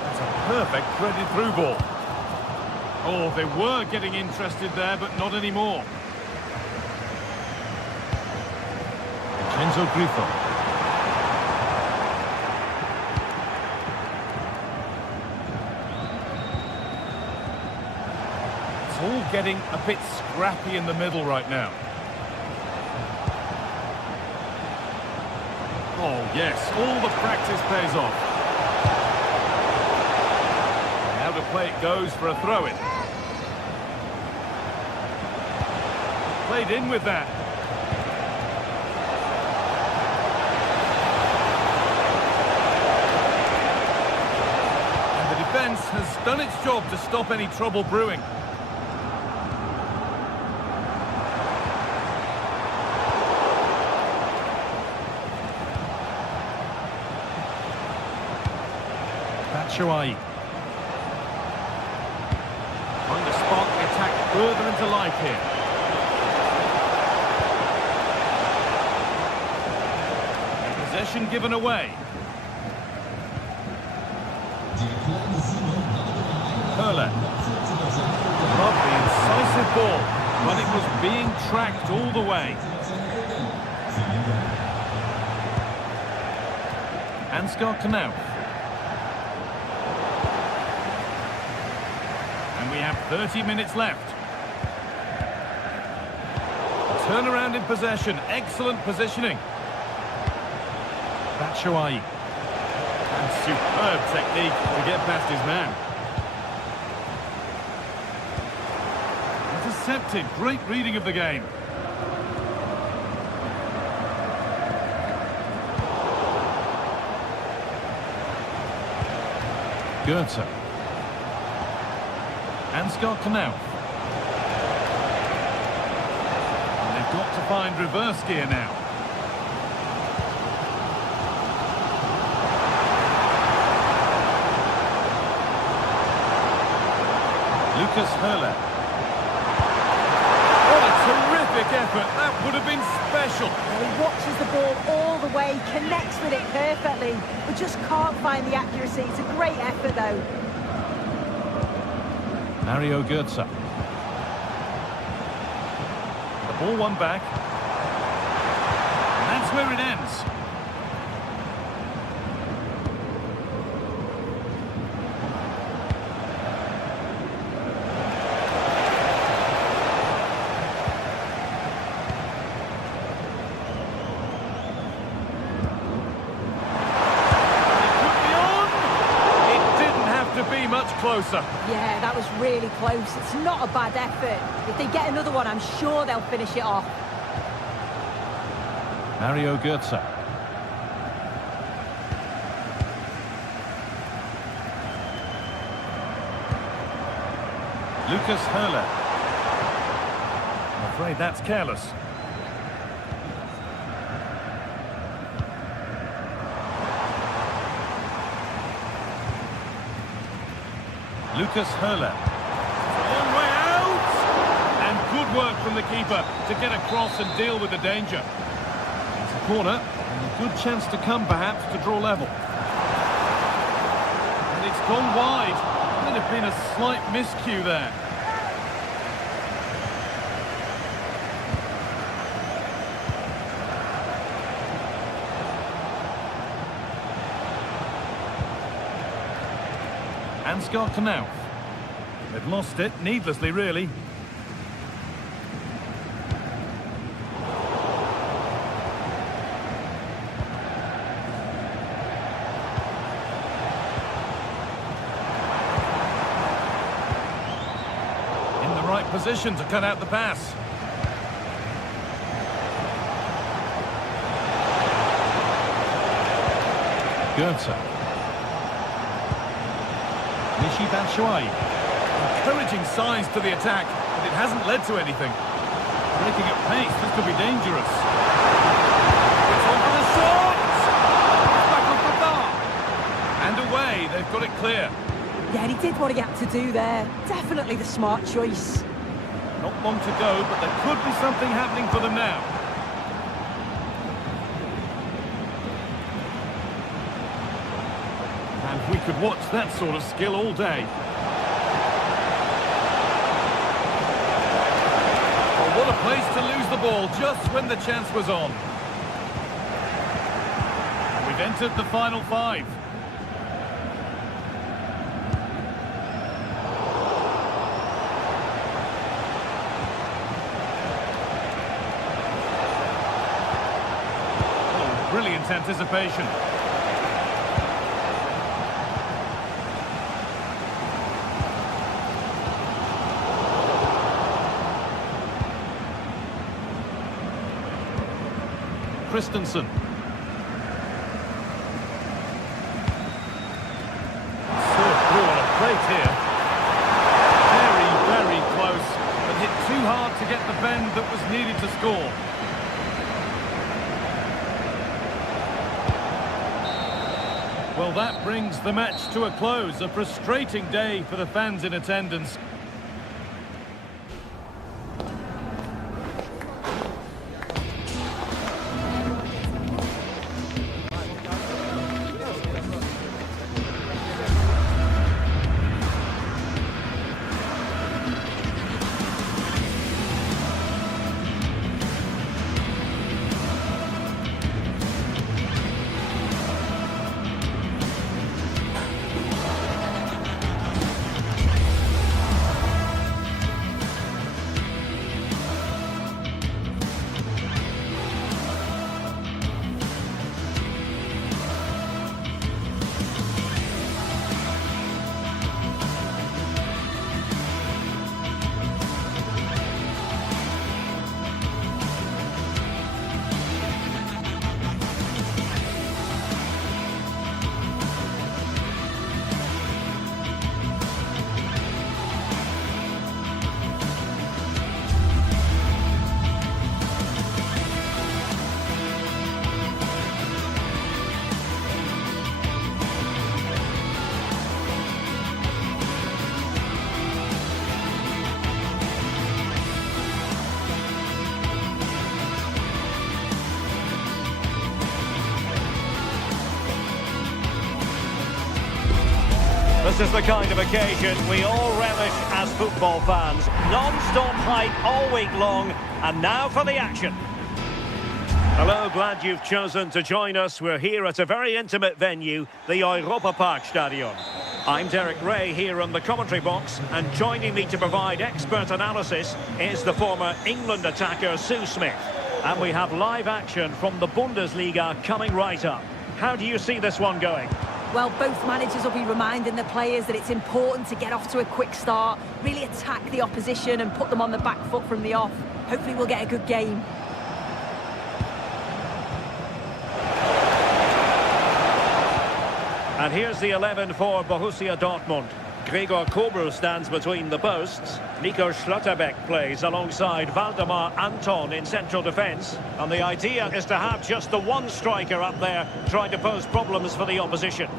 That's a perfect threaded through ball. Oh, they were getting interested there, but not anymore. Vincenzo Grifo. All getting a bit scrappy in the middle right now. Oh yes, all the practice pays off. Now the play it goes for a throw-in. Played in with that. And the defence has done its job to stop any trouble brewing. Batshuayi. Trying to spark the attack further into life here. And possession given away. Höhler. Lovely, incisive ball, but it was being tracked all the way. Ansgar Knauf. And we have 30 minutes left. Turnaround in possession, excellent positioning. Batshuayi. And superb technique to get past his man. Intercepted, great reading of the game. Goetze. Ansgar Knauf. And they've got to find reverse gear now. Lucas Höhler. What a terrific effort. That would have been special. Well, he watches the ball all the way, connects with it perfectly, but just can't find the accuracy. It's a great effort, though. Mario Götze. The ball won back. And that's where it ends. closer. Yeah, that was really close. It's not a bad effort. If they get another one, I'm sure they'll finish it off. Mario Götze. Lucas Höhler. I'm afraid that's careless. Lucas Höhler. A long way out! And good work from the keeper to get across and deal with the danger. It's a corner, and a good chance to come perhaps to draw level. And it's gone wide. Might have been a slight miscue there. Ansgar Knauf. They've lost it, needlessly really. In the right position to cut out the pass. Götze. Michy Batshuayi. Encouraging signs to the attack, but it hasn't led to anything. Breaking at pace, this could be dangerous. It's on for the shot! It's back on the bar. And away, they've got it clear. Yeah, he did what he had to do there. Definitely the smart choice. Not long to go, but there could be something happening for them now. And we could watch that sort of skill all day. Oh, what a place to lose the ball just when the chance was on. And we've entered the final five. Oh, brilliant anticipation. Christensen. Served through on a plate here. Very, very close, but hit too hard to get the bend that was needed to score. Well, that brings the match to a close. A frustrating day for the fans in attendance. This is the kind of occasion we all relish as football fans. Non-stop hype all week long, and now for the action. Hello, glad you've chosen to join us. We're here at a very intimate venue, the Europa Park Stadion. I'm Derek Ray here on the commentary box, and joining me to provide expert analysis is the former England attacker Sue Smith. And we have live action from the Bundesliga coming right up. How do you see this one going? Well, both managers will be reminding the players that it's important to get off to a quick start, really attack the opposition and put them on the back foot from the off. Hopefully we'll get a good game. And here's the 11 for Borussia Dortmund. Gregor Kobel stands between the posts. Nico Schlotterbeck plays alongside Waldemar Anton in central defence. And the idea is to have just the one striker up there trying to pose problems for the opposition.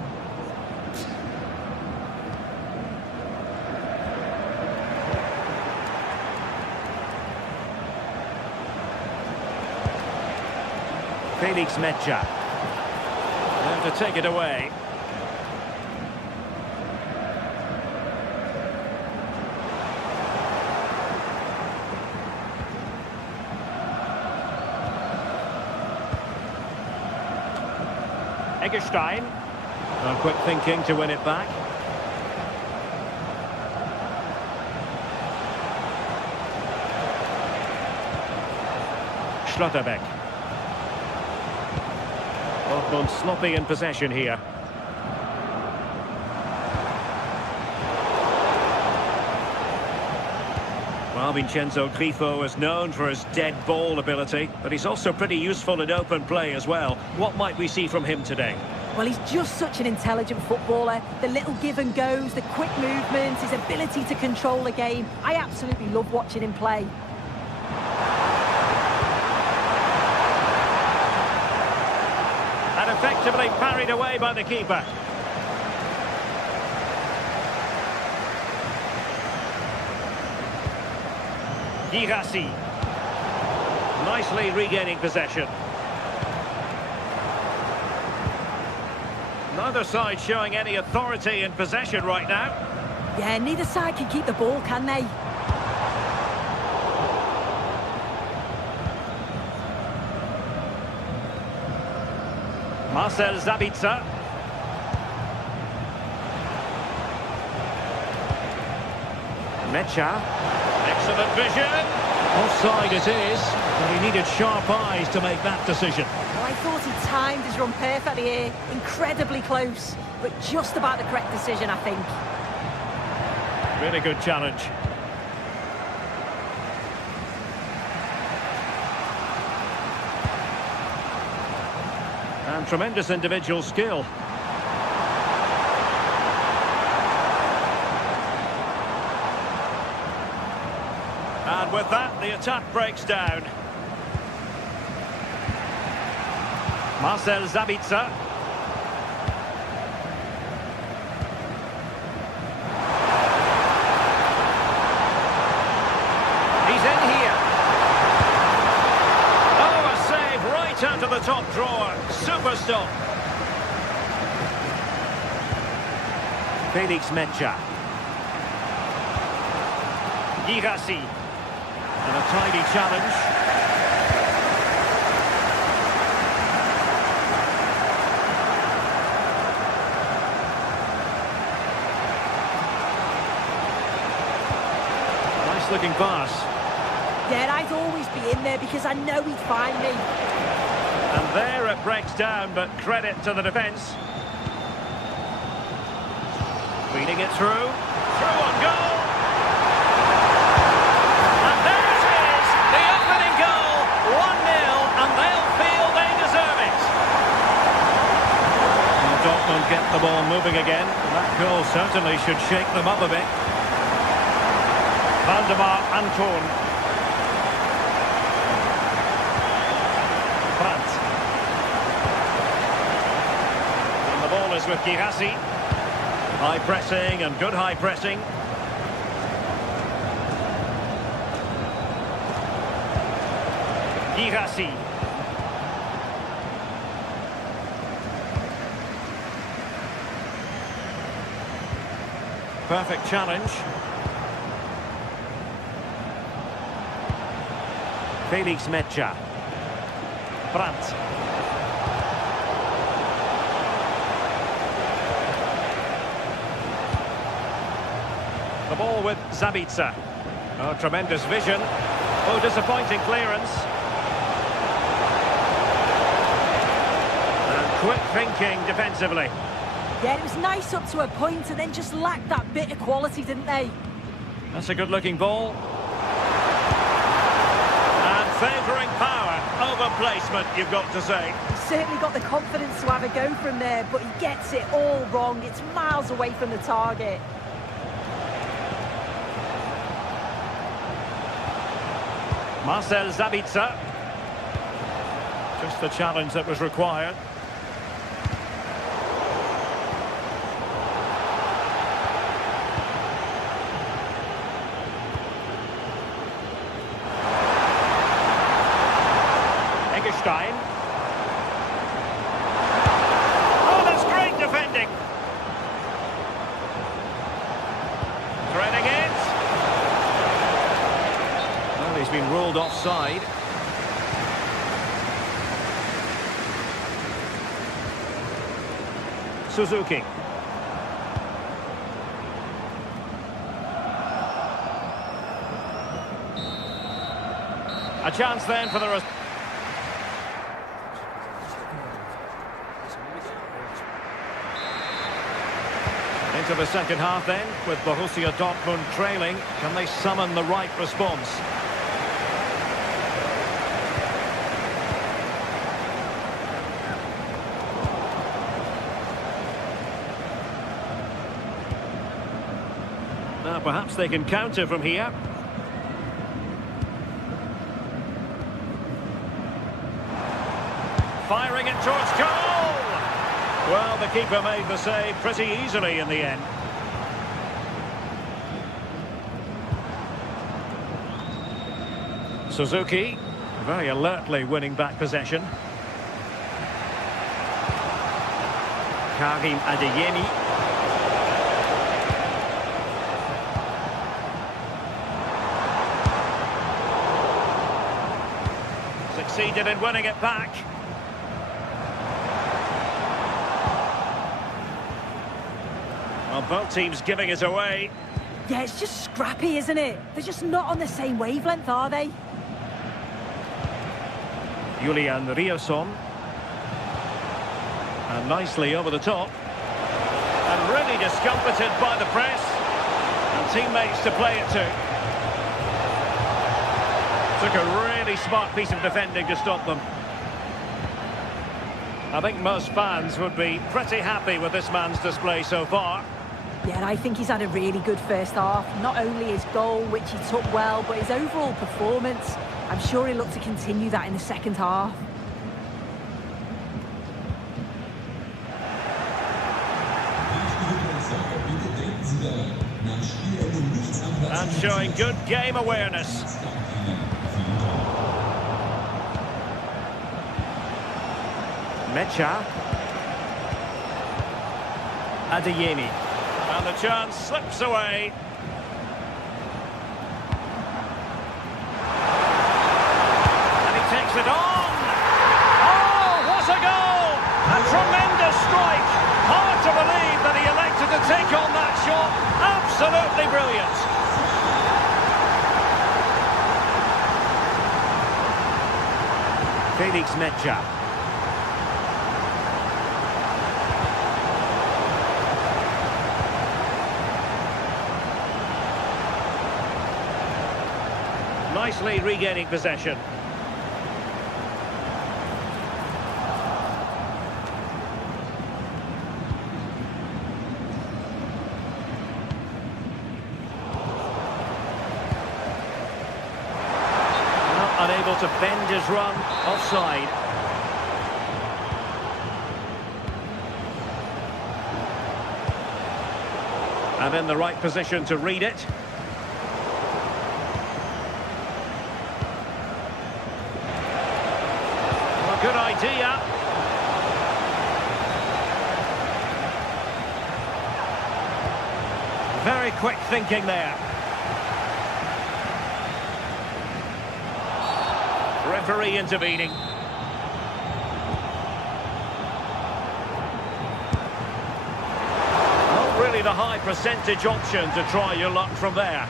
Felix Metscher. And to take it away. Eggestein. Quick thinking to win it back. Schlotterbeck. Dortmund sloppy in possession here. Well, Vincenzo Grifo is known for his dead ball ability, but he's also pretty useful in open play as well. What might we see from him today? Well, he's just such an intelligent footballer. The little give and goes, the quick movements, his ability to control the game. I absolutely love watching him play. And effectively parried away by the keeper. Girassi. Nicely regaining possession. Neither side showing any authority in possession right now. Yeah, neither side can keep the ball, can they? Marcel Sabitzer. Metscher. Excellent vision. Offside it is, but he needed sharp eyes to make that decision. Well, I thought he timed his run perfectly here. Incredibly close, but just about the correct decision, I think. Really good challenge. And tremendous individual skill. And with that, the attack breaks down. Marcel Sabitzer. He's in here. Oh, a save right out of the top drawer. Super stop. Felix Metscher. Girassi. And a tidy challenge. Nice looking pass. Yeah, I'd always be in there because I know he'd find me. And there it breaks down, but credit to the defence. Feeding it through. Through on goal. And there it is, the opening goal. 1-0, and they'll feel they deserve it. Well, Dortmund get the ball moving again. That goal certainly should shake them up a bit. Waldemar Anton. Brandt. And the ball is with Girassi. High pressing and good high pressing. Girassi. Perfect challenge. Felix Metscher. Brandt. The ball with Sabitzer. Oh, tremendous vision. Oh, disappointing clearance. And quick thinking defensively. Yeah, it was nice up to a point and then just lacked that bit of quality, didn't they? That's a good-looking ball. And favouring power over placement, you've got to say. He's certainly got the confidence to have a go from there, but he gets it all wrong. It's miles away from the target. Marcel Sabitzer. Just the challenge that was required. Eggestein. Oh, that's great defending. Threading it. Well, he's been ruled offside. Suzuki. A chance then for the rest. Into the second half then, with Borussia Dortmund trailing. Can they summon the right response? Now perhaps they can counter from here. Firing it towards goal! Well, the keeper made the save pretty easily in the end. Suzuki, very alertly winning back possession. Karim Adeyemi. Succeeded in winning it back. Well, both teams giving it away. Yeah, it's just scrappy, isn't it? They're just not on the same wavelength, are they? Julian Riosson. And nicely over the top. And really discomfited by the press. And teammates to play it to. Took a really smart piece of defending to stop them. I think most fans would be pretty happy with this man's display so far. Yeah, and I think he's had a really good first half. Not only his goal, which he took well, but his overall performance. I'm sure he'll look to continue that in the second half. And showing good game awareness. Mecha. Adeyemi. And the chance slips away. And he takes it on. Oh, what a goal! A tremendous strike. Hard to believe that he elected to take on that shot. Absolutely brilliant. Felix Mecha. Nicely regaining possession. Not unable to bend his run, offside. And in the right position to read it. Good idea. Very quick thinking there. Referee intervening. Not really the high percentage option to try your luck from there.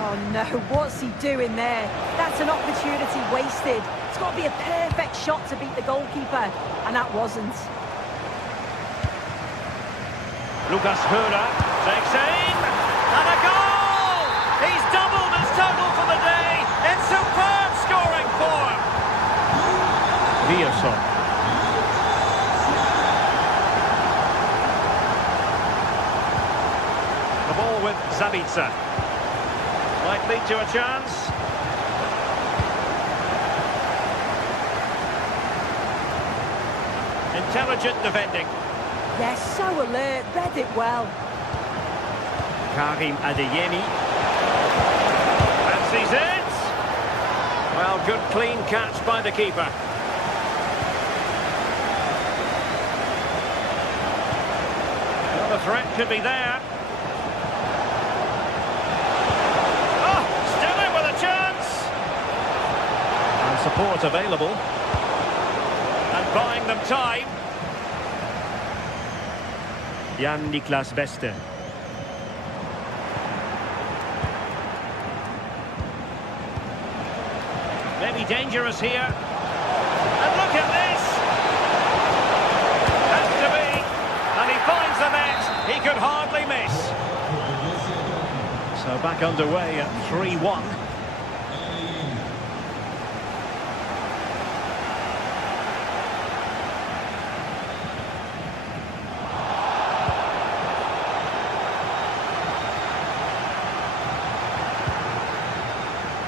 Oh no, what's he doing there? That's an opportunity wasted. It's got to be a perfect shot to beat the goalkeeper, and that wasn't. Lucas Hura takes aim, and a goal! He's doubled his total for the day in superb scoring form. Vierson. The ball with Zabitzer. Might lead to a chance. Intelligent defending. Yes, so alert, read it well. Karim Adeyemi. Fancies it. Well, good clean catch by the keeper. Well, the threat could be there. Oh, still in with a chance. And support available. And buying them time. Jan-Niklas Beste. Maybe dangerous here. And look at this! Has to be. And he finds the net. He could hardly miss. So back underway at 3-1.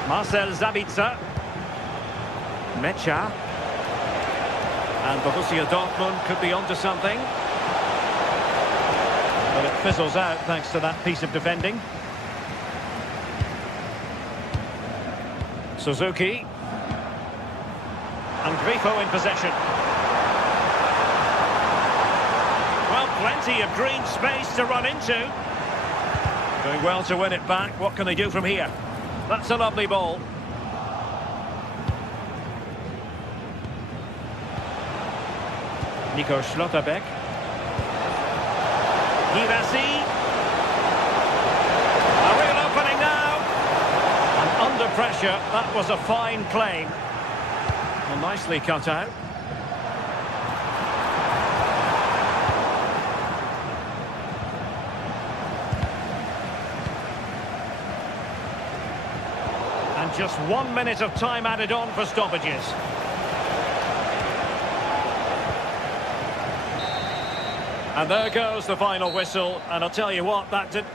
Marcel Zabitzer. Mecha. And Borussia Dortmund could be onto something. But it fizzles out thanks to that piece of defending. Suzuki. And Grifo in possession. Well, plenty of green space to run into. Doing well to win it back. What can they do from here? That's a lovely ball. Nico Schlotterbeck. Girassi. A real opening now. And under pressure, that was a fine claim. Well, nicely cut out. And just 1 minute of time added on for stoppages. And there goes the final whistle, and I'll tell you what, that did...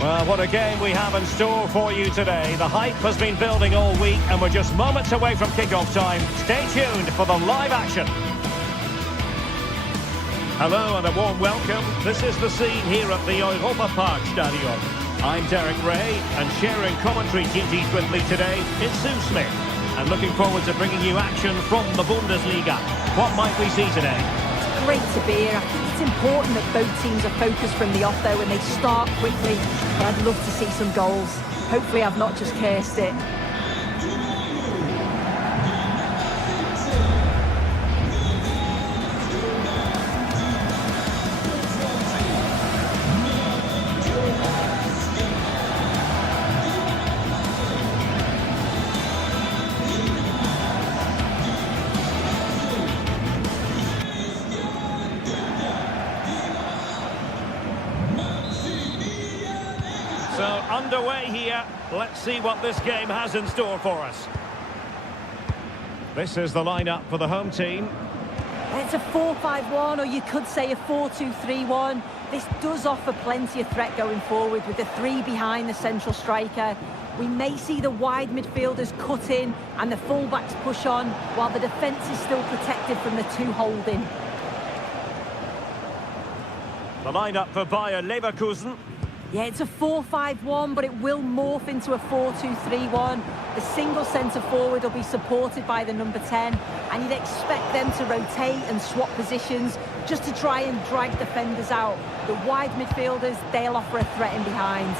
Well, what a game we have in store for you today. The hype has been building all week and we're just moments away from kick-off time. Stay tuned for the live action. Hello and a warm welcome. This is the scene here at the Europa Park Stadion. I'm Derek Ray and sharing commentary duties with me today is Sue Smith. And looking forward to bringing you action from the Bundesliga. What might we see today? Great to be here. I think it's important that both teams are focused from the off though and they start quickly. But I'd love to see some goals. Hopefully I've not just cursed it. So, underway here. Let's see what this game has in store for us. This is the lineup for the home team. It's a 4-5-1, or you could say a 4-2-3-1. This does offer plenty of threat going forward with the three behind the central striker. We may see the wide midfielders cut in and the fullbacks push on, while the defence is still protected from the two holding. The lineup for Bayer Leverkusen. Yeah, it's a 4-5-1, but it will morph into a 4-2-3-1. The single centre-forward will be supported by the number 10, and you'd expect them to rotate and swap positions just to try and drag defenders out. The wide midfielders, they'll offer a threat in behind.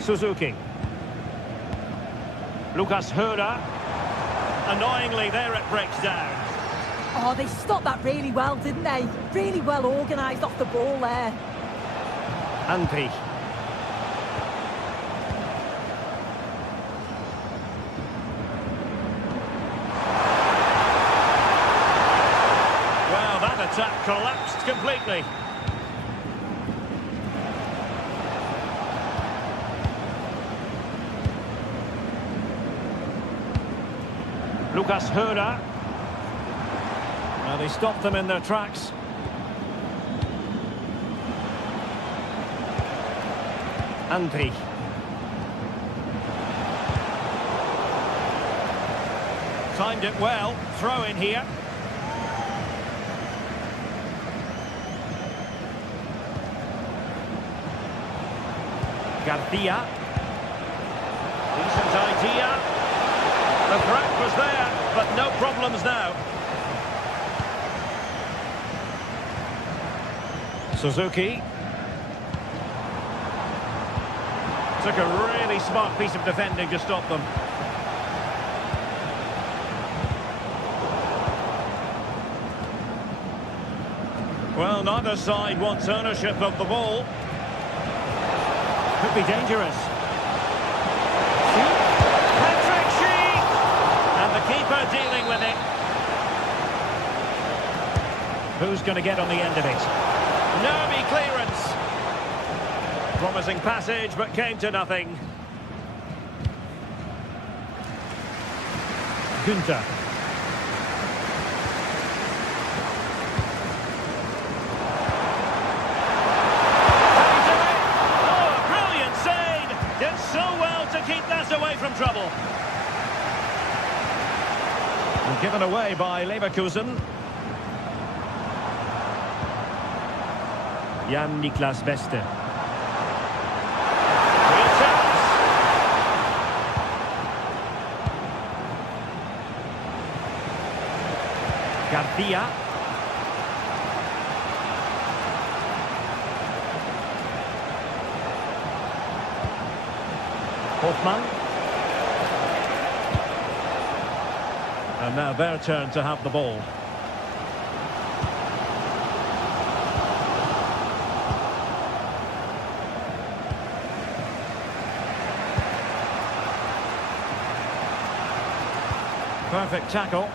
Suzuki. Lucas Hörer. Annoyingly, there it breaks down. Oh, they stopped that really well, didn't they? Really well organised off the ball there. Andri. Well, that attack collapsed completely. Lucas Hörer. Well, they stopped them in their tracks. Andri. Timed it well. Throw in here. Garcia. Decent idea. The threat was there, but no problems now. Suzuki. Took a really smart piece of defending to stop them. Well, neither side wants ownership of the ball. Could be dangerous. Patrick Sheik! And the keeper dealing with it. Who's going to get on the end of it? Nervy clearance. Promising passage, but came to nothing. Günther. Oh, brilliant save! Did so well to keep that away from trouble. And given away by Leverkusen. Jan-Niklas Beste. Real chance. Garcia. Hoffmann. And now their turn to have the ball. Perfect tackle.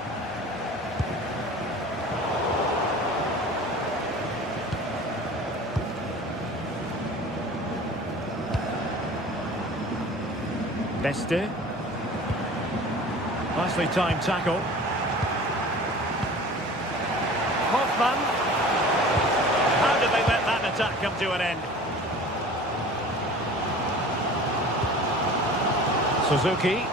Beste. Nicely timed tackle. Hoffmann. How did they let that attack come to an end? Suzuki.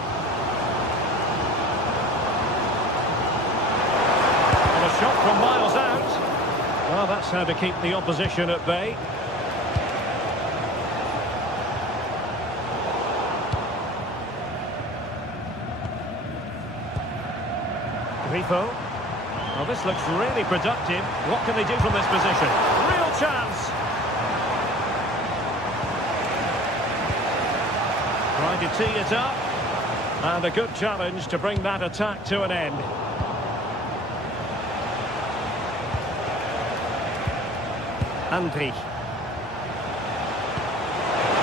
Shot from miles out. Well, that's how to keep the opposition at bay. Grifo. Well, this looks really productive. What can they do from this position? Real chance. Trying to tee it up. And a good challenge to bring that attack to an end. Andri.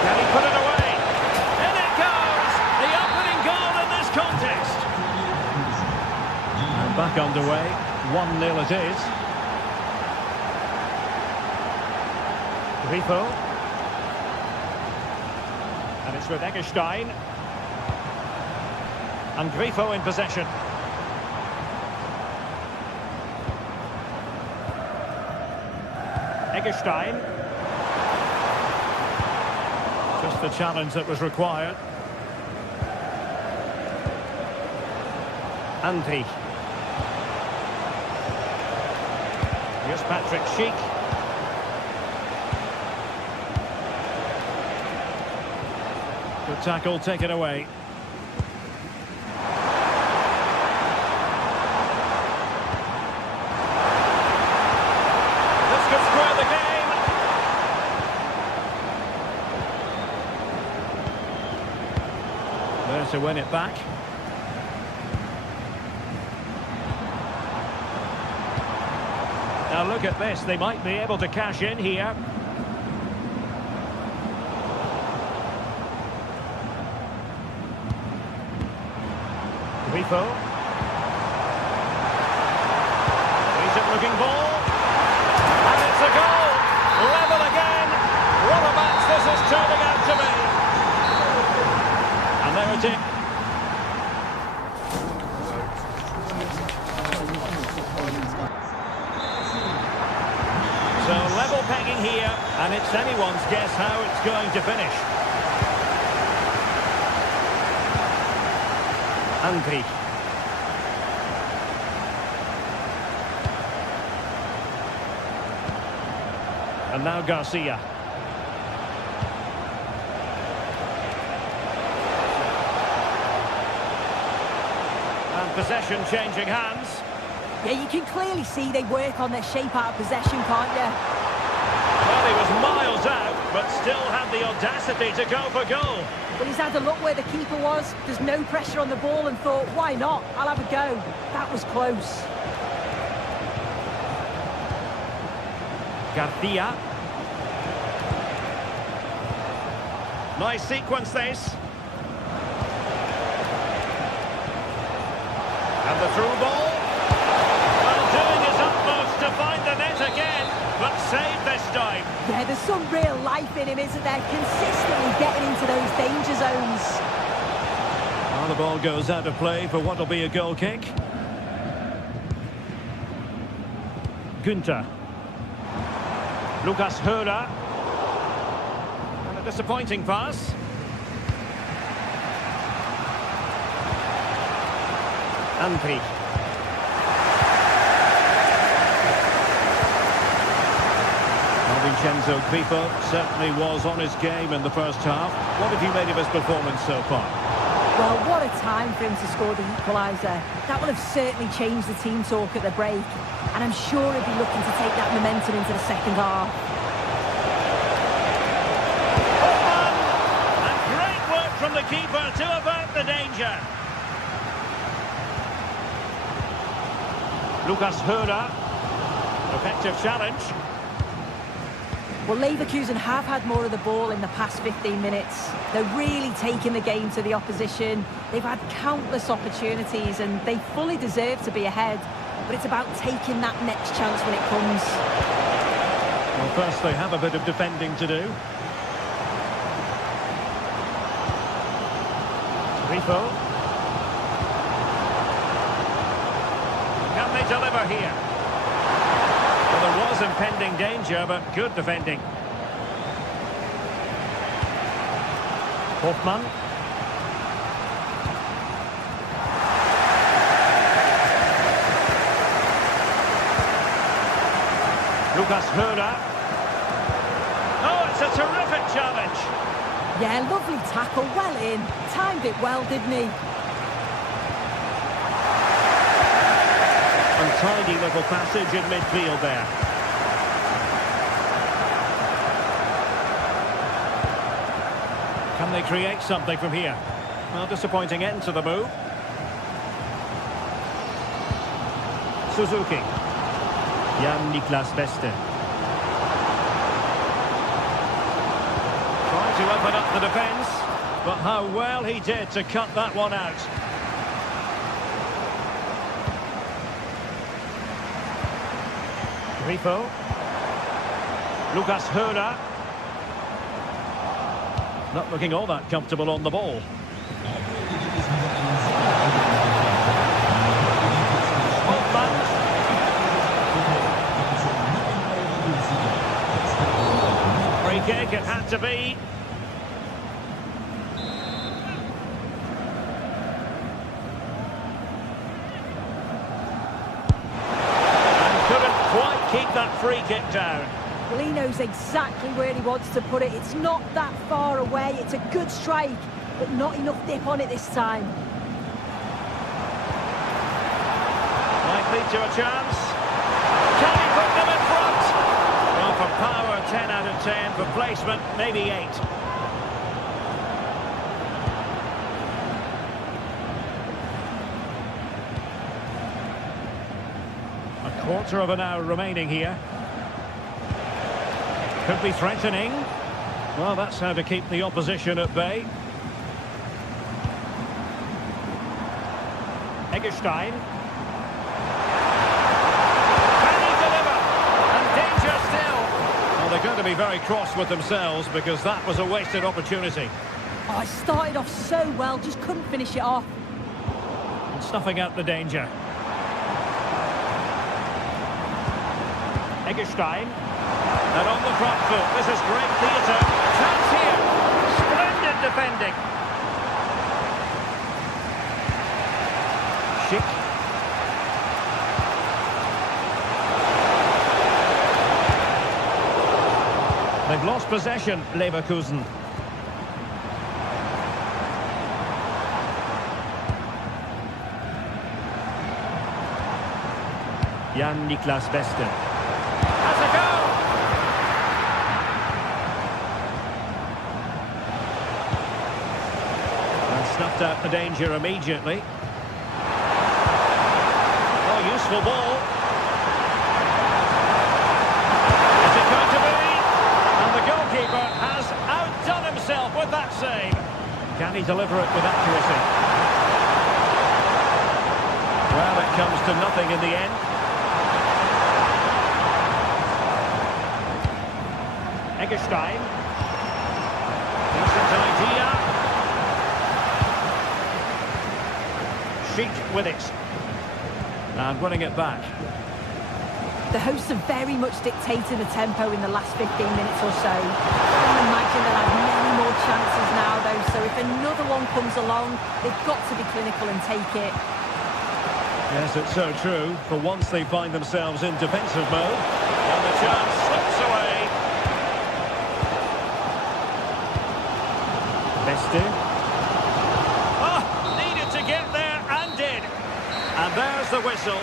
Can he put it away? In it goes! The opening goal in this contest. And back underway. 1-0 it is. Grifo. And it's with Eggestein. And Grifo in possession. Eggestein. Just the challenge that was required. Andy. Here's Patrick Schick. Good tackle, taken away. This could square the game. There to win it back. Now look at this, they might be able to cash in here. Grifo. Decent looking ball. And it's a goal! Level again! What a match this is turning out to be! And there it is. So level pegging here, and it's anyone's guess how it's going to finish. Andy. And now Garcia. And possession changing hands. Yeah, you can clearly see they work on their shape out of possession, can't you? Well, he was miles out, but still had the audacity to go for goal. Well, he's had a look where the keeper was. There's no pressure on the ball and thought, why not? I'll have a go. That was close. Garcia. Nice sequence, this. And the through ball. Well, doing his utmost to find the net again, but saved this time. Yeah, there's some real life in him, isn't there? Consistently getting into those danger zones. Well, the ball goes out of play for what will be a goal kick. Günther. Lucas Höhler. And a disappointing pass. Andy. Vincenzo Grifo certainly was on his game in the first half. What have you made of his performance so far? Well, what a time for him to score the equaliser. That will have certainly changed the team talk at the break. And I'm sure he'll be looking to take that momentum into the second half. And great work from the keeper to avert the danger. Lucas Höhler. Effective challenge. Well, Leverkusen have had more of the ball in the past 15 minutes. They're really taking the game to the opposition. They've had countless opportunities and they fully deserve to be ahead. But it's about taking that next chance when it comes. Well, first they have a bit of defending to do. Grifo. Can they deliver here? Well, there was impending danger, but good defending. Hoffmann. Lucas Höhler. Oh, it's a terrific challenge. Yeah, lovely tackle, well in. Timed it well, didn't he? Untidy little passage in midfield there. Can they create something from here? Well, disappointing end to the move. Suzuki. Jan-Niklas Beste. Trying to open up the defence, but how well he did to cut that one out. Grifo. Lucas Höhler. Not looking all that comfortable on the ball. Free kick, it had to be. And couldn't quite keep that free kick down. Well, he knows exactly where he wants to put it. It's not that far away. It's a good strike, but not enough dip on it this time. Might lead to a chance. Can he put them in front? Well, for power, 10 out of 10. For placement, maybe 8. A quarter of an hour remaining here. Could be threatening. Well, that's how to keep the opposition at bay. Eggestein. Can he deliver? And danger still. Well, they're going to be very cross with themselves because that was a wasted opportunity. Oh, it started off so well, just couldn't finish it off. And snuffing out the danger. Eggestein. And on the front foot, this is great theatre. Chance here. Splendid defending. Schick. They've lost possession, Leverkusen. Jan-Niklas Beste. Has a go! And snuffed out the danger immediately. Oh, useful ball. Is it going to be? And the goalkeeper has outdone himself with that save. Can he deliver it with accuracy? Well, it comes to nothing in the end. Eggestein. Decent idea. Schick with it. And winning it back. The hosts have very much dictated the tempo in the last 15 minutes or so. I can imagine they'll have many more chances now, though, so if another one comes along, they've got to be clinical and take it. Yes, it's so true. For once they find themselves in defensive mode. And the chance slips away. Beste. Oh, needed to get there and did. And there's the whistle.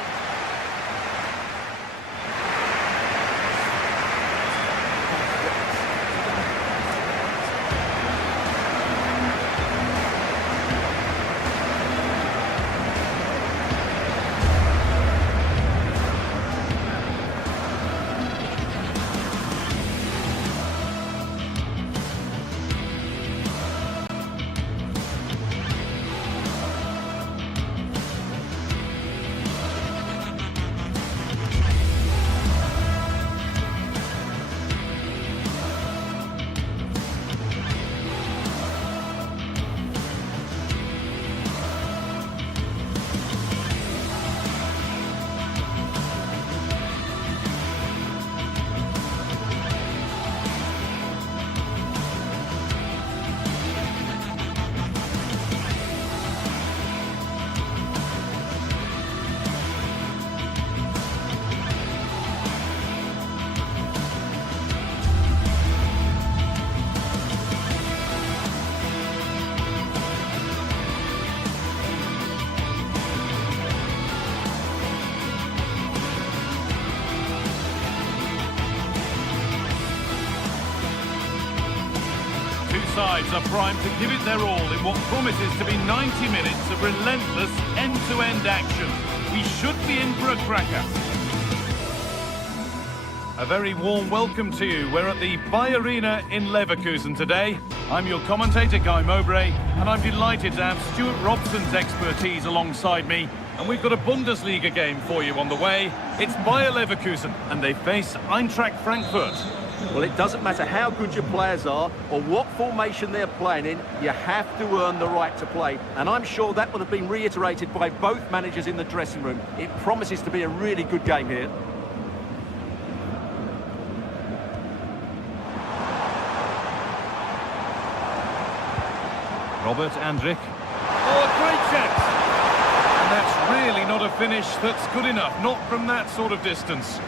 Sides are primed to give it their all in what promises to be 90 minutes of relentless end-to-end action. We should be in for a cracker. A very warm welcome to you. We're at the Bay Arena in Leverkusen today. I'm your commentator, Guy Mowbray, and I'm delighted to have Stuart Robson's expertise alongside me. And we've got a Bundesliga game for you on the way. It's Bayer Leverkusen, and they face Eintracht Frankfurt. Well, it doesn't matter how good your players are or what formation they're playing in, you have to earn the right to play. And I'm sure that will have been reiterated by both managers in the dressing room. It promises to be a really good game here. Robert Andrich. Oh, a great chance! And that's really not a finish that's good enough, not from that sort of distance.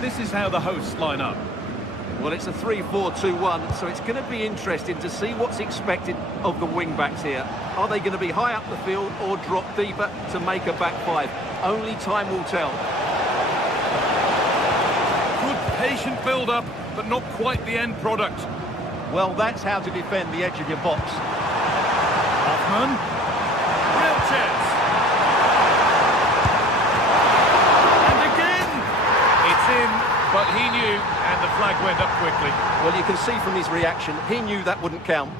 This is how the hosts line up. Well, it's a 3-4-2-1, so it's going to be interesting to see what's expected of the wing-backs here. Are they going to be high up the field or drop deeper to make a back five? Only time will tell. Good patient build-up, but not quite the end product. Well, that's how to defend the edge of your box. Hoffman. Real chance. And again. It's in, but he knew, and the flag went up quickly. Well, you can see from his reaction, he knew that wouldn't count.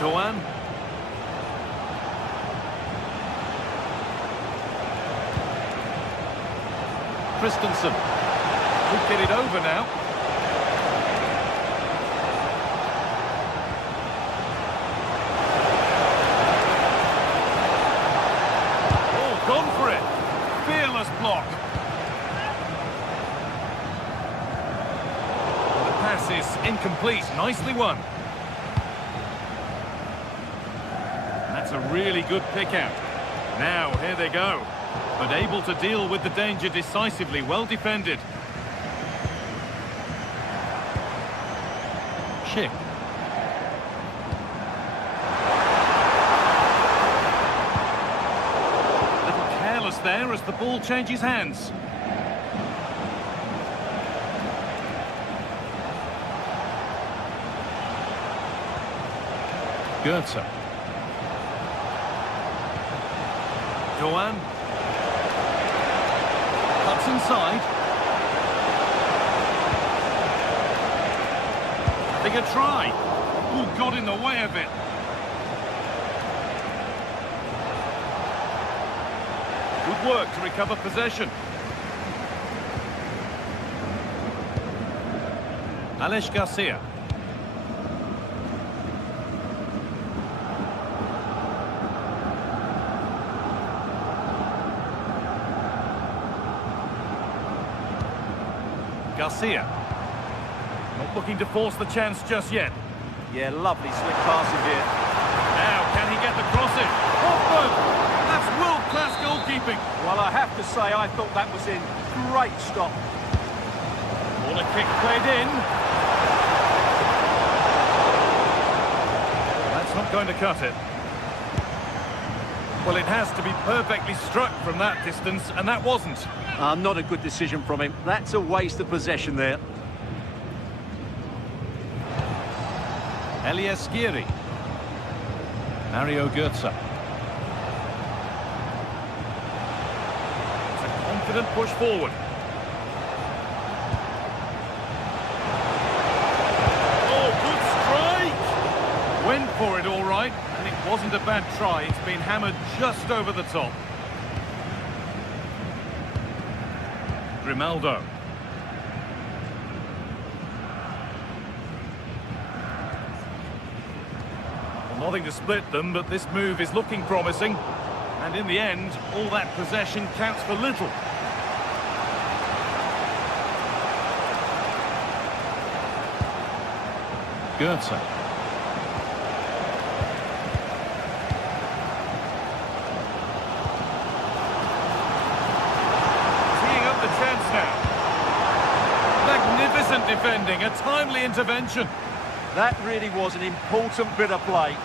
Doan. Christensen. Could get it over now. Oh, gone for it. Fearless block. The pass is incomplete. Nicely won. That's a really good pick out. Now, here they go. But able to deal with the danger decisively. Well defended. Schick. A little careless there as the ball changes hands. Goetze. Doan. Cuts inside. Having a try. Ooh, got in the way of it. Good work to recover possession. Alex Garcia. Garcia. Not looking to force the chance just yet. Yeah, lovely slick passing here. Now, can he get the crossing? Hoffman! That's world-class goalkeeping. Well, I have to say, I thought that was in. Great stop. Corner kick played in. That's not going to cut it. Well, it has to be perfectly struck from that distance, and that wasn't. Not a good decision from him. That's a waste of possession there. Elias Giri. Mario Goetze. It's a confident push forward. Oh, good strike! Went for it all right, and it wasn't a bad try. It's been hammered just over the top. Grimaldo. Well, nothing to split them, but this move is looking promising. And in the end, all that possession counts for little. Goetze. Magnificent defending, a timely intervention. That really was an important bit of play.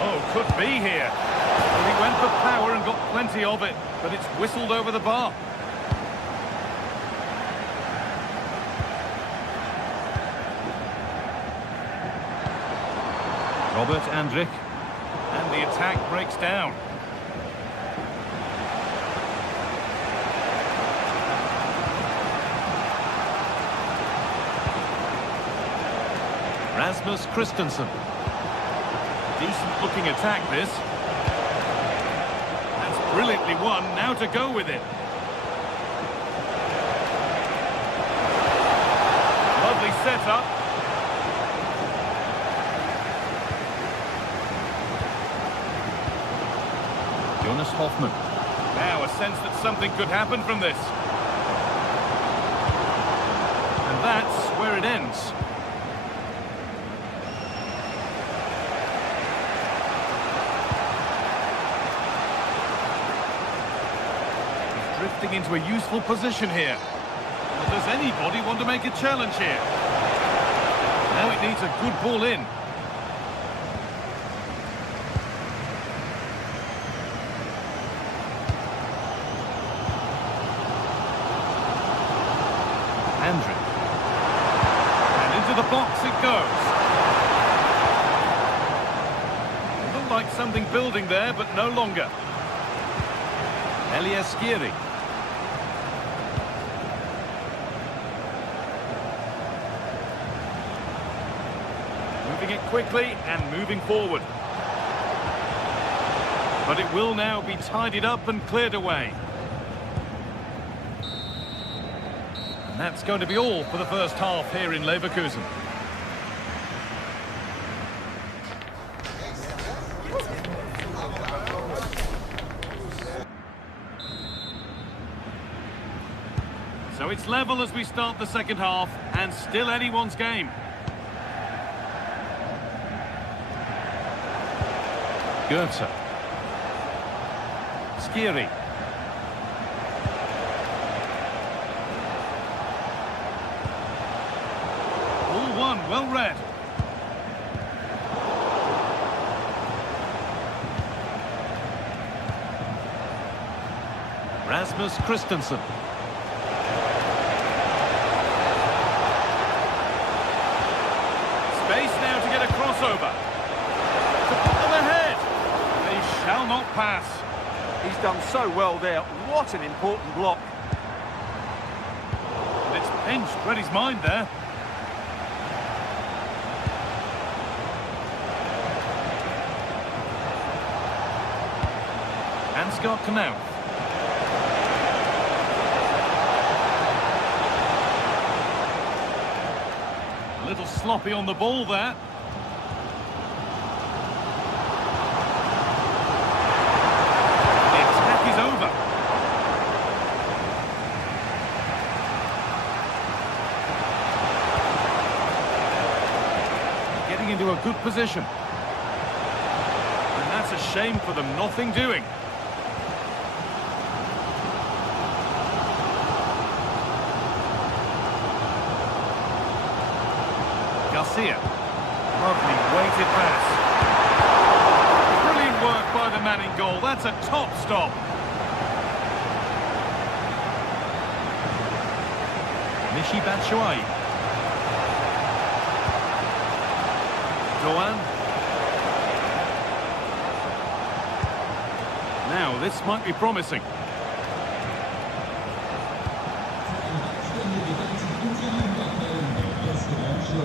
Oh, could be here. Well, he went for power and got plenty of it, but it's whistled over the bar. Robert Andrich. And the attack breaks down. Rasmus Christensen. Decent looking attack this. That's brilliantly won, now to go with it. Lovely setup. Jonas Hoffman. Now a sense that something could happen from this. And that's where it ends. Drifting into a useful position here. Well, does anybody want to make a challenge here? Now it needs a good ball in. Andrew. And into the box it goes. It looked like something building there, but no longer. Skiri. Moving it quickly and moving forward. But it will now be tidied up and cleared away. And that's going to be all for the first half here in Leverkusen. So it's level as we start the second half, and still anyone's game. Goethe. Skiri. All one, well read. Rasmus Christensen. Space now to get a crossover. To put them ahead. They shall not pass. He's done so well there. What an important block. And it's pinched Reddy's mind there. Ansgar Knauf. A little sloppy on the ball there. The attack is over. Getting into a good position. And that's a shame for them, nothing doing. Garcia. Lovely weighted pass. Brilliant work by the man in goal. That's a top stop. Michy Batshuayi. Doan. Now this might be promising.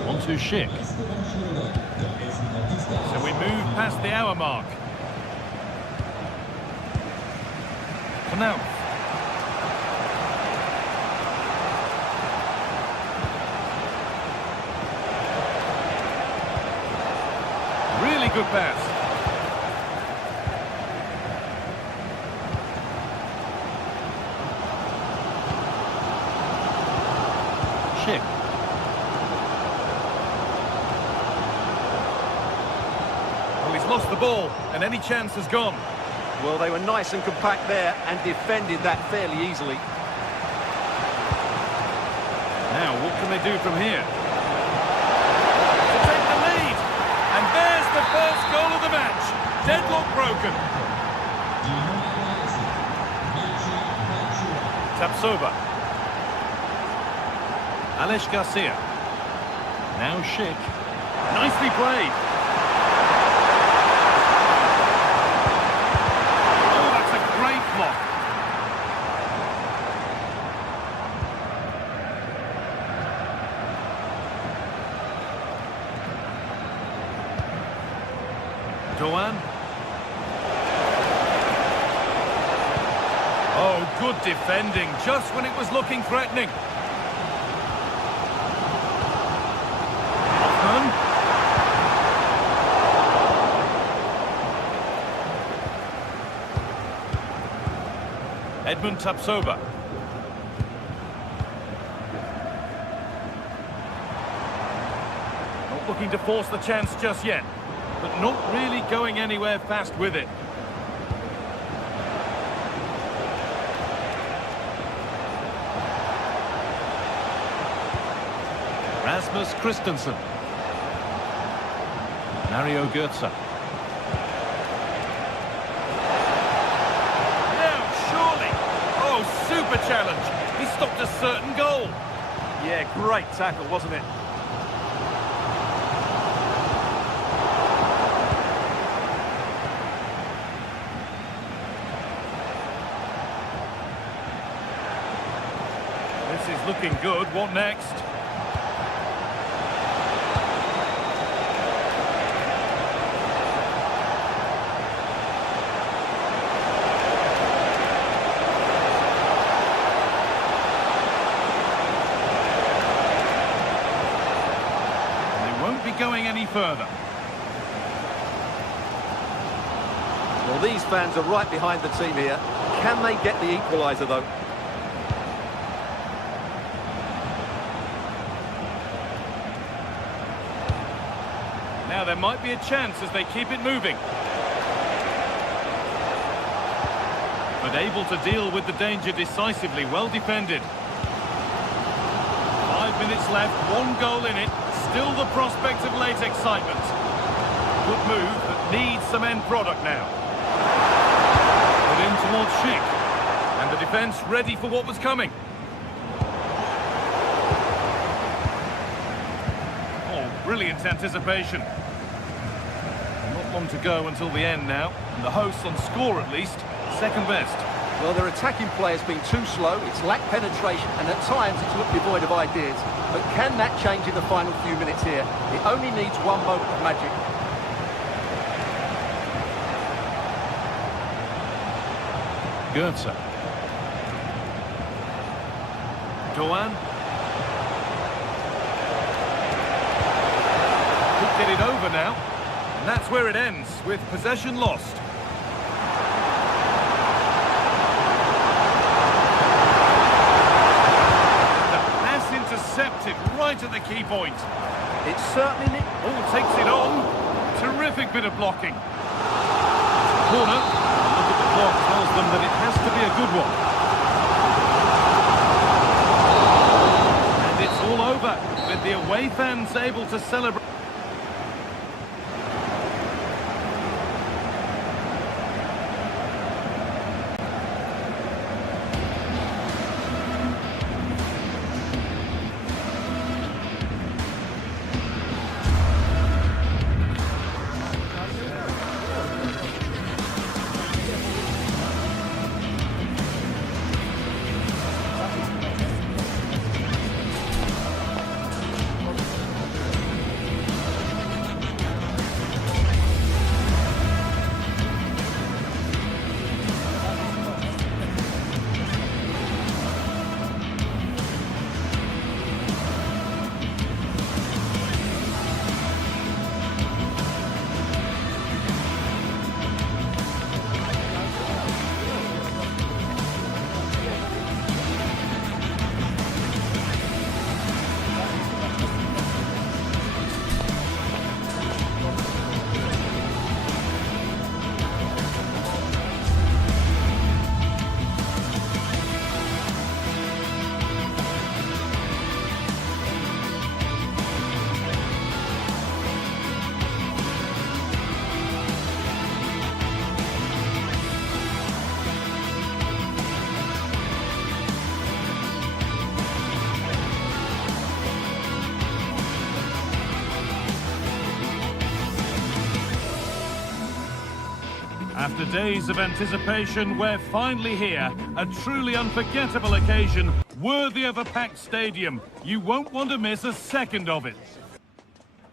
On to Schick. So we move past the hour mark. Knauf. Really good pass. Schick. Lost the ball, and any chance has gone. Well, they were nice and compact there and defended that fairly easily. Now, what can they do from here? To take the lead! And there's the first goal of the match. Deadlock broken. Tapsova. Aleš Garcia. Now Schick. Nicely played. Block. Doan. Oh, good defending, just when it was looking threatening. Hoffman. Edmund Tapsoba. Not looking to force the chance just yet, but not really going anywhere fast with it. Rasmus Christensen. Mario Götze. Now, surely. Oh, super challenge. He stopped a certain goal. Yeah, great tackle, wasn't it? This is looking good. What next? Going any further. Well, these fans are right behind the team here. Can they get the equaliser, though? Now there might be a chance as they keep it moving. But able to deal with the danger decisively, well defended. 5 minutes left, 1 goal in it. Still the prospect of late excitement. Good move, but needs some end product now. Put in towards Schick. And the defence ready for what was coming. Oh, brilliant anticipation. Not long to go until the end now. And the hosts on score at least, second best. Well, their attacking player's been too slow, it's lacked penetration, and at times it's looked devoid of ideas. But can that change in the final few minutes here? It only needs one moment of magic. Götze. Doan. Could get it over now. And that's where it ends, with possession lost. Intercepted right at the key point. It's certainly... Oh, takes it on. Terrific bit of blocking. Corner. Look at the clock, tells them that it has to be a good one. And it's all over, with the away fans able to celebrate. After days of anticipation, we're finally here. A truly unforgettable occasion, worthy of a packed stadium. You won't want to miss a second of it.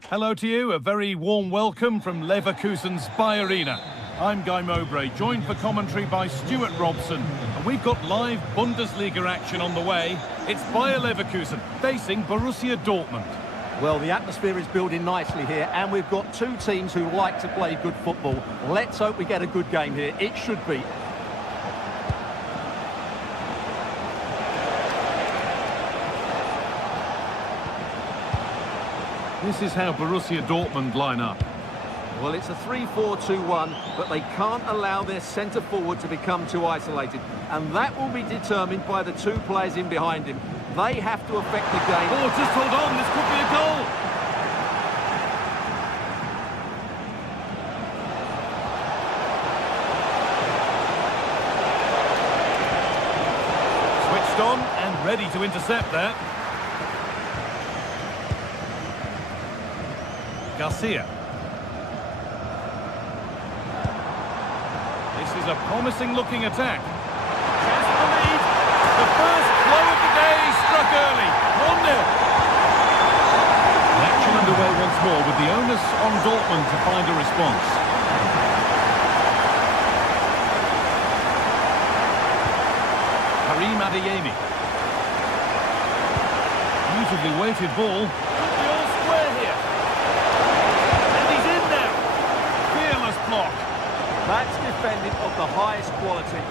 Hello to you, a very warm welcome from Leverkusen's Bayer Arena. I'm Guy Mowbray, joined for commentary by Stuart Robson. And we've got live Bundesliga action on the way. It's Bayer Leverkusen facing Borussia Dortmund. Well, the atmosphere is building nicely here, and we've got two teams who like to play good football. Let's hope we get a good game here. It should be. This is how Borussia Dortmund line up. Well, it's a 3-4-2-1, but they can't allow their centre-forward to become too isolated. And that will be determined by the two players in behind him. They have to affect the game. Oh, just hold on, this could be a goal. Switched on and ready to intercept there. Garcia. This is a promising-looking attack. Chance for the lead. The first blow of the day struck early. 1-0. Action underway once more with the onus on Dortmund to find a response. Karim Adeyemi. Beautifully weighted ball. Could be all square here. And he's in now. Fearless block. That's defending of the highest quality.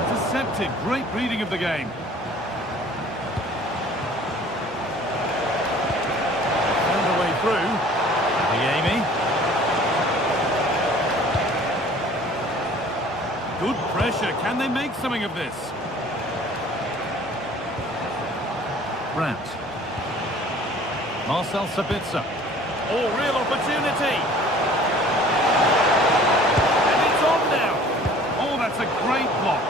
Intercepted. Great reading of the game. Found a way through. Adeyemi. Good pressure. Can they make something of this? Brandt. Marcel Sabitzer. Oh, real opportunity. And it's on now. Oh, that's a great block.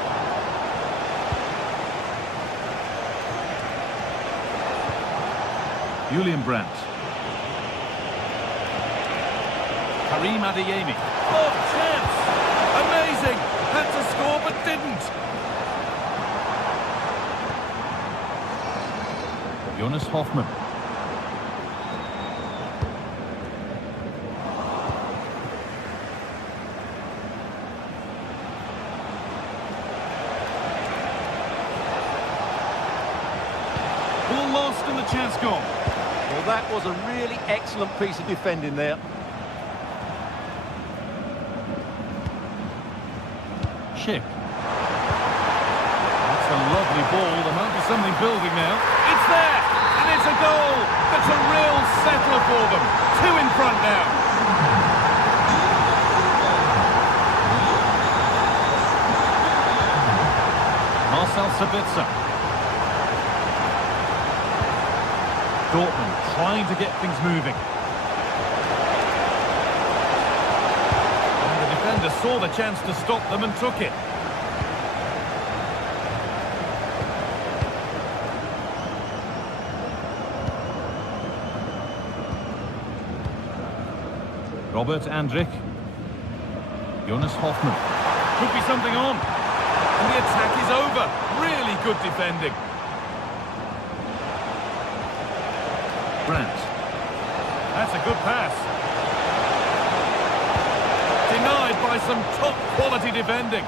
Julian Brandt. Karim Adeyemi. Oh, chance. Amazing. Had to score but didn't. Jonas Hoffmann. Ball lost and the chance gone. Well, that was a really excellent piece of defending there. Schick. That's a lovely ball. There might be something building now. It's there! And it's a goal! That's a real settler for them. 2 in front now. Marcel Sabitzer. Dortmund trying to get things moving. And the defender saw the chance to stop them and took it. Robert Andrich. Jonas Hoffmann. Could be something on. And the attack is over. Really good defending. Brandt. That's a good pass. Denied by some top quality defending.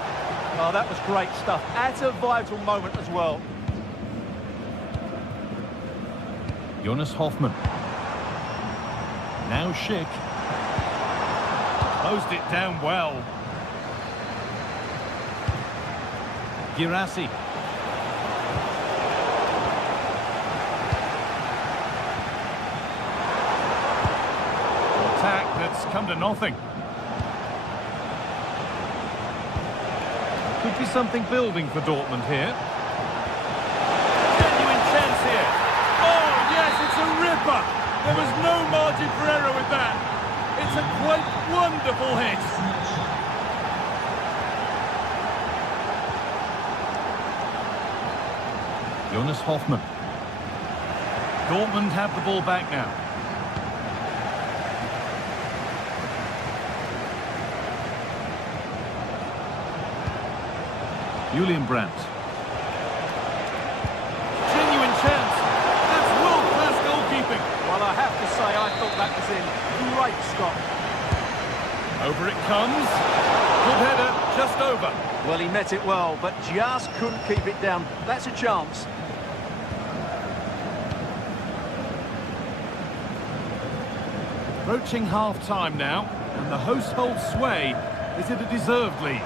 Oh, that was great stuff. At a vital moment as well. Jonas Hoffmann. Now Schick. Closed it down well. Girassi. Attack that's come to nothing. Could be something building for Dortmund here. Genuine chance here. Oh, yes, it's a ripper. There was no margin for error with that. It's a quite wonderful hit. Jonas Hoffmann. Dortmund have the ball back now. Julian Brandt. Genuine chance. That's world-class goalkeeping. Well, I have to say, I thought that was in. Great stop. Over it comes. Good header, just over. Well, he met it well, but just couldn't keep it down. That's a chance. Approaching half-time now, and the hosts hold sway. Is it a deserved lead?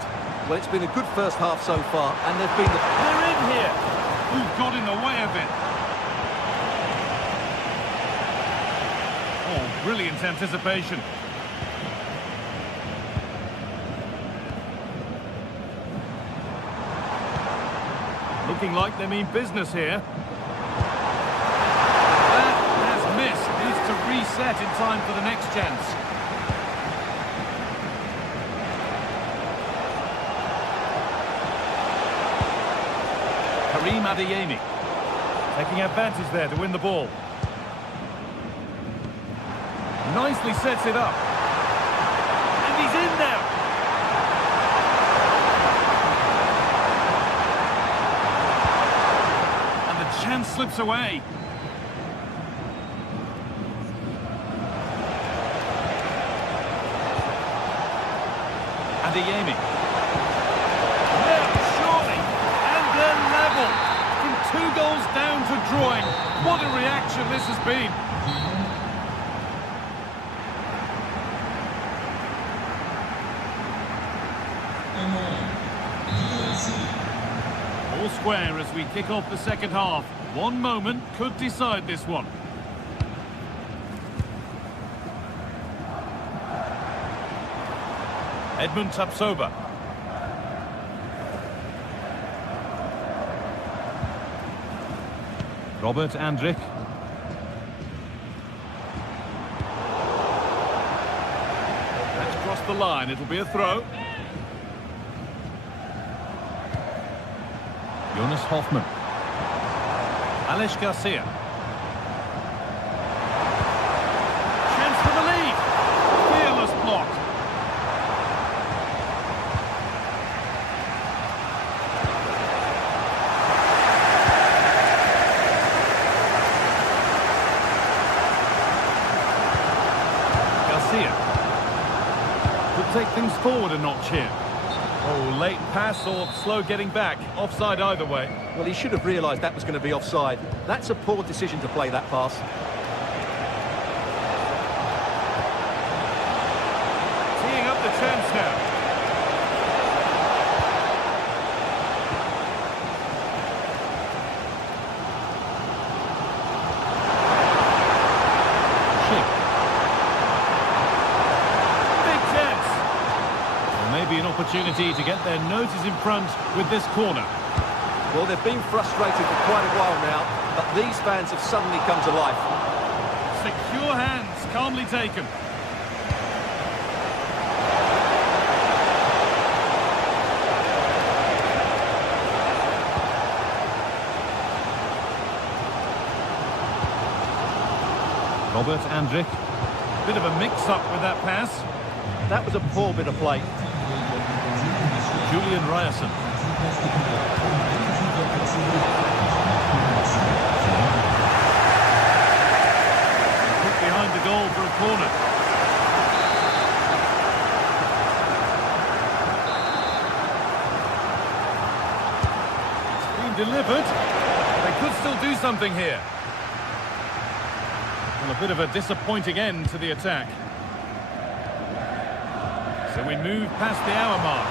Well, it's been a good first half so far, and they've been... They're in here. Who got in the way of it? brilliant anticipation. Looking like they mean business here. That has missed. Needs to reset in time for the next chance. Karim Adeyemi. Taking advantage there to win the ball. Nicely sets it up. And he's in now. And the chance slips away. Adeyemi. Now, surely. And they're level. From 2 goals down to drawing. What a reaction this has been. All square as we kick off the second half. One moment could decide this one. Edmund Tapsoba. Robert Andrik. That's crossed the line. It'll be a throw. Jonas Hoffmann. Alex Garcia. Chance for the lead. Fearless block. Garcia. Could take things forward a notch here. Oh, late pass or slow getting back. Offside either way. Well, he should have realised that was going to be offside. That's a poor decision to play that pass. Teeing up the chance now. Maybe an opportunity to get their noses in front with this corner. Well, they've been frustrated for quite a while now, but these fans have suddenly come to life. Secure hands, calmly taken. Robert Andrik. Bit of a mix-up with that pass. That was a poor bit of play. Julian Ryerson. Put behind the goal for a corner. It's been delivered. They could still do something here. Well, a bit of a disappointing end to the attack. So we move past the hour mark.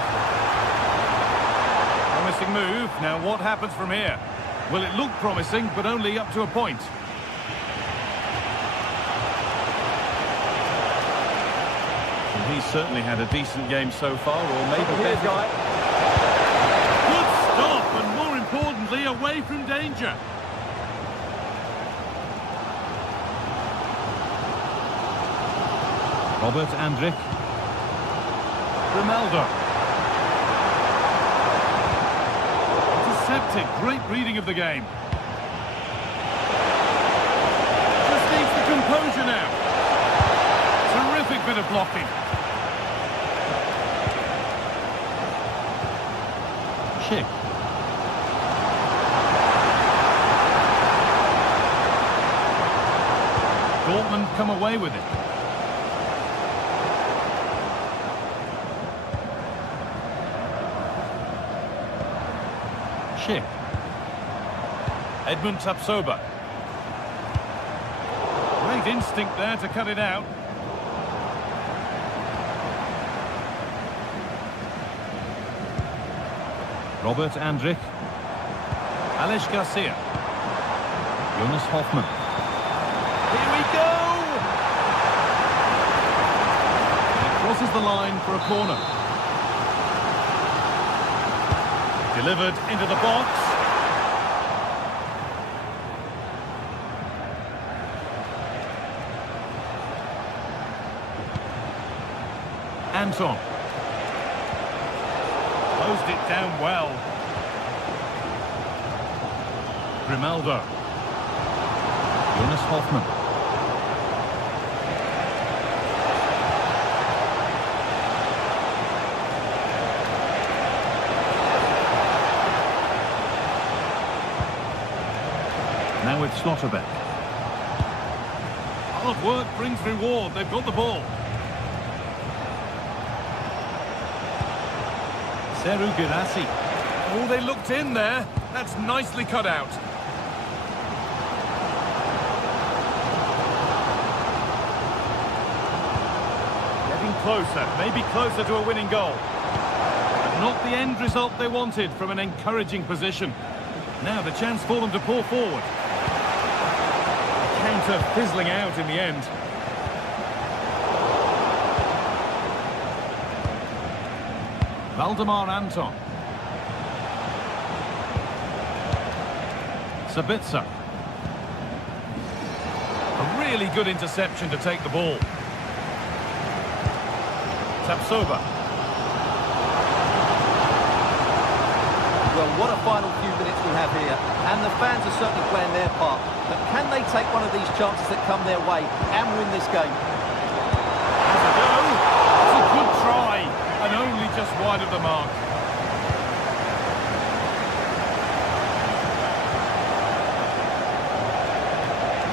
Promising move. Now what happens from here? Well, it looked promising, but only up to a point. Well, he's certainly had a decent game so far, or maybe Here's guy. Good stop, and more importantly, away from danger. Robert Andrik. Ronaldo. Intercepted. Great reading of the game. Just needs the composure now. Terrific bit of blocking. Schick. Dortmund come away with it. Schick. Edmund Tapsoba. Great instinct there to cut it out. Robert Andrik. Alex Garcia. Jonas Hoffmann. Here we go! crosses the line for a corner. Delivered into the box. Anton. Closed it down well. Grimaldo. Jonas Hoffmann. Now with Schlotterbeck. Hard work brings reward. They've got the ball. Seru Girassi. Oh, they looked in there. That's nicely cut out. Getting closer, maybe closer to a winning goal. But not the end result they wanted from an encouraging position. Now the chance for them to pull forward. Counter fizzling out in the end. Valdemar Anton. Sabitzer. A really good interception to take the ball. Tapsoba. Well, what a final few minutes we have here. And the fans are certainly playing their part. But can they take one of these chances that come their way and win this game? Has a go. It's a good try. And only just wide of the mark.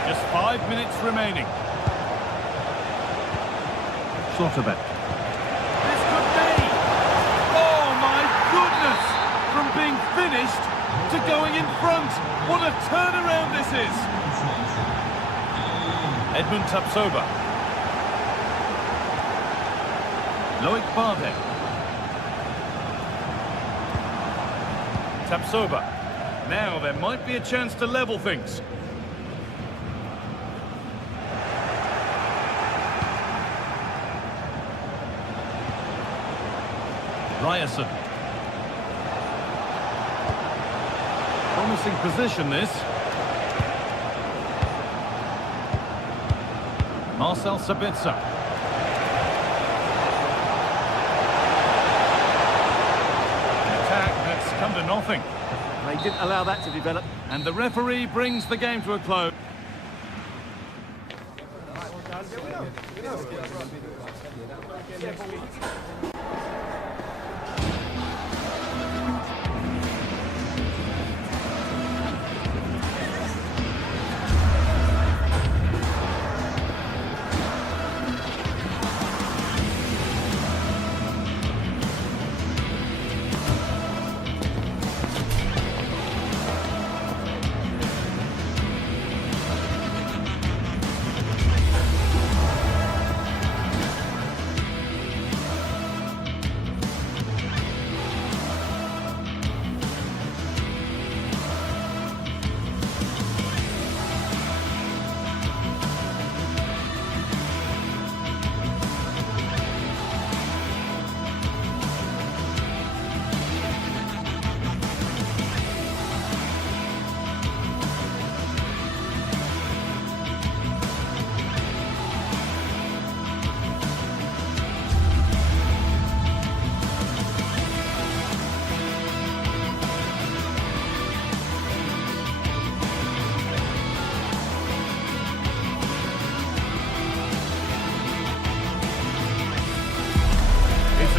Just 5 minutes remaining. Schlotterbeck. This could be! Oh my goodness! From being finished to going in front. What a turnaround this is! Edmund Tapsoba. Loic Bardet. Tapsoba. Now there might be a chance to level things. Ryerson. Promising position this. Marcel Sabitzer. Attack that's come to nothing. They didn't allow that to develop. And the referee brings the game to a close.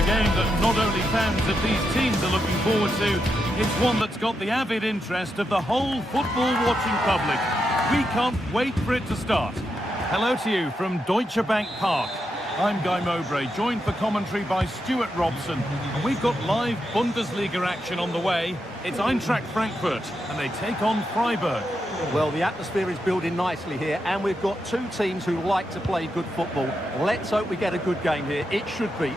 Game that not only fans of these teams are looking forward to, it's one that's got the avid interest of the whole football-watching public. We can't wait for it to start. Hello to you from Deutsche Bank Park. I'm Guy Mowbray, joined for commentary by Stuart Robson. And we've got live Bundesliga action on the way. It's Eintracht Frankfurt, and they take on Freiburg. Well, the atmosphere is building nicely here, and we've got two teams who like to play good football. Let's hope we get a good game here. It should be.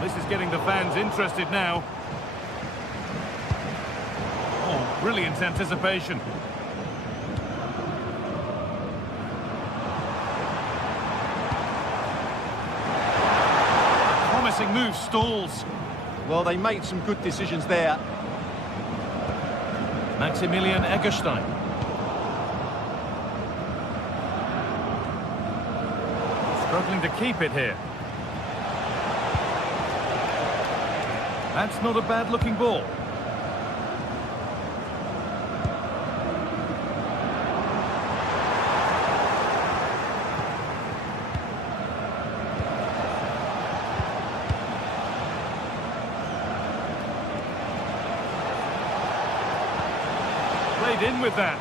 This is getting the fans interested now. Oh, brilliant anticipation. pressing move stalls. Well, they made some good decisions there. Maximilian Eggestein. Struggling to keep it here. That's not a bad-looking ball. Played in with that.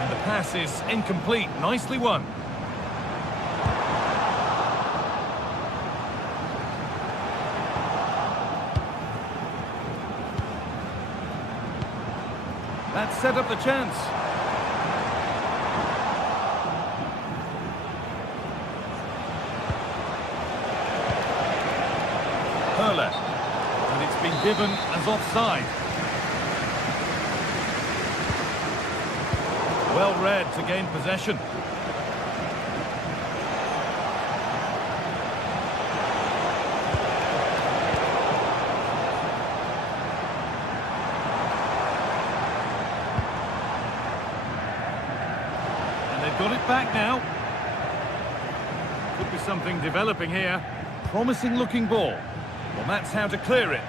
And the pass is incomplete. Nicely won. That set up the chance. Hurler. And it's been given as offside. Well read to gain possession. They've got it back now. Could be something developing here. Promising looking ball. Well, that's how to clear it.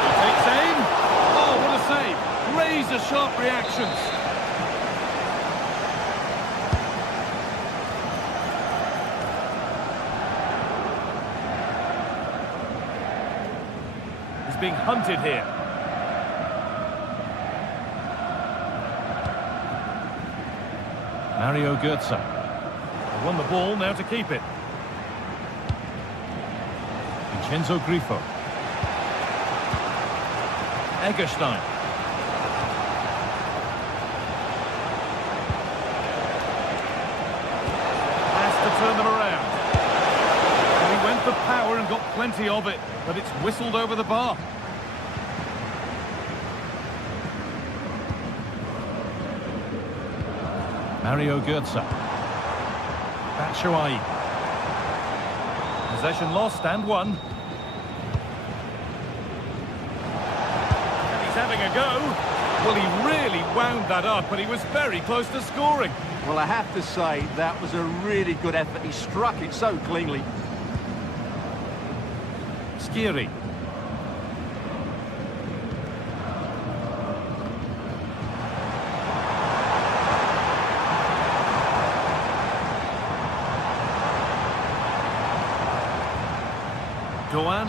He takes aim. Oh, what a save. Razor-sharp reactions. Being hunted here. Mario Götze. They won the ball, now to keep it. Vincenzo Grifo. Eggestein. Has to turn them around. And he went for power and got plenty of it, but it's whistled over the bar. Mario Götze. Batshuayi. Possession lost and won. And he's having a go. Well, he really wound that up, and he was very close to scoring. Well, I have to say, that was a really good effort. He struck it so cleanly. Skiri. Doan.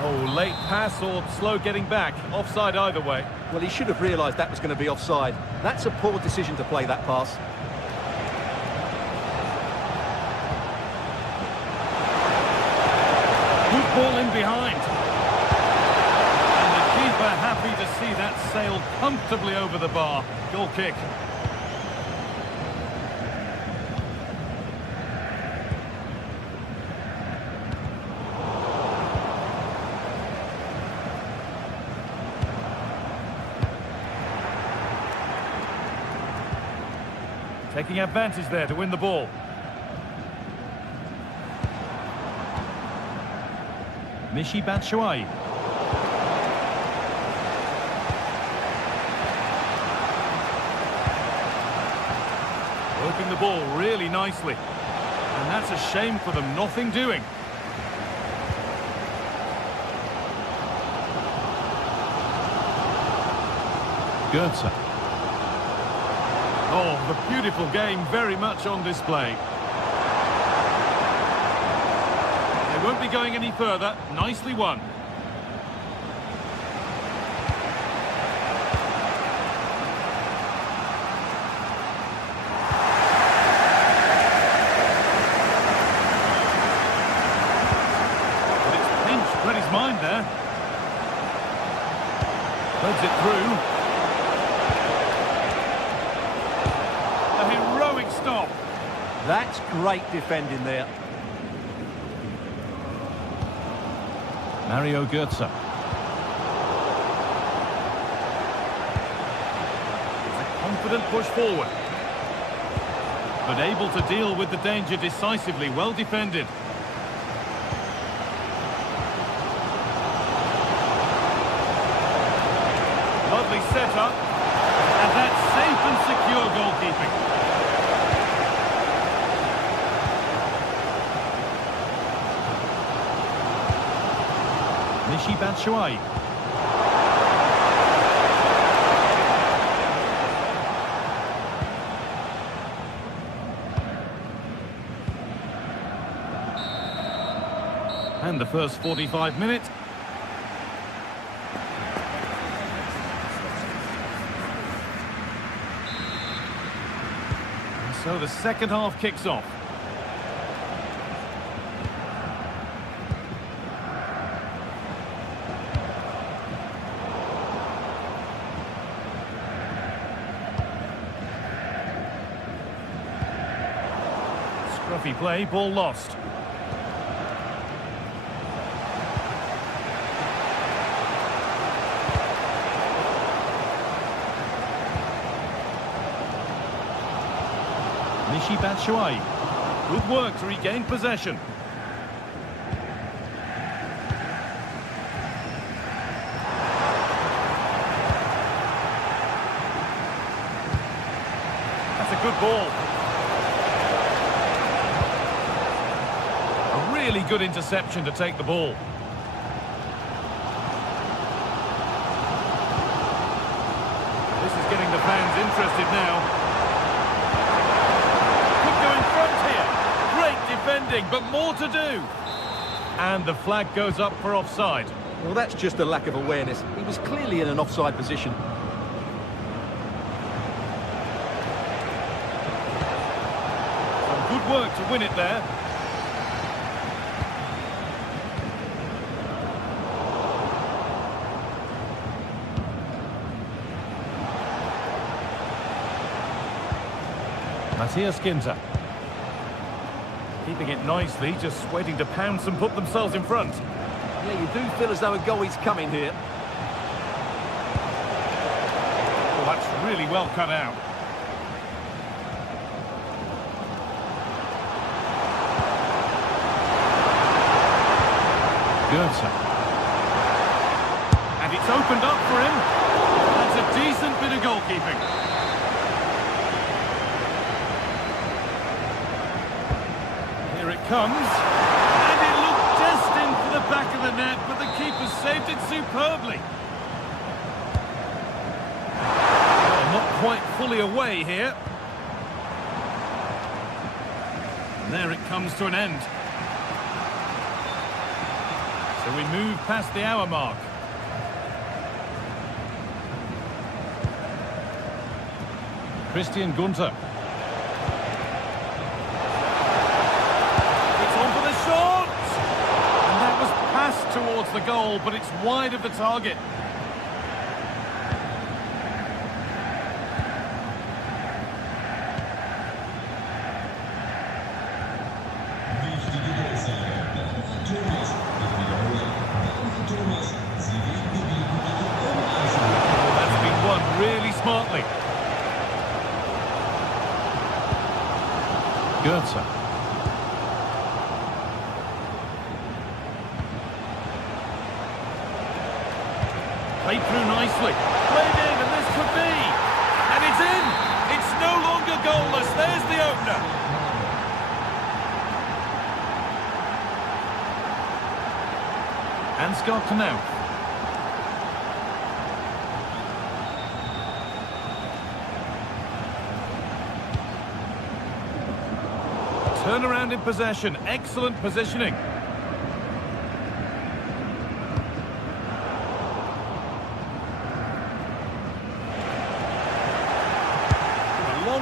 Oh, late pass or slow getting back. Offside either way. Well, he should have realised that was going to be offside. That's a poor decision to play that pass. Good ball in behind. And the keeper happy to see that sail comfortably over the bar. Goal kick. Taking advantage there to win the ball. Michy Batshuayi. Working the ball really nicely. And that's a shame for them, nothing doing. Götze. Oh, the beautiful game very much on display. They won't be going any further. Nicely won. But it's pinched, read his mind there. Threads it through. Stop. That's great defending there. Mario Götze. confident push forward. But able to deal with the danger decisively, well defended. Lovely setup, and that's safe and secure goalkeeping. Michy Batshuayi. And the first 45 minutes. And so the second half kicks off. Scruffy play, ball lost. Michy Batshuayi. Good work to regain possession. That's a good ball. A really good interception to take the ball. This is getting the fans interested now. Defending, but more to do. And the flag goes up for offside. Well, that's just a lack of awareness. He was clearly in an offside position. Some good work to win it there. Matthias Ginter. Keeping it nicely, just waiting to pounce and put themselves in front. Yeah, you do feel as though a goal is coming here. Well, that's really well cut out. Goetze. And it's opened up for him. That's a decent bit of goalkeeping. Comes, and it looked destined for the back of the net, but the keeper saved it superbly. Well, not quite fully away here. And there it comes to an end. So we move past the hour mark. Christian Gunter. Towards the goal, but it's wide of the target. That's been won really smartly. Goetze. Played through nicely. Played in, and this could be. And it's in. It's no longer goalless. There's the opener. Ansgar Knauf. Turnaround in possession. Excellent positioning.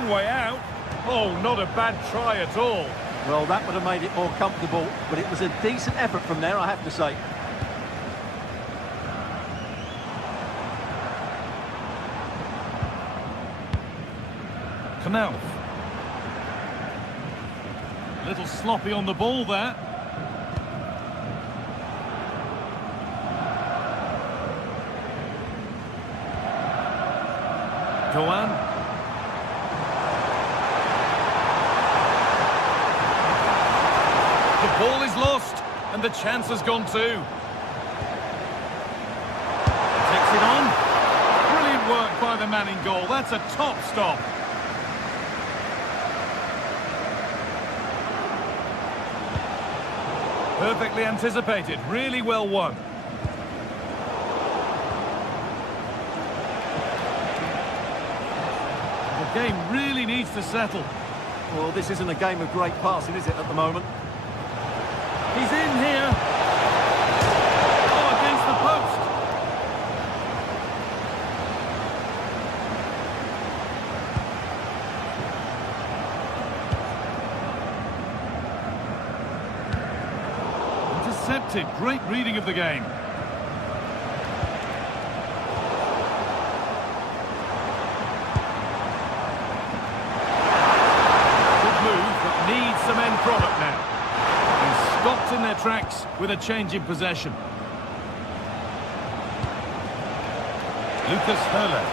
Way out. Oh, not a bad try at all. Well, that would have made it more comfortable, but it was a decent effort from there, I have to say. Knauf. A little sloppy on the ball there. Doan. ball is lost, and the chance has gone too. Takes it on. Brilliant work by the man in goal. That's a top stop. Perfectly anticipated. Really well won. The game really needs to settle. Well, this isn't a game of great passing, is it, at the moment? He's in here. Oh, against the post. Intercepted. Great reading of the game. Needs some end product now. He's stopped in their tracks with a change in possession. Lucas Höller.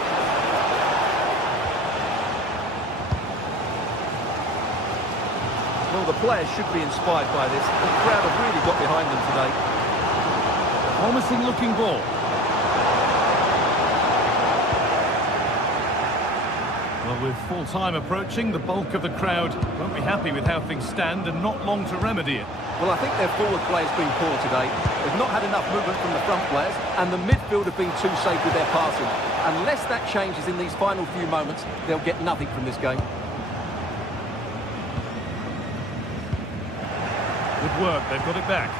Well, the players should be inspired by this. The crowd have really got behind them today. Promising looking ball. Well, with full time approaching, the bulk of the crowd won't be happy with how things stand and not long to remedy it. Well, I think their forward play has been poor today. They've not had enough movement from the front players, and the midfield have been too safe with their passing. Unless that changes in these final few moments, they'll get nothing from this game. Good work, they've got it back.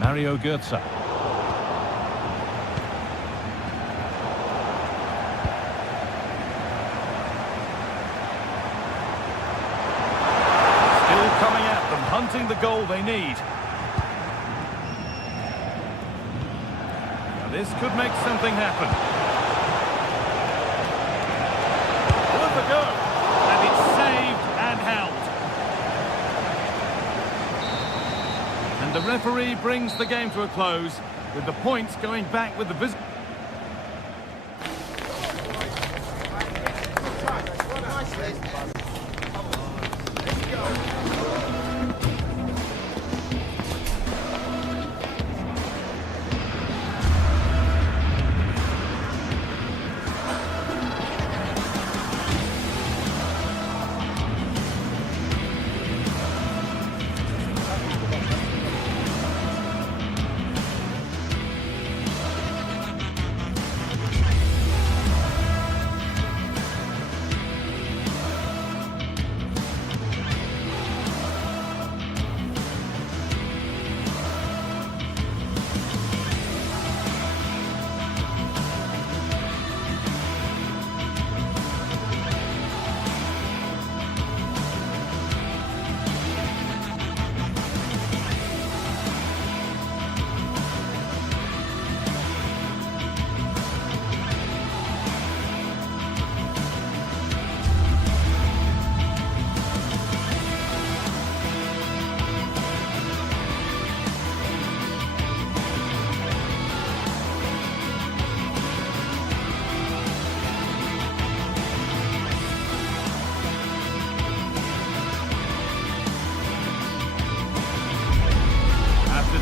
Mario Götze. Hunting the goal they need. Now this could make something happen. Worth a go. And it's saved and held. And the referee brings the game to a close with the points going back with the visitor.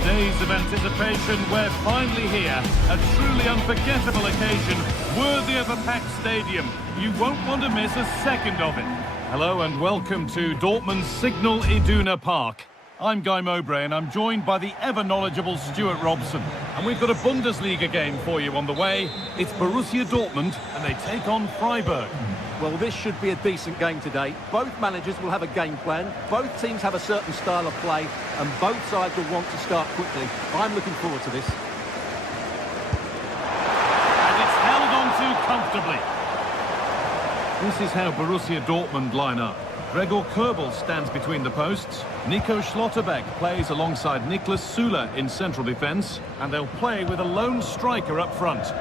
Days of anticipation, we're finally here. A truly unforgettable occasion, worthy of a packed stadium. You won't want to miss a second of it. Hello and welcome to Dortmund's Signal Iduna Park. I'm Guy Mowbray and I'm joined by the ever-knowledgeable Stuart Robson. And we've got a Bundesliga game for you on the way. It's Borussia Dortmund and they take on Freiburg. Well, this should be a decent game today. Both managers will have a game plan. Both teams have a certain style of play, and both sides will want to start quickly. I'm looking forward to this. And it's held on to comfortably. This is how Borussia Dortmund line up. Gregor Kobel stands between the posts. Nico Schlotterbeck plays alongside Niklas Süle in central defence, and they'll play with a lone striker up front.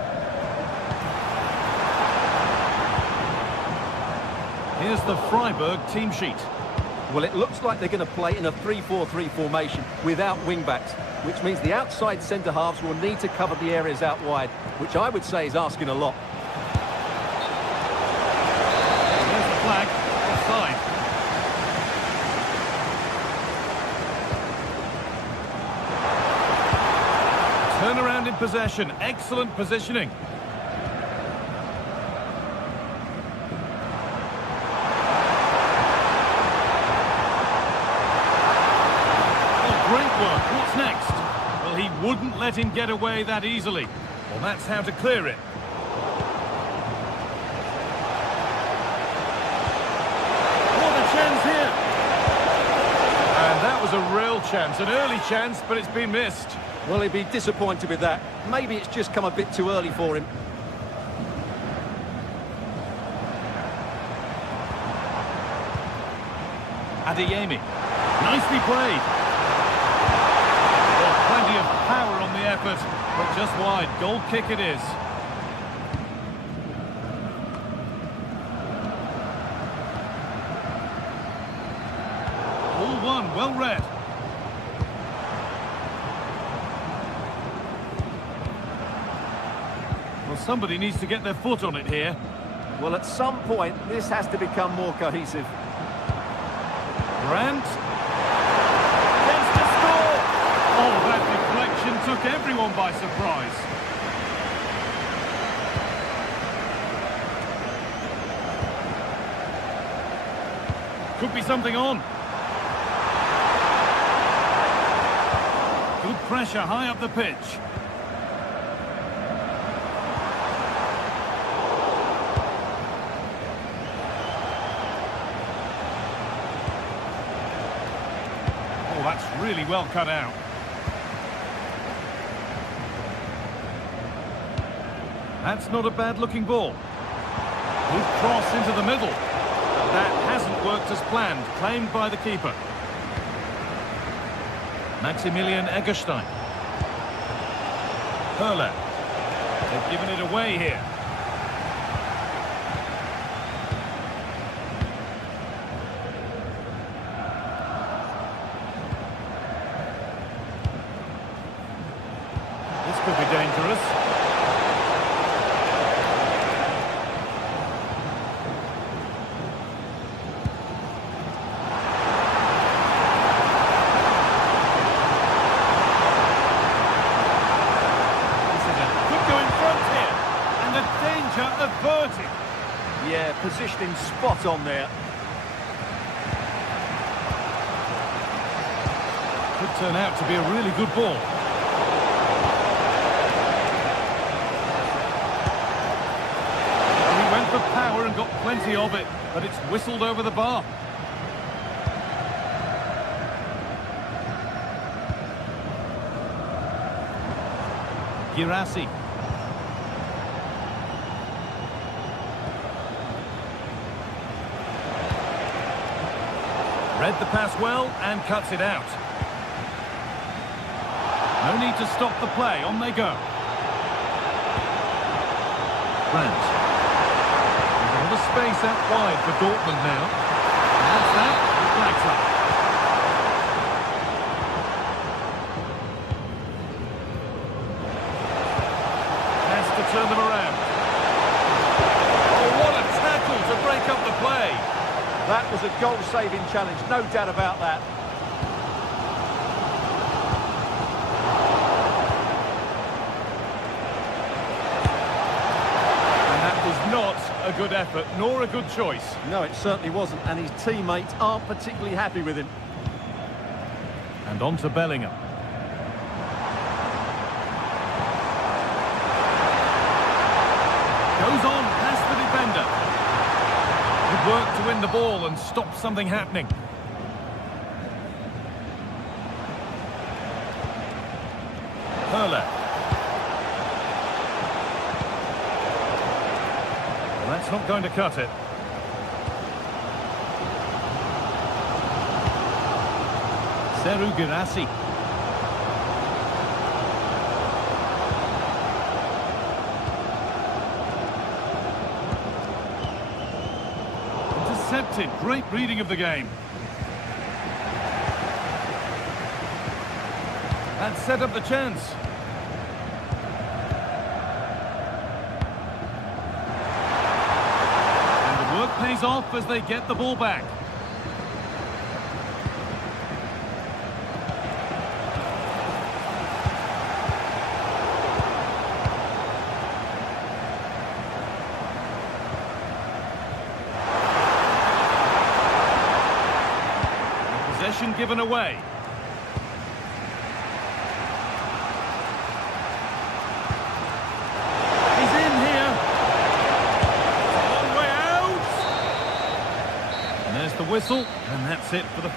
Here's the Freiburg team sheet. Well, it looks like they're going to play in a 3-4-3 formation without wing-backs, which means the outside centre-halves will need to cover the areas out wide, which I would say is asking a lot. Here's the flag, offside. Wide possession, excellent positioning. Oh, great work. What's next? Well, he wouldn't let him get away that easily. Well, that's how to clear it. What a chance here. And that was a real chance, an early chance, but it's been missed. Well, he'd be disappointed with that. Maybe it's just come a bit too early for him. Adeyemi. Nicely played. Well, plenty of power on the effort, but just wide. Goal kick it is. All one, well read. Well, somebody needs to get their foot on it here. Well, at some point, this has to become more cohesive. Grant. Gets to score! Oh, that deflection took everyone by surprise. Could be something on. Good pressure high up the pitch. Oh, that's really well cut out. That's not a bad-looking ball. Good cross into the middle. That hasn't worked as planned, claimed by the keeper. Maximilian Eggestein. Perler. They've given it away here. This could be dangerous. Averted. Yeah, positioning spot on there. Could turn out to be a really good ball. Well, he went for power and got plenty of it, but it's whistled over the bar. Girassi. Read the pass well and cuts it out. No need to stop the play. On they go. Grant. There's a lot of space out wide for Dortmund now. And that's that. It flags up. Has to turn them around. Oh, what a tackle to break up the play. That was a goal-saving challenge, no doubt about that. And that was not a good effort, nor a good choice. No, it certainly wasn't, and his teammates aren't particularly happy with him. And on to Bellingham. Goes on past the defender. Good work to win the ball and stop something happening. Perler. Well, that's not going to cut it. Seru Girassi. Intercepted. Great reading of the game. That set up the chance. And the work pays off as they get the ball back. possession given away. He's in here. It's a long way out. And there's the whistle, and that's it for the...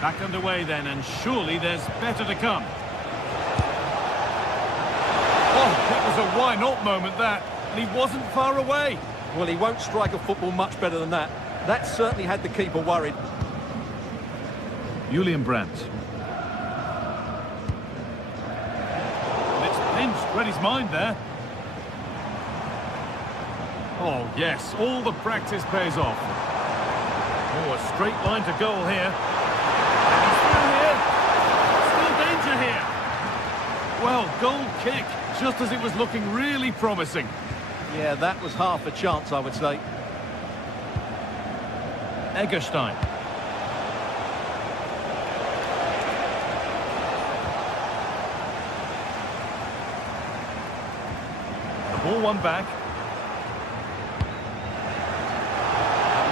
Back underway then, and surely there's better to come. Oh, it was a why-not moment, that. And he wasn't far away. Well, he won't strike a football much better than that. That certainly had the keeper worried. Julian Brandt. And it's pinched, read his mind there. Oh, yes, all the practice pays off. Oh, a straight line to goal here. Here. Well, goal kick, just as it was looking really promising. Yeah, that was half a chance, I would say. Egerstein. The ball won back.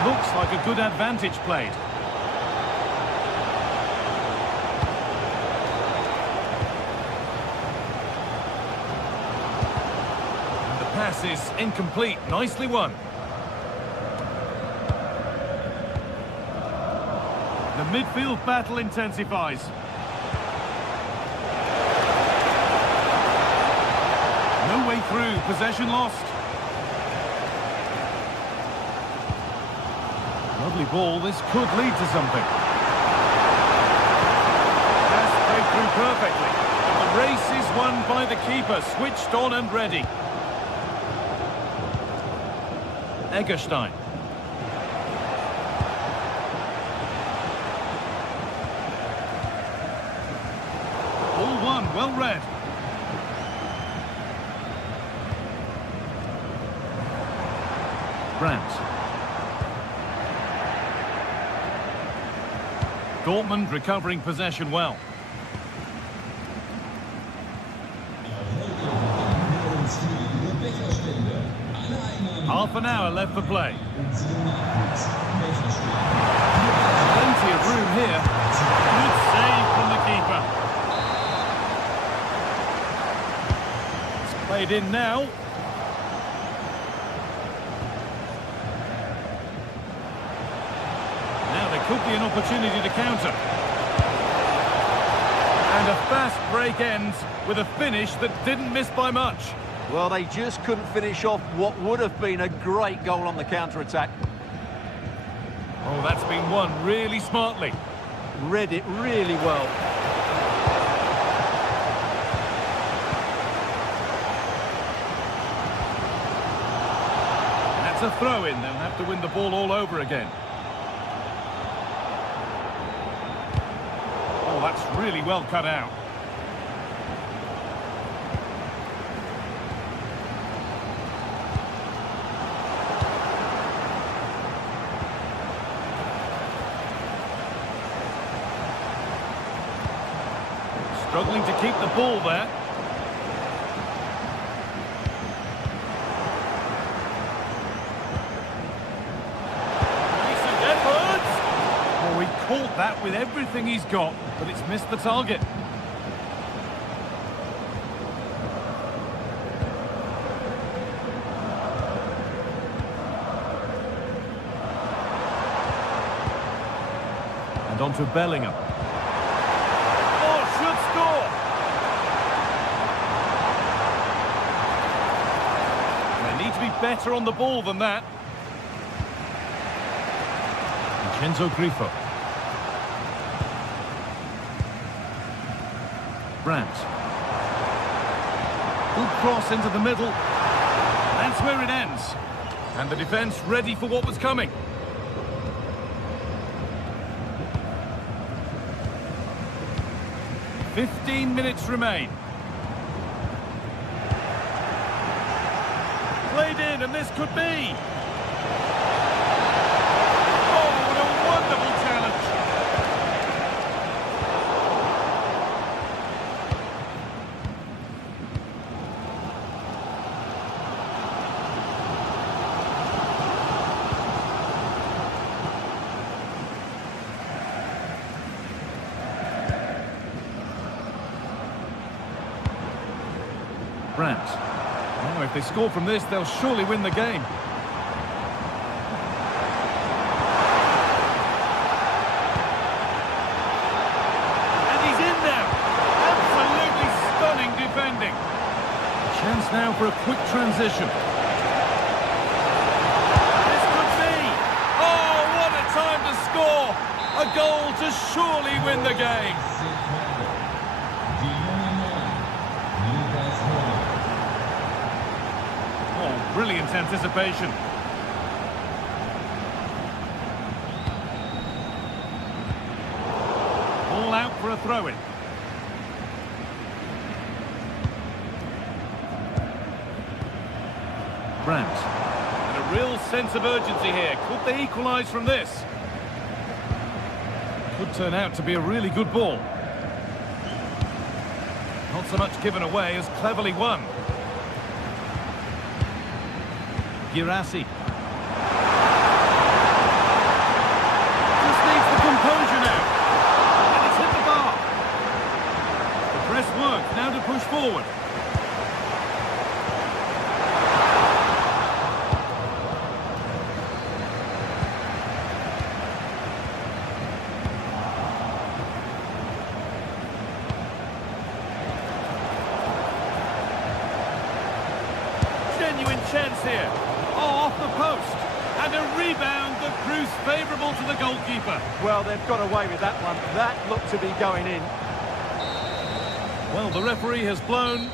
Looks like a good advantage played. Pass is incomplete. Nicely won. The midfield battle intensifies. No way through. Possession lost. Lovely ball. This could lead to something. Pass played through perfectly. The race is won by the keeper. Switched on and ready. Egerstein. All one, well read. Brandt. Dortmund recovering possession well. Half an hour left for play. Plenty of room here. Good save from the keeper. It's played in now. Now there could be an opportunity to counter. And a fast break ends with a finish that didn't miss by much. Well, they just couldn't finish off what would have been a great goal on the counter-attack. Oh, that's been won really smartly. Read it really well. That's a throw-in. They'll have to win the ball all over again. Oh, that's really well cut out. Struggling to keep the ball there. Decent efforts! Oh, he caught that with everything he's got, but it's missed the target. And on to Bellingham. Better on the ball than that. Vincenzo Grifo. Brandt. Good cross into the middle. That's where it ends. And the defence ready for what was coming. "15 minutes remain. Played in, and this could be. Oh, what a wonderful challenge. Brandt. Oh, if they score from this, they'll surely win the game. And he's in there. Absolutely stunning defending. Chance now for a quick transition. This could be. Oh, what a time to score. A goal to surely win the game. Oh, brilliant anticipation. All out for a throw-in. Brandt. And a real sense of urgency here. Could they equalise from this? Could turn out to be a really good ball. Not so much given away as cleverly won. Girassi. Just needs the composure now. And it's hit the bar. The press work now to push forward. Genuine chance here. Oh, off the post. And a rebound that proves favourable to the goalkeeper. Well, they've got away with that one. That looked to be going in. Well, the referee has blown